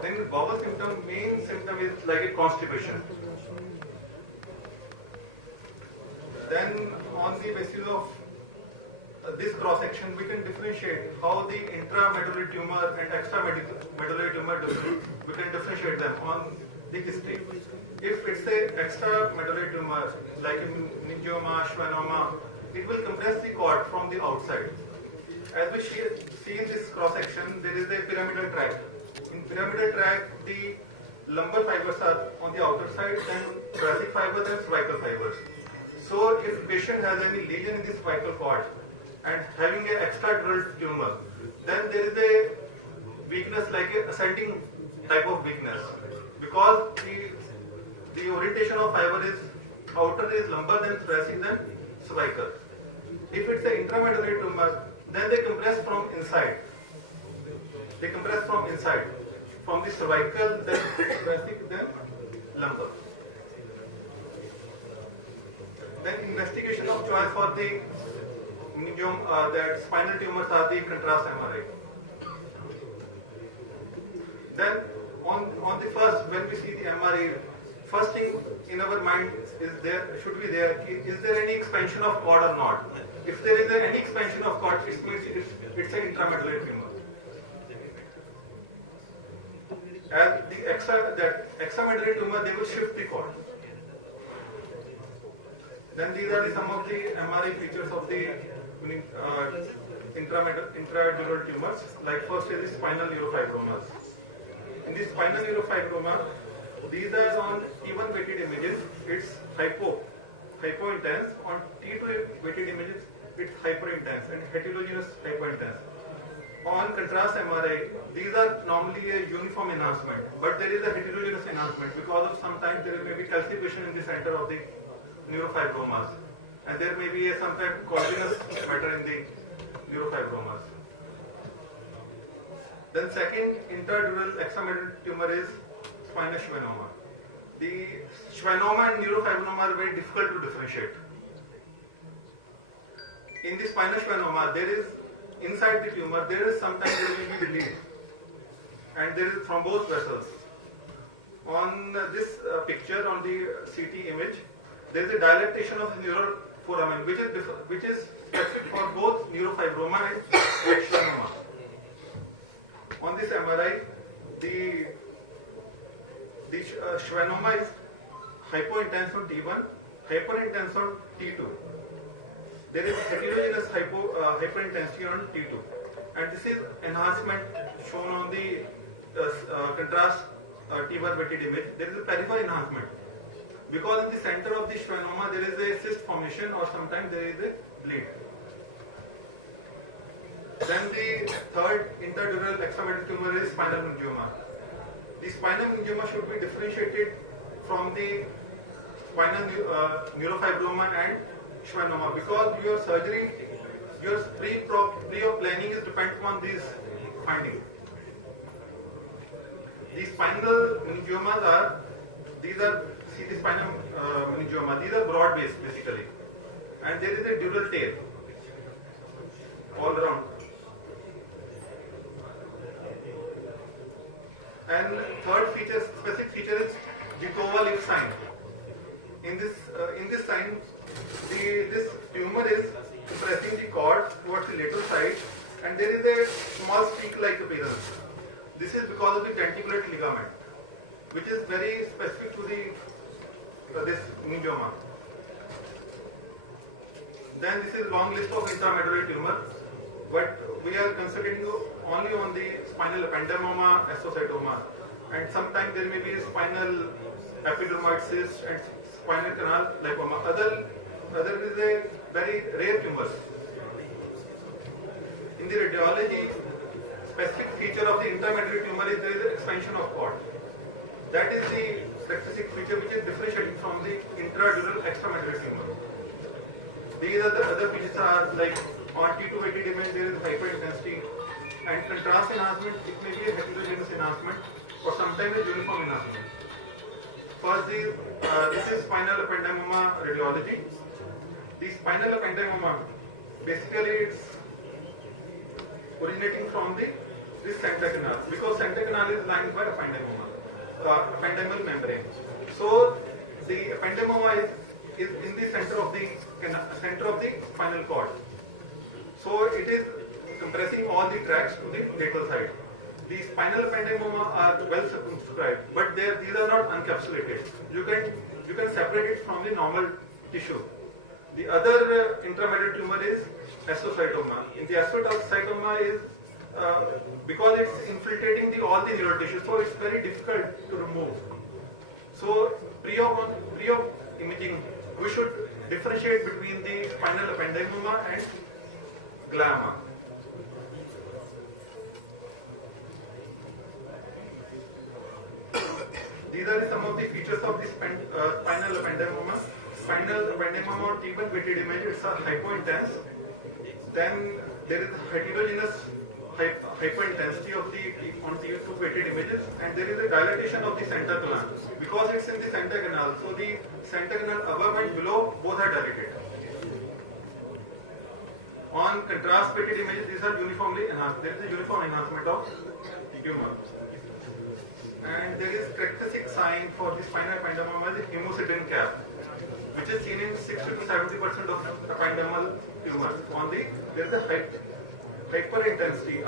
Then the bowel symptom, main symptom is like a constipation. Then on the basis of this cross section, we can differentiate how the intramedullary tumor and extramedullary tumor, we can differentiate them on the history. If it's a extramedullary tumor, like meningioma, schwannoma, it will compress the cord from the outside. As we see in this cross section, there is a pyramidal tract. In pyramidal tract, the lumbar fibers are on the outer side, then thoracic fibers and cervical fibers. So if patient has any lesion in the cervical cord and having an extradural tumor, then there is a weakness like a ascending type of weakness, because the orientation of fiber is outer is lumbar, then thoracic, then cervical. If it's an intramedullary tumor, then they compress from inside. They compress from inside, from the cervical, then thoracic, then lumbar. Then investigation of choice for the that spinal tumors are the contrast MRI. Then on the first, when we see the MRI, first thing in our mind is should be there, is there any expansion of cord or not? If there is any expansion of cord, it means it's an intramedullary tumor. As the extramedullary tumor, they will shift the cord. Then these are some of the MRI features of the intradural tumors. Like first is the spinal neurofibromas. In the spinal neurofibroma, these are on T1 weighted images, it's hypo-intense. On T2 weighted images, it's hyper-intense, and heterogeneous hypo-intense. On contrast MRI, these are normally a uniform enhancement, but there is a heterogeneous enhancement because of sometimes there may be calcification in the center of the neurofibromas, and there may be sometimes collagenous matter in the neurofibromas. Then second intradural extramedullary tumor is spinal schwannoma. The schwannoma and neurofibroma are very difficult to differentiate. In the spinal schwannoma, there is inside the tumor, there is sometimes there will be bleed, and there is thrombosed vessels. On this picture, on the CT image, there is a dilatation of the neural foramen, which is specific for both neurofibroma and schwannoma. On this MRI, the schwannoma is hypointense on T1, hyperintense on T2. There is heterogeneous hyperintensity on T2, and this is enhancement shown on the contrast T1 weighted image. There is a peripheral enhancement because in the center of the schwannoma there is a cyst formation, or sometimes there is a bleed. Then the third intradural extramedullary tumor is spinal meningioma. The spinal meningioma should be differentiated from the spinal neurofibroma and schwannoma, because your surgery, your pre-op planning is dependent on these findings. The spinal meningiomas are, see the spinal meningioma, these are broad-based basically, and there is a dural tail all around. And third feature, specific feature is Jitova leaf sign. In this sign, this tumor is compressing the cord towards the lateral side, and there is a small streak-like appearance. This is because of the denticulate ligament, which is very specific to this meningioma. Then this is long list of intramedullary tumor, but we are concentrating only on the spinal ependymoma, astrocytoma, and sometimes there may be spinal epidermoid cyst and spinal canal lipoma. Other is a very rare tumor. In the radiology, specific feature of the intramedullary tumor is there is an expansion of cord. That is the specific feature which is differentiating from the intradural extramedullary tumor. These are the other features are like on T2 weighted image there is hyperintensity, and contrast enhancement, it may be a heterogeneous enhancement or sometimes a uniform enhancement. First, this is spinal ependymoma radiology. The spinal ependymoma, basically it's originating from this center canal, because center canal is lined by ependymal membrane. So the ependymoma is in the center of the spinal cord. So it is compressing all the tracts to the lateral side. The spinal ependymoma are well circumscribed, but these are not encapsulated. You can separate it from the normal tissue. The other intramedullary tumor is astrocytoma. In the astrocytoma is because it's infiltrating all the neural tissue, so it's very difficult to remove. So pre-op imaging, we should differentiate between the spinal ependymoma and glioma. These are some of the features of the spinal ependymoma. Spinal ependymoma on T1 weighted image, it's a hypointense. Then there is heterogeneous hyperintensity of on T2 weighted images, and there is a dilatation of the center canal. Because it's in the center canal, so the center canal above and below both are dilated. On contrast weighted images, these are uniformly enhanced. There is a uniform enhancement of tumor. And there is characteristic sign for the spinal ependymoma, the hemosiderin cap, which is seen in 60 to 70% of ependymal tumors. There is a hyperintensity,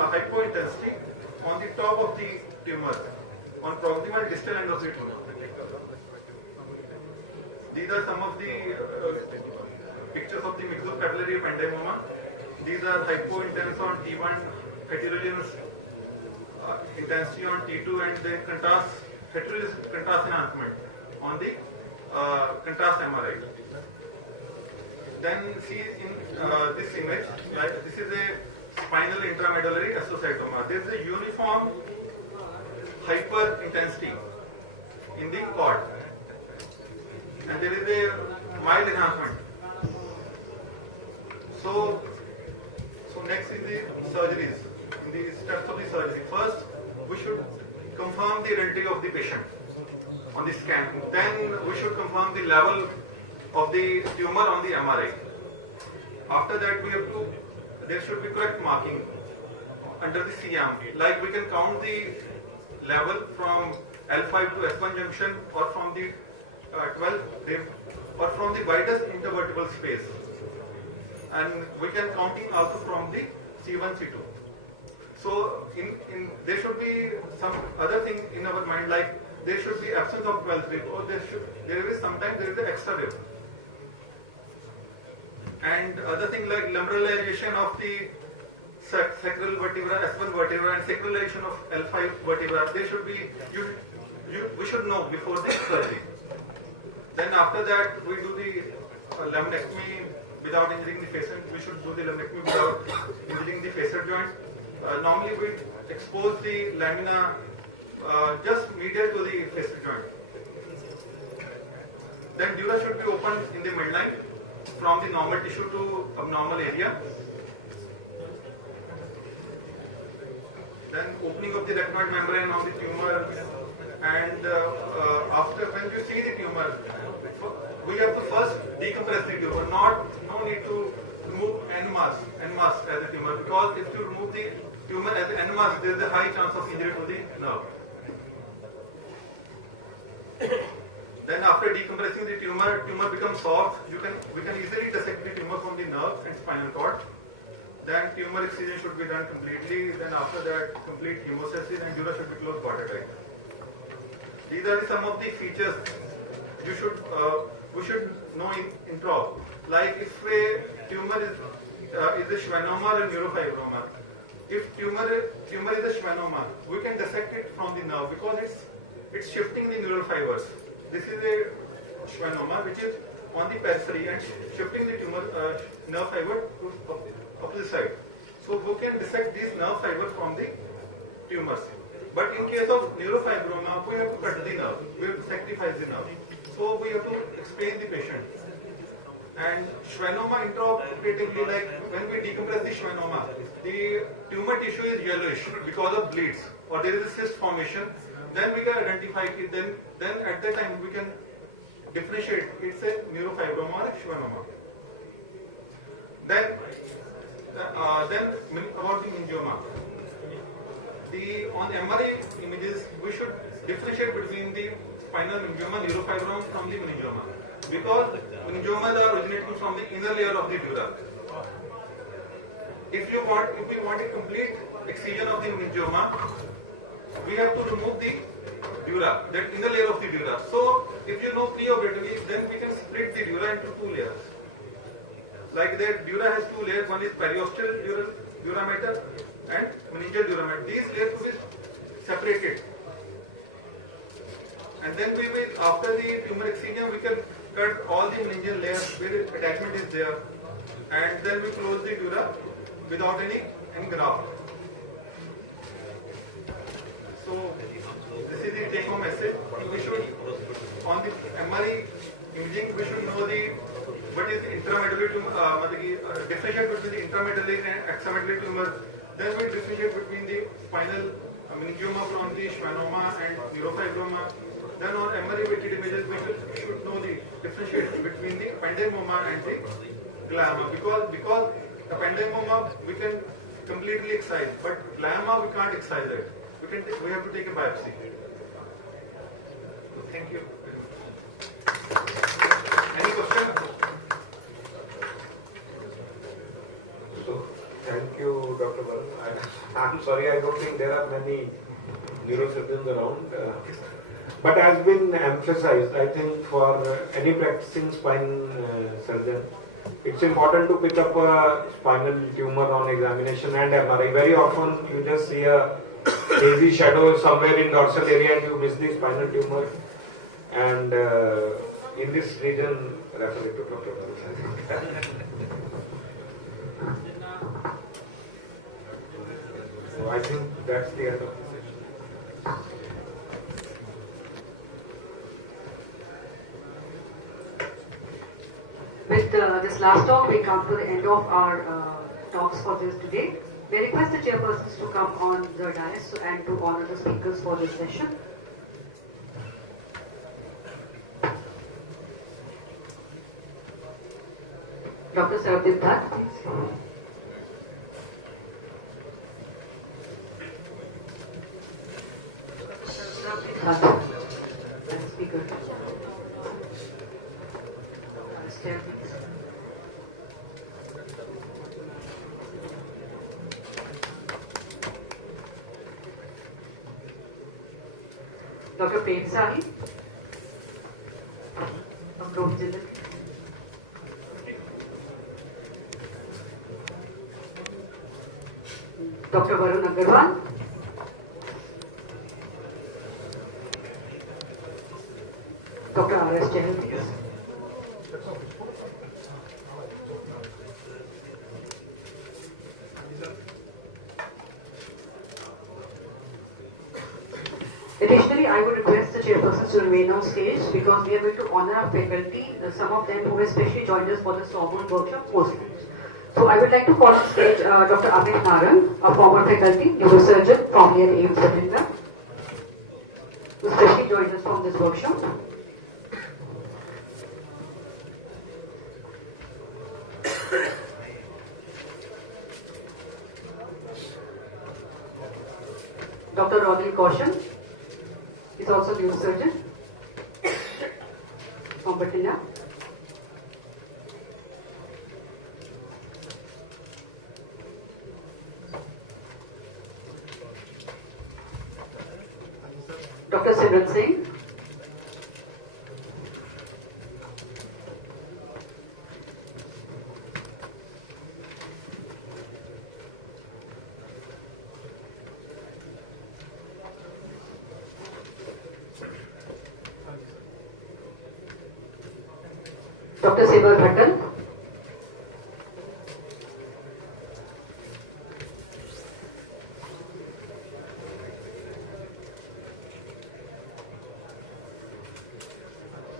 on the top of the tumor, on proximal distal end of the tumor. These are some of the pictures of the myxopapillary ependymoma. These are hypointense on T1, heterogeneous intensity on T2, and the heterogeneous contrast enhancement on the contrast MRI. Then see in this image, this is a spinal intramedullary astrocytoma. There is a uniform hyperintensity in the cord, and there is a mild enhancement. So next is the surgeries. In the steps of the surgery. First, we should confirm the identity of the patient on the scan. Then we should confirm the level of the tumor on the MRI. After that, there should be correct marking under the CM. Like we can count the level from L5 to S1 junction, or from the 12th rib, or from the widest intervertebral space. And we can counting also from the C1, C2. So there should be some other thing in our mind, like there should be absence of 12th rib, or there is sometimes there is an extra rib. And other thing like lumbralization of the sacral vertebra, S1 vertebra, and sacralization of L5 vertebra, they should be, we should know before the surgery. Then after that, we do the laminectomy without injuring the facet. We should do the laminectomy without injuring the facet joint. Normally we expose the lamina just medial to the facet joint. Then dura should be opened in the midline from the normal tissue to abnormal area. Then opening of the retinoid membrane on the tumor, and after when you see the tumor, we have to first decompress the tumor. No need to remove en masse as a tumor, because if you remove the tumor as an en masse, there is a high chance of injury to the nerve. Then after decompressing the tumor becomes soft. We can easily dissect the tumor from the nerve and spinal cord. Then tumor excision should be done completely. Then after that, complete hemostasis, and dura should be closed watertight. These are some of the features we should know in intra. Like if a tumor is a schwannoma or a neurofibroma. If tumor is a schwannoma, we can dissect it from the nerve, because it's shifting the neural fibers. This is a schwannoma which is on the periphery and shifting the tumor nerve fiber to opposite side. So we can dissect these nerve fibers from the tumors. But in case of neurofibroma, we have to cut the nerve. We have to sacrifice the nerve. So we have to explain the patient. And schwannoma intraoperatively, like when we decompress the schwannoma, the tumor tissue is yellowish because of bleeds, or there is a cyst formation. Then we can identify it. Then at that time we can differentiate it's a neurofibroma or a schwannoma. Then about the meningioma. On MRI images, we should differentiate between the spinal meningioma, neurofibroma from the meningioma, because meningiomas are originating from the inner layer of the dura. If we want a complete excision of the meningioma, we have to remove the dura, that inner layer of the dura. So if you know preoperatively, then we can split the dura into two layers. Like that, dura has two layers. One is periosteal dura mater and meningeal dura mater. These layers will be separated. And then we will, after the tumor excision, we can cut all the meningeal layers where attachment is there, and then we close the dura without any graft. So this is the take-home message. We should, on the MRI imaging, we should know what is the intramedullary tumor, differentiate between the intramedullary and extramedullary tumor. Then we differentiate between the spinal meningioma from the schwannoma and neurofibroma. Then on MRI weighted images, we should know the differentiation between the ependymoma and the glioma, because the ependymoma we can completely excise, but glioma we can't excise it. We have to take a biopsy. Thank you. Any questions? So, thank you, Dr. Bharat. I'm sorry, I don't think there are many neurosurgeons around. But as been emphasized, I think for any practicing spine surgeon, it's important to pick up a spinal tumor on examination and MRI. Very often you just see a hazy shadow somewhere in dorsal area and you miss the spinal tumor. And in this region, refer it to Dr. Bharat. So I think that's the end of the session. With this last talk, we come to the end of our talks for this today. We request the chairpersons to come on the dais and to honor the speakers for this session. Dr. Sarabdeep Bhatt, please. Bhatt, as speaker. Chair, please. Dr. Prem Sahi from Road General. Dr. Varun Agarwal. Dr. R.S. Chahal, please. Additionally, I would request the chairpersons to remain on stage because we are going to honor our faculty, some of them who have specially joined us for the Sorbonne workshop post. So I would like to call on stage Dr. Amit Naran, a former faculty, neurosurgeon, formerly at AIMS Virginia, who specially joined us from this workshop. Dr. Rodney Caution is also a neurosurgeon from Virginia. Dr. Simran Singh. Dr. Sebar Bhattal.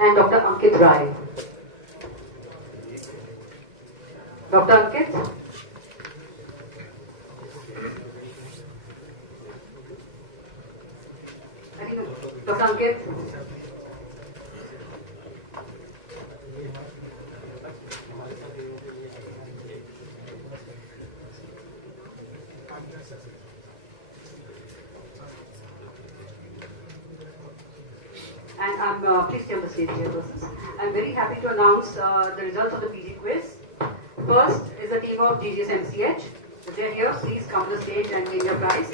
And Dr. Ankit Rai. Dr. Ankit. I think Dr. Ankit. And please stay on the stage, chairpersons. I'm very happy to announce the results of the PG quiz. First is the team of GGMCH. If they're here, please come to the stage and win your prize.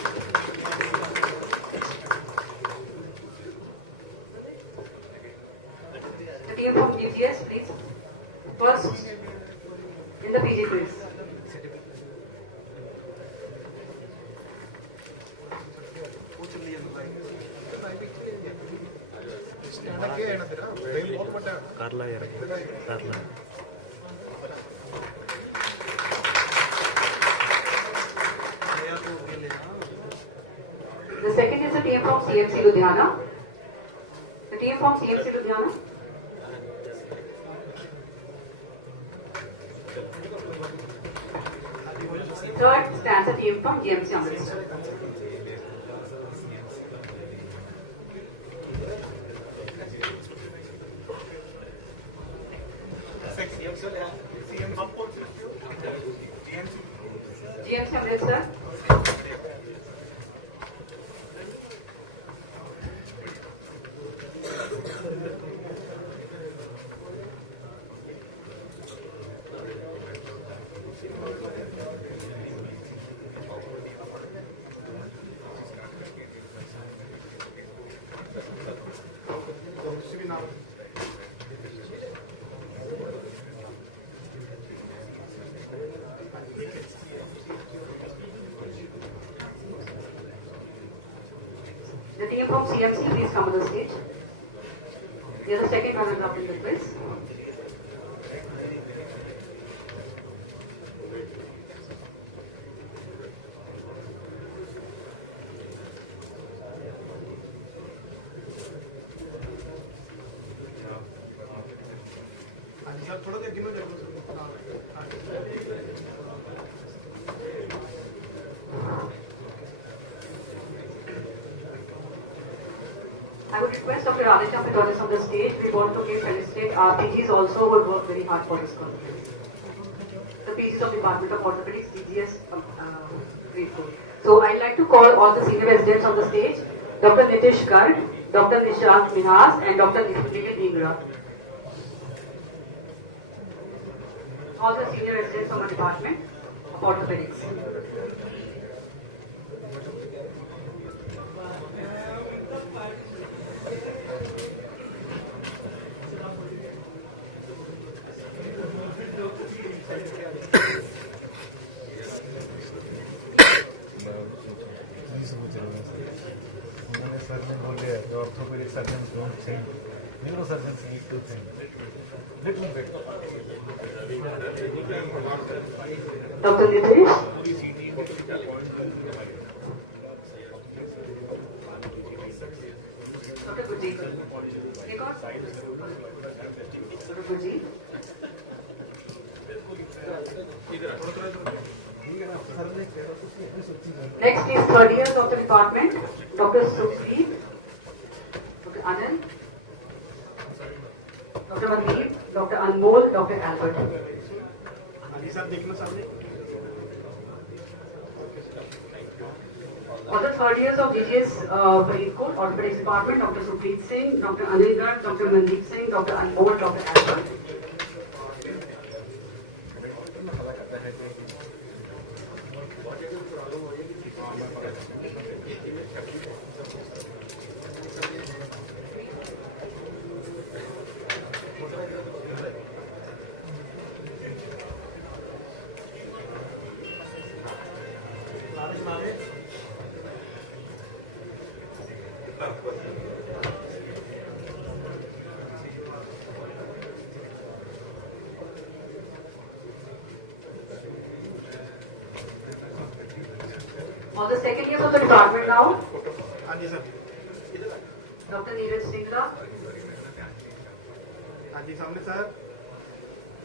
The team from GGS, please. First in the PG quiz. Carla, Carla. The second is the team from CMC Ludhiana. The team from CMC Ludhiana. Third stands the team from GMC Amritsar. GMC Amritsar. The team from CMC, please come on the stage. They are the second runners up in the quiz. I would request Dr. Radhika to join us on the stage. We want to felicitate our PGs also who work very hard for this conference. The PGs of Department of Orthopedics, GGS Faridkot. So I'd like to call all the senior residents on the stage, Dr. Nitish Garg, Dr. Nishant Minhas and Dr. Nikhil Dhingra. All the senior residents from the Department of Orthopedics. Sir ने बोले the orthopedic surgeons don't think, neurosurgeons need to think. Little bit. Dr. Nitish. Dr. Gurjeet. Dr. Gurjeet. Next is third years of the department, Dr. Sukhdeep, Dr. Anand, Dr. Mandeep, Dr. Anmol, Dr. Albert. All the third years of GGS Faridkot, Orthopedics Department, Dr. Sukhdeep Singh, Dr. Anil Garg, Dr. Mandeep Singh, Dr. Anmol, Dr. Albert. All the second years of the department now. Dr. Neeraj Singla.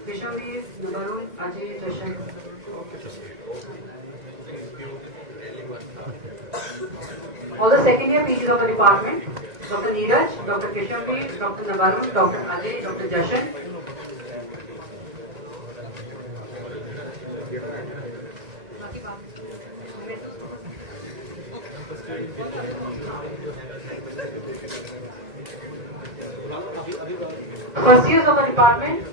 Vishwaveer, Varun, Ajay, Jashan. All the second year PGs of the department. Dr. Neeraj, Dr. Kishamveer, Dr. Navarun, Dr. Ajay, Dr. Jashan. First years of the department,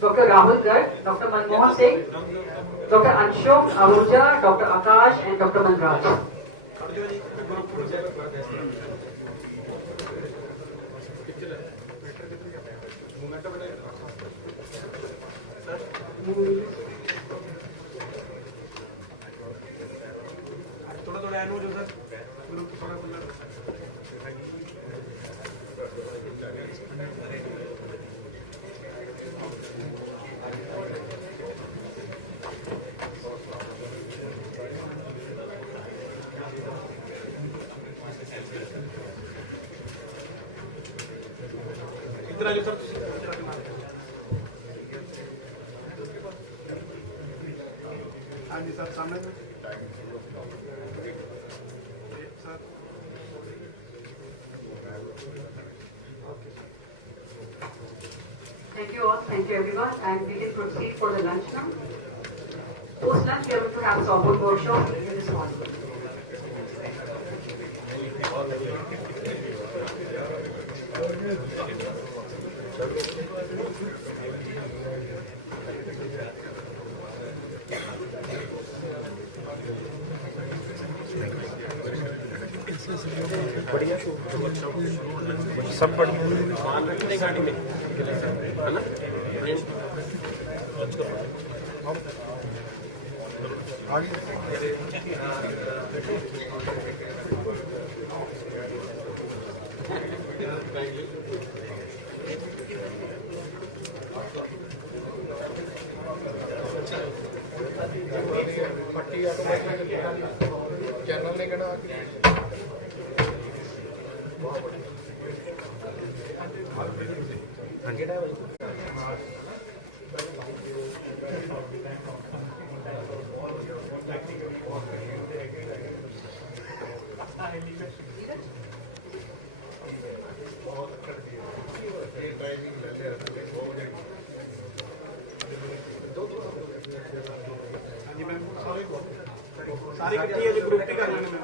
Dr. Rahul Garg, Dr. Manmohan Singh, Dr. Anshuk Ahuja, Dr. Akash and Dr. Manraj. Thank you all, thank you everyone, and we can proceed for the lunch now. Post lunch, we are going to have a softball workshop in this morning. बढ़िया show सब बढ़िया मान रखने गाड़ी में है ना general ने कहना सारी इकट्ठी है ग्रुप ही कर लेने में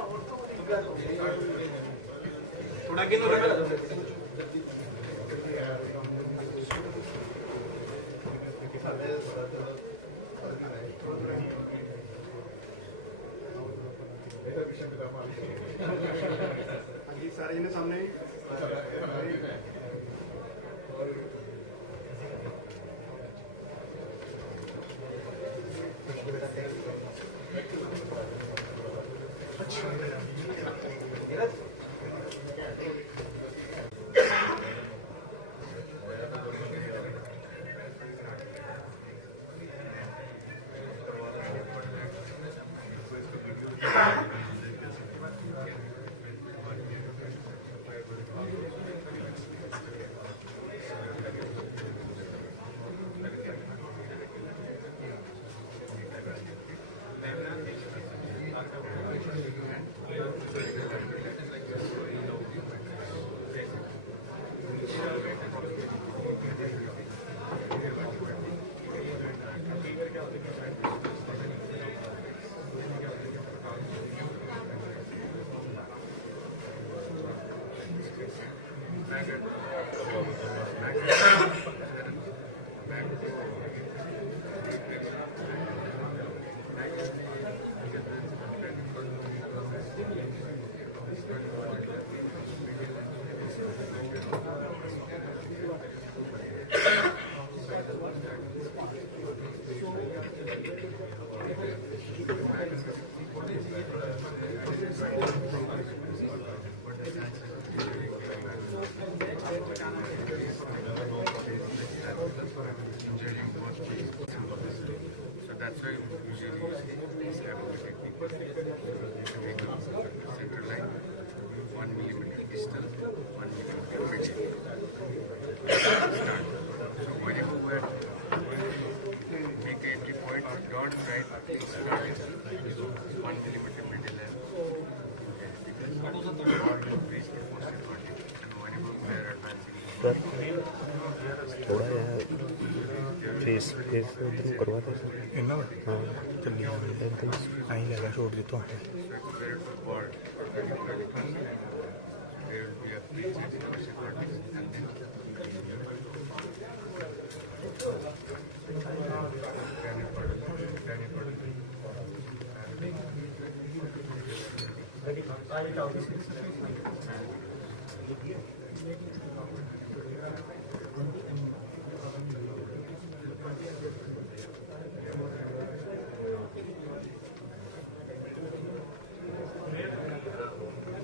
थोड़ा गिनो सारे जने सामने That's why we usually use laboratory technique. You can take a center line, 1 millimeter distal, 1 millimeter middle. Start. So whenever we are make the entry point, don't write start with 1 millimeter middle and or you reach the posted vertical. And whenever we are advancing. थोड़ा यार face face एकदम करवाते हैं इन्ना हाँ चलिए एकदम आई लगा छोड़ देता हूँ There will be a pre-change in posted vertical and then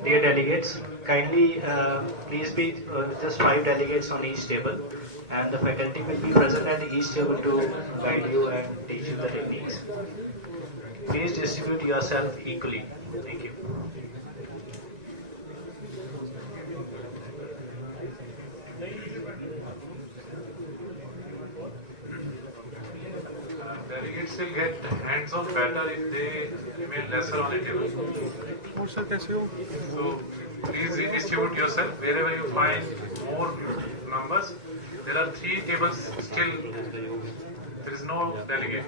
Dear delegates, kindly please be just 5 delegates on each table, and the faculty will be present at each table to guide you and teach you the techniques. Please distribute yourself equally. Thank you. Delegates will get hands-on better if they remain lesser on a table. So please redistribute yourself wherever you find more numbers. There are 3 tables still. There is no delegate.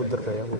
उधर गया वो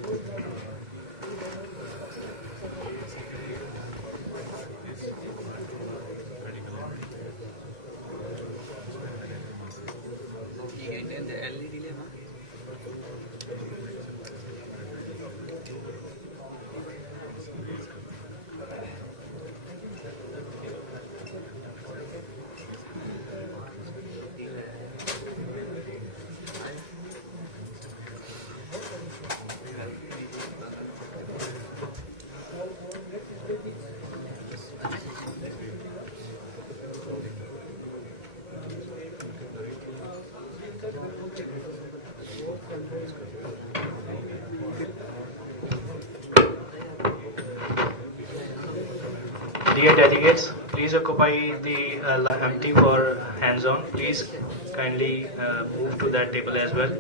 Dear delegates, please occupy the empty for hands-on. Please kindly move to that table as well.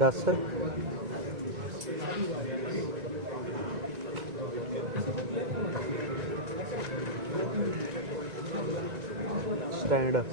Yes, sir. Stand up.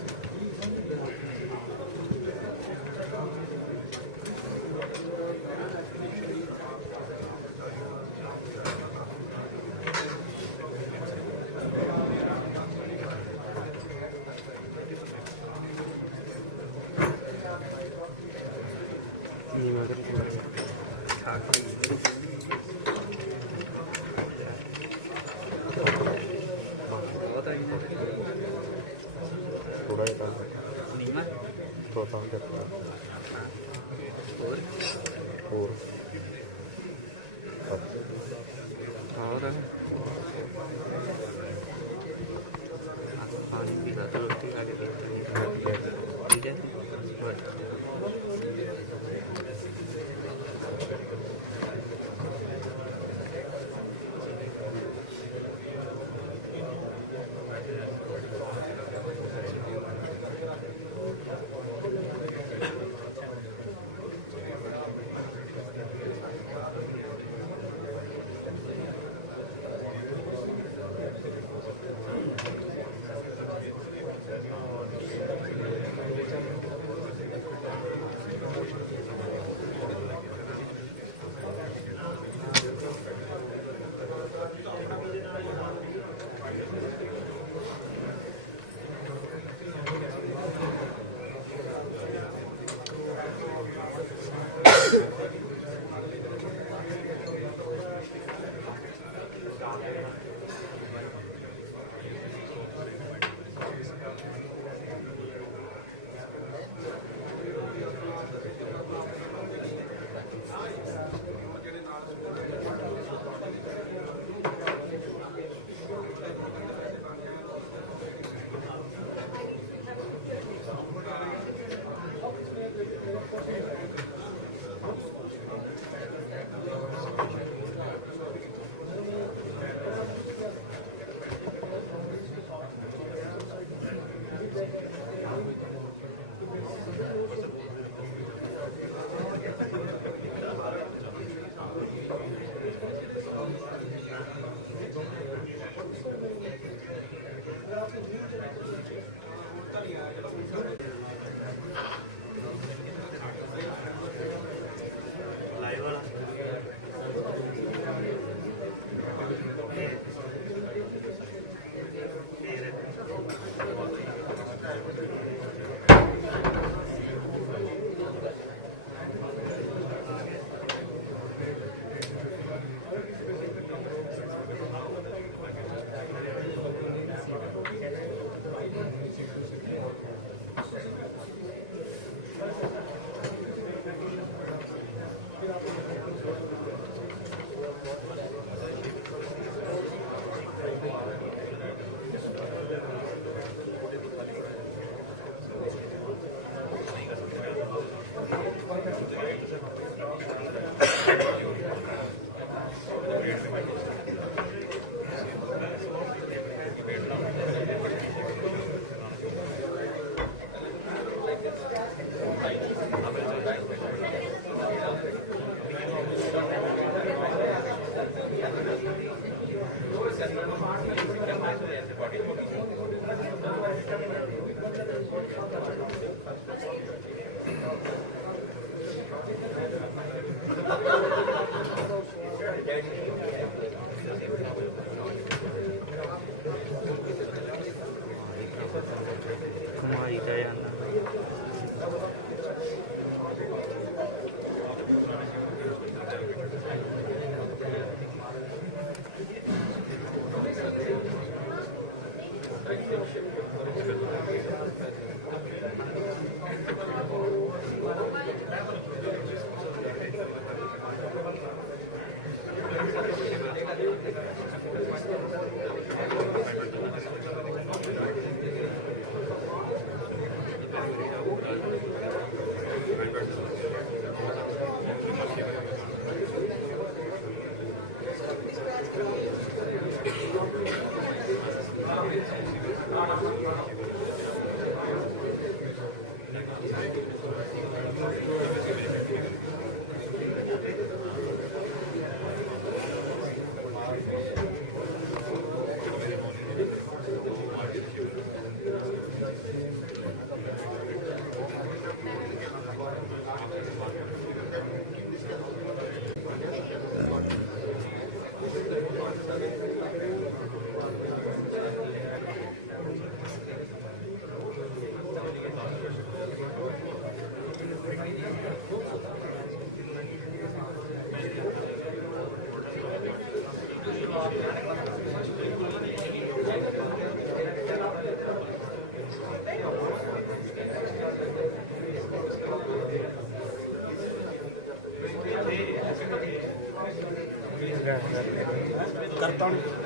करता हूँ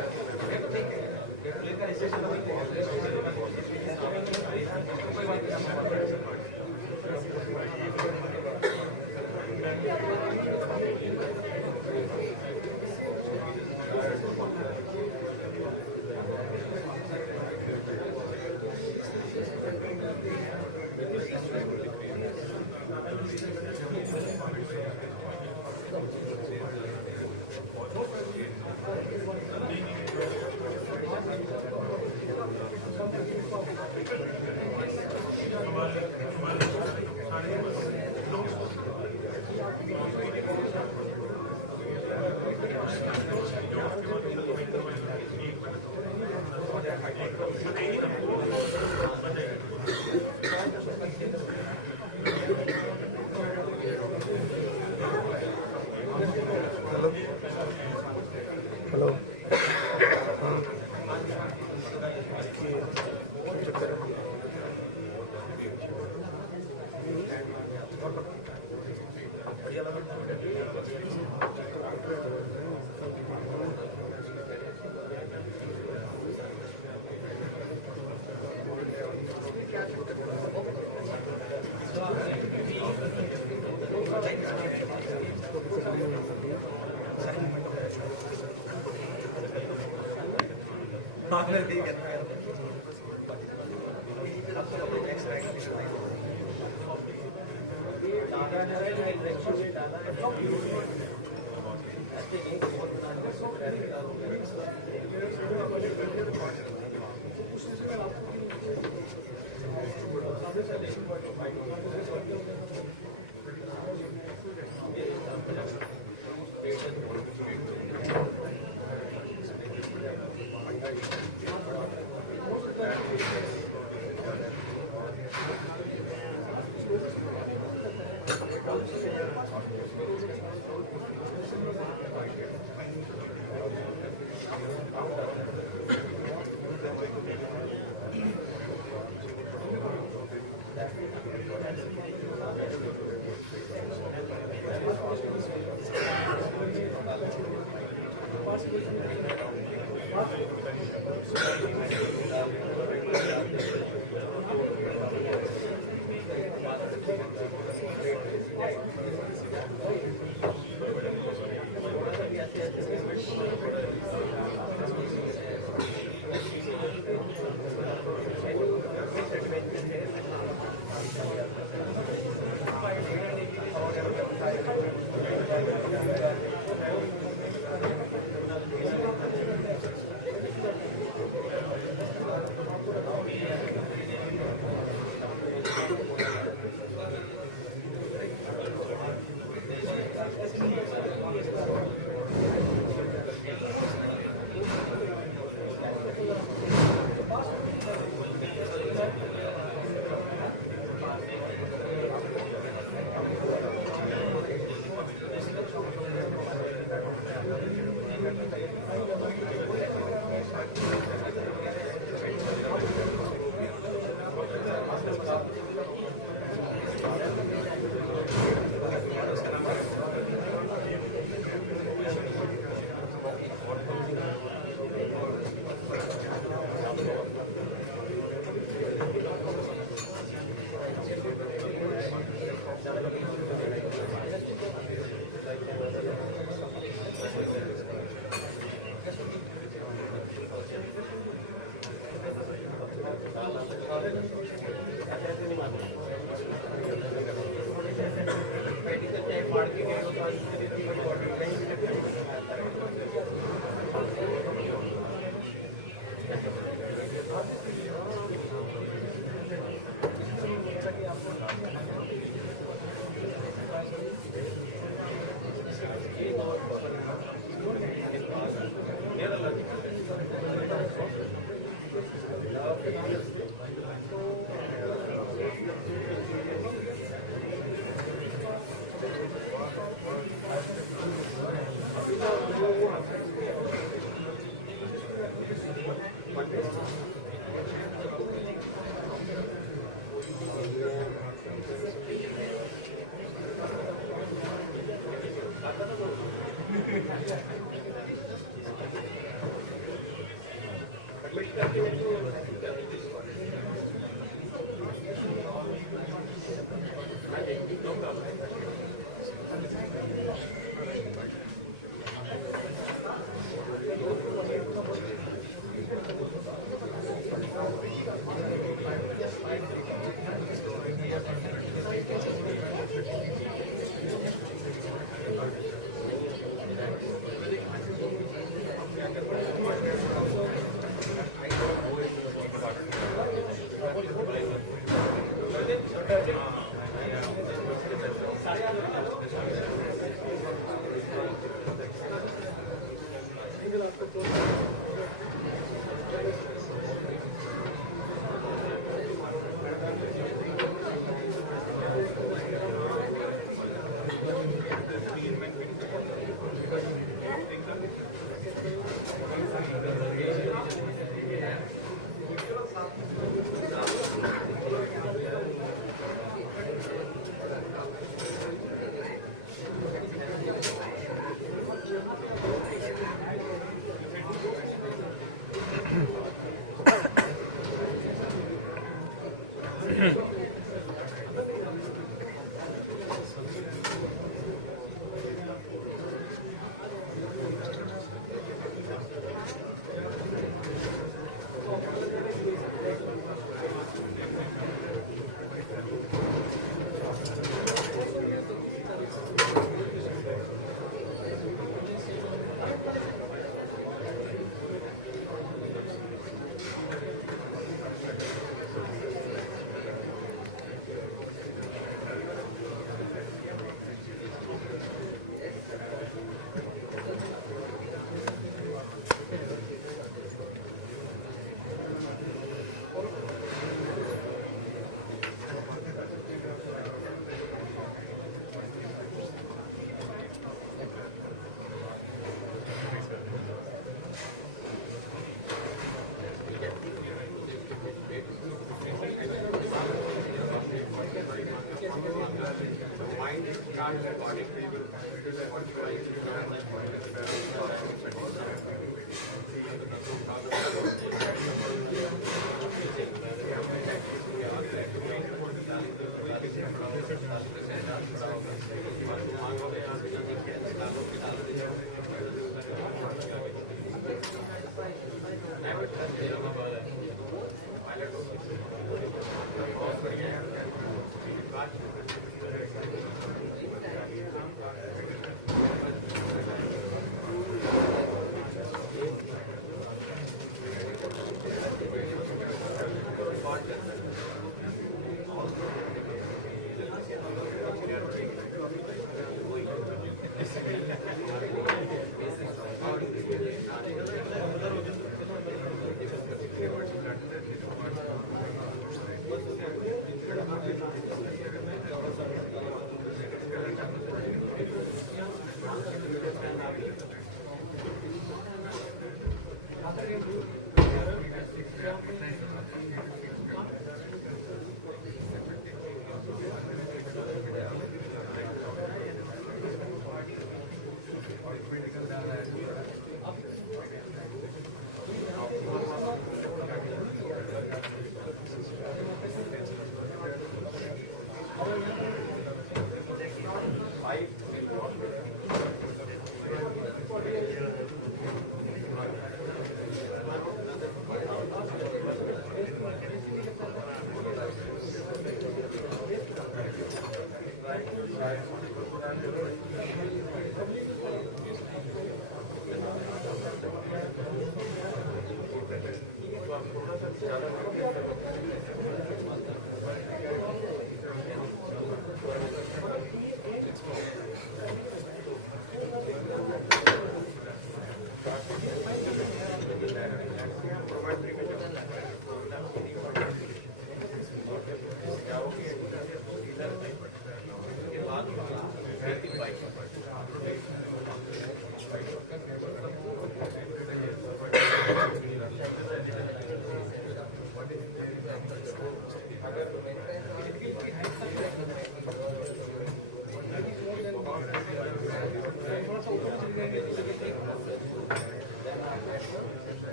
डाला है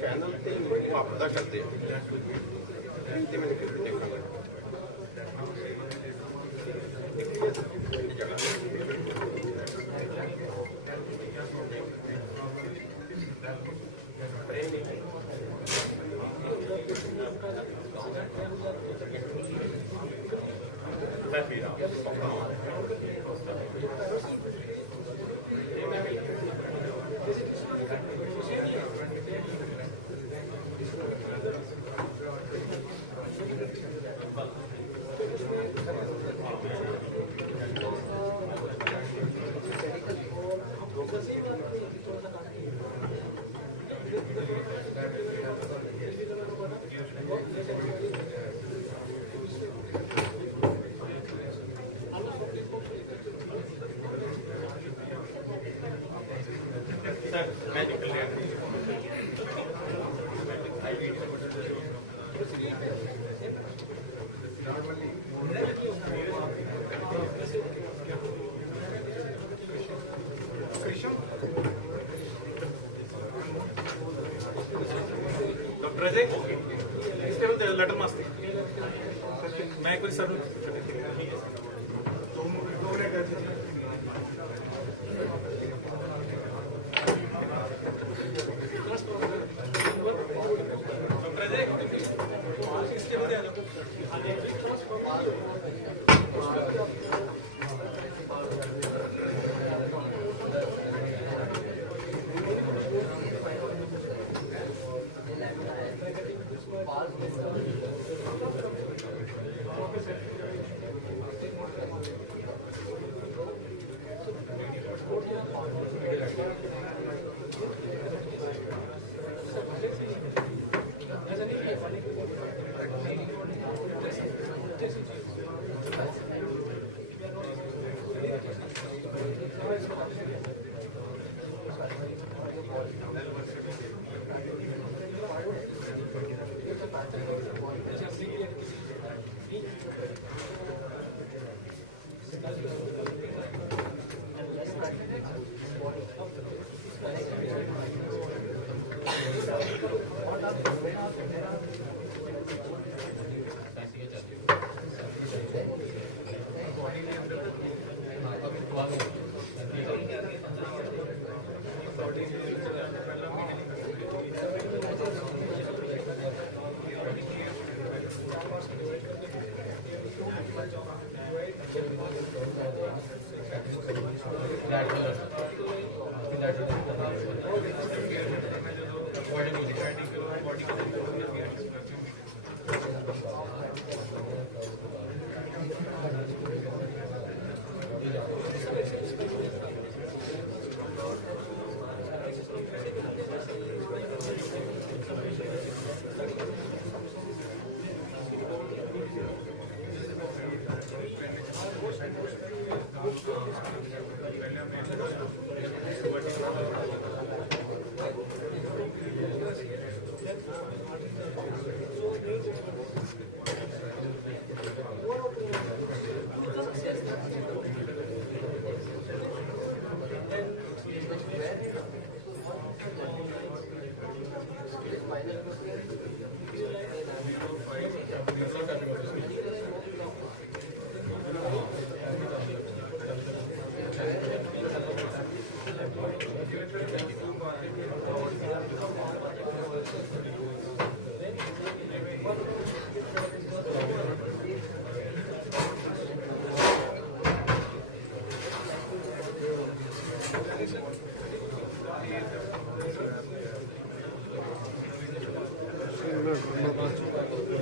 channel पे वो आपदा करते हैं मैंने फिर भी देखा लेटर मस्ती मैं कोई सर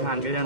आगे जा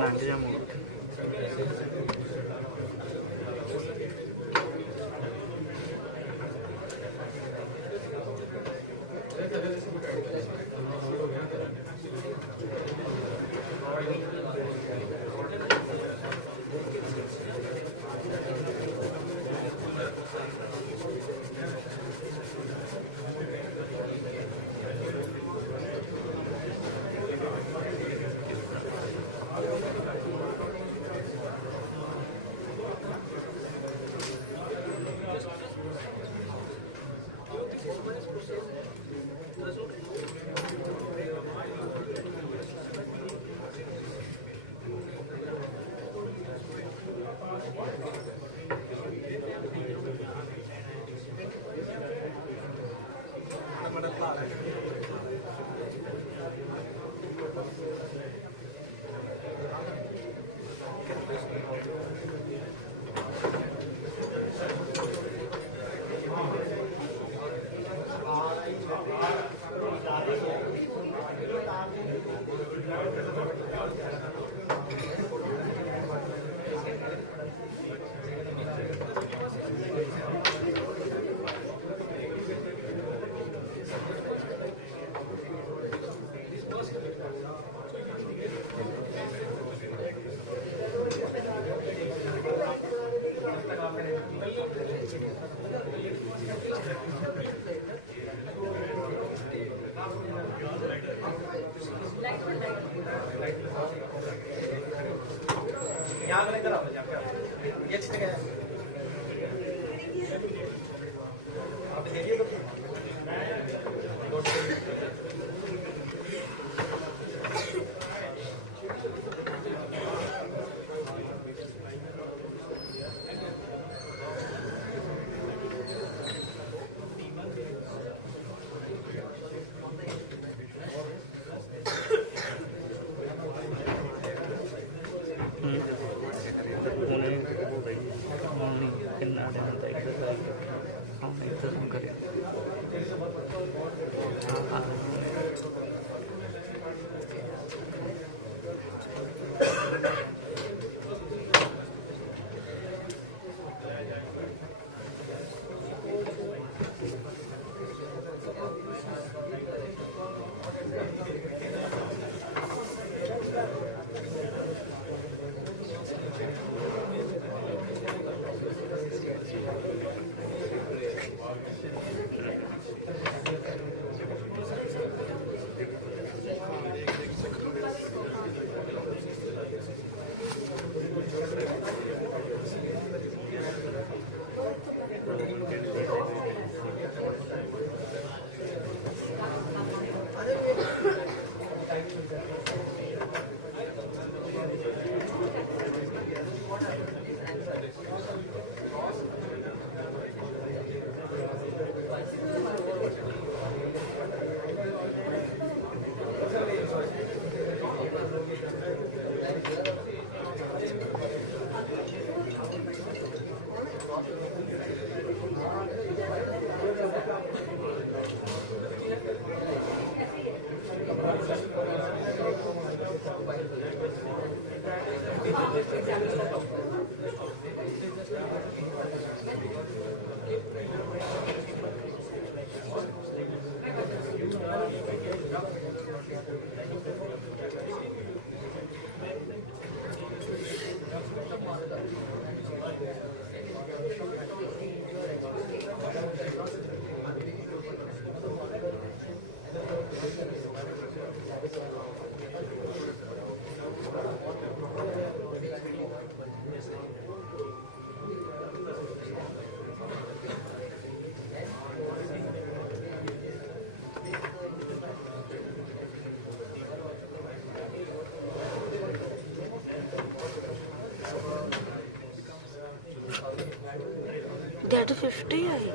That 50 I.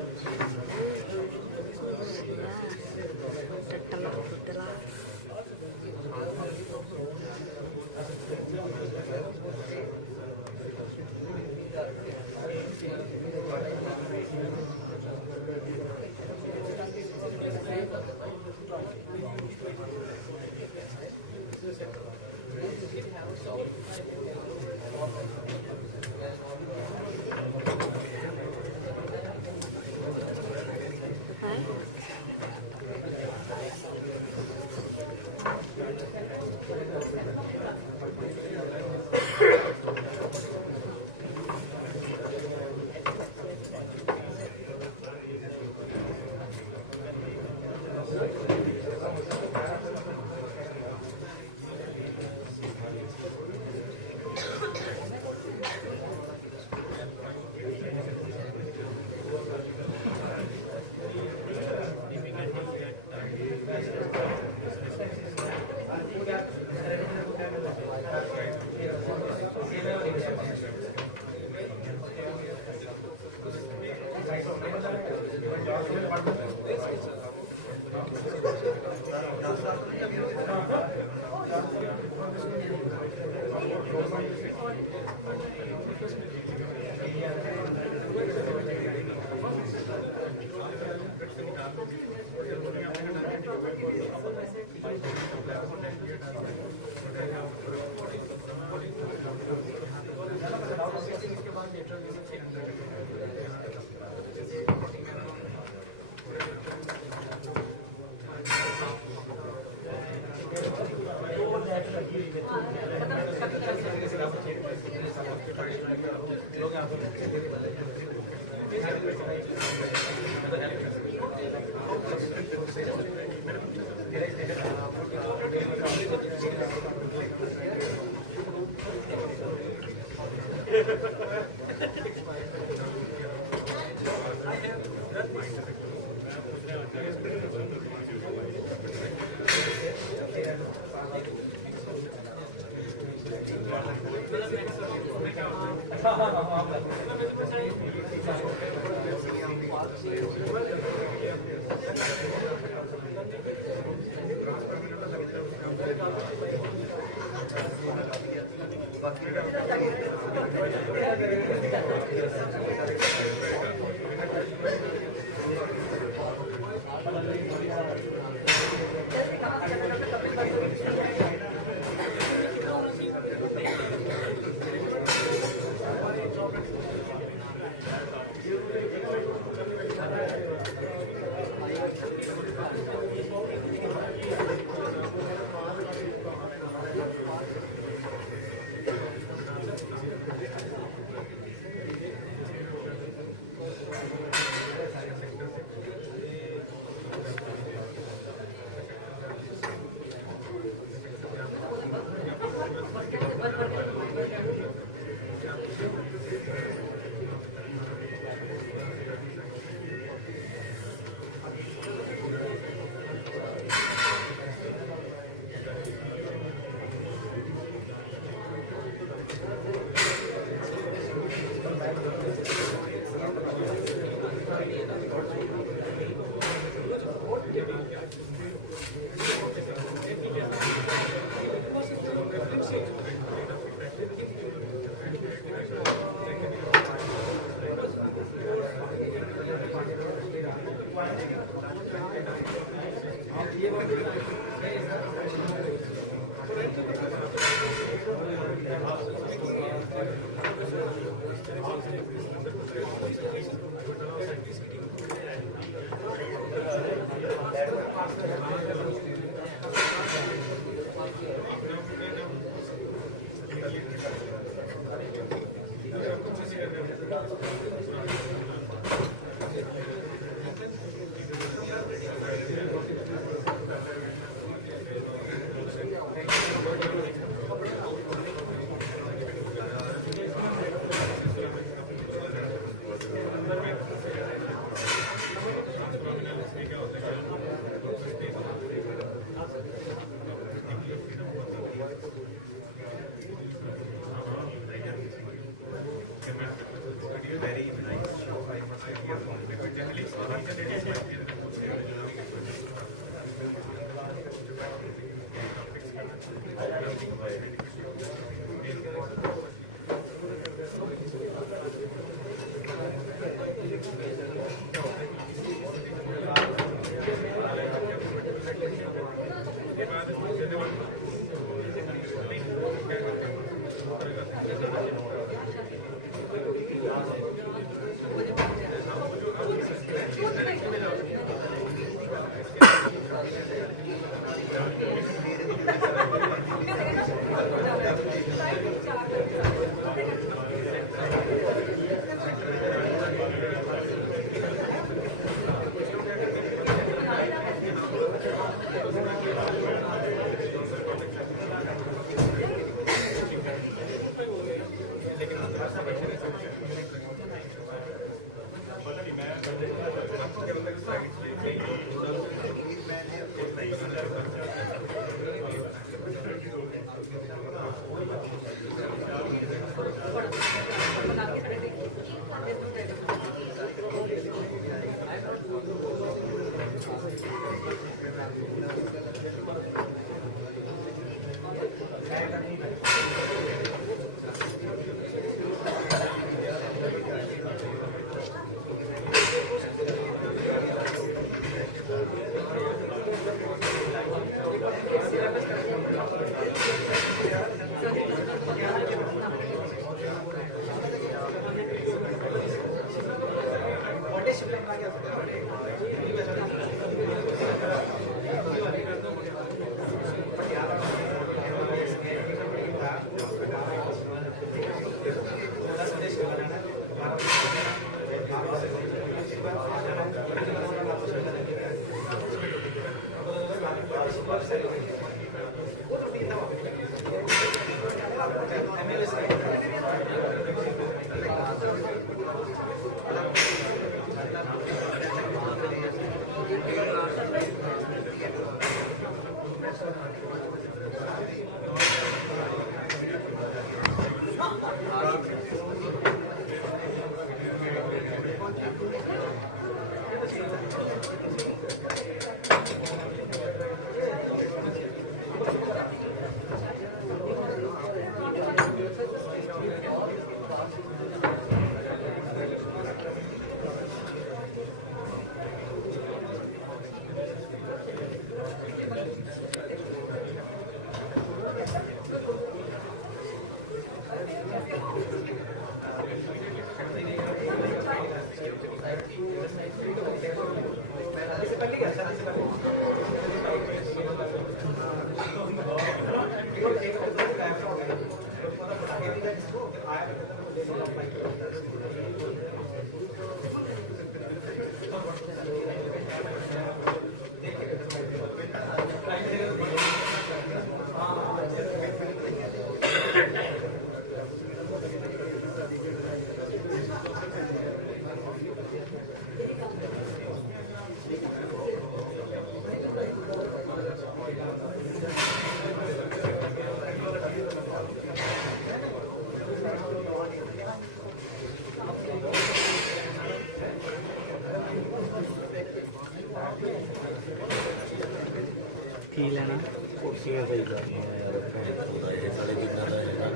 ਕੀ ਲੈਣਾ ਕੁਰਸੀਆਂ ਸਹੀ ਕਰਨੀਆਂ ਯਾਰ ਪੂਰਾ ਇਹ ਸਾਲੇ ਕਿੰਨਾ ਦਾ ਹੈਗਾ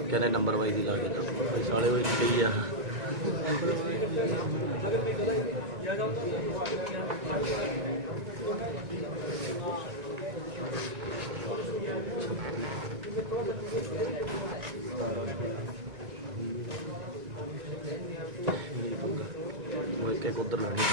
ਕਹਿੰਦੇ ਨੰਬਰ ਵਾਈਜ਼ ਹੀ ਲਾ ਕੇ ਤਾਂ ਸਾਲੇ ਉਹ ਇੱਥੇ ਹੀ ਆ एक उधर लगे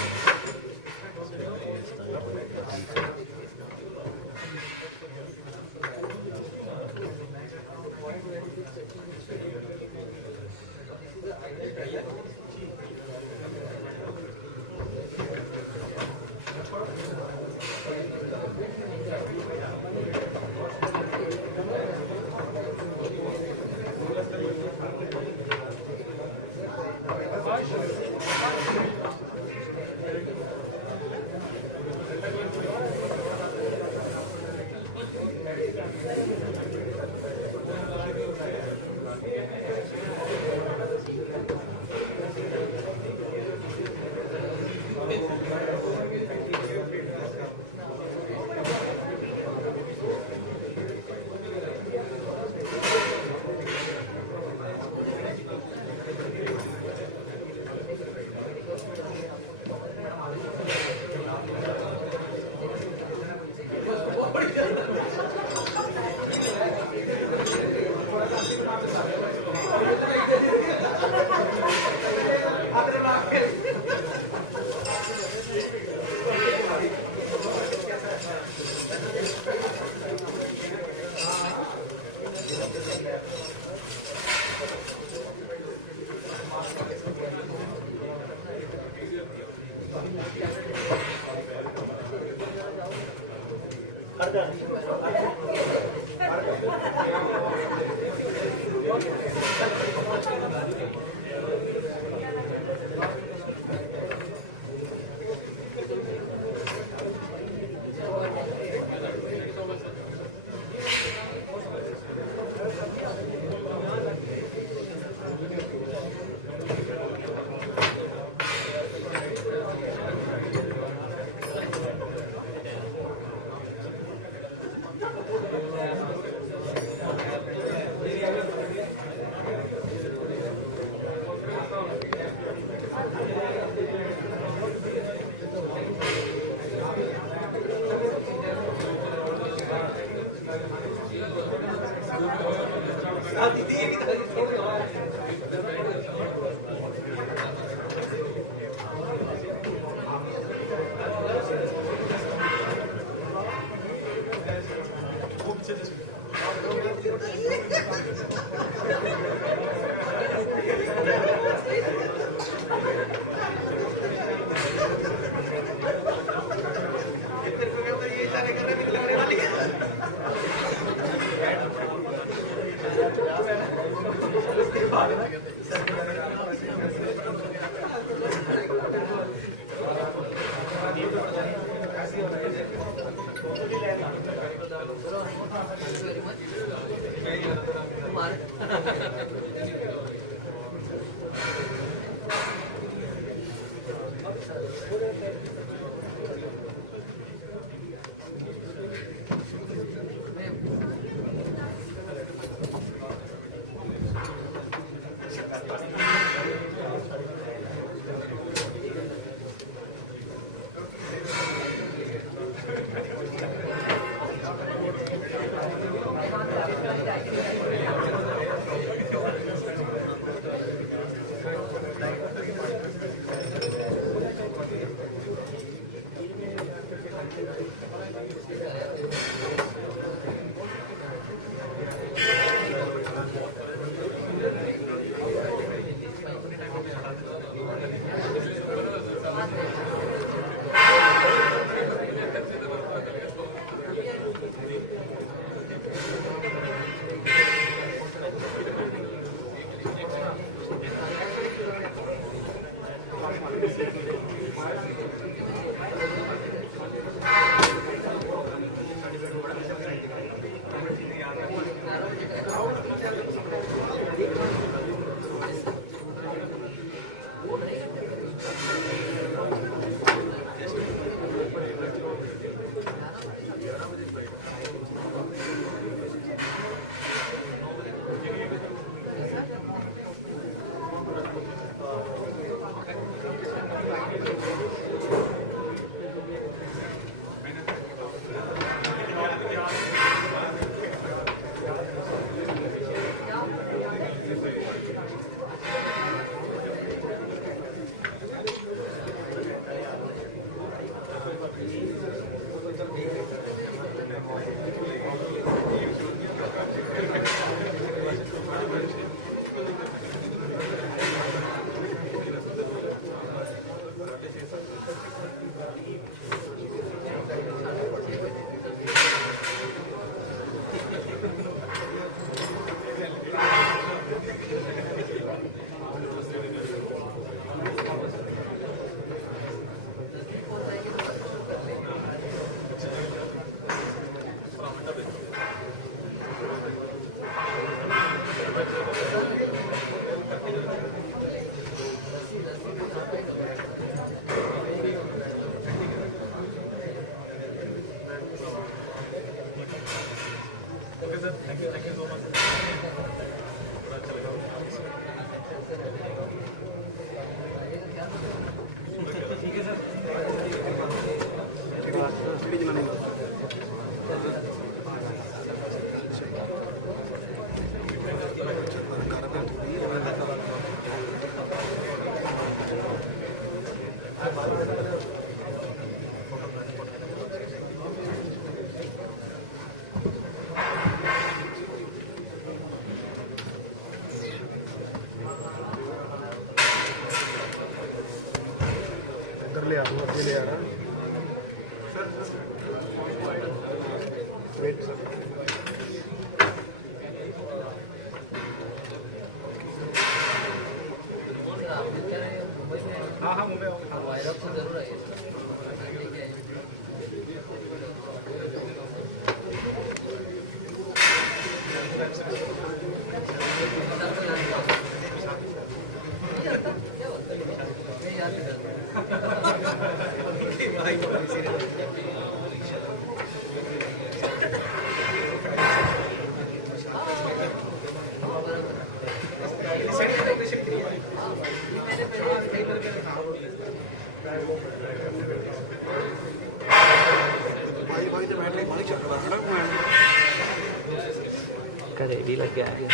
Cái đi là gà kìa.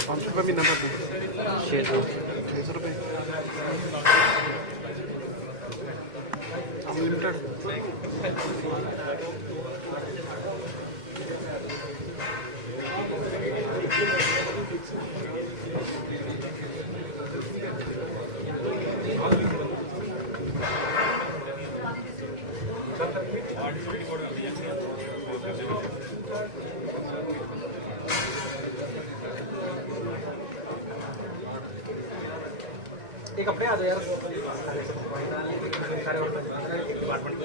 ₹500 महीना का 600 रुपये अनलिमिटेड एक अपने आ जाओ यार सारे और डिपार्टमेंट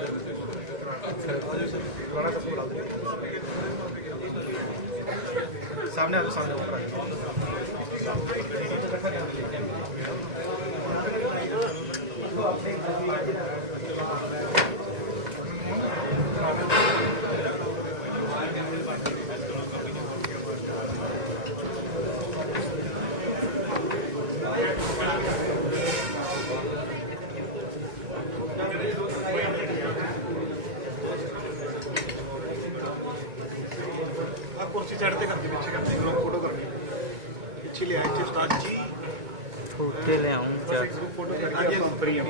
सामने आ जाओ सामने कुर्सी चढ़ते करती पीछे करते ग्रुप फोटो करनी पीछे ले आए उस्ताद जी छोटे ले आऊं बस एक ग्रुप फोटो करके आज फ्री है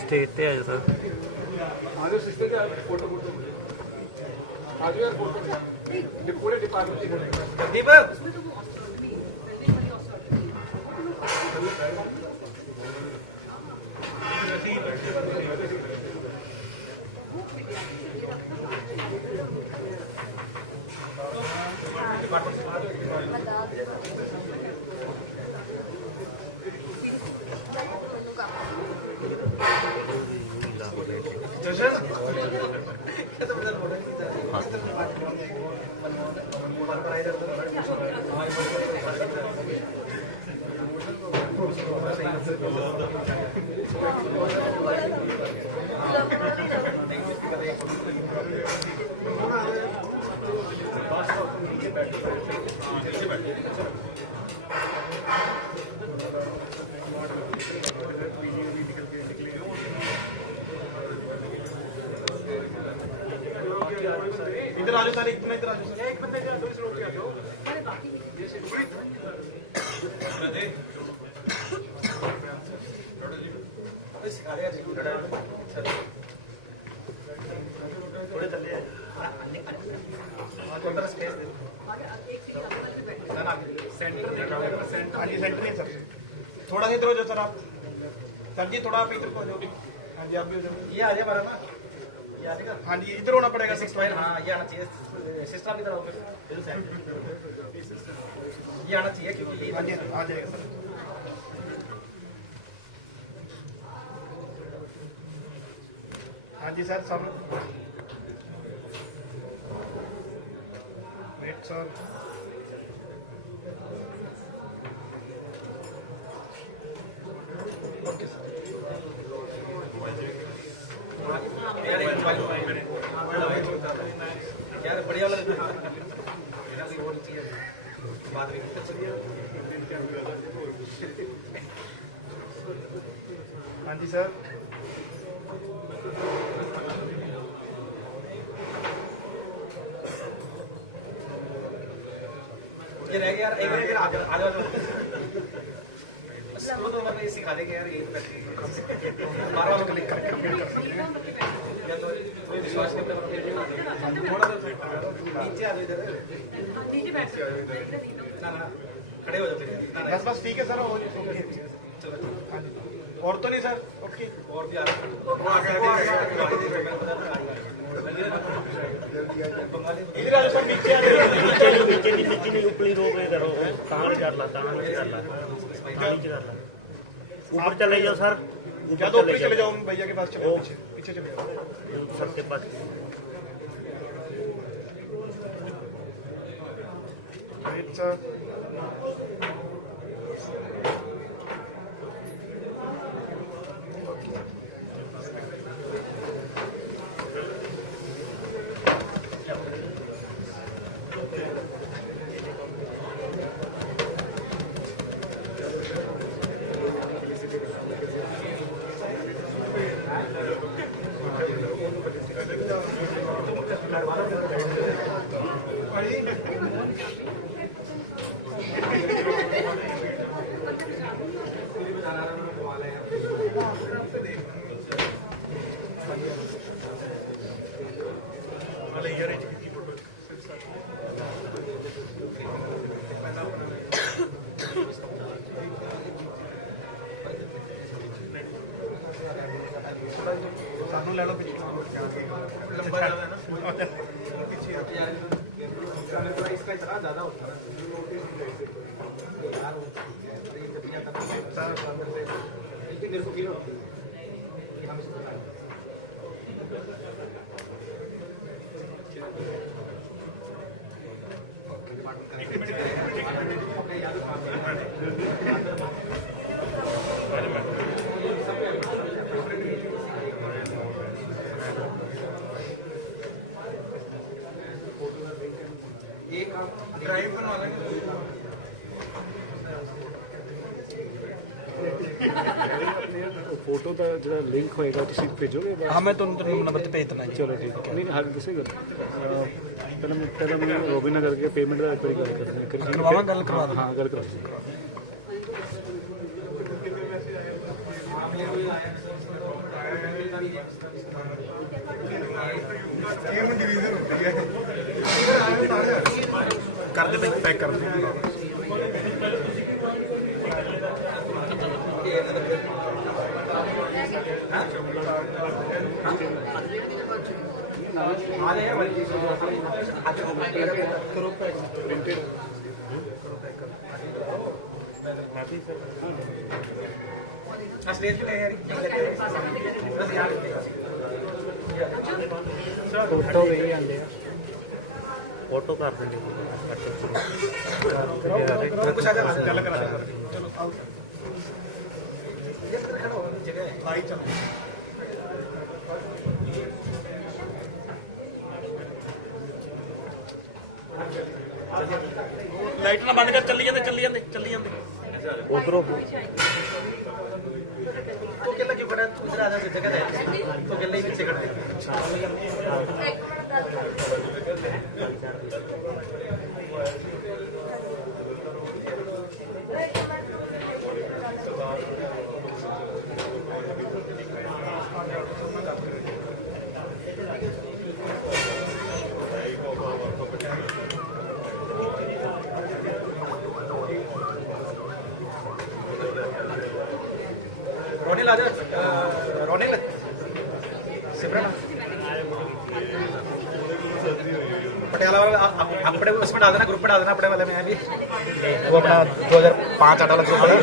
स्टेट पे आ जाता आज सिस्टर के फोटो आज यार फोटो पूरे डिपार्टमेंट की दीप इधर आ जाओ सारे इधर आ जाओ एक बंदे इधर रोक के आ जाओ हाँ जी सेंटर है सर, थोड़ा सा इधर हो जाओ सर आप, सर जी थोड़ा आप इधर को हो जाओ। हाँ जी आप भी हो जाओ। ये आ जाए हमारा ना, ये आ जाएगा। हाँ जी इधर होना पड़ेगा। 6 पॉइंट, हाँ ये आना चाहिए। सिस्टम इधर आओ फिर, ये आना चाहिए क्योंकि हाँ जी आ जाएगा सर। हाँ जी सर सब वेट सर। Okay sir. यार बढ़िया वाला बाद में हाँ जी सर। ये रह गया यार, एक मिनट आ जाओ स्लो तो मतलब ये सिखा देंगे यार, ये बार बार क्लिक करके या तो कोई विश्वास नहीं करता थोड़ा सा नीचे आ जाओ इधर, नीचे बैठ ना ना खड़े हो जाओ फिर। बस बस ठीक है सर। चलो और तो नहीं सर। ओके और भी आ रहा इधर आ जाओ सर, नीचे आ जाओ। नीचे नहीं ऊपरी रोक इधर हो, कहाँ कर ला, कहाँ नीचे कर ला, नीचे कर ला, ऊपर चले जाओ सर, क्या तो ऊपर चले जाओ, भैया के पास चलो, पीछे चले जाओ सर के पास। सर सानू ले लो पीछे, लंबा ज्यादा ना पीछे इसका इतना ज्यादा होता है यार, मेरे को फील होती है कि हम इसको ड्राइव बनवा लेंगे। फोटो का जो लिंक होएगा तुम भेजोगे? हाँ मैं तुरंत नंबर पे भेज देना। चलो ठीक है। नहीं हर किसी को पहले मैं लॉगिन करके पेमेंट का एक बार गल करते हैं, करवावा गल करवा दो। हाँ गल करवा कर दे भाई, पैक कर दे। फोटो भी आंदे फोटो कर देंगे। कुछ आजा गल करा दे। चलो आओ भाई चलो। लाइट ना बंद कर, चली जाते उधरों तो केला क्यों करा, तू इधर आ जा, जगह है तो केला ही नीचे कर दे। रोनिल आ जा, रोनिल सिमरन पटियाला वाला अपने उसमें डाल देना, ग्रुप में डाल देना अपने वाले में अभी वो अपना 2005 वाला ग्रुप है।